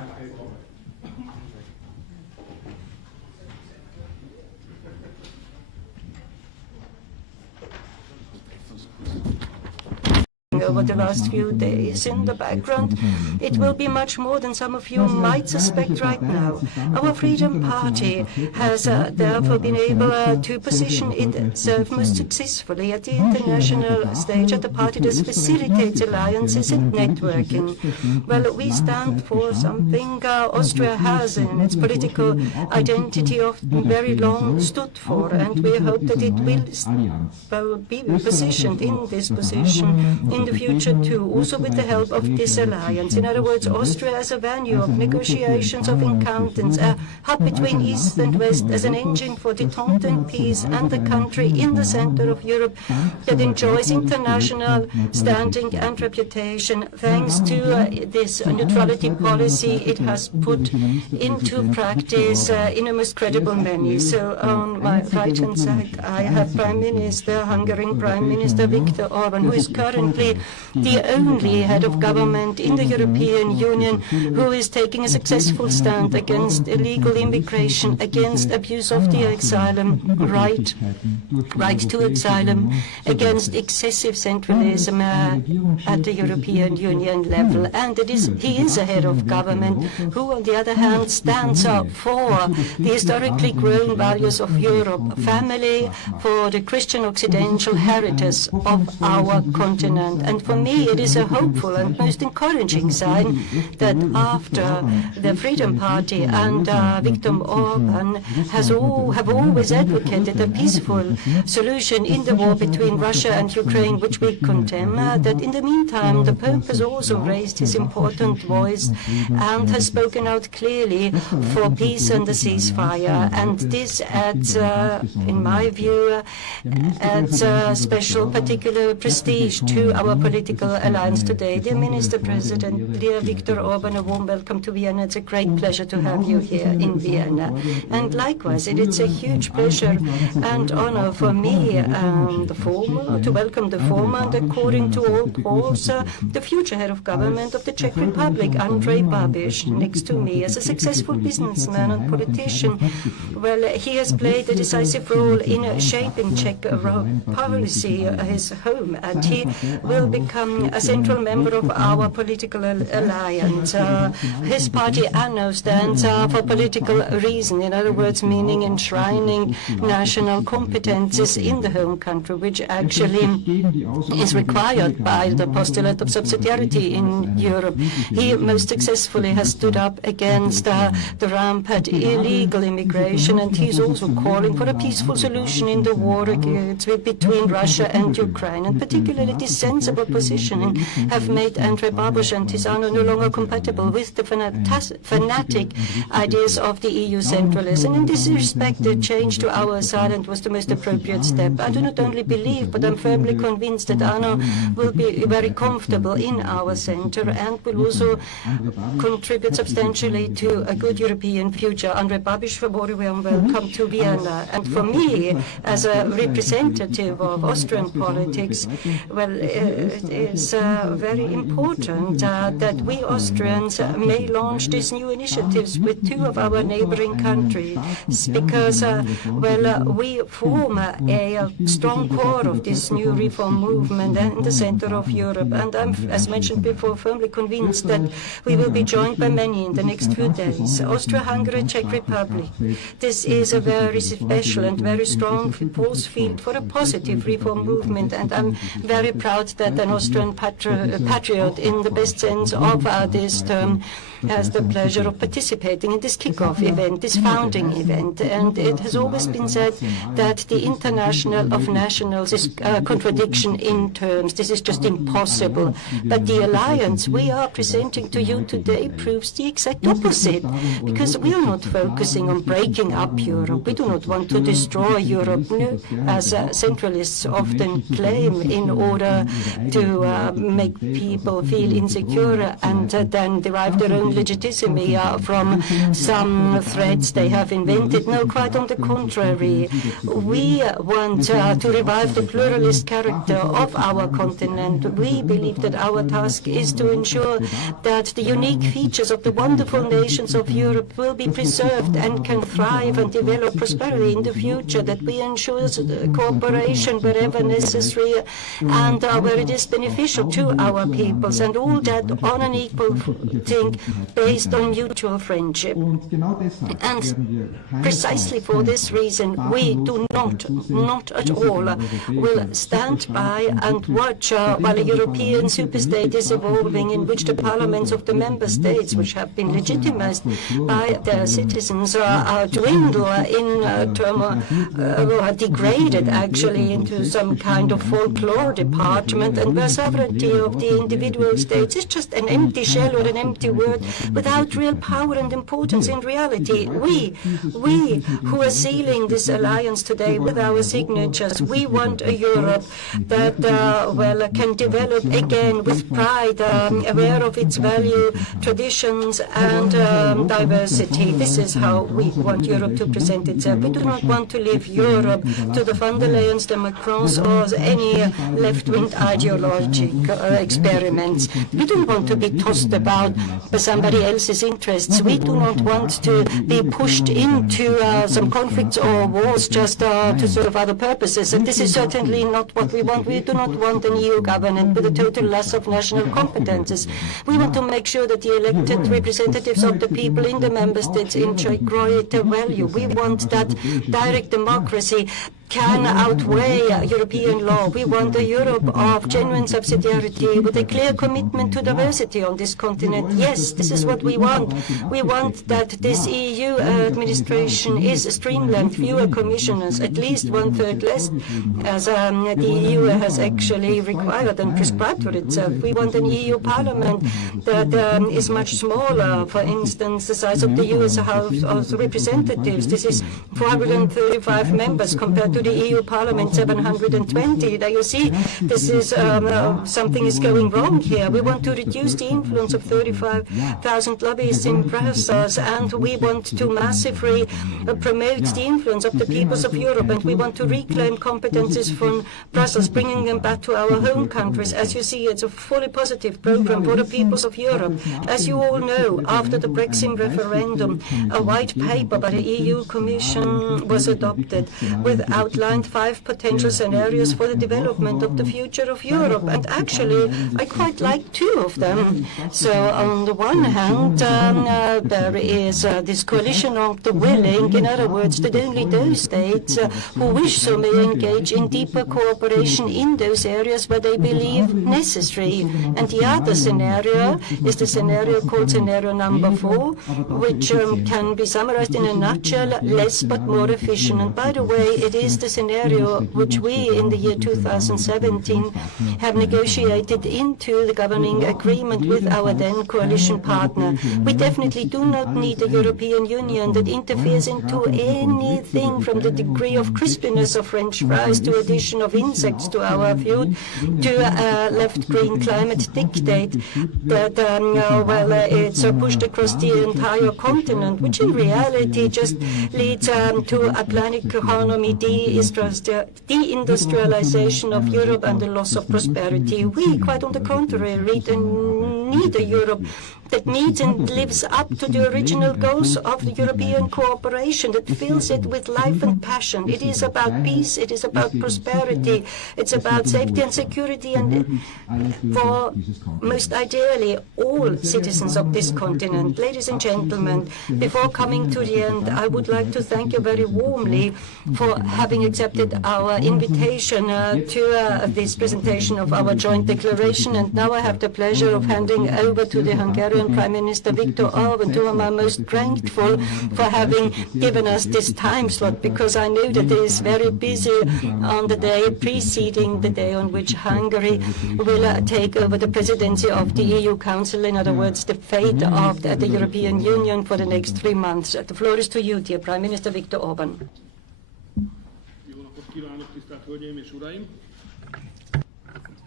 Over the last few days in the background, it will be much more than some of you might suspect right now. Our Freedom Party has therefore been able to position itself most successfully at the international stage as a party that facilitates alliances and networking. Well, we stand for something Austria has in its political identity of very long stood for, and we hope that it will be positioned in this position in the future too, also with the help of this alliance. In other words, Austria as a venue of negotiations, of encounters, a hub between East and West, as an engine for detente and peace, and a country in the center of Europe that enjoys international standing and reputation thanks to this neutrality policy it has put into practice in a most credible manner. So on my right-hand side, I have Hungarian Prime Minister Viktor Orban, who is currently the only head of government in the European Union who is taking a successful stand against illegal immigration, against abuse of the asylum right to asylum, against excessive centralism at the European Union level. And he is a head of government who, on the other hand, stands up for the historically grown values of Europe, family, for the Christian Occidental heritage of our continent. And for me, it is a hopeful and most encouraging sign that after the Freedom Party and Viktor Orban have always advocated a peaceful solution in the war between Russia and Ukraine, which we condemn, that in the meantime the Pope has also raised his important voice and has spoken out clearly for peace and the ceasefire. And this adds, in my view, adds special particular prestige to our political alliance today. Dear Minister President, dear Viktor Orban, a warm welcome to Vienna. It's a great pleasure to have you here in Vienna. And likewise, it's a huge pleasure and honor for me to welcome the former and, according to all polls, the future head of government of the Czech Republic, Andrej Babis, next to me. As a successful businessman and politician, well, he has played a decisive role in shaping Czech policy, his home, and he will become a central member of our political alliance. His party ANO stands for political reason, in other words, meaning enshrining national competences in the home country, which actually is required by the postulate of subsidiarity in Europe. He most successfully has stood up against the rampant illegal immigration, and he's also calling for a peaceful solution in the war between Russia and Ukraine. And particularly this sensible positioning have made Andrej Babis and his ANO no longer compatible with the fanatic ideas of the EU centralists. And in this respect, the change to our side was the most appropriate step. I do not only believe, but I'm firmly convinced that ANO will be very comfortable in our center and will also contribute substantially to a good European future. Andrej Babis, a very warm welcome to Vienna. And for me, as a representative of Austrian politics, well, it is very important that we Austrians may launch these new initiatives with two of our neighboring countries, because, well, we form a strong core of this new reform movement in the center of Europe. And I'm, as mentioned before, firmly convinced that we will be joined by many in the next few days. Austria-Hungary, Czech Republic. This is a very special and very strong force field for a positive reform movement, and I'm very proud that an Austrian patriot, in the best sense of this term, has the pleasure of participating in this kick-off event, this founding event. And it has always been said that the international of nationals is a contradiction in terms. This is just impossible. But the alliance we are presenting to you today proves the exact opposite, because we are not focusing on breaking up Europe. We do not want to destroy Europe, no, as centralists often claim, in order to make people feel insecure and then derive their own legitimacy from some threats they have invented. No, quite on the contrary. We want to revive the pluralist character of our continent. We believe that our task is to ensure that the unique features of the wonderful nations of Europe will be preserved and can thrive and develop prosperity in the future, that we ensure cooperation wherever necessary and where it is beneficial to our peoples, and all that on an equal footing based on mutual friendship. And precisely for this reason, we do not at all, will stand by and watch while a European superstate is evolving, in which the parliaments of the member states, which have been legitimized by their citizens, dwindle in turmoil, are degraded actually into some kind of folklore department, and where sovereignty of the individual states is just an empty shell or an empty word without real power and importance in reality. We who are sealing this alliance today with our signatures, we want a Europe that can develop again with pride, aware of its value, traditions and diversity. This is how we want Europe to present itself. We do not want to leave Europe to the von der Leyens, the Macrons or any left-wing ideological experiments. We don't want to be tossed about by somebody else's interests. We do not want to be pushed into some conflicts or wars just to serve other purposes. And this is certainly not what we want. We do not want an EU government with a total loss of national competences. We want to make sure that the elected representatives of the people in the member states enjoy greater value. We want that direct democracy can outweigh European law. We want a Europe of genuine subsidiarity with a clear commitment to diversity on this continent. Yes, this is what we want. We want that this EU administration is streamlined, fewer commissioners, at least 1/3 less, as the EU has actually required and prescribed for itself. We want an EU parliament that is much smaller. For instance, the size of the US House of Representatives. This is 435 members compared to the EU Parliament 720. Now you see, this is something is going wrong here. We want to reduce the influence of 35,000 lobbyists in Brussels, and we want to massively promote the influence of the peoples of Europe, and we want to reclaim competences from Brussels, bringing them back to our home countries. As you see, it's a fully positive program for the peoples of Europe. As you all know, after the Brexit referendum, a white paper by the EU Commission was adopted with outlined 5 potential scenarios for the development of the future of Europe, and actually I quite like 2 of them. So on the one hand, there is this coalition of the willing, in other words, that only those states who wish so may engage in deeper cooperation in those areas where they believe necessary. And the other scenario is the scenario called scenario number 4, which can be summarized in a nutshell: less but more efficient. And by the way, it is the scenario which we in the year 2017 have negotiated into the governing agreement with our then coalition partner. We definitely do not need a European Union that interferes into anything from the degree of crispiness of French fries to addition of insects to our food, to a left-green climate dictate that it's pushed across the entire continent, which in reality just leads to a planned economy, deindustrialization of Europe and the loss of prosperity. We, quite on the contrary, need a Europe that needs and lives up to the original goals of the European cooperation, that fills it with life and passion. It is about peace, it is about prosperity, it's about safety and security, and for most ideally all citizens of this continent. Ladies and gentlemen, before coming to the end, I would like to thank you very warmly for having accepted our invitation to this presentation of our joint declaration. And now I have the pleasure of handing over to the Hungarian Prime Minister Viktor Orban, to whom I'm most grateful for having given us this time slot, because I know that he is very busy on the day preceding the day on which Hungary will take over the presidency of the EU Council, in other words, the fate of the European Union for the next 3 months. The floor is to you, dear Prime Minister Viktor Orban. Jó napot kívánok, tisztelt Hölgyeim és Uraim!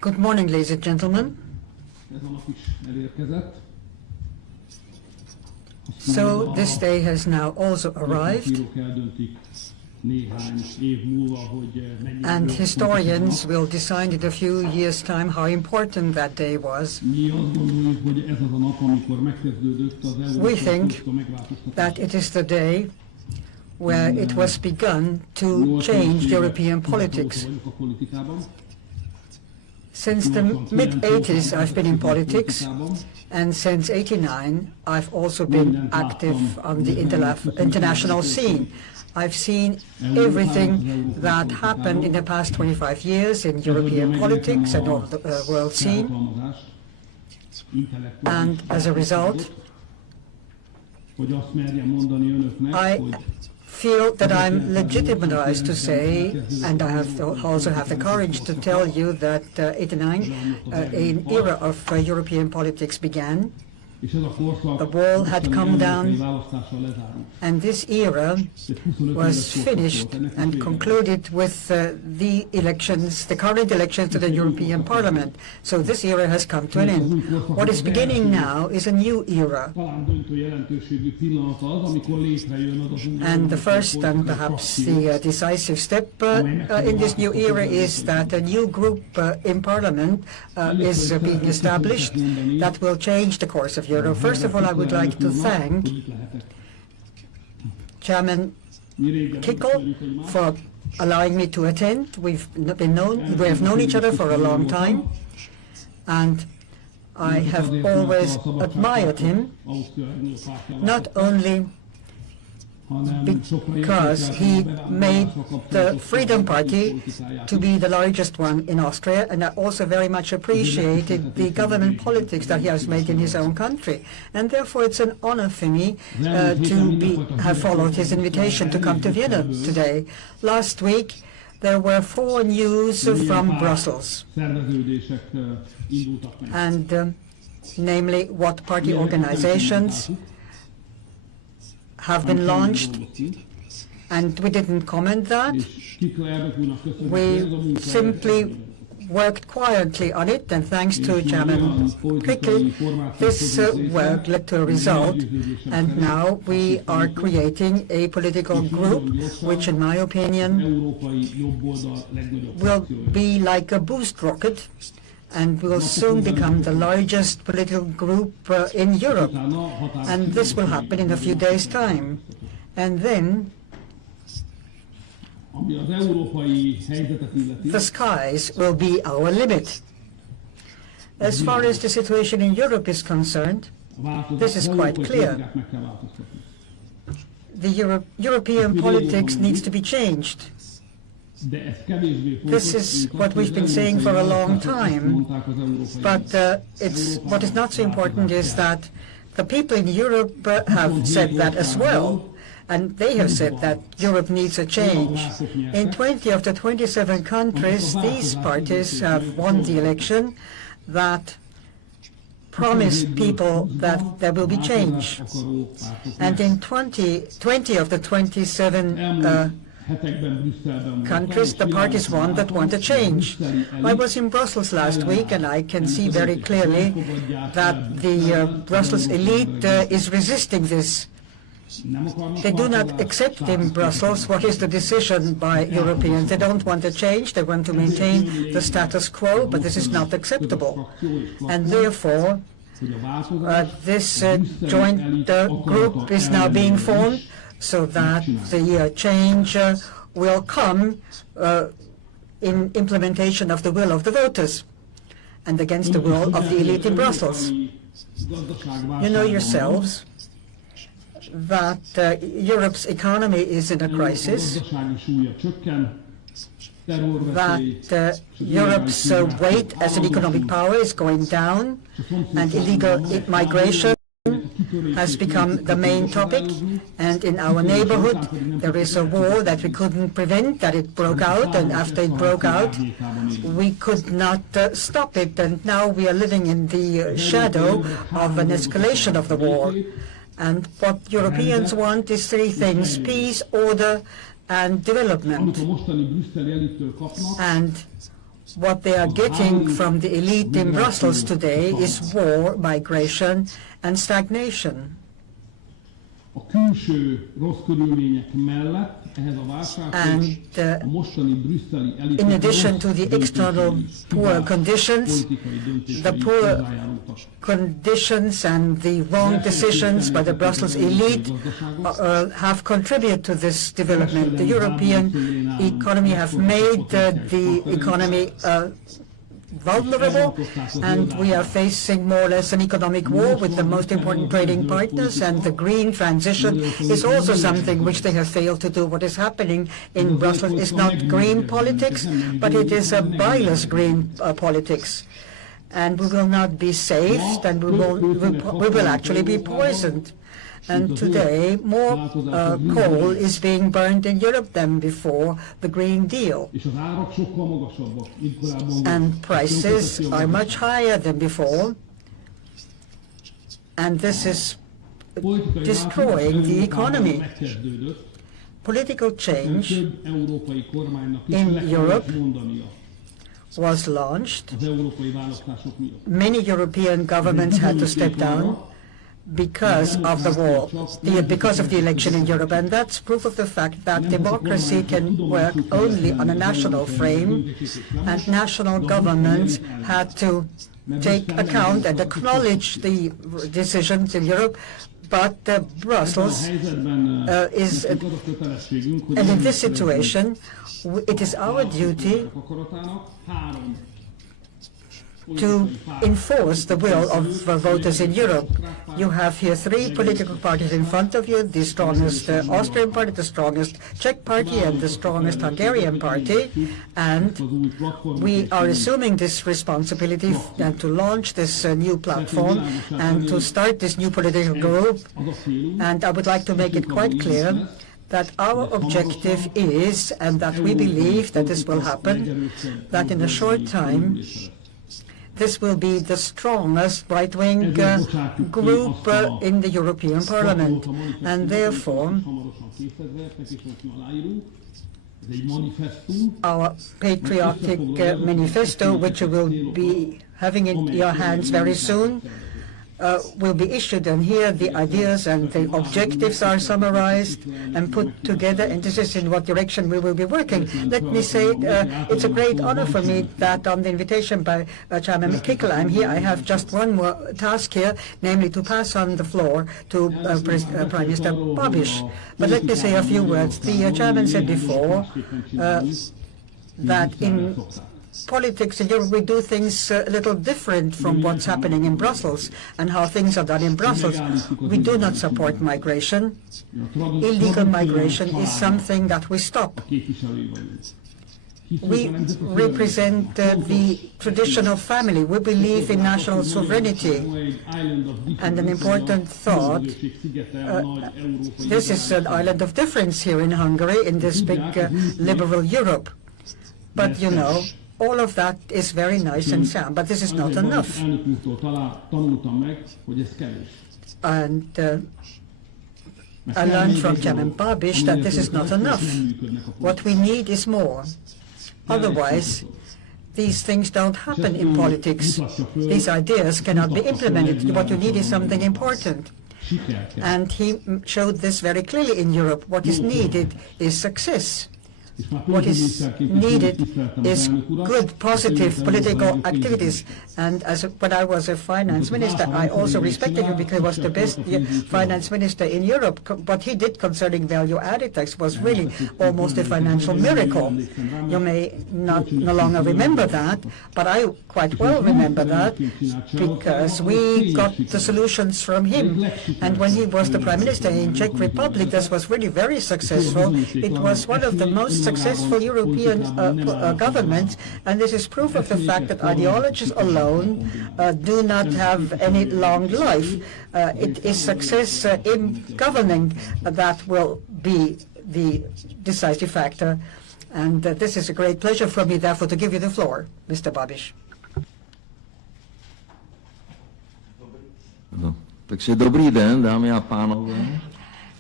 Good morning, ladies and gentlemen. Ez a nap is elérkezett. So this day has now also arrived, Írók eldöntik néhány év múlva, hogy mennyire and fontos historians nap. will decide in a few years' time how important that day was. Mi azt gondoljuk, hogy ez az a nap, amikor megkezdődött az We európai think politika megváltoztatása. that it is the day where it was begun to change European politics. A politikában. Since the mid-80s I've been in politics, and since '89 I've also been active on the international scene. I've seen everything that happened in the past 25 years in European politics and on the world scene, and as a result, hogy azt merjem mondani önöknek, I hogy feel that I'm legitimized to say, and I also have the courage to tell you that '89, an era of European politics began. és ez a korszak The wall had come down, európai választással lezárult. and this era Egy 25 was éves korszak finished volt, ennek and is vége. concluded with the elections, the current elections to the European Parliament. So this era has come to an end. What is beginning now is a new era. Talán döntő jelentőségű pillanat az, amikor létrejön az az unió, And the first and amikor perhaps frakció, the decisive step in this new era is that a new group in Parliament is being established that will change the course of Europe. First of all, I would like to thank Chairman Kickl for allowing me to attend. We have known each other for a long time, and I have always admired him, not only because he made the Freedom Party to be the largest one in Austria, and I also very much appreciated the government politics that he has made in his own country. And therefore it's an honor for me to have followed his invitation to come to Vienna today. Last week there were 4 news from Brussels, szerveződések indultak meg. and namely what party organizations have been launched, and we didn't comment that. És Kickl elnök úrnak köszönjük, We hogy ez a munka simply worked quietly on it, and thanks to Chairman Kickl, this work led to a result, and now we are creating a political group which, in my opinion, európai jobboldal legnagyobb will frakciója. be like a boost rocket and will soon become the largest political group in Europe. And this will happen in a few days' time. And then Ami az európai helyzetet illeti, the skies will be our limit. As far as the situation in Europe is concerned, this is quite clear. meg kell változtatni. the European politics needs to be changed. De ez kevésbé fontos, This is mint what az, hogy we've been az saying for a európai long választások time, mondták az európai but what is not so important is that the people in Europe have said that as well. And they have said that Europe needs a change. In 20 of the 27 countries, these parties have won the election that promised people that there will be change. And in 20 of the 27 countries, the parties won that want a change. I was in Brussels last week, and I can see very clearly that the Brussels elite is resisting this. They do not accept in Brussels what is the decision by Europeans. They don't want a change. They want to maintain the status quo, but this is not acceptable. And therefore, this joint group is now being formed so that the change will come in implementation of the will of the voters and against the will of the elite in Brussels. You know yourselves that Europe's economy is in a crisis, that Europe's weight as an economic power is going down, and illegal migration has become the main topic, and in our neighborhood there is a war that we couldn't prevent, that it broke out, and after it broke out we could not stop it, and now we are living in the shadow of an escalation of the war. And what Europeans want is three things: peace, order, and development. And What they are getting from the elite in Brussels today is war, migration, and stagnation. A külső rossz körülmények mellett ehhez a válsághoz a mostani brüsszeli elit in addition to the external poor conditions, the poor conditions and the wrong decisions by the Brussels elite have contributed to this development. The European economy have made the economy vulnerable, and we are facing more or less an economic war with the most important trading partners, and the green transition is also something which they have failed to do. What is happening in Brussels is not green politics, but it is a bilious green politics. And we will not be saved, and we will actually be poisoned. And today, more coal is being burned in Europe than before the Green Deal. And prices are much higher than before. And this is destroying the economy. Political change in Europe was launched. Many European governments had to step down because of the war, because of the election in Europe, and that's proof of the fact that democracy can work only on a national frame, and national governments had to take account and acknowledge the decisions in Europe, but Brussels is, and in this situation, it is our duty to enforce the will of voters in Europe. You have here three political parties in front of you, the strongest Austrian party, the strongest Czech party, and the strongest Hungarian party, and we are assuming this responsibility and to launch this new platform and to start this new political group. And I would like to make it quite clear that our objective is, and that we believe that this will happen, that in a short time this will be the strongest right-wing group in the European Parliament. And therefore, our patriotic manifesto, which you will be having in your hands very soon, will be issued, and here the ideas and the objectives are summarized and put together, and this is in what direction we will be working. Let me say it's a great honor for me that on the invitation by Chairman Kickl, I'm here. I have just one more task here, namely to pass on the floor to Prime Minister Babis. But let me say a few words. The Chairman said before that in politics in Europe we do things a little different from what's happening in Brussels and how things are done in Brussels. We do not support migration. Illegal migration is something that we stop. We represent the tradition of family. We believe in national sovereignty. And an important thought, this is an island of difference here in Hungary, in this big liberal Europe. But you know, all of that is very nice and sound, but this is not enough. And I learned from Chairman Babis that this is not enough. What we need is more. Otherwise, these things don't happen in politics. These ideas cannot be implemented. What you need is something important. And he showed this very clearly in Europe. What is needed is success. What is needed is good, positive political activities. And when I was a finance minister, I also respected him because he was the best finance minister in Europe. What he did concerning value-added tax was really almost a financial miracle. You may no longer remember that, but I quite well remember that because we got the solutions from him. And when he was the Prime Minister in Czech Republic, this was really very successful. It was one of the most successful European governments, and this is proof of the fact that ideologies alone do not have any long life. It is success in governing that will be the decisive factor. And this is a great pleasure for me, therefore, to give you the floor, Mr. Babis. No. Takže dobrý den, dámy a pánové.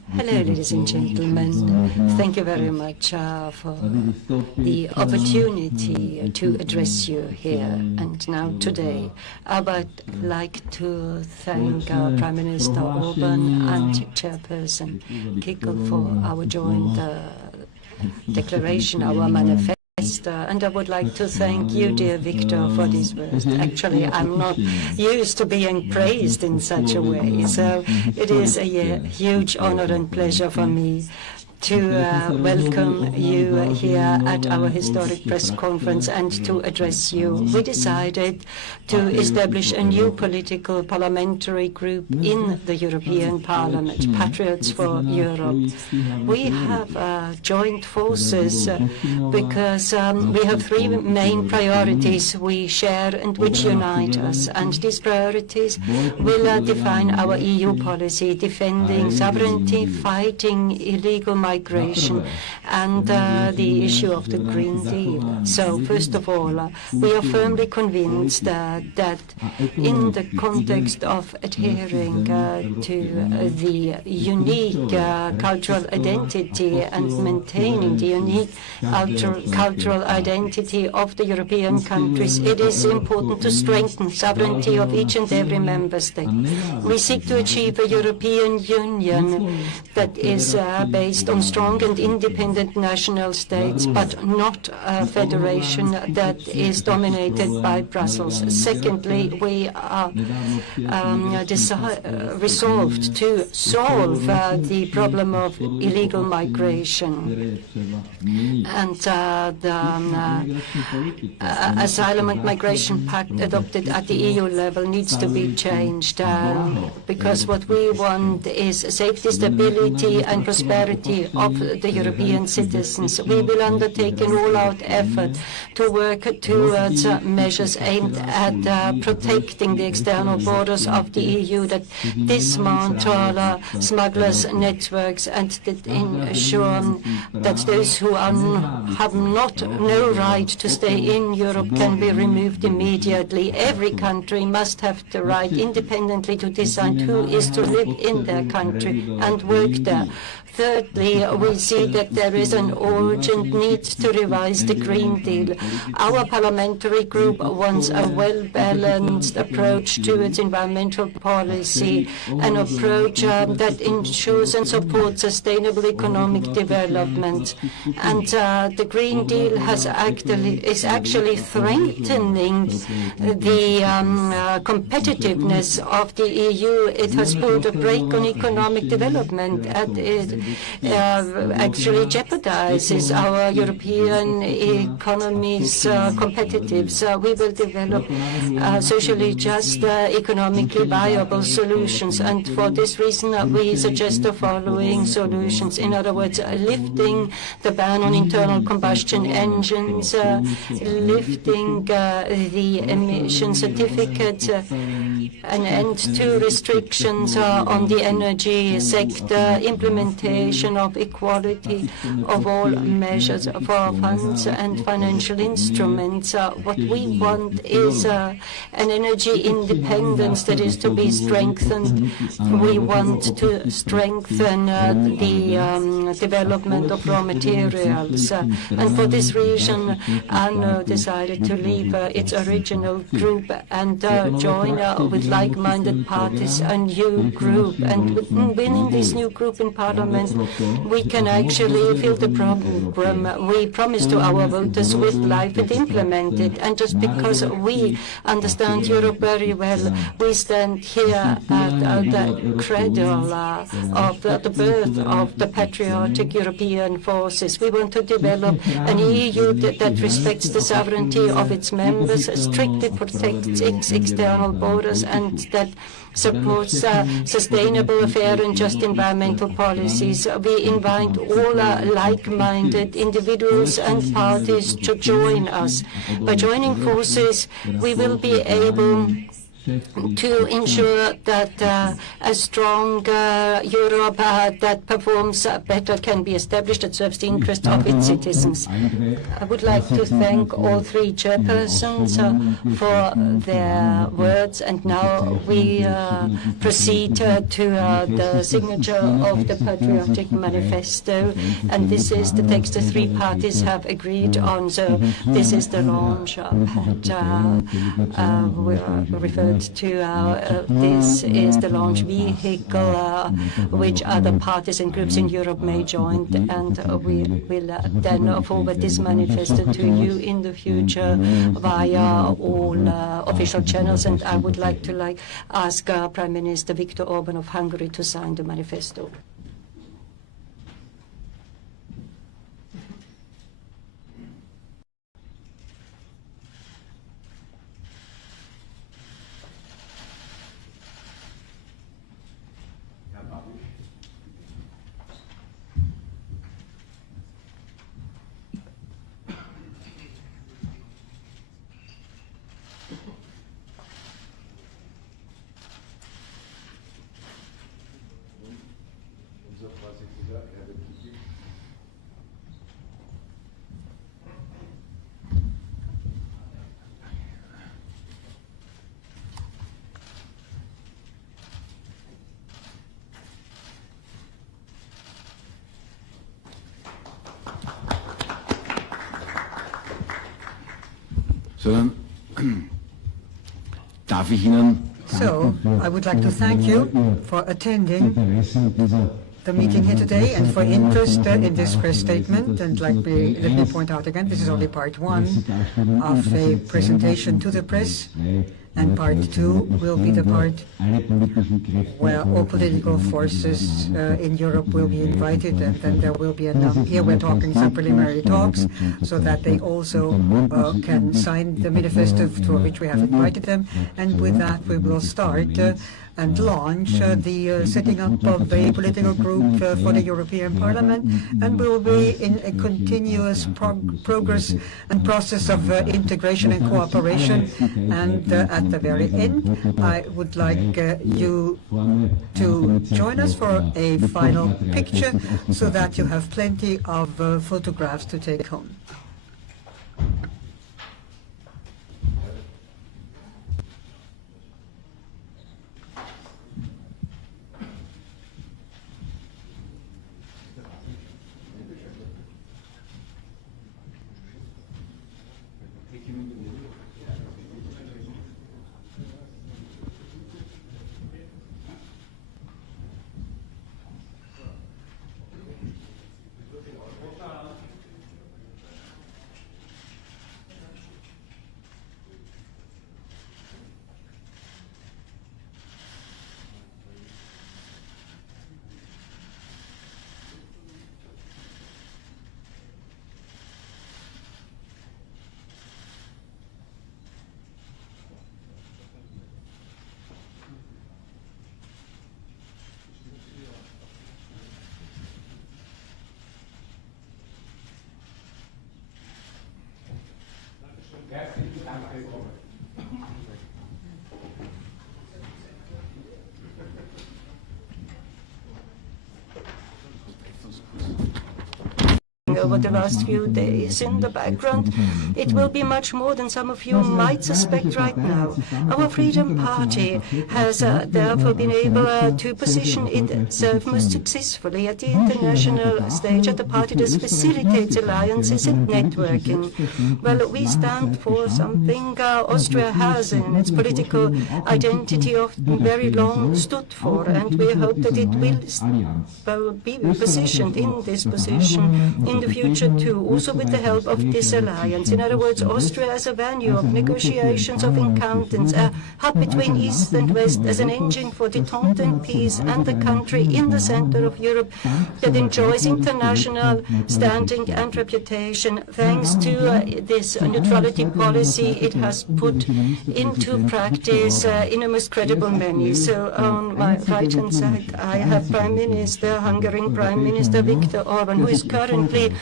Hello, ladies and gentlemen. Thank you very much for the opportunity to address you here and now today. I would like to thank our Prime Minister Orban and Chairperson Kickl for our joint declaration, our manifesto. And I would like to thank you, dear Victor, for these words. Actually, I'm not used to being praised in such a way, so it is a huge honor and pleasure for me to welcome you here at our historic press conference and to address you. We decided to establish a new political parliamentary group in the European Parliament, Patriots for Europe. We have joined forces because we have three main priorities we share and which unite us. And these priorities will define our EU policy, defending sovereignty, fighting illegal migration, and the issue of the Green Deal. So, first of all, we are firmly convinced that in the context of adhering to the unique cultural identity and maintaining the unique cultural identity of the European countries, it is important to strengthen sovereignty of each and every member state. We seek to achieve a European Union that is based on strong and independent national states, but not a federation that is dominated by Brussels. Secondly, we are resolved to solve the problem of illegal migration. And the Asylum and Migration Pact adopted at the EU level needs to be changed because what we want is safety, stability and prosperity of the European citizens. We will undertake an all-out effort to work towards measures aimed at protecting the external borders of the EU, that dismantle smugglers' networks and that ensure that those who have no right to stay in Europe can be removed immediately. Every country must have the right independently to decide who is to live in their country and work there. Thirdly, we see that there is an urgent need to revise the Green Deal. Our parliamentary group wants a well-balanced approach to its environmental policy, an approach that ensures and supports sustainable economic development. And the Green Deal is actually strengthening the competitiveness of the EU. It has put a brake on economic development, and it actually jeopardizes our European economy's competitiveness. We will develop socially just, economically viable solutions, and for this reason we suggest the following solutions. In other words, lifting the ban on internal combustion engines, lifting the emission certificate, an end to restrictions on the energy sector, implementation of equality of all measures for funds and financial instruments. What we want is an energy independence that is to be strengthened. We want to strengthen the development of raw materials. And for this reason, ANO decided to leave its original group and join with like-minded parties a new group. And within this new group in Parliament, we can actually fill the program we promised to our voters with life and implement it. And just because we understand Europe very well, we stand here at the cradle of the birth of the patriotic European forces. We want to develop an EU that respects the sovereignty of its members, strictly protects its external borders, and that supports sustainable, fair and just environmental policies. We invite all like-minded individuals and parties to join us. By joining forces, we will be able to ensure that a stronger Europe that performs better can be established, that serves the interest of its citizens. I would like to thank all three chairpersons for their words, and now we proceed to the signature of the Patriotic manifesto, and this is the text the three parties have agreed on. So this is the launch that we referred to. This is the launch vehicle which other parties and groups in Europe may join, and we will then forward this manifesto to you in the future via all official channels. And I would like to ask Prime Minister Viktor Orban of Hungary to sign the manifesto. So, I would like to thank you for attending the meeting here today and for interest in this press statement. And let me point out again, this is only part one of a presentation to the press, and part two will be the part where all political forces in Europe will be invited, and then there will be here we're talking some preliminary talks so that they also can sign the manifesto for which we have invited them. And with that we will start and launch the setting up of a political group for the European Parliament, and we will be in a continuous progress and process of integration and cooperation. And at the very end, I would like you to join us for a final picture so that you have plenty of photographs to take home. Over the last few days in the background, it will be much more than some of you might suspect right now. Our Freedom Party has therefore been able to position itself most successfully at the international stage as a party that facilitates alliances and networking. Well, we stand for something Austria has in its political identity often very long stood for, and we hope that it will be positioned in this position in the future too, also with the help of this alliance. In other words, Austria as a venue of negotiations, of encounters, a hub between East and West, as an engine for detente and peace, and a country in the center of Europe that enjoys international standing and reputation. Thanks to this neutrality policy, it has put into practice in a most credible manner. So on my right-hand side, I have Hungarian Prime Minister Viktor Orban, who is currently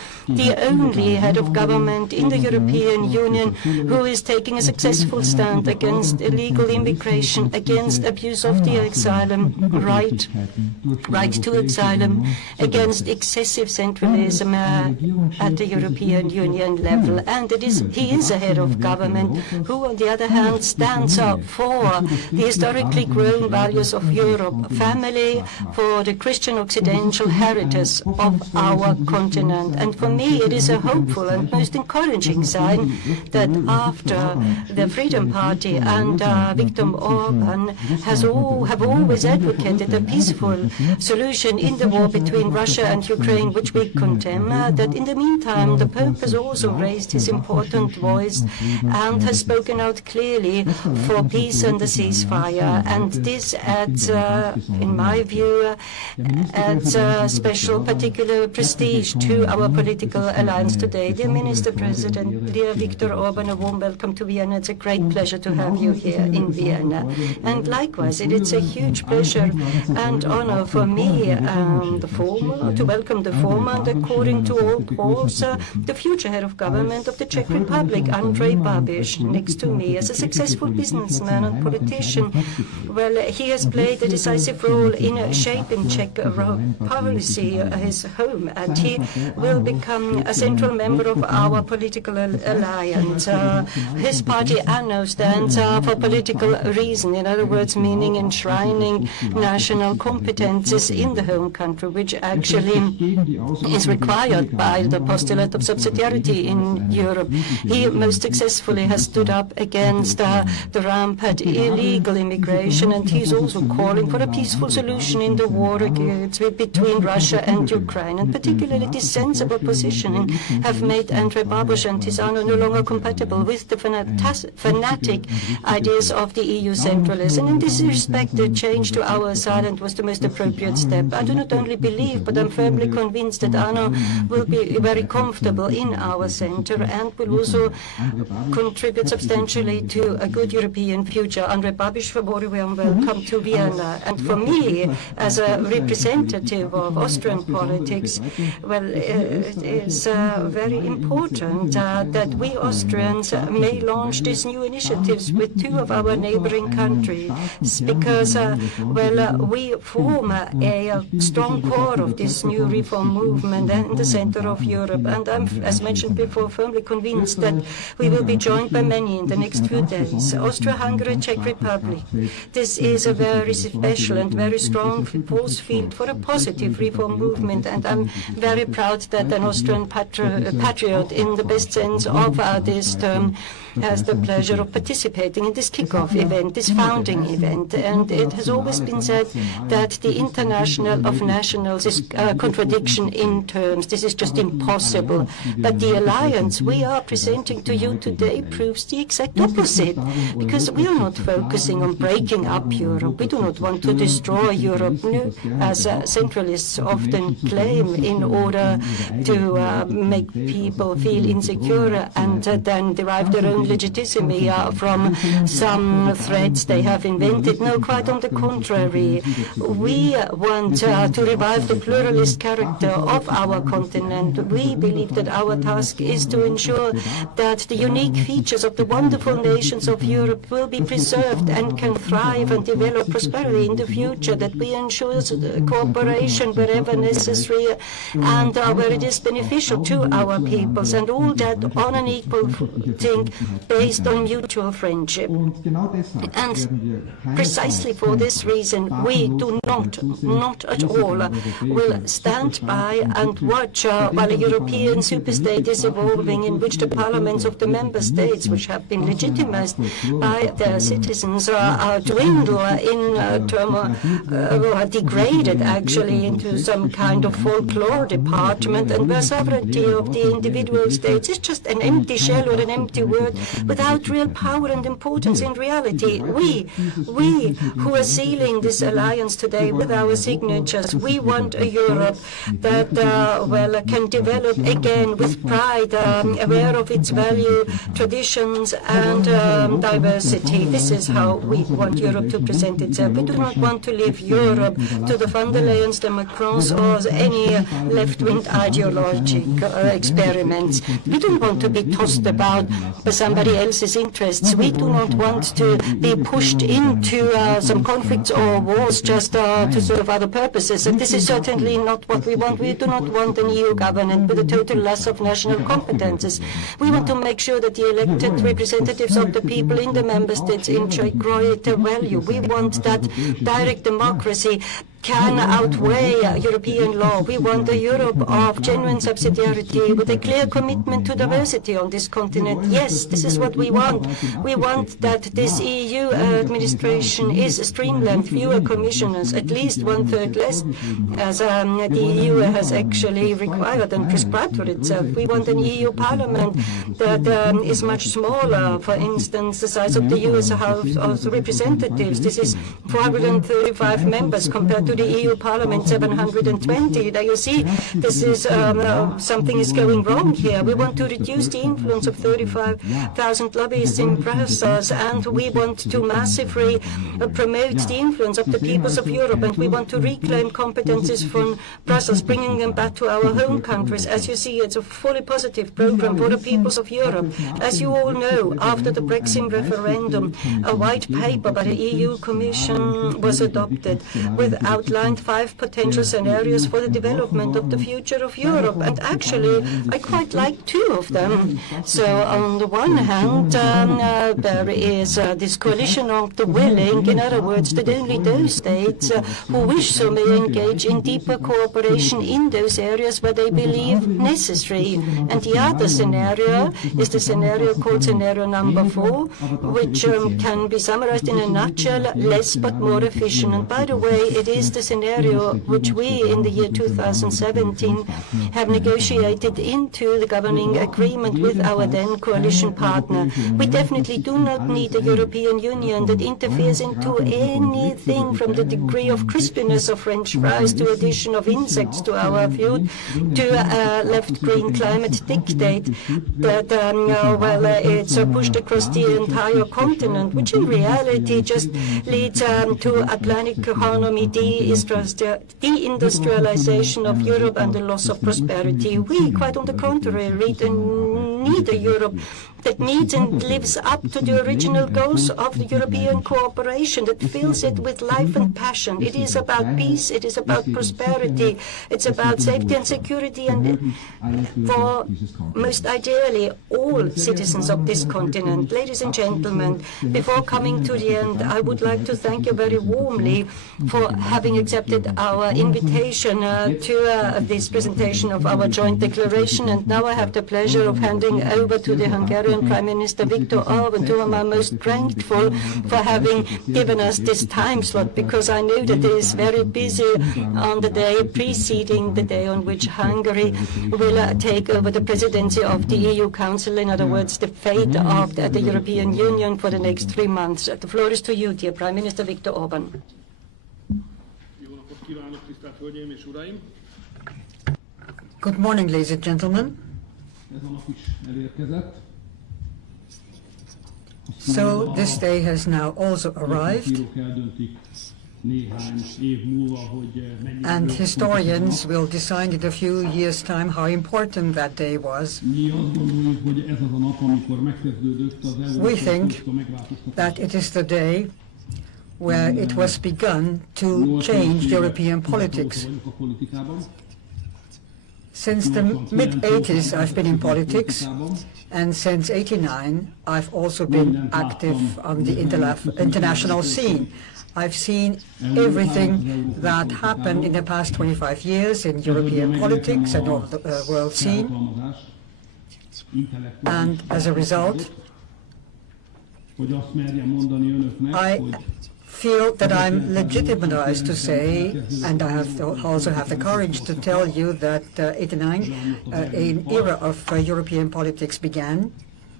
the only head of government in the European Union who is taking a successful stand against illegal immigration, against abuse of the asylum right to asylum, against excessive centralism at the European Union level. And he is a head of government who, on the other hand, stands up for the historically grown values of Europe, family, for the Christian Occidental heritage of our continent. And for me, it is a hopeful and most encouraging sign that after the Freedom Party and Viktor Orban have always advocated a peaceful solution in the war between Russia and Ukraine, which we condemn, that in the meantime the Pope has also raised his important voice and has spoken out clearly for peace and a ceasefire. And this adds, in my view, adds special particular prestige to our political alliance today. Dear Minister President, dear Viktor Orban, a warm welcome to Vienna. It's a great pleasure to have you here in Vienna. And likewise, it's a huge pleasure and honor for me to welcome the former and, according to all calls, the future head of government of the Czech Republic, Andrej Babis, next to me. As a successful businessman and politician, well, he has played a decisive role in shaping Czech policy, his home, and he will become a central member of our political alliance. His party, ANO, stands for political reason, in other words, meaning enshrining national competences in the home country, which actually is required by the postulate of subsidiarity in Europe. He most successfully has stood up against the rampant illegal immigration, and he is also calling for a peaceful solution in the war between Russia and Ukraine. And particularly this sensible positioning have made Andrej Babis and his ANO no longer compatible with the fanatic ideas of the EU centralists. And in this respect, the change to our side was the most appropriate step. I do not only believe, but I'm firmly convinced that ANO will be very comfortable in our center and will also contribute substantially to a good European future. Andrej Babis, a very warm welcome to Vienna. And for me, as a representative of Austrian politics, well, it is very important that we Austrians may launch these new initiatives with two of our neighboring countries, because, well, we form a strong core of this new reform movement in the center of Europe. And I'm, as mentioned before, firmly convinced that we will be joined by many in the next few days. Austria-Hungary, Czech Republic. This is a very special and very strong force field for a positive reform movement, and I'm very proud that an Austrian patriot in the best sense of this term has the pleasure of participating in this kick-off event, this founding event. And it has always been said that the international of nationals is a contradiction in terms. This is just impossible. But the alliance we are presenting to you today proves the exact opposite, because we are not focusing on breaking up Europe. We do not want to destroy Europe, as centralists often claim, in order to make people feel insecure and then derive their own legitimacy from some threats they have invented. No, quite on the contrary. We want to revive the pluralist character of our continent. We believe that our task is to ensure that the unique features of the wonderful nations of Europe will be preserved and can thrive and develop prosperity in the future, that we ensure cooperation wherever necessary and where it is beneficial to our peoples, and all that on an equal footing based on mutual friendship. And precisely for this reason, we do not at all will stand by and watch while a European superstate is evolving, in which the parliaments of the member states, which have been legitimized by their citizens, dwindle in or are degraded actually into some kind of folklore department, and where sovereignty of the individual states is just an empty shell or an empty word without real power and importance in reality. We who are sealing this alliance today with our signatures, we want a Europe that can develop again with pride, aware of its value, traditions and diversity. This is how we want Europe to present itself. We do not want to leave Europe to the von der Leyens, the Macrons or any left-wing ideology ideological experiments. We don't want to be tossed about by somebody else's interests. We do not want to be pushed into some conflicts or wars just to serve other purposes. And this is certainly not what we want. We do not want an EU government with a total loss of national competences. We want to make sure that the elected representatives of the people in the member states enjoy greater value. We want that direct democracy can outweigh European law. We want a Europe of genuine subsidiarity with a clear commitment to diversity on this continent. Yes, this is what we want. We want that this EU administration is streamlined, fewer commissioners, at least 1/3 less, as the EU has actually required and prescribed for itself. We want an EU parliament that is much smaller. For instance, the size of the US House of Representatives. This is 435 members compared to the EU Parliament 720. Now you see, this is something is going wrong here. We want to reduce the influence of 35,000 lobbyists in Brussels, and we want to massively promote the influence of the peoples of Europe, and we want to reclaim competences from Brussels, bringing them back to our home countries. As you see, it's a fully positive program for the peoples of Europe. As you all know, after the Brexit referendum, a white paper by the EU Commission was adopted with outlined 5 potential scenarios for the development of the future of Europe. And actually, I quite like 2 of them. So on the one hand, there is this coalition of the willing, in other words, that only those states who wish so may engage in deeper cooperation in those areas where they believe necessary. And the other scenario is the scenario called scenario number 4, which can be summarized in a nutshell: less but more efficient. And by the way, it is the scenario which we in the year 2017 have negotiated into the governing agreement with our then coalition partner. We definitely do not need a European Union that interferes into anything from the degree of crispiness of French fries to addition of insects to our food to a left-green climate dictate that it's pushed across the entire continent, which in reality just leads to a planned economy, deindustrialization of Europe, and the loss of prosperity. We, quite on the contrary, need a Europe that needs and lives up to the original goals of the European cooperation, that fills it with life and passion. It is about peace, it is about prosperity, it's about safety and security, and for most ideally all citizens of this continent. Ladies and gentlemen, before coming to the end, I would like to thank you very warmly for having accepted our invitation to this presentation of our joint declaration. And now I have the pleasure of handing over to the Hungarian Prime Minister Viktor Orban, to whom I'm most grateful for having given us this time slot, because I know that it is very busy on the day preceding the day on which Hungary will take over the presidency of the EU Council, in other words, the fate of the European Union for the next 3 months. The floor is to you, dear Prime Minister Viktor Orban. Good morning, ladies and gentlemen. So this day has now also arrived, and historians will decide in a few years' time how important that day was. We think that it is the day where it was begun to change European politics. Since the mid-80s, I've been in politics, and since '89, I've also been active on the international scene. I've seen everything that happened in the past 25 years in European politics and on the world scene. And as a result, I feel that I'm legitimized to say, and I also have the courage to tell you that '89, an era of European politics began.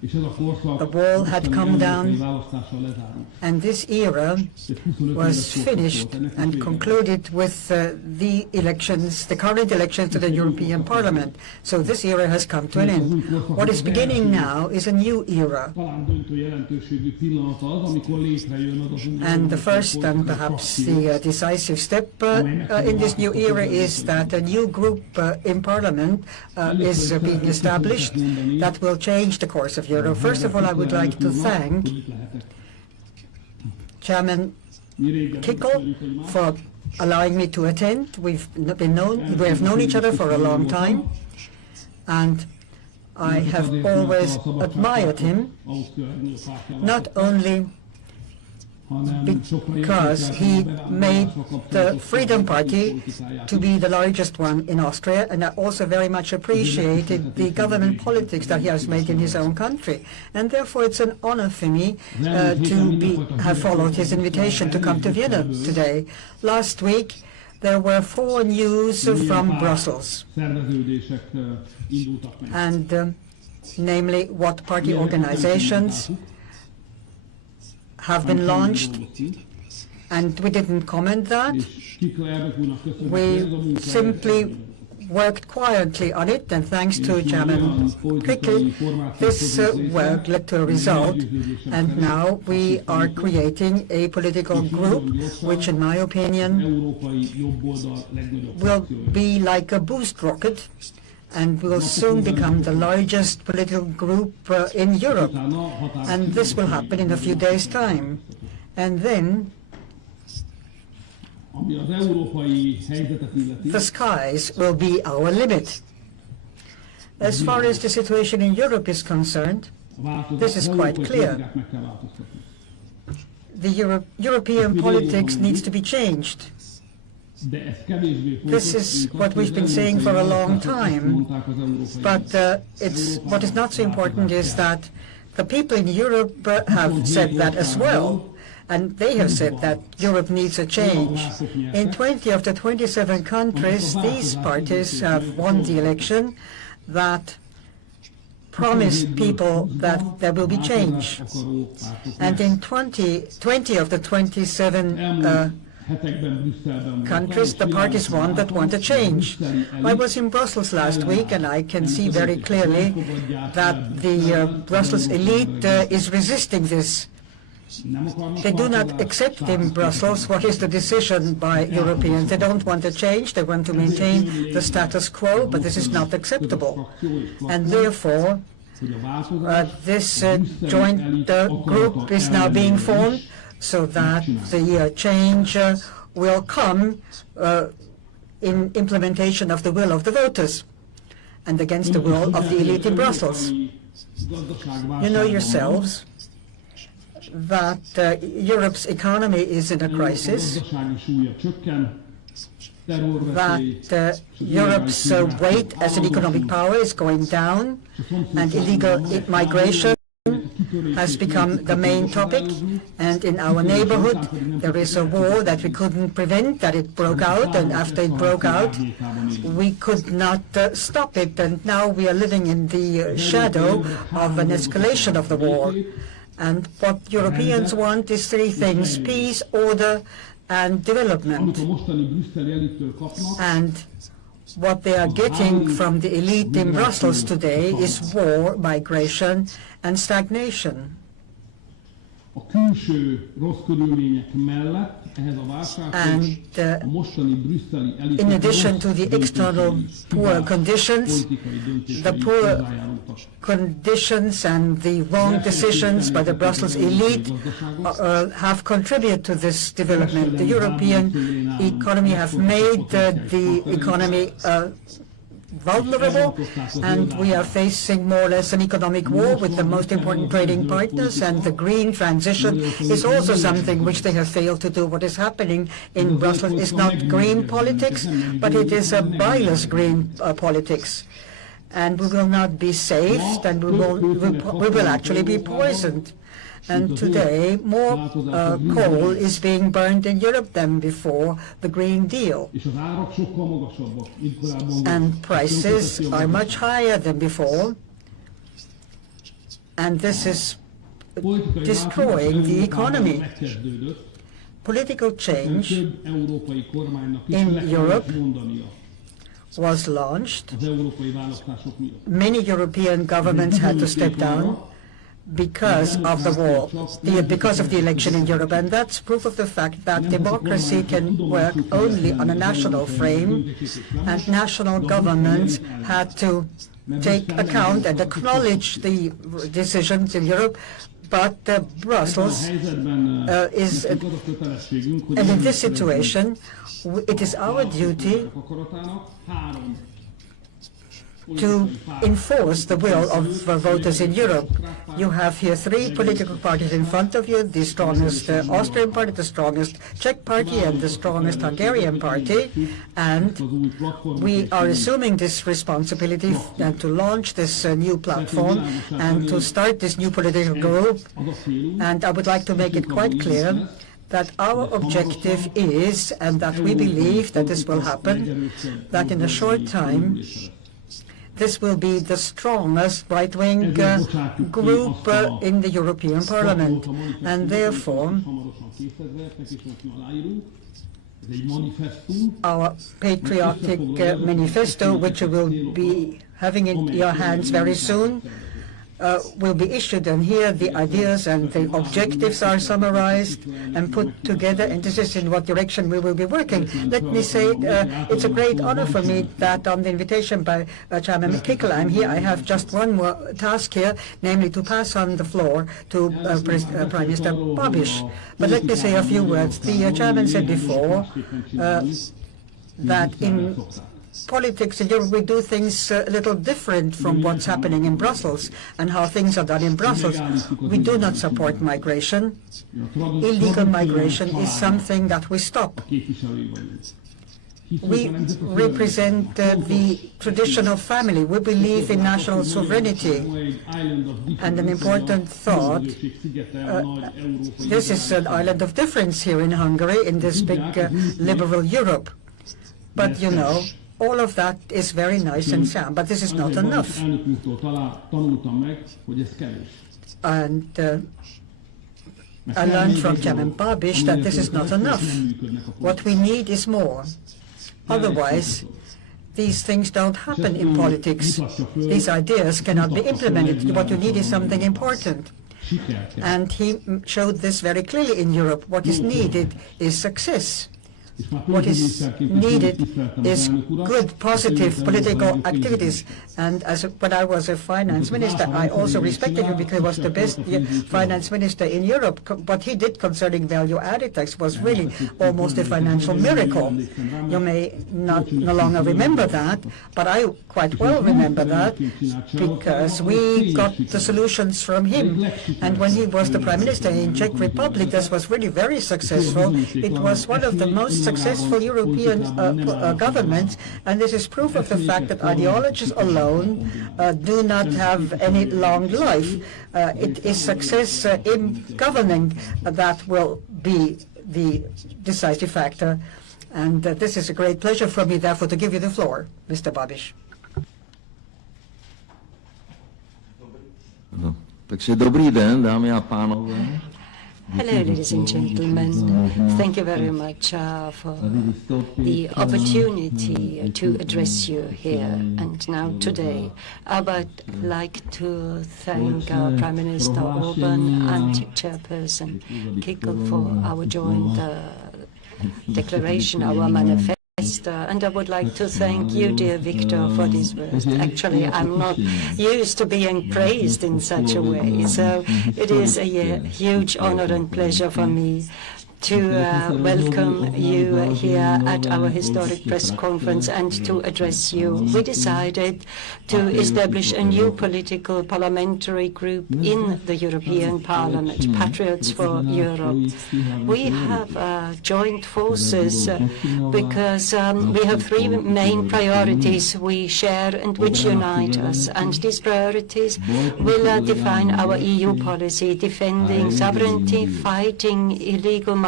The wall had come down, and this era was finished and concluded with the elections, the current elections to the European Parliament. So this era has come to an end. What is beginning now is a new era. And the first and perhaps the decisive step in this new era is that a new group in Parliament is being established that will change the course of Europe. First of all, I would like to thank Chairman Kickl for allowing me to attend. We have known each other for a long time, and I have always admired him, not only because he made the Freedom Party to be the largest one in Austria, and I also very much appreciated the government politics that he has made in his own country. And therefore it's an honor for me to have followed his invitation to come to Vienna today. Last week there were 4 news from Brussels, and namely what party organizations have been launched, and we didn't comment that. We simply worked quietly on it, and thanks to Chairman Kickl, this work led to a result, and now we are creating a political group which, in my opinion, will be like a boost rocket and will soon become the largest political group in Europe. And this will happen in a few days' time. And then the skies will be our limit. As far as the situation in Europe is concerned, this is quite clear. The European politics needs to be changed. This is what we've been saying for a long time, but what is not so important is that the people in Europe have said that as well, and they have said that Europe needs a change. In 20 of the 27 countries, these parties have won the election that promised people that there will be change. And in 20 of the 27 countries, the parties won that want a change. I was in Brussels last week, and I can see very clearly that the Brussels elite is resisting this. They do not accept in Brussels what is the decision by Europeans. They don't want a change. They want to maintain the status quo, but this is not acceptable. And therefore, this joint group is now being formed, so that the change will come in implementation of the will of the voters and against the will of the elite in Brussels. You know yourselves that Europe's economy is in a crisis, that Europe's weight as an economic power is going down, and illegal migration has become the main topic, and in our neighborhood there is a war that we couldn't prevent, that it broke out, and after it broke out we could not stop it, and now we are living in the shadow of an escalation of the war. And what Europeans want is 3 things: peace, order, and development. And what they are getting from the elite in Brussels today is war, migration, and stagnation. And in addition to the external poor conditions, the poor conditions and the wrong decisions by the Brussels elite have contributed to this development. The European economy have made the economy vulnerable, and we are facing more or less an economic war with the most important trading partners, and the green transition is also something which they have failed to do. What is happening in Brussels is not green politics, but it is a biased green politics. And we will not be saved, and we will actually be poisoned. And today, more coal is being burned in Europe than before the Green Deal. And prices are much higher than before. and this is destroying the economy. Political change in Europe was launched. Many European governments had to step down because of the war, because of the election in Europe, and that's proof of the fact that democracy can work only on a national frame, and national governments had to take account and acknowledge the decisions in Europe. But Brussels is, and in this situation, it is our duty to enforce the will of voters in Europe. You have here three political parties in front of you, the strongest Austrian party, the strongest Czech party, and the strongest Hungarian party. And we are assuming this responsibility and to launch this new platform and to start this new political group. And I would like to make it quite clear that our objective is, and that we believe that this will happen, that in a short time, this will be the strongest right-wing group in the European Parliament. And therefore, our patriotic manifesto, which you will be having in your hands very soon, will be issued, and here the ideas and the objectives are summarized and put together, and this is in what direction we will be working. Let me say it's a great honor for me that on the invitation by Chairman Kickl, I'm here. I have just one more task here, namely to pass on the floor to Prime Minister Babis. But let me say a few words. The Chairman said before that in politics in Europe, we do things a little different from what's happening in Brussels and how things are done in Brussels. We do not support migration. Illegal migration is something that we stop. We represent the traditional family. We believe in national sovereignty. And an important thought, this is an island of difference here in Hungary, in this big liberal Europe. But you know, all of that is very nice and sound, but this is not enough. And I learned from Chairman Babis that this is not enough. What we need is more. Otherwise, these things don't happen in politics. These ideas cannot be implemented. What you need is something important. And he showed this very clearly in Europe. What is needed is success. What is needed is good, positive political activities. And when I was a finance minister, I also respected him because he was the best finance minister in Europe. What he did concerning value-added tax was really almost a financial miracle. You may no longer remember that, but I quite well remember that because we got the solutions from him. And when he was the Prime Minister in Czech Republic, this was really very successful. It was one of the most successful European governments, and this is proof of the fact that ideologies alone do not have any long life. It is success in governing that will be the decisive factor. And this is a great pleasure for me, therefore, to give you the floor, Mr. Babis. Takže dobrý den, dámy a pánové. Hello, ladies and gentlemen. Thank you very much for the opportunity to address you here and now today. I would like to thank our Prime Minister Orban and Chairperson Kickl for our joint declaration, our manifesto. And I would like to thank you, dear Victor, for these words. Actually, I'm not used to being praised in such a way, so it is a huge honor and pleasure for me to welcome you here at our historic press conference and to address you. We decided to establish a new political parliamentary group in the European Parliament, Patriots for Europe. We have joined forces because we have three main priorities we share and which unite us. And these priorities will define our EU policy, defending sovereignty, fighting illegal migration,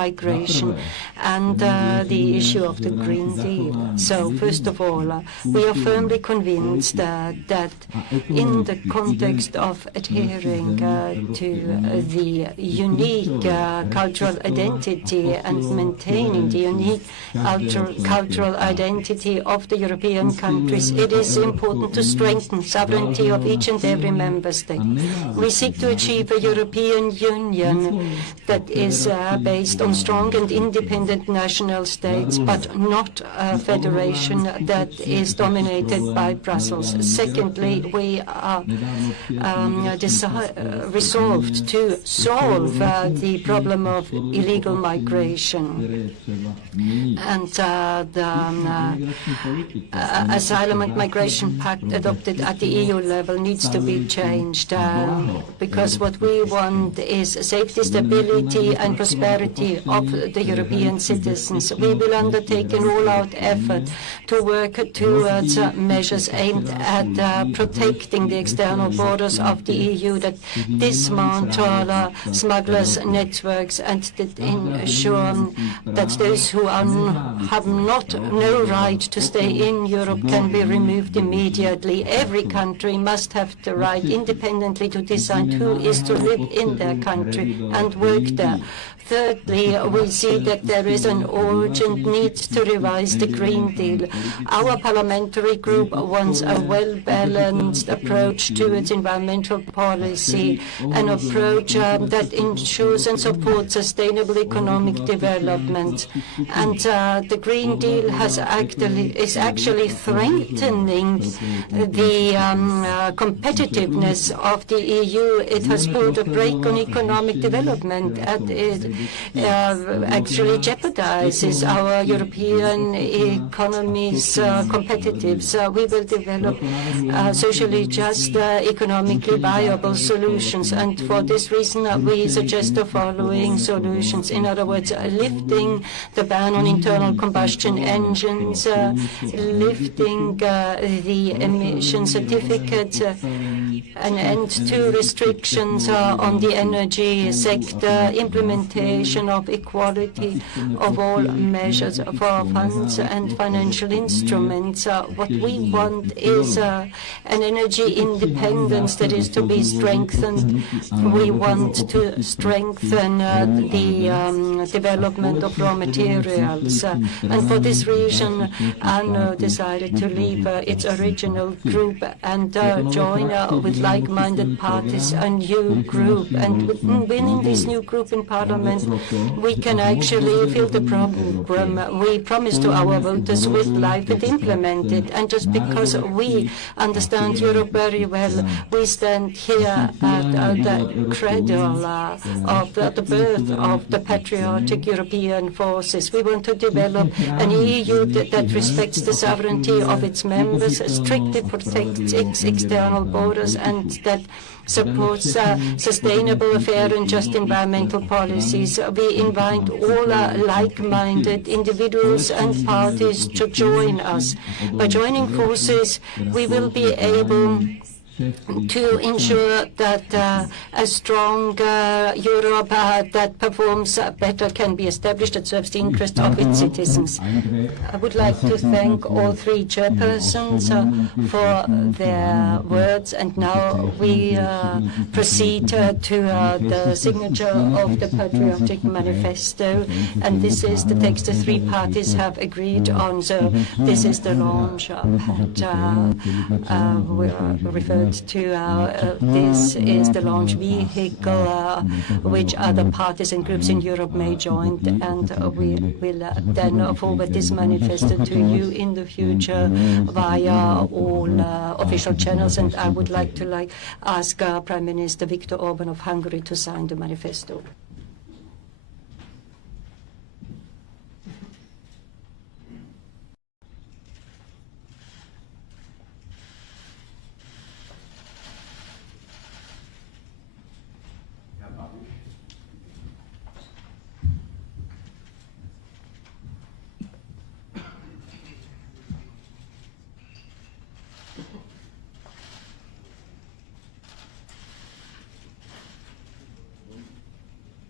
migration and the issue of the Green Deal. So first of all, we are firmly convinced that in the context of adhering to the unique cultural identity and maintaining the unique cultural identity of the European countries, it is important to strengthen sovereignty of each and every member state. We seek to achieve a European Union that is based on strong and independent national states, but not a federation that is dominated by Brussels. Secondly, we are resolved to solve the problem of illegal migration. And the Asylum and Migration Pact adopted at the EU level needs to be changed because what we want is safety, stability and prosperity of the European citizens. We will undertake an all-out effort to work towards measures aimed at protecting the external borders of the EU, that dismantle smugglers' networks and that ensure that those who have no right to stay in Europe can be removed immediately. Every country must have the right independently to decide who is to live in their country and work there. Thirdly, we see that there is an urgent need to revise the Green Deal. Our parliamentary group wants a well-balanced approach to its environmental policy, an approach that ensures and supports sustainable economic development. And the Green Deal is actually strengthening the competitiveness of the EU. It has put a brake on economic development, and it actually jeopardizes our European economy's competitiveness. We will develop socially just, economically viable solutions, and for this reason we suggest the following solutions. In other words, lifting the ban on internal combustion engines, lifting the emission certificates, an end to restrictions on the energy sector, implementation of equality of all measures for funds and financial instruments. What we want is an energy independence that is to be strengthened. We want to strengthen the development of raw materials. And for this reason, ANO decided to leave its original group and join with like-minded parties a new group. And within this new group in Parliament, we can actually fill the program we promised to our voters with life and implement it. And just because we understand Europe very well, we stand here at the cradle of the birth of the patriotic European forces. We want to develop an EU that respects the sovereignty of its members, strictly protects its external borders, and that supports sustainable, fair and just environmental policies. We invite all like-minded individuals and parties to join us. By joining forces, we will be able to ensure that a strong Europe that performs better can be established, that serves the interests of its citizens. I would like to thank all three chairpersons for their words, and now we proceed to the signature of the Patriotic manifesto, and this is the text the three parties have agreed on. So this is the launch that we referred to. This is the launch vehicle which other parties and groups in Europe may join, and we will then forward this manifesto to you in the future via all official channels. And I would like to ask Prime Minister Viktor Orban of Hungary to sign the manifesto.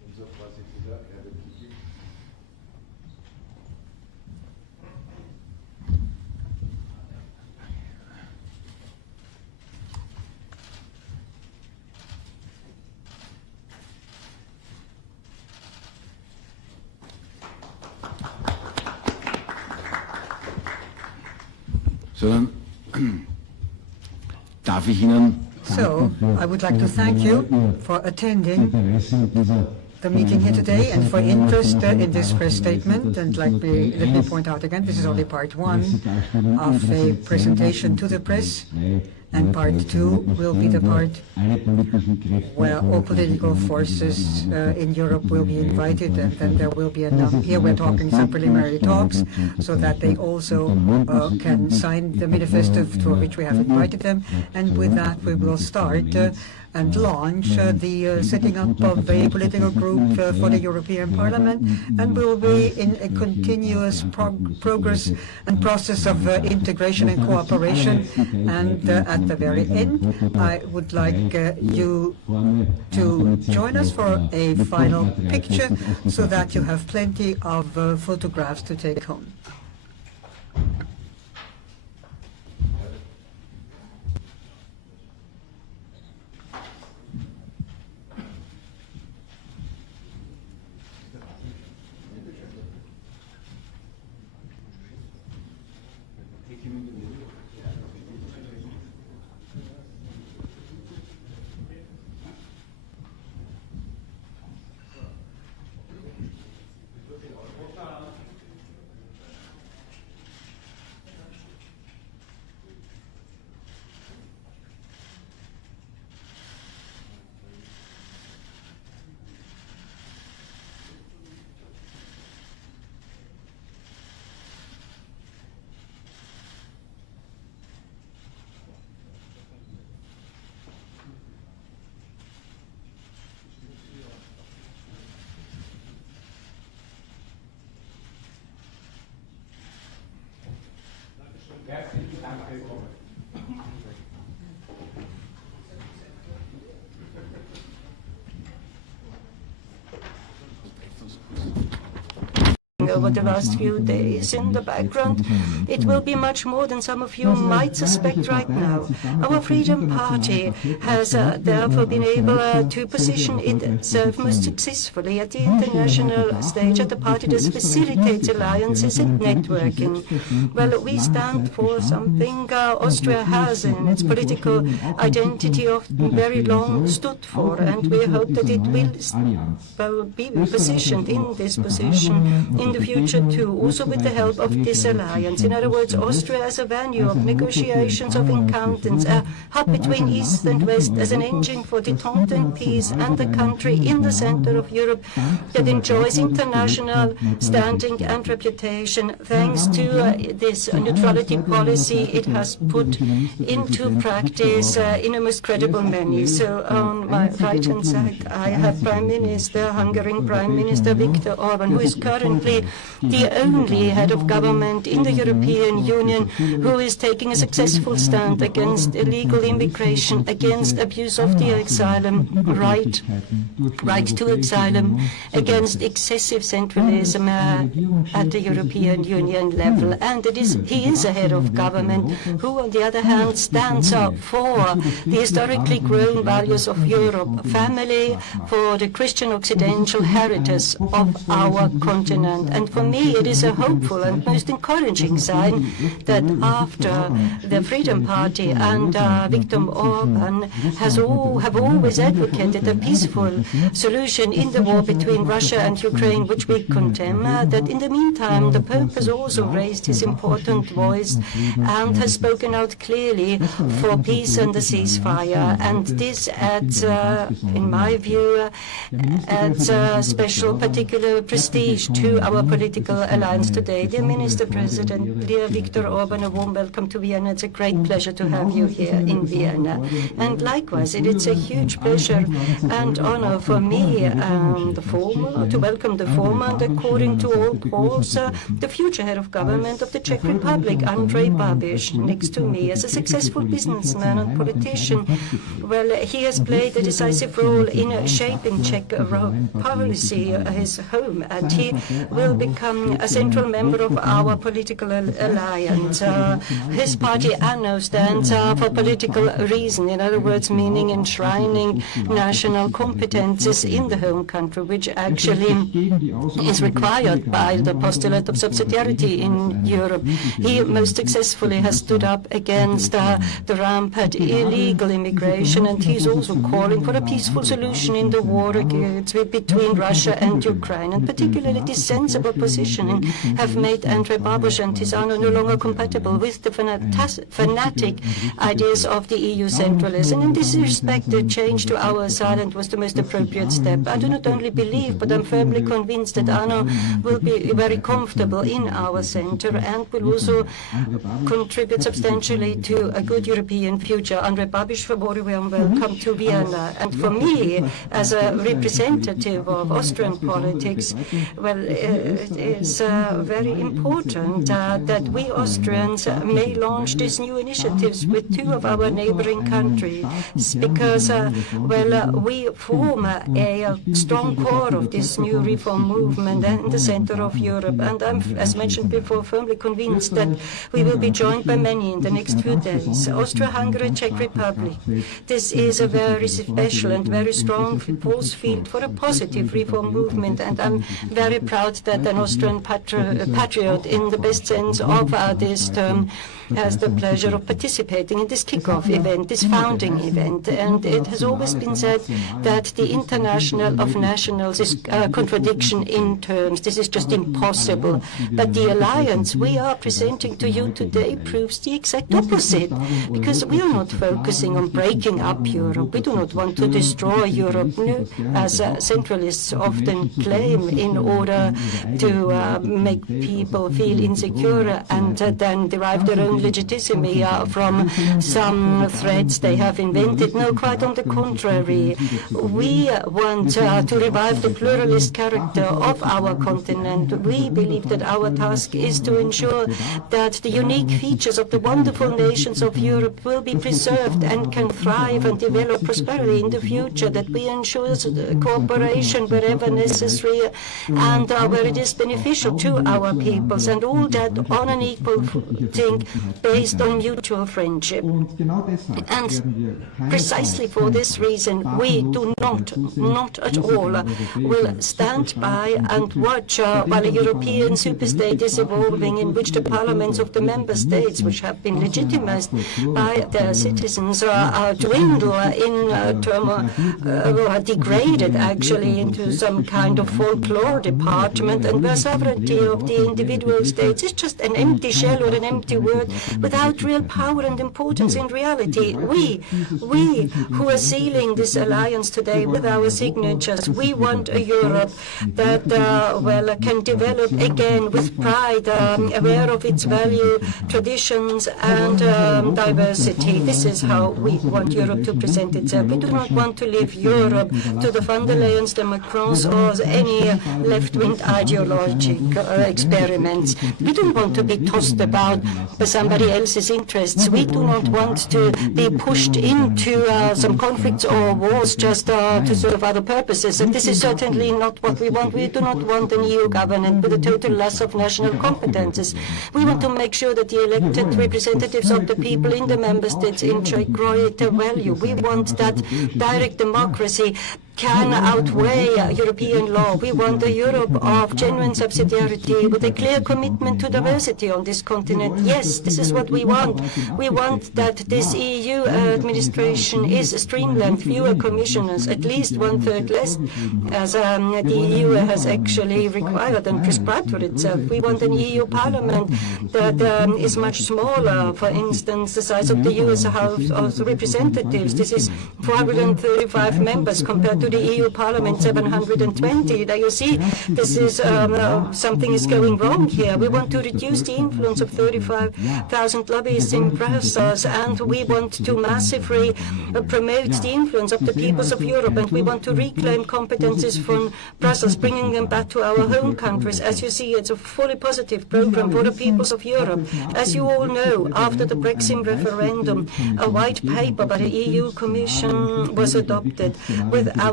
So, darf ich Ihnen So, I would like to thank you for attending the meeting here today and for interest in this press statement. And let me point out again, this is only part one of a presentation to the press, and part two will be the part where all political forces in Europe will be invited, and then there will be here we're talking some preliminary talks, so that they also can sign the manifesto for which we have invited them. And with that, we will start and launch the setting up of a political group for the European Parliament, and will be in a continuous progress and process of integration and cooperation. And at the very end, I would like you to join us for a final picture, so that you have plenty of photographs to take home. Herzlichen Dank, willkommen. Over the last few days. In the background, it will be much more than some of you might suspect right now. Our Freedom Party has therefore been able to position itself most successfully at the international stage as a party that facilitates alliances and networking. Well, we stand for something Austria has in its political identity of very long stood for, and we hope that it will be positioned in this position in the future too, also with the help of this alliance. In other words, Austria as a venue of negotiations, of encounters, a hub between East and West, as an engine for detente and peace, and a country in the center of Europe that enjoys international standing and reputation thanks to this neutrality policy it has put into practice in a most credible manner. So on my right-hand side, I have Prime Minister, Hungarian Prime Minister Viktor Orban, who is currently the only head of government in the European Union who is taking a successful stand against illegal immigration, against abuse of the asylum right to asylum, against excessive centralism at the European Union level. And he is a head of government who, on the other hand, stands up for the historically grown values of Europe, family, for the Christian Occidental heritage of our continent. And for me, it is a hopeful and most encouraging sign that after the Freedom Party and Viktor Orban have always advocated a peaceful solution in the war between Russia and Ukraine, which we condemn, that in the meantime the Pope has also raised his important voice and has spoken out clearly for peace and a ceasefire. And this adds, in my view, adds special particular prestige to our political alliance today. Dear Minister President, dear Viktor Orban, a warm welcome to Vienna. It's a great pleasure to have you here in Vienna. And likewise, it's a huge pleasure and honor for me to welcome the former and, according to all polls, the future head of government of the Czech Republic, Andrej Babis, next to me. As a successful businessman and politician, well, he has played a decisive role in shaping Czech policy, his home, and he will will become a central member of our political alliance. His party, ANO, stands for political reason, in other words, meaning enshrining national competences in the home country, which actually is required by the postulate of subsidiarity in Europe. He most successfully has stood up against the rampant illegal immigration, and he's also calling for a peaceful solution in the war between Russia and Ukraine. And particularly this sensible positioning have made Andrej Babis and his ANO no longer compatible with the fanatic ideas of the EU centralism. In this respect, the change to our side was the most appropriate step. I do not only believe, but I'm firmly convinced that ANO will be very comfortable in our center and will also contribute substantially to a good European future. Andrej Babis, a very warm welcome to Vienna. And for me, as a representative of Austrian politics, well, it is very important that we Austrians may launch these new initiatives with two of our neighboring countries, because, we form a strong core of this new reform movement in the center of Europe. And I'm, as mentioned before, firmly convinced that we will be joined by many in the next few days. Austria-Hungary, Czech Republic. This is a very special and very strong force field for a positive reform movement, and I'm very proud that an Austrian patriot, in the best sense of this term, has the pleasure of participating in this kick-off event, this founding event. And it has always been said that the international of nationals is a contradiction in terms. This is just impossible. But the alliance we are presenting to you today proves the exact opposite, because we are not focusing on breaking up Europe. We do not want to destroy Europe, as centralists often claim, in order to make people feel insecure and then derive their own legitimacy from some threats they have invented. No, quite on the contrary. We want to revive the pluralist character of our continent. We believe that our task is to ensure that the unique features of the wonderful nations of Europe will be preserved and can thrive and develop prosperity in the future, that we ensure cooperation wherever necessary and where it is beneficial to our peoples, and all that on an equal footing based on mutual friendship. And precisely for this reason, we do not at all, will stand by and watch while a European superstate is evolving, in which the parliaments of the member states, which have been legitimized by their citizens, dwindle in or degraded actually into some kind of folklore department, and where sovereignty of the individual states is just an empty shell or an empty word without real power and importance in reality. We who are sealing this alliance today with our signatures, we want a Europe that can develop again with pride, aware of its value, traditions and diversity. This is how we want Europe to present itself. We do not want to leave Europe to the von der Leyens, the Macrons, or any left-wing ideological experiments. We don't want to be tossed about by somebody else's interests. We do not want to be pushed into some conflicts or wars just to serve other purposes. And this is certainly not what we want. We do not want an EU government with a total loss of national competences. We want to make sure that the elected representatives of the people in the member states enjoy greater value. We want that direct democracy can outweigh European law. We want a Europe of genuine subsidiarity with a clear commitment to diversity on this continent. Yes, this is what we want. We want that this EU administration is streamlined, fewer commissioners, at least 1/3 less, as the EU has actually required and prescribed for itself. We want an EU parliament that is much smaller, for instance, the size of the US House of Representatives. This is 435 members compared to the EU Parliament 720. Now you see, this is something is going wrong here. We want to reduce the influence of 35,000 lobbyists in Brussels, and we want to massively promote the influence of the peoples of Europe, and we want to reclaim competences from Brussels, bringing them back to our home countries. As you see, it's a fully positive program for the peoples of Europe. As you all know, after the Brexit referendum, a white paper by the EU Commission was adopted. Without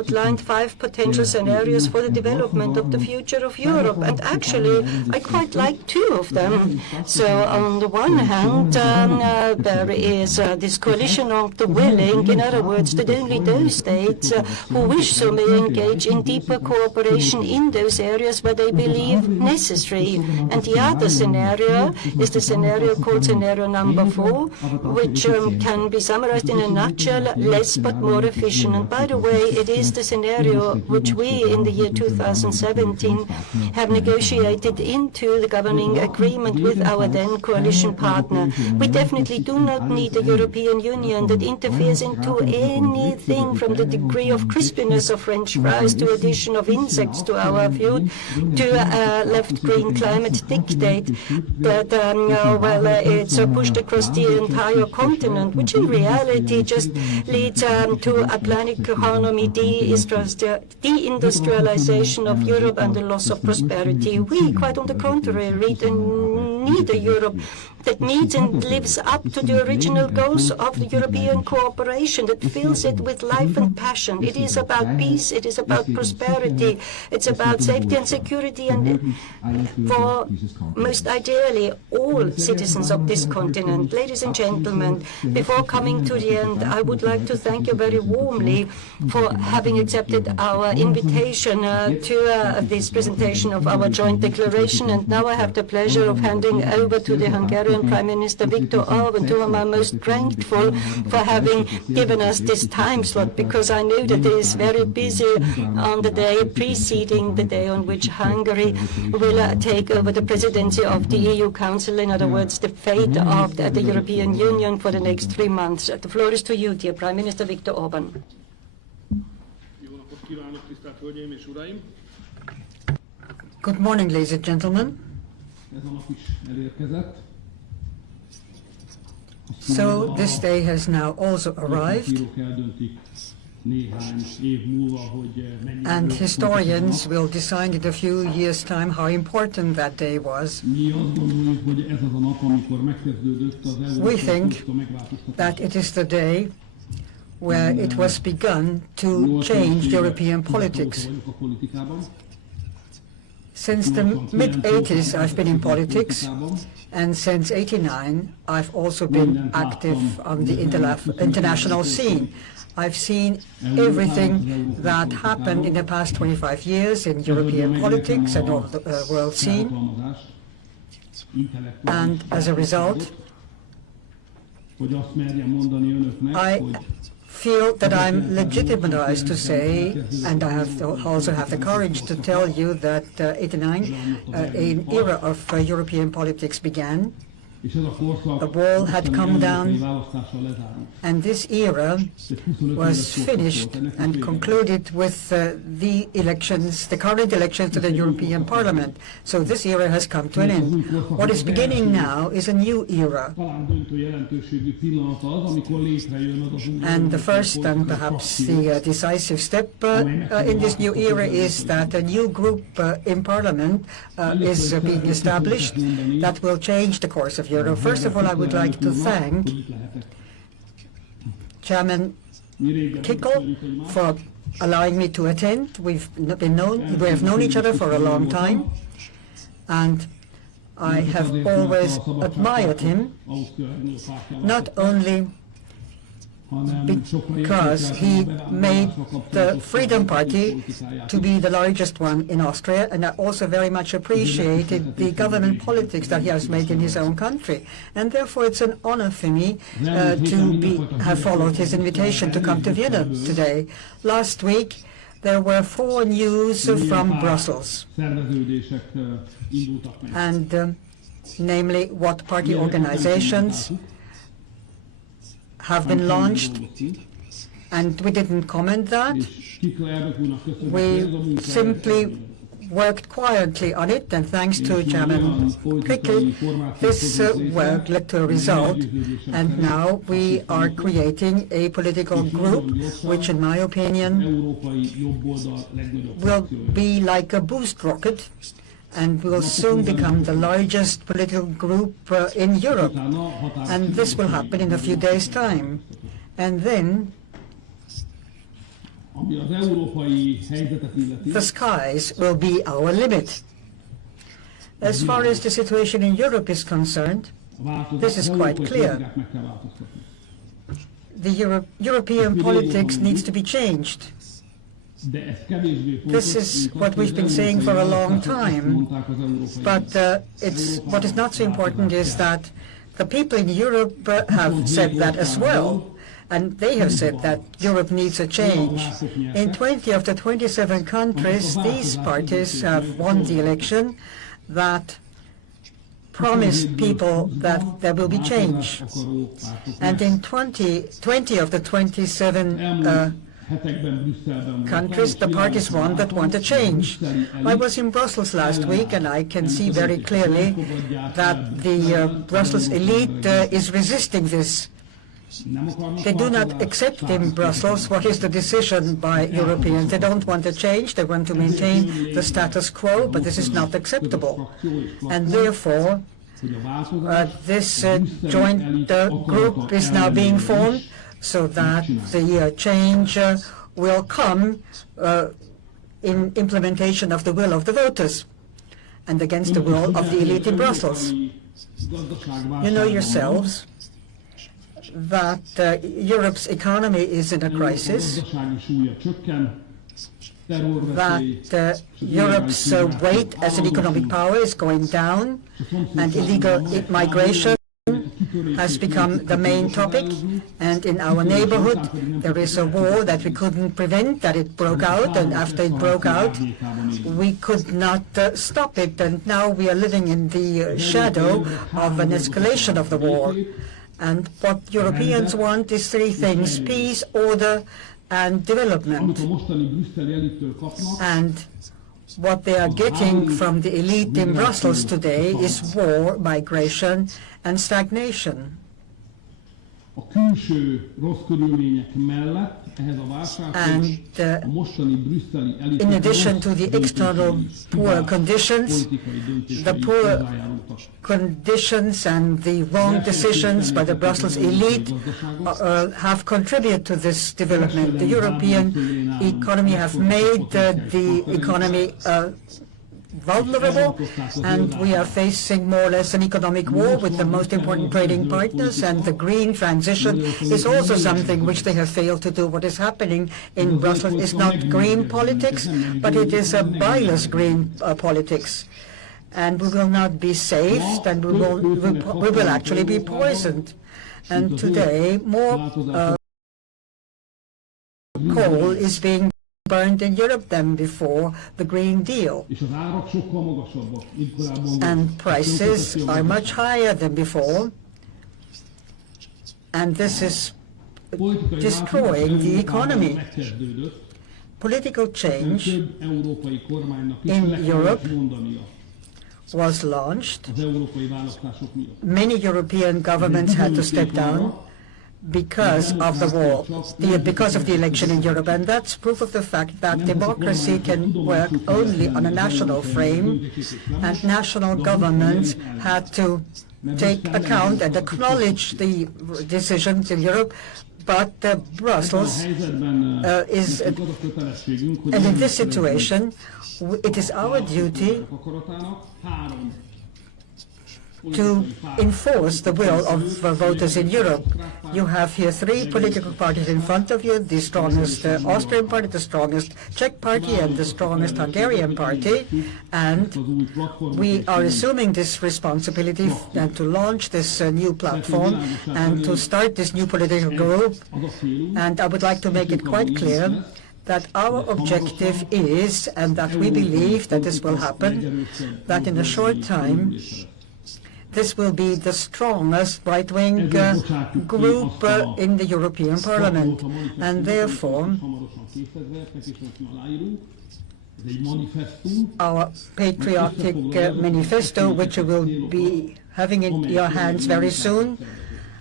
outlined 5 potential scenarios for the development of the future of Europe, and actually I quite like 2 of them. So on the one hand, there is this coalition of the willing, in other words, that only those states who wish so may engage in deeper cooperation in those areas where they believe necessary. And the other scenario is the scenario called scenario number 4, which can be summarized in a nutshell: less but more efficient. And by the way, it is the scenario which we in the year 2017 have negotiated into the governing agreement with our then coalition partner. We definitely do not need a European Union that interferes into anything from the degree of crispiness of French fries to addition of insects to our food, to a left-green climate dictate that it's pushed across the entire continent, which in reality just leads to a planned economy, deindustrialization of Europe, and the loss of prosperity. We, quite on the contrary, need a Europe that needs and lives up to the original goals of the European cooperation, that fills it with life and passion. It is about peace, it is about prosperity, it's about safety and security, and for most ideally all citizens of this continent. Ladies and gentlemen, before coming to the end, I would like to thank you very warmly for having accepted our invitation to this presentation of our joint declaration. And now I have the pleasure of handing over to the Hungarian Prime Minister Viktor Orban, to whom I'm most grateful for having given us this time slot, because I know that he is very busy on the day preceding the day on which Hungary will take over the presidency of the EU Council, in other words, the fate of the European Union for the next 3 months. The floor is to you, dear Prime Minister Viktor Orban. Good morning, ladies and gentlemen. So this day has now also arrived, and historians will decide in a few years' time how important that day was. We think that it is the day where it was begun to change European politics. Since the mid-80s, I've been in politics, and since '89, I've also been active on the international scene. I've seen everything that happened in the past 25 years in European politics and all the world scene. And as a result, I feel that I'm legitimized to say, and I also have the courage to tell you that '89, an era of European politics began. The wall had come down, and this era was finished and concluded with the elections, the current elections to the European Parliament. So this era has come to an end. What is beginning now is a new era. And the first and perhaps the decisive step in this new era is that a new group in Parliament is being established that will change the course of Europe. First of all, I would like to thank Chairman Kickl for allowing me to attend. We have known each other for a long time, and I have always admired him, not only because he made the Freedom Party to be the largest one in Austria, and I also very much appreciated the government politics that he has made in his own country. And therefore it's an honor for me to have followed his invitation to come to Vienna today. Last week there were 4 news from Brussels, and namely what party organizations have been launched, and we didn't comment that. We simply worked quietly on it, and thanks to Chairman Kickl, this work led to a result, and now we are creating a political group which, in my opinion, will be like a boost rocket and will soon become the largest political group in Europe. And this will happen in a few days' time. And then ami az európai helyzetet illeti, the skies will be our limit. As far as the situation in Europe is concerned, this is quite clear. meg kell változtatni. The European politics needs to be changed. De ez kevésbé This fontos, is mint what az, hogy we've been az saying for a európai long választások time. mondták az európai But what is not so important is that the people in Europe have said that as well. And they have said that Europe needs a change. In 20 of the 27 countries, these parties have won the election that promised people that there will be change. And in 20 of the 27 countries, the parties won that want a change. I was in Brussels last week, and I can see very clearly that the Brussels elite is resisting this. They do not accept in Brussels what is the decision by Europeans. They don't want a change. They want to maintain the status quo, but this is not acceptable. And therefore, this joint group is now being formed so that the change will come in implementation of the will of the voters and against the will of the elite in Brussels. You know yourselves that Europe's economy is in a crisis, that Europe's weight as an economic power is going down, and illegal migration has become the main topic. And in our neighborhood, there is a war that we couldn't prevent, that it broke out, and after it broke out, we could not stop it, and now we are living in the shadow of an escalation of the war. And what Europeans want is three things: peace, order, and development. And what they are getting from the elite in Brussels today is war, migration, and stagnation. And in addition to the external poor conditions, the poor conditions and the wrong decisions by the Brussels elite have contributed to this development. The European economy have made the economy vulnerable, and we are facing more or less an economic war with the most important trading partners, and the green transition is also something which they have failed to do. What is happening in Brussels is not green politics, but it is a bilious green politics. And we will not be saved, and we will actually be poisoned. And today, more coal is being burned in Europe than before the Green Deal. And prices are much higher than before. And this is destroying the economy. Political change in Europe was launched. Many European governments had to step down because of the war, because of the election in Europe, and that's proof of the fact that democracy can work only on a national frame, and national governments had to take account and acknowledge the decisions in Europe, but Brussels is, and in this situation, it is our duty to enforce the will of voters in Europe. You have here three political parties in front of you: the strongest Austrian party, the strongest Czech party, and the strongest Hungarian party. And we are assuming this responsibility and to launch this new platform and to start this new political group. And I would like to make it quite clear that our objective is, and that we believe that this will happen, that in a short time this will be the strongest right-wing group in the European Parliament. And therefore, our patriotic manifesto, which you will be having in your hands very soon,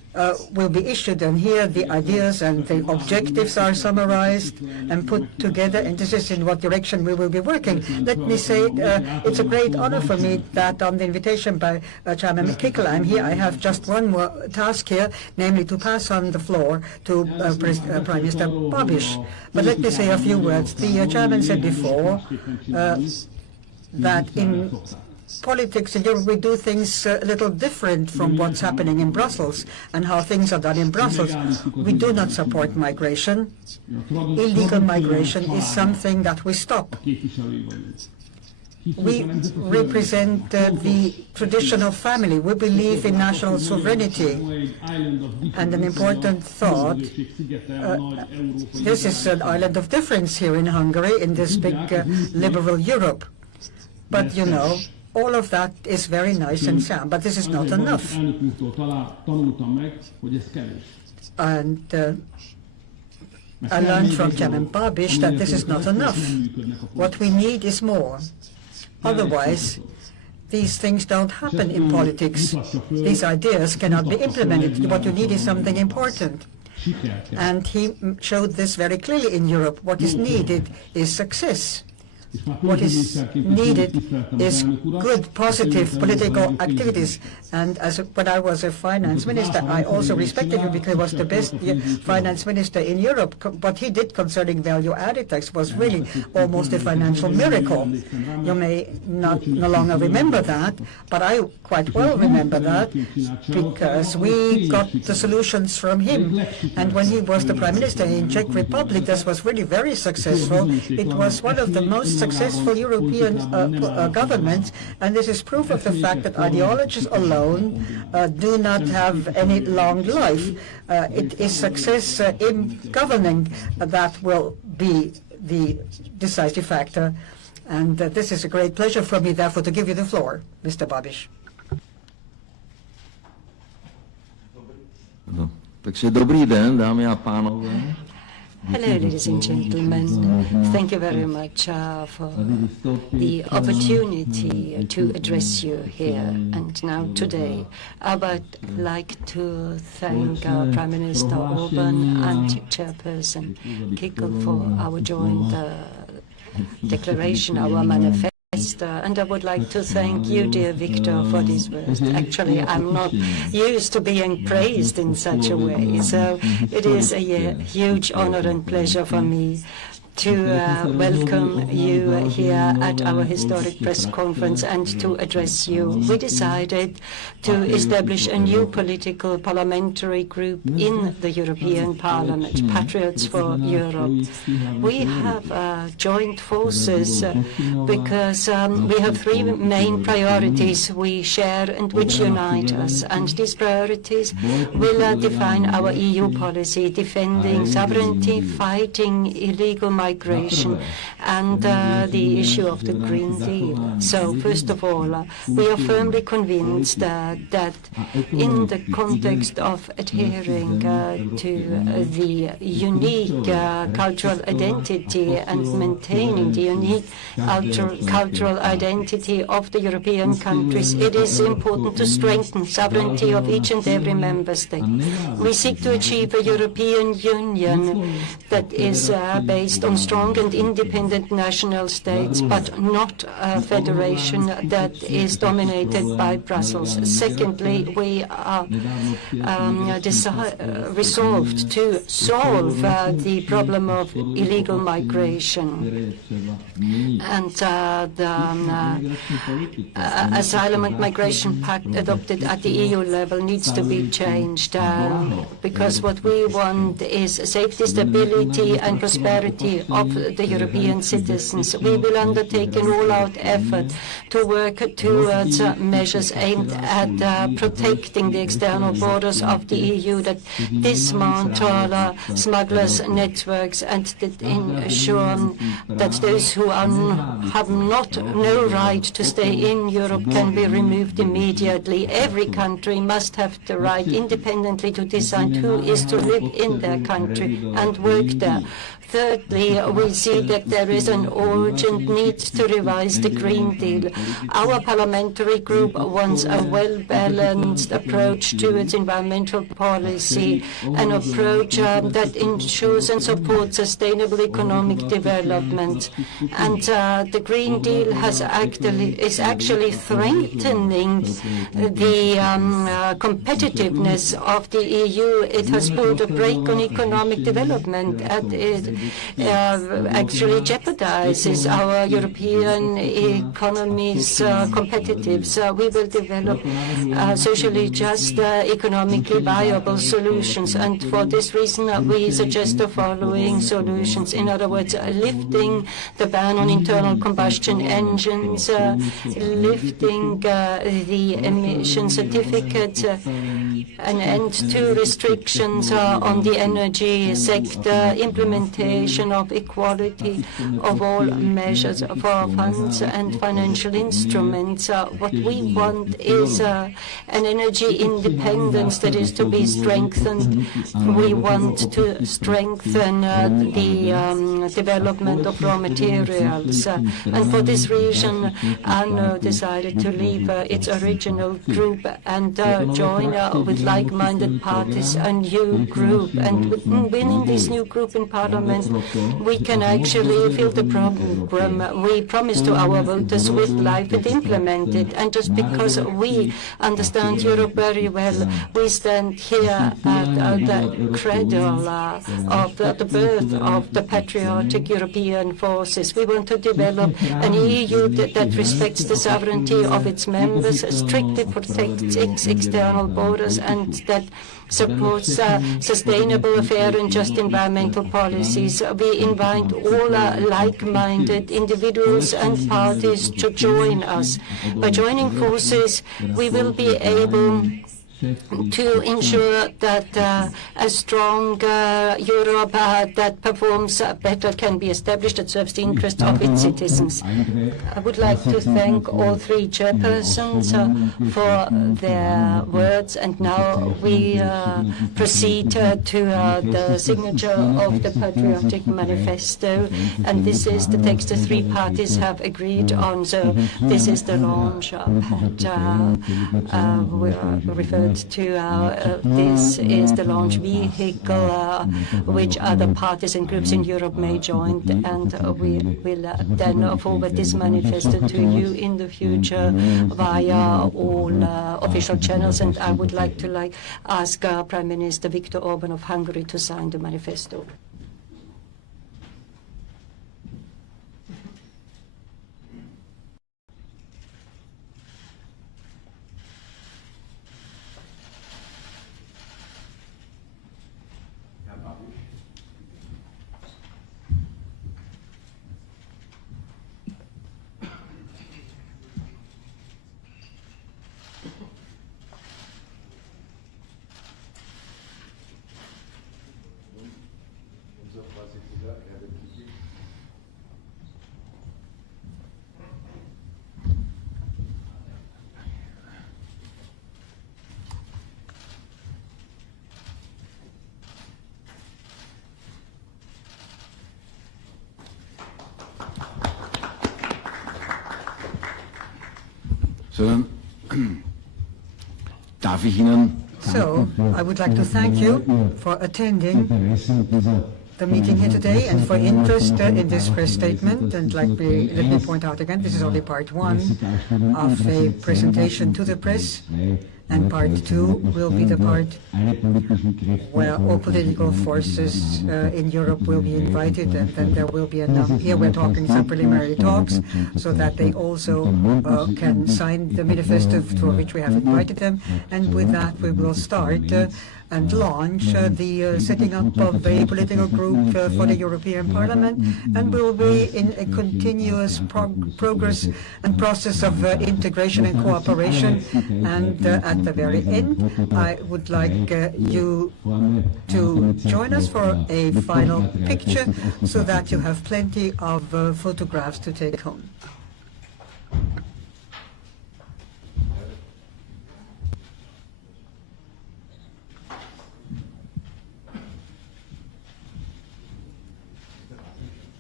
will be issued, and here the ideas and the objectives are summarized and put together, and this is in what direction we will be working. Let me say it's a great honor for me that on the invitation by Chairman Kickl, I'm here. I have just one more task here, namely to pass on the floor to Prime Minister Babis. But let me say a few words. The Chairman said before that in politics in Europe we do things a little different from what's happening in Brussels and how things are done in Brussels. We do not support migration. Illegal migration is something that we stop. We represent the tradition of family. We believe in national sovereignty. And an important thought, this is an island of difference here in Hungary, in this big liberal Europe. But you know, all of that is very nice and sound, but this is not enough. And I learned from Chairman Babis that this is not enough. What we need is more. Otherwise, these things don't happen in politics. These ideas cannot be implemented. What you need is something important. And he showed this very clearly in Europe. What is needed is success. What is needed is good, positive political activities. And when I was a finance minister, I also respected him because he was the best finance minister in Europe. What he did concerning value-added tax was really almost a financial miracle. You may no longer remember that, but I quite well remember that because we got the solutions from him. And when he was the Prime Minister in Czech Republic, this was really very successful. It was one of the most successful European governments, and this is proof of the fact that ideologies alone do not have any long life. It is success in governing that will be the decisive factor. And this is a great pleasure for me, therefore, to give you the floor, Mr. Babis. Takže dobrý den, dámy a pánové. Hello, ladies and gentlemen. Thank you very much for the opportunity to address you here and now today. I would like to thank our Prime Minister Orban and Chairperson Kickl for our joint declaration, our manifesto. And I would like to thank you, dear Victor, for these words. Actually, I'm not used to being praised in such a way, so it is a huge honor and pleasure for me to welcome you here at our historic press conference and to address you. We decided to establish a new political parliamentary group in the European Parliament, Patriots for Europe. We have joined forces because we have three main priorities we share and which unite us. And these priorities will define our EU policy, defending sovereignty, fighting illegal migration, and the issue of the Green Deal. So, first of all, we are firmly convinced that in the context of adhering to the unique cultural identity and maintaining the unique cultural identity of the European countries, it is important to strengthen sovereignty of each and every member state. We seek to achieve a European Union that is based on strong and independent national states, but not a federation that is dominated by Brussels. Secondly, we are resolved to solve the problem of illegal migration. And the Asylum and Migration Pact adopted at the EU level needs to be changed because what we want is safety, stability and prosperity of the European citizens. We will undertake an all-out effort to work towards measures aimed at protecting the external borders of the EU, that dismantle smugglers' networks and that ensure that those who have no right to stay in Europe can be removed immediately. Every country must have the right independently to decide who is to live in their country and work there. Thirdly, we see that there is an urgent need to revise the Green Deal. Our parliamentary group wants a well-balanced approach to its environmental policy, an approach that ensures and supports sustainable economic development. And the Green Deal is actually strengthening the competitiveness of the EU. It has put a brake on economic development, and it actually jeopardizes our European economy's competitiveness. We will develop socially just, economically viable solutions, and for this reason we suggest the following solutions. In other words, lifting the ban on internal combustion engines, lifting the emission certificate, an end to restrictions on the energy sector, implementation of equality of all measures for funds and financial instruments. What we want is an energy independence that is to be strengthened. We want to strengthen the development of raw materials. And for this reason, ANO decided to leave its original group and join with like-minded parties a new group. And within this new group in Parliament, we can actually fill the program we promised to our voters with life and implement it. And just because we understand Europe very well, we stand here at the cradle of the birth of the patriotic European forces. We want to develop an EU that respects the sovereignty of its members, strictly protects its external borders, and that supports sustainable, fair and just environmental policies. We invite all like-minded individuals and parties to join us. By joining forces, we will be able to ensure that a strong Europe that performs better can be established and serves the interests of its citizens. I would like to thank all three chairpersons for their words, and now we proceed to the signature of the Patriotic manifesto, and this is the text the three parties have agreed on. So this is the launch that we referred to. This is the launch vehicle which other parties and groups in Europe may join, and we will then forward this manifesto to you in the future via all official channels. And I would like to ask Prime Minister Viktor Orban of Hungary to sign the manifesto. So, I would like to thank you for attending the meeting here today and for interest in this press statement. And let me point out again, this is only part one of a presentation to the press, and part two will be the part where all political forces in Europe will be invited, and then there will be here we're talking some preliminary talks so that they also can sign the manifesto for which we have invited them. And with that we will start and launch the setting up of a political group for the European Parliament, and we will be in a continuous progress and process of integration and cooperation. And at the very end, I would like you to join us for a final picture so that you have plenty of photographs to take home.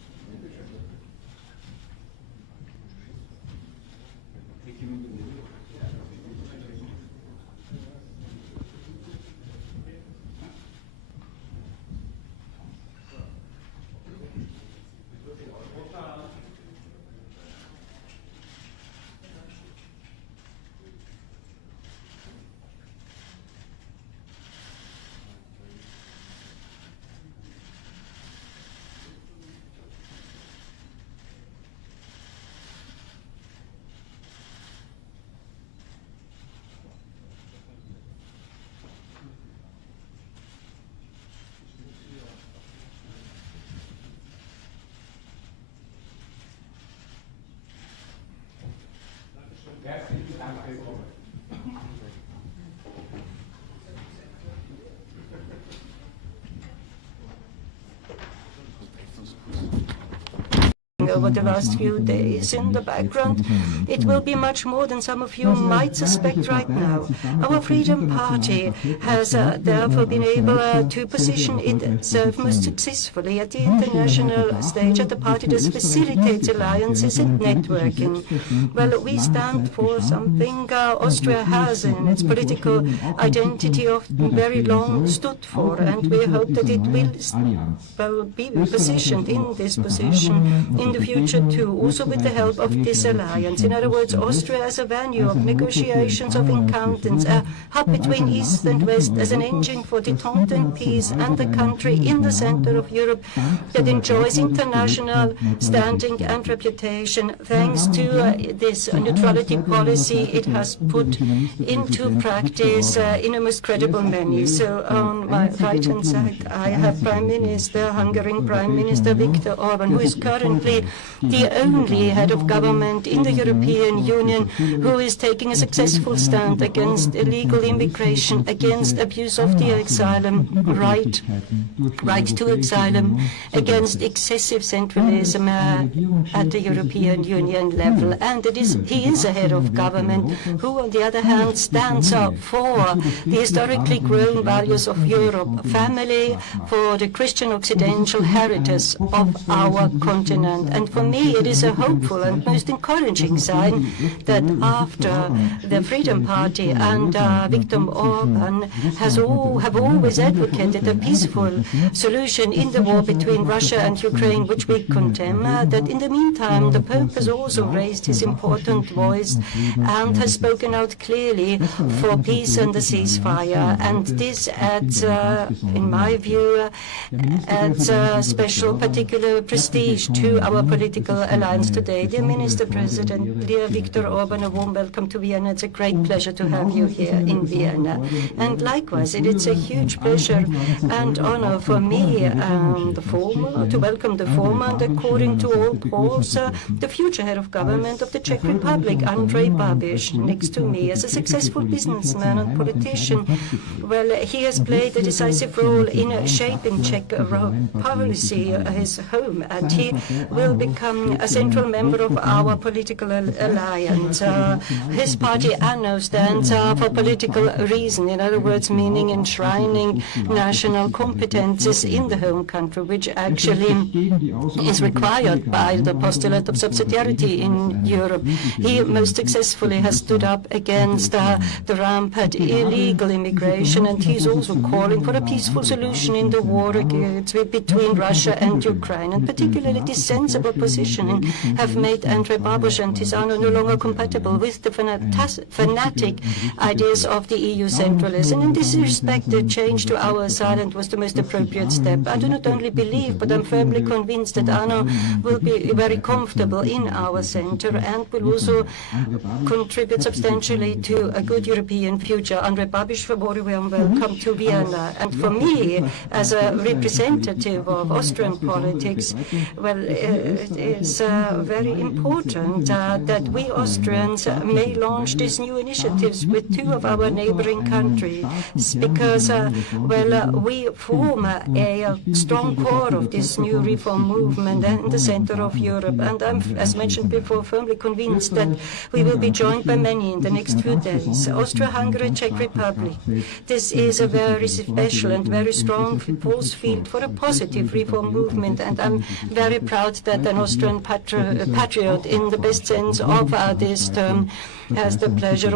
over the last few days. In the background, it will be much more than some of you might suspect right now. Our Freedom Party has therefore been able to position itself most successfully at the international stage as a party that facilitates alliances and networking. Well, we stand for something Austria has in its political identity often very long stood for, and we hope that it will be positioned in this position in the future too, also with the help of this alliance. In other words, Austria as a venue of negotiations, of encounters, a hub between East and West, as an engine for detente and peace, and a country in the center of Europe that enjoys international standing and reputation thanks to this neutrality policy it has put into practice in a most credible manner. So on my right-hand side, I have Hungarian Prime Minister Viktor Orban, who is currently the only head of government in the European Union who is taking a successful stand against illegal immigration, against abuse of the asylum right to asylum, against excessive centralism at the European Union level. And he is a head of government who, on the other hand, stands up for the historically grown values of Europe, family, for the Christian Occidental heritage of our continent. And for me, it is a hopeful and most encouraging sign that after the Freedom Party and Viktor Orban have always advocated a peaceful solution in the war between Russia and Ukraine, which we condemn, that in the meantime the Pope has also raised his important voice and has spoken out clearly for peace and a ceasefire. And this adds, in my view, adds special particular prestige to our political alliance today. Dear Minister President, dear Viktor Orban, a warm welcome to Vienna. It's a great pleasure to have you here in Vienna. And likewise, it's a huge pleasure and honor for me to welcome the former and, according to all polls, the future head of government of the Czech Republic, Andrej Babis, next to me. As a successful businessman and politician, well, he has played a decisive role in shaping Czech policy, his home, and he will become a central member of our political alliance. His party, ANO, stands for political reason, in other words, meaning enshrining national competences in the home country, which actually is required by the postulate of subsidiarity in Europe. He most successfully has stood up against the rampant illegal immigration, and he's also calling for a peaceful solution in the war between Russia and Ukraine. And particularly this sensible positioning have made Andrej Babis and his ANO no longer compatible with the fanatic ideas of the EU centralists. And in this respect, the change to our side was the most appropriate step. I do not only believe, but I'm firmly convinced that ANO will be very comfortable in our center and will also contribute substantially to a good European future. Andrej Babis, a very warm welcome to Vienna. And for me, as a representative of Austrian politics, well, it is very important that we Austrians may launch these new initiatives with two of our neighboring countries, because, we form a strong core of this new reform movement in the center of Europe. And I'm, as mentioned before, firmly convinced that we will be joined by many in the next few days. Austria-Hungary, Czech Republic. This is a very special and very strong force field for a positive reform movement, and I'm very proud that an Austrian patriot in the best sense of this term has the pleasure